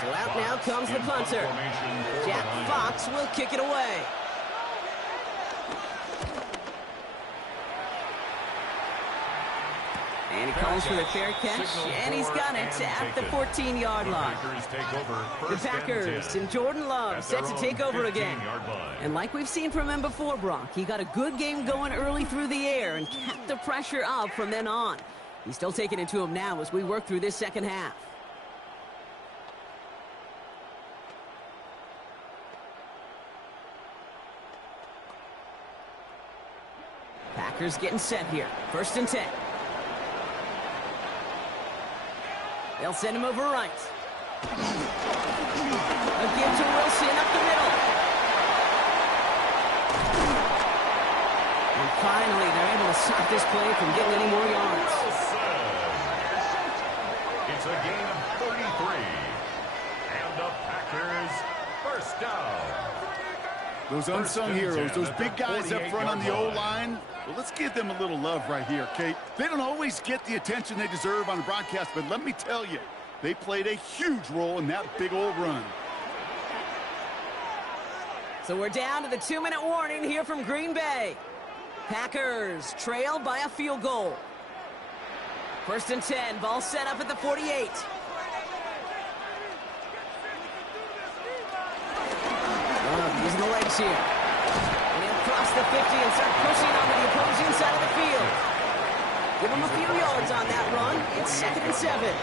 So out now comes the punter. Jack Fox will kick it away. And he calls for the fair catch, and he's got it at the 14-yard line. The Packers and Jordan Love set to take over again. And like we've seen from him before, Brock, he got a good game going early through the air and kept the pressure up from then on. He's still taking it to him now as we work through this second half. Packers getting set here. 1st and 10. They'll send him over right. A give to Wilson up the middle. And finally, they're able to stop this play from getting any more yards. It's a gain of 33. And the Packers first down. Those unsung heroes, those big guys up front on the O-line, well, let's give them a little love right here, Kate. They don't always get the attention they deserve on the broadcast, but let me tell you, they played a huge role in that big old run. So we're down to the 2-minute warning here from Green Bay. Packers trail by a field goal. 1st and 10, ball set up at the 48. Using the legs here. And he'll cross the 50 and start pushing onto the opposing side of the field. Give him a few yards on that run. It's 2nd and 7.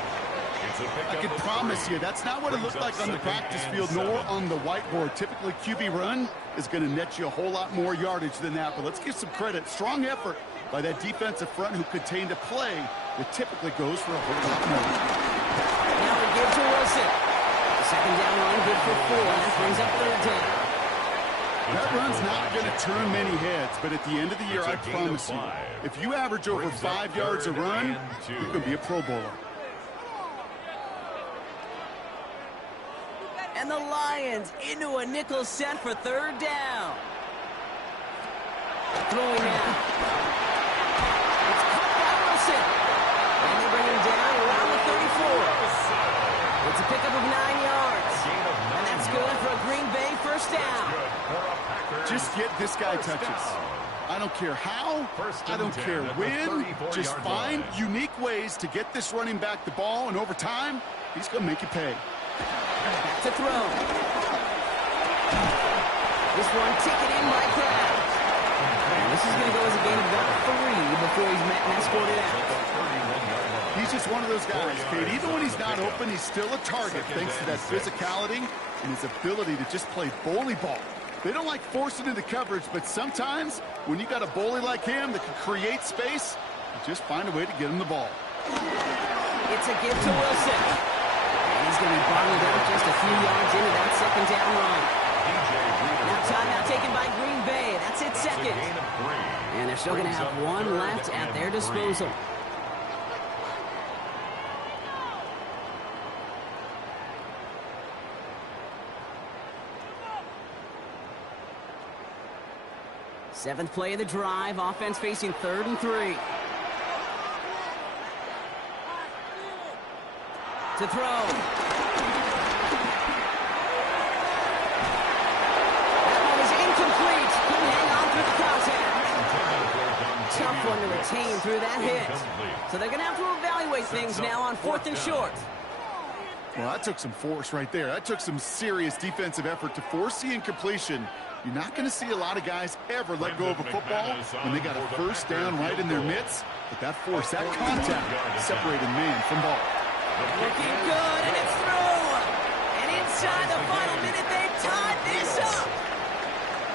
I can promise you, that's not what it looked like on the practice field, nor on the whiteboard. Typically, QB run is going to net you a whole lot more yardage than that. But let's give some credit. Strong effort by that defensive front who contained a play that typically goes for a whole lot more. Now we give to Wilson. 2nd down run, good for 4. That brings up 3rd down. That run's not going to turn many heads, but at the end of the year, I promise you, if you average over 5 yards a run, you're going to be a Pro Bowler. And the Lions into a nickel set for 3rd down. Throwing now. It's caught by Wilson. And they bring him down around the 34. It's a pickup of 9 yards. And that's good for a Green Bay 1st down. Just get this guy touches. I don't care how, I don't care when, just find unique ways to get this running back the ball, and over time, he's going to make you pay. Back to throw. This one ticket in by Crab. And this is going to go as a gain of about 3 before he's met and escorted out. He's just one of those guys, Kate. Even when he's not open, he's still a target thanks to that physicality and his ability to just play bully ball. They don't like forcing into coverage, but sometimes when you got a bully like him that can create space, you just find a way to get him the ball. It's a give to Wilson. And he's going to be bottled up just a few yards into that 2nd down run. Now timeout taken by Green Bay. That's it, 2nd. And they're still going to have 1 left at their disposal. Seventh play of the drive. Offense facing 3rd and 3. To throw. That one is incomplete. Couldn't hang on through the contact. Tough one to retain through that hit. So they're going to have to evaluate things now on 4th and short. Well, that took some force right there. That took some serious defensive effort to force the incompletion. You're not going to see a lot of guys ever let go of a football when they got a 1st down right in their midst. But that force, that contact, separated man from ball. Looking good, and it's through. And inside the final minute, they've tied this up.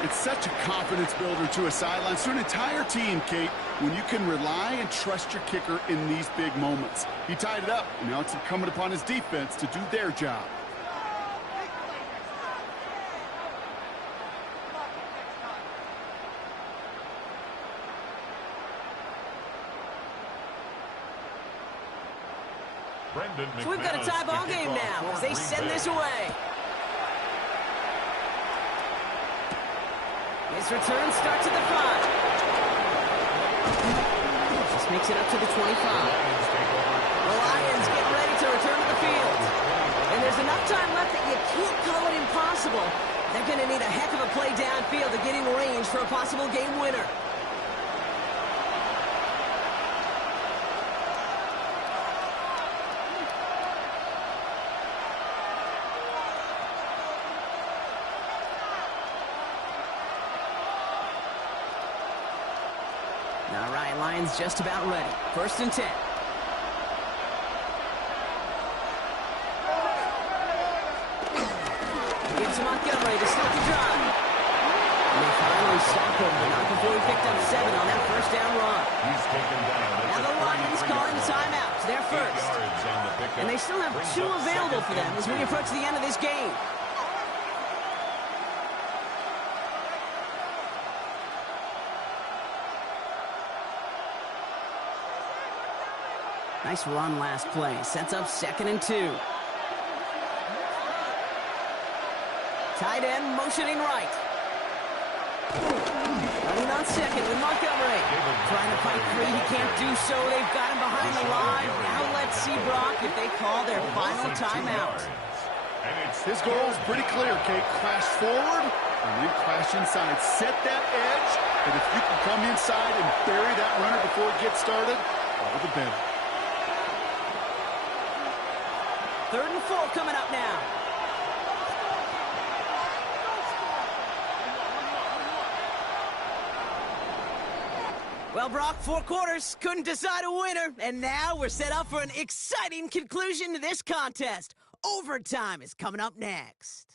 It's such a confidence builder to a sideline, to an entire team, Kate, when you can rely and trust your kicker in these big moments. He tied it up, and now it's incumbent upon his defense to do their job. So we've got a tie ball game now as they send this away. This return starts at the 5. Just makes it up to the 25. The Lions get ready to return to the field. And there's enough time left that you can't call it impossible. They're going to need a heck of a play downfield to get in range for a possible game winner. Lions just about ready. 1st and 10. Gives to Montgomery to start the drive. And they finally stop him, but not before he picked up 7 on that 1st down run. He's taken down. Now the Lions calling timeouts. They're first. And they still have 2 available for them as we approach the end of this game. Nice run last play. Sets up 2nd and 2. Tight end motioning right. Running on 2nd with Montgomery. Trying to fight free. He can't do so. They've got him behind the line. Now let's see, Brock, if they call their final timeout. His goal is pretty clear, Kate. Crash forward and then crash inside. Set that edge. And if you can come inside and bury that runner before it gets started, all the better. 3rd and 4 coming up now. Well, Brock, 4 quarters, couldn't decide a winner, and now we're set up for an exciting conclusion to this contest. Overtime is coming up next.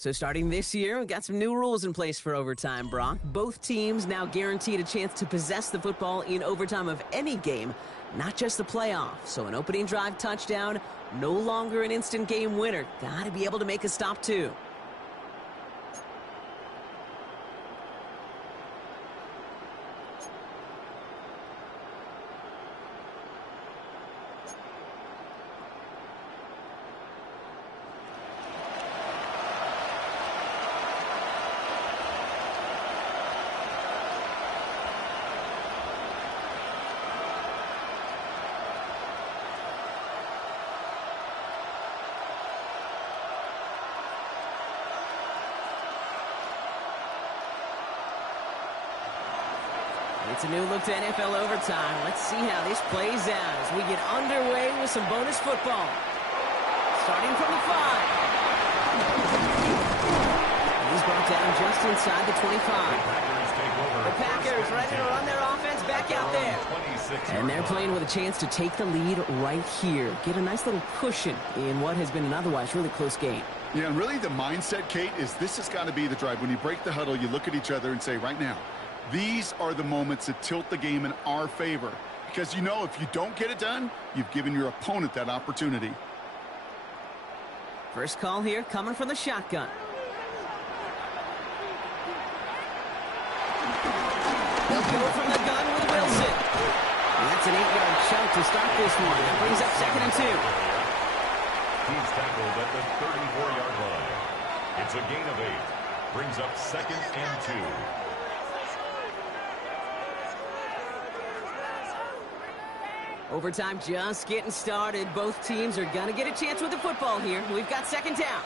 So starting this year, we've got some new rules in place for overtime, Brock. Both teams now guaranteed a chance to possess the football in overtime of any game, not just the playoffs. So an opening drive touchdown, no longer an instant game winner. Got to be able to make a stop, too. It's a new look to NFL overtime. Let's see how this plays out as we get underway with some bonus football. Starting from the 5. And he's brought down just inside the 25. The Packers ready to run their offense back out there. And they're playing with a chance to take the lead right here. Get a nice little cushion in what has been an otherwise really close game. Yeah, and really the mindset, Kate, is this has got to be the drive. When you break the huddle, you look at each other and say, right now, these are the moments that tilt the game in our favor. Because you know if you don't get it done, you've given your opponent that opportunity. First call here coming from the shotgun. They'll go from the gun with Wilson. And that's an 8-yard chunk to start this one. That brings up 2nd and 2. He's tackled at the 34-yard line. It's a gain of 8. Brings up 2nd and 2. Overtime just getting started. Both teams are going to get a chance with the football here. We've got 2nd down.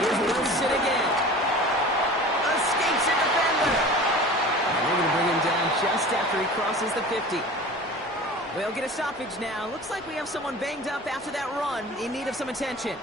Here's Wilson again. Escapes a defender. And they're going to bring him down just after he crosses the 50. We'll get a stoppage now. Looks like we have someone banged up after that run in need of some attention.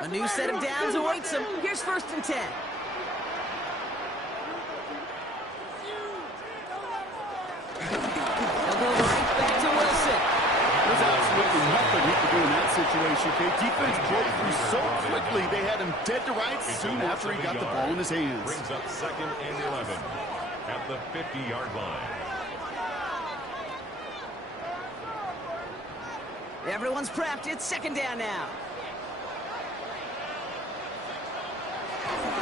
A new set of downs awaits him. Here's 1st and 10. They'll go right back to Wilson. There's absolutely nothing he could do in that situation, Kate. Defense broke through so quickly, they had him dead to rights soon after he got the ball in his hands. Brings up 2nd and 11 at the 50-yard line. Everyone's prepped. It's 2nd down now.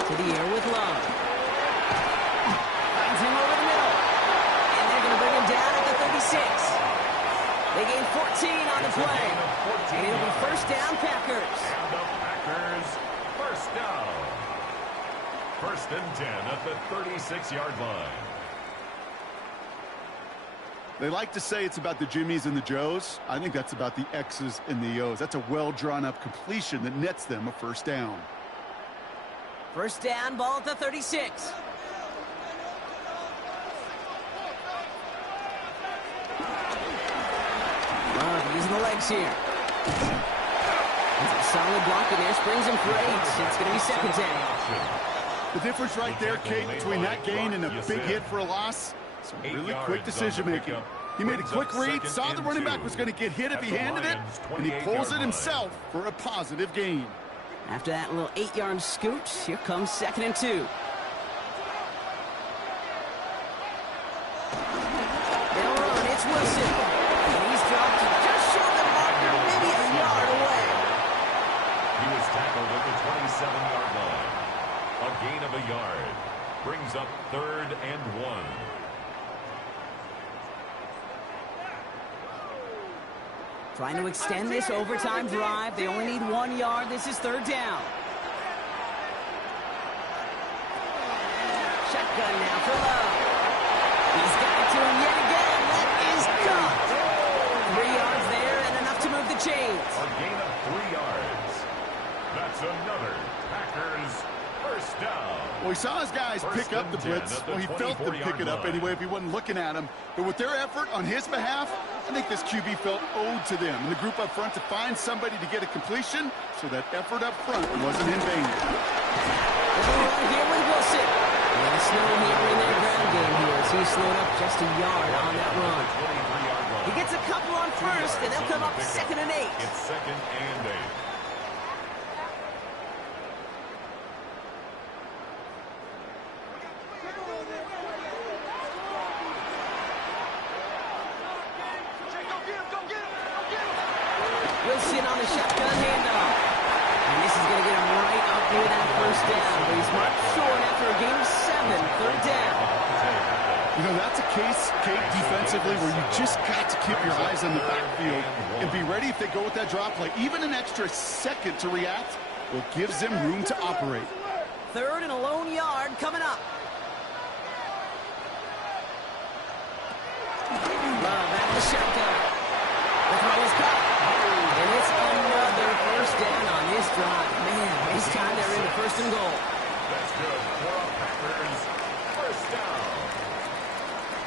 To the air with Love. Finds him over the middle. And they're going to bring him down at the on the play. And it'll be first down, Packers. And the Packers, first down. First and 10 at the 36-yard line. They like to say it's about the Jimmies and the Joes. I think that's about the X's and the O's. That's a well-drawn-up completion that nets them a first down. First down, ball at the 36. Using the legs here. Solid block, and there springs him for 8. It's going to be second down. The difference right there, Kate, between that gain and a big hit for a loss, some really quick decision-making. He made a quick read, saw the running back was going to get hit if he handed it, and he pulls it himself for a positive gain. After that little 8-yard scoot, here comes second and 2. They'll run, it's Wilson. And he's dropped just short of the marker, maybe a yard away. He was tackled at the 27-yard line. A gain of a yard. Brings up 3rd and 1. Trying to extend this overtime drive. They only need 1 yard. This is 3rd down. Shotgun now for Love. He's got it to him yet again. That is caught. 3 yards there and enough to move the chains. A gain of 3 yards. That's another Packers first down. Well, he saw his guys pick up the blitz. Well, he felt them pick it up anyway if he wasn't looking at him. But with their effort on his behalf, I think this QB felt owed to them and the group up front to find somebody to get a completion, so that effort up front wasn't in vain. Here with Wilson. And a slow meter in their ground game here as he slowed up just a yard on that run. He gets a couple on first, and they'll come up 2nd and 8. It's 2nd and 8. Wilson on the shotgun handoff. And this is going to get him right up near that first down. But he's marked short after a gain of 7, 3rd down. You know, that's a case, Kate, defensively, where you just got to keep your eyes on the backfield and be ready if they go with that drop play. Even an extra second to react, well, gives them room to operate. 3rd and a lone yard coming up. Love at the shotgun. The throw is caught. And it's another first down on this drive. Man, this time they're into 1st and goal. That's good for a Packers first down.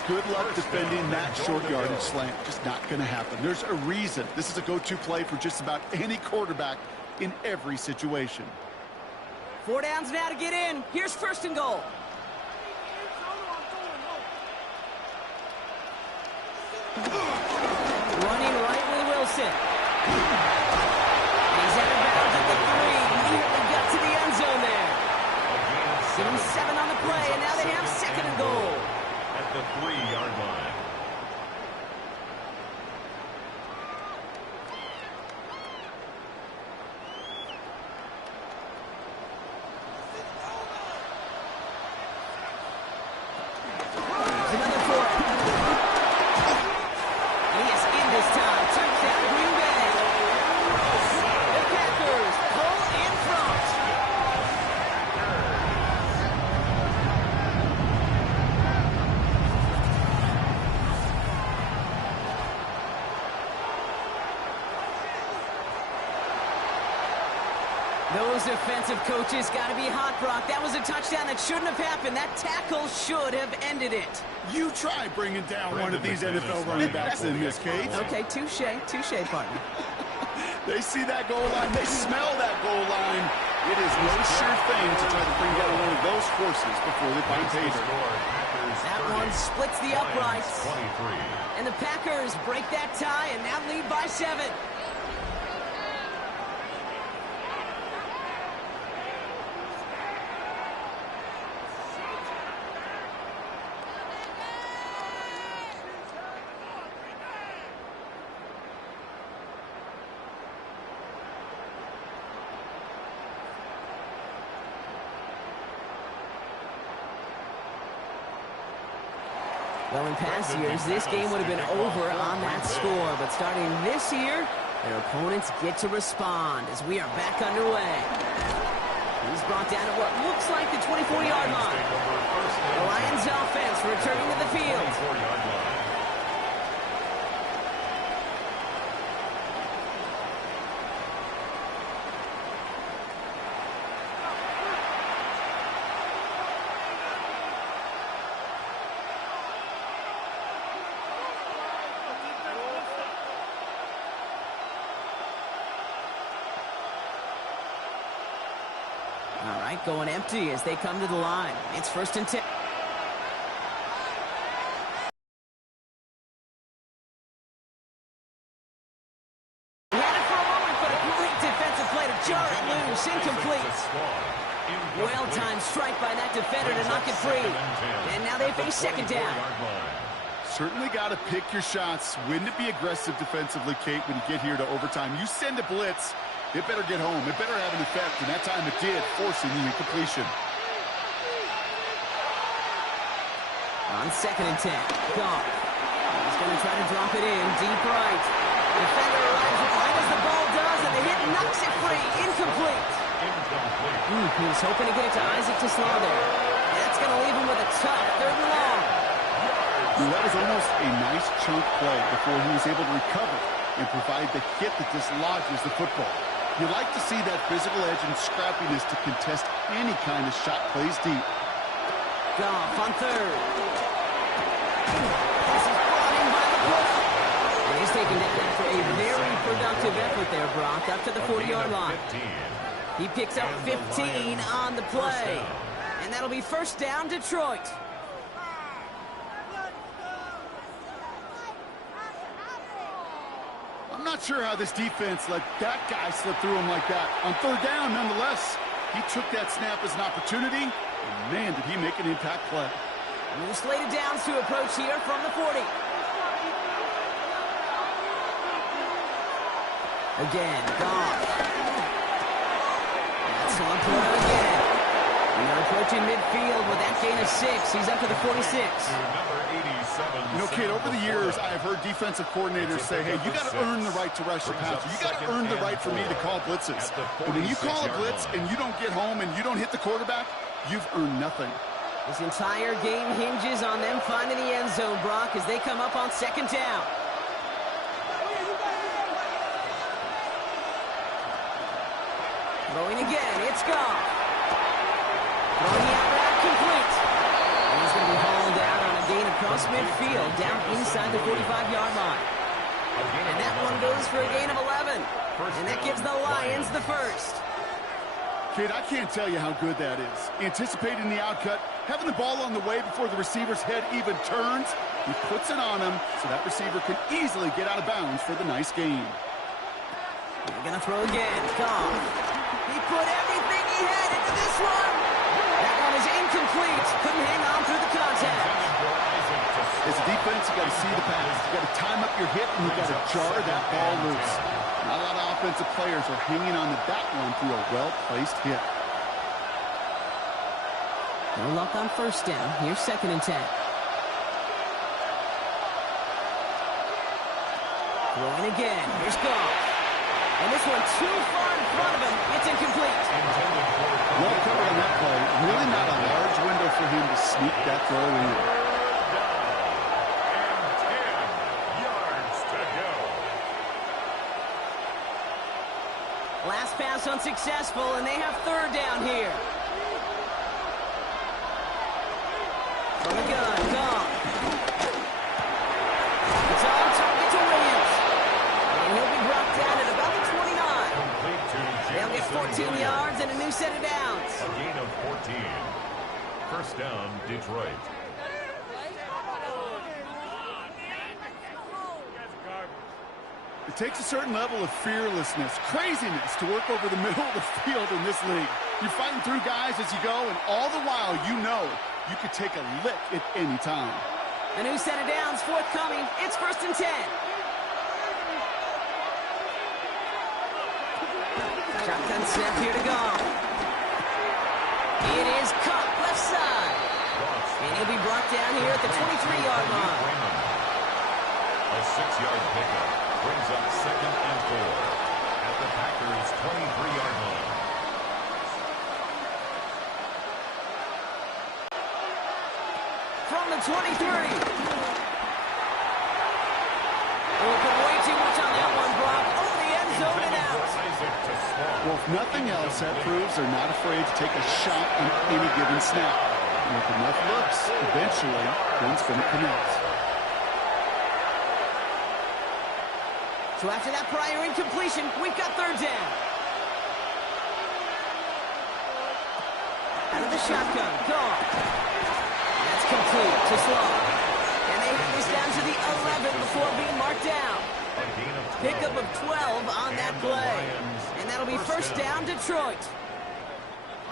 Good luck defending that short yardage slant. Just not going to happen. There's a reason. This is a go-to play for just about any quarterback in every situation. 4 downs now to get in. Here's 1st and goal. Running right with Wilson. He's out of bounds at the 3. Nearly got to the end zone there. Give him 7 on the play, and now they have 2nd and goal. At the 3-yard line. Those defensive coaches got to be hot, Brock. That was a touchdown that shouldn't have happened. That tackle should have ended it. You try bringing down one of these NFL running backs in this case. Okay, touche, partner. They see that goal line. They smell that goal line. It is no sure thing to try to bring down one of those horses before they find pay dirt. That one splits the uprights. 23. And the Packers break that tie and now lead by 7. Well, in past years, this game would have been over on that score. But starting this year, their opponents get to respond as we are back underway. He's brought down at what looks like the 24-yard line. The Lions offense returning to the field. All right, going empty as they come to the line. It's 1st and 10. He had it for a moment, but a great defensive play to jar it loose. Incomplete. Well-timed strike by that defender to knock it free. And now they face 2nd down. Certainly got to pick your shots. Wouldn't it be aggressive defensively, Kate, when you get here to overtime? You send a blitz. It better get home. It better have an effect, and that time it did, forcing the incompletion. On 2nd and 10, Goff. He's going to try to drop it in deep right. Defender arrives right as the ball does, and the hit knocks it free. Incomplete. He was hoping to get it to Isaac to slow there. That's going to leave him with a tough 3rd and long. That was almost a nice chunk play before he was able to recover and provide the hit that dislodges the football. You like to see that physical edge and scrappiness to contest any kind of shot plays deep. Goff on 3rd. This is brought in by the quarter. And he's taken down after a very productive effort there, Brock, up to the 40-yard line. He picks up 15 on the play. And that'll be 1st down, Detroit. I'm not sure how this defense let that guy slip through him like that. On 3rd down, nonetheless, he took that snap as an opportunity, and man, did he make an impact play. New slated downs to approach here from the 40. Again, Goff. That's on play again. And they're approaching midfield with that gain of 6. He's up to the 46. You know, Kate, over the years, I've heard defensive coordinators say, hey, you got to earn the right to rush the passer. You got to earn the right for me to call blitzes. But when you call a blitz and you don't get home and you don't hit the quarterback, you've earned nothing. This entire game hinges on them finding the end zone, Brock, as they come up on 2nd down. Throwing again, it's Goff. Throwing the out route complete. And he's going to be hauled out on a gain across midfield, down inside the 45-yard line. And that one goes for a gain of 11. And that gives the Lions the 1st. Kid, I can't tell you how good that is. Anticipating the outcut, having the ball on the way before the receiver's head even turns, he puts it on him so that receiver can easily get out of bounds for the nice gain. They're going to throw again. Goff. He put everything he had into this one. That one is incomplete. Couldn't hang on through the contact. As a defense, you got to see the pass. You got to time up your hit, and you got to jar that ball loose. Not a lot of offensive players are hanging on to that one through a well-placed hit. No luck on 1st down. Here's 2nd and 10. Throwing again. Here's Goff. And this one too far in front of him. It's incomplete. Well covered on that play. Really not a large window for him to sneak that throw in. Last pass unsuccessful, and they have 3rd down here. From the gun, Goff. It's on target to Williams. And he'll be brought down at about the 29. They'll get 14 yards and a new set of downs. A gain of 14. 1st down, Detroit. It takes a certain level of fearlessness, craziness to work over the middle of the field in this league. You're fighting through guys as you go, and all the while you know you could take a lick at any time. A new set of downs forthcoming. It's 1st and 10. Shotgun snap here to go. It is caught left side. And he'll be brought down here at the 23-yard line. A 6-yard pickup brings up 2nd and 4 at the Packers' 23-yard line. From the 23. Oh, put way too much on that one, Brock. Over the end zone and out. Well, if nothing else, that proves they're not afraid to take a shot on any given snap. And with enough looks, eventually, one's going to connect. So after that prior incompletion, we've got 3rd down. Out of the shotgun, gone. That's complete to Slaw. And they have this down to the 11 before being marked down. Pickup of 12 on that play. And that'll be 1st down, Detroit.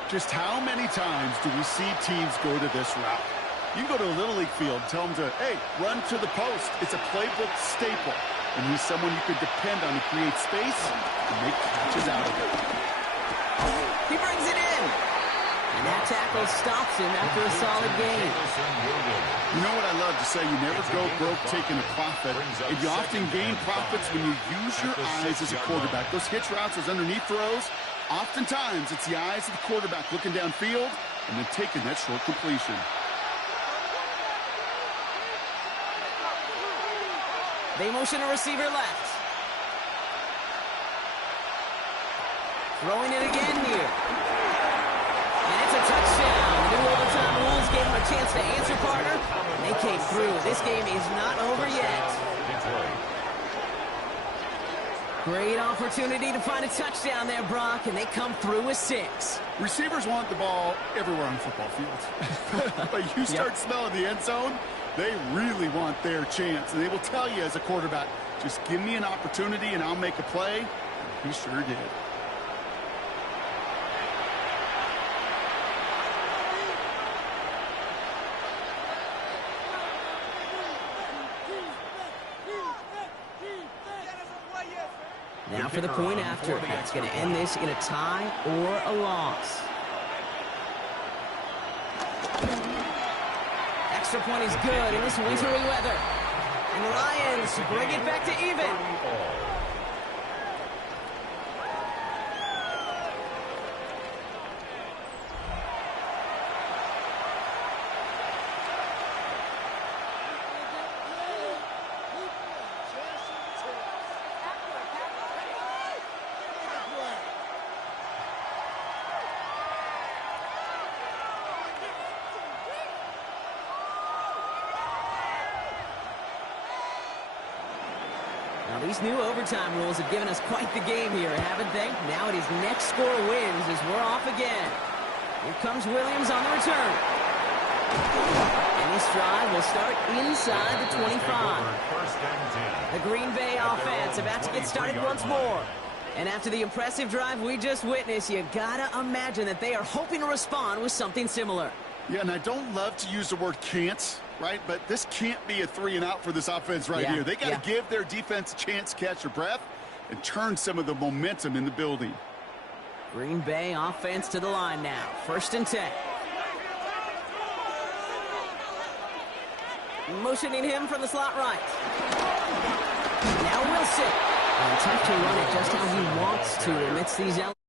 Just how many times do we see teams go to this route? You can go to a Little League field and tell them to, hey, run to the post. It's a playbook staple. And he's someone you could depend on to create space and make catches out of it. He brings it in. And that tackle stops him after a solid gain. You know what I love to say? You never go broke taking a profit. And you often gain profits when you use your eyes as a quarterback. Those hitch routes, those underneath throws, oftentimes it's the eyes of the quarterback looking downfield and then taking that short completion. They motion a receiver left. Throwing it again here. And it's a touchdown. New overtime rules gave him a chance to answer, partner. And they came through. This game is not over yet. Great opportunity to find a touchdown there, Brock, and they come through with 6. Receivers want the ball everywhere on football fields. But you start smelling the end zone, they really want their chance. And they will tell you as a quarterback, just give me an opportunity and I'll make a play. And he sure did. Now for the point after. That's going to end this in a tie or a loss. Extra point is good in this wintry weather. And the Lions bring it back to even. Now, these new overtime rules have given us quite the game here, haven't they? Now it is next score wins as we're off again. Here comes Williams on the return. And this drive will start inside the 25. The Green Bay offense about to get started once more. And after the impressive drive we just witnessed, you gotta imagine that they are hoping to respond with something similar. Yeah, and I don't love to use the word can't, right? But this can't be a 3-and-out for this offense right here. They got to give their defense a chance to catch their breath and turn some of the momentum in the building. Green Bay offense to the line now. 1st and 10. Motioning him from the slot right. Now Wilson. And tough to run it just how he wants to amidst these elements.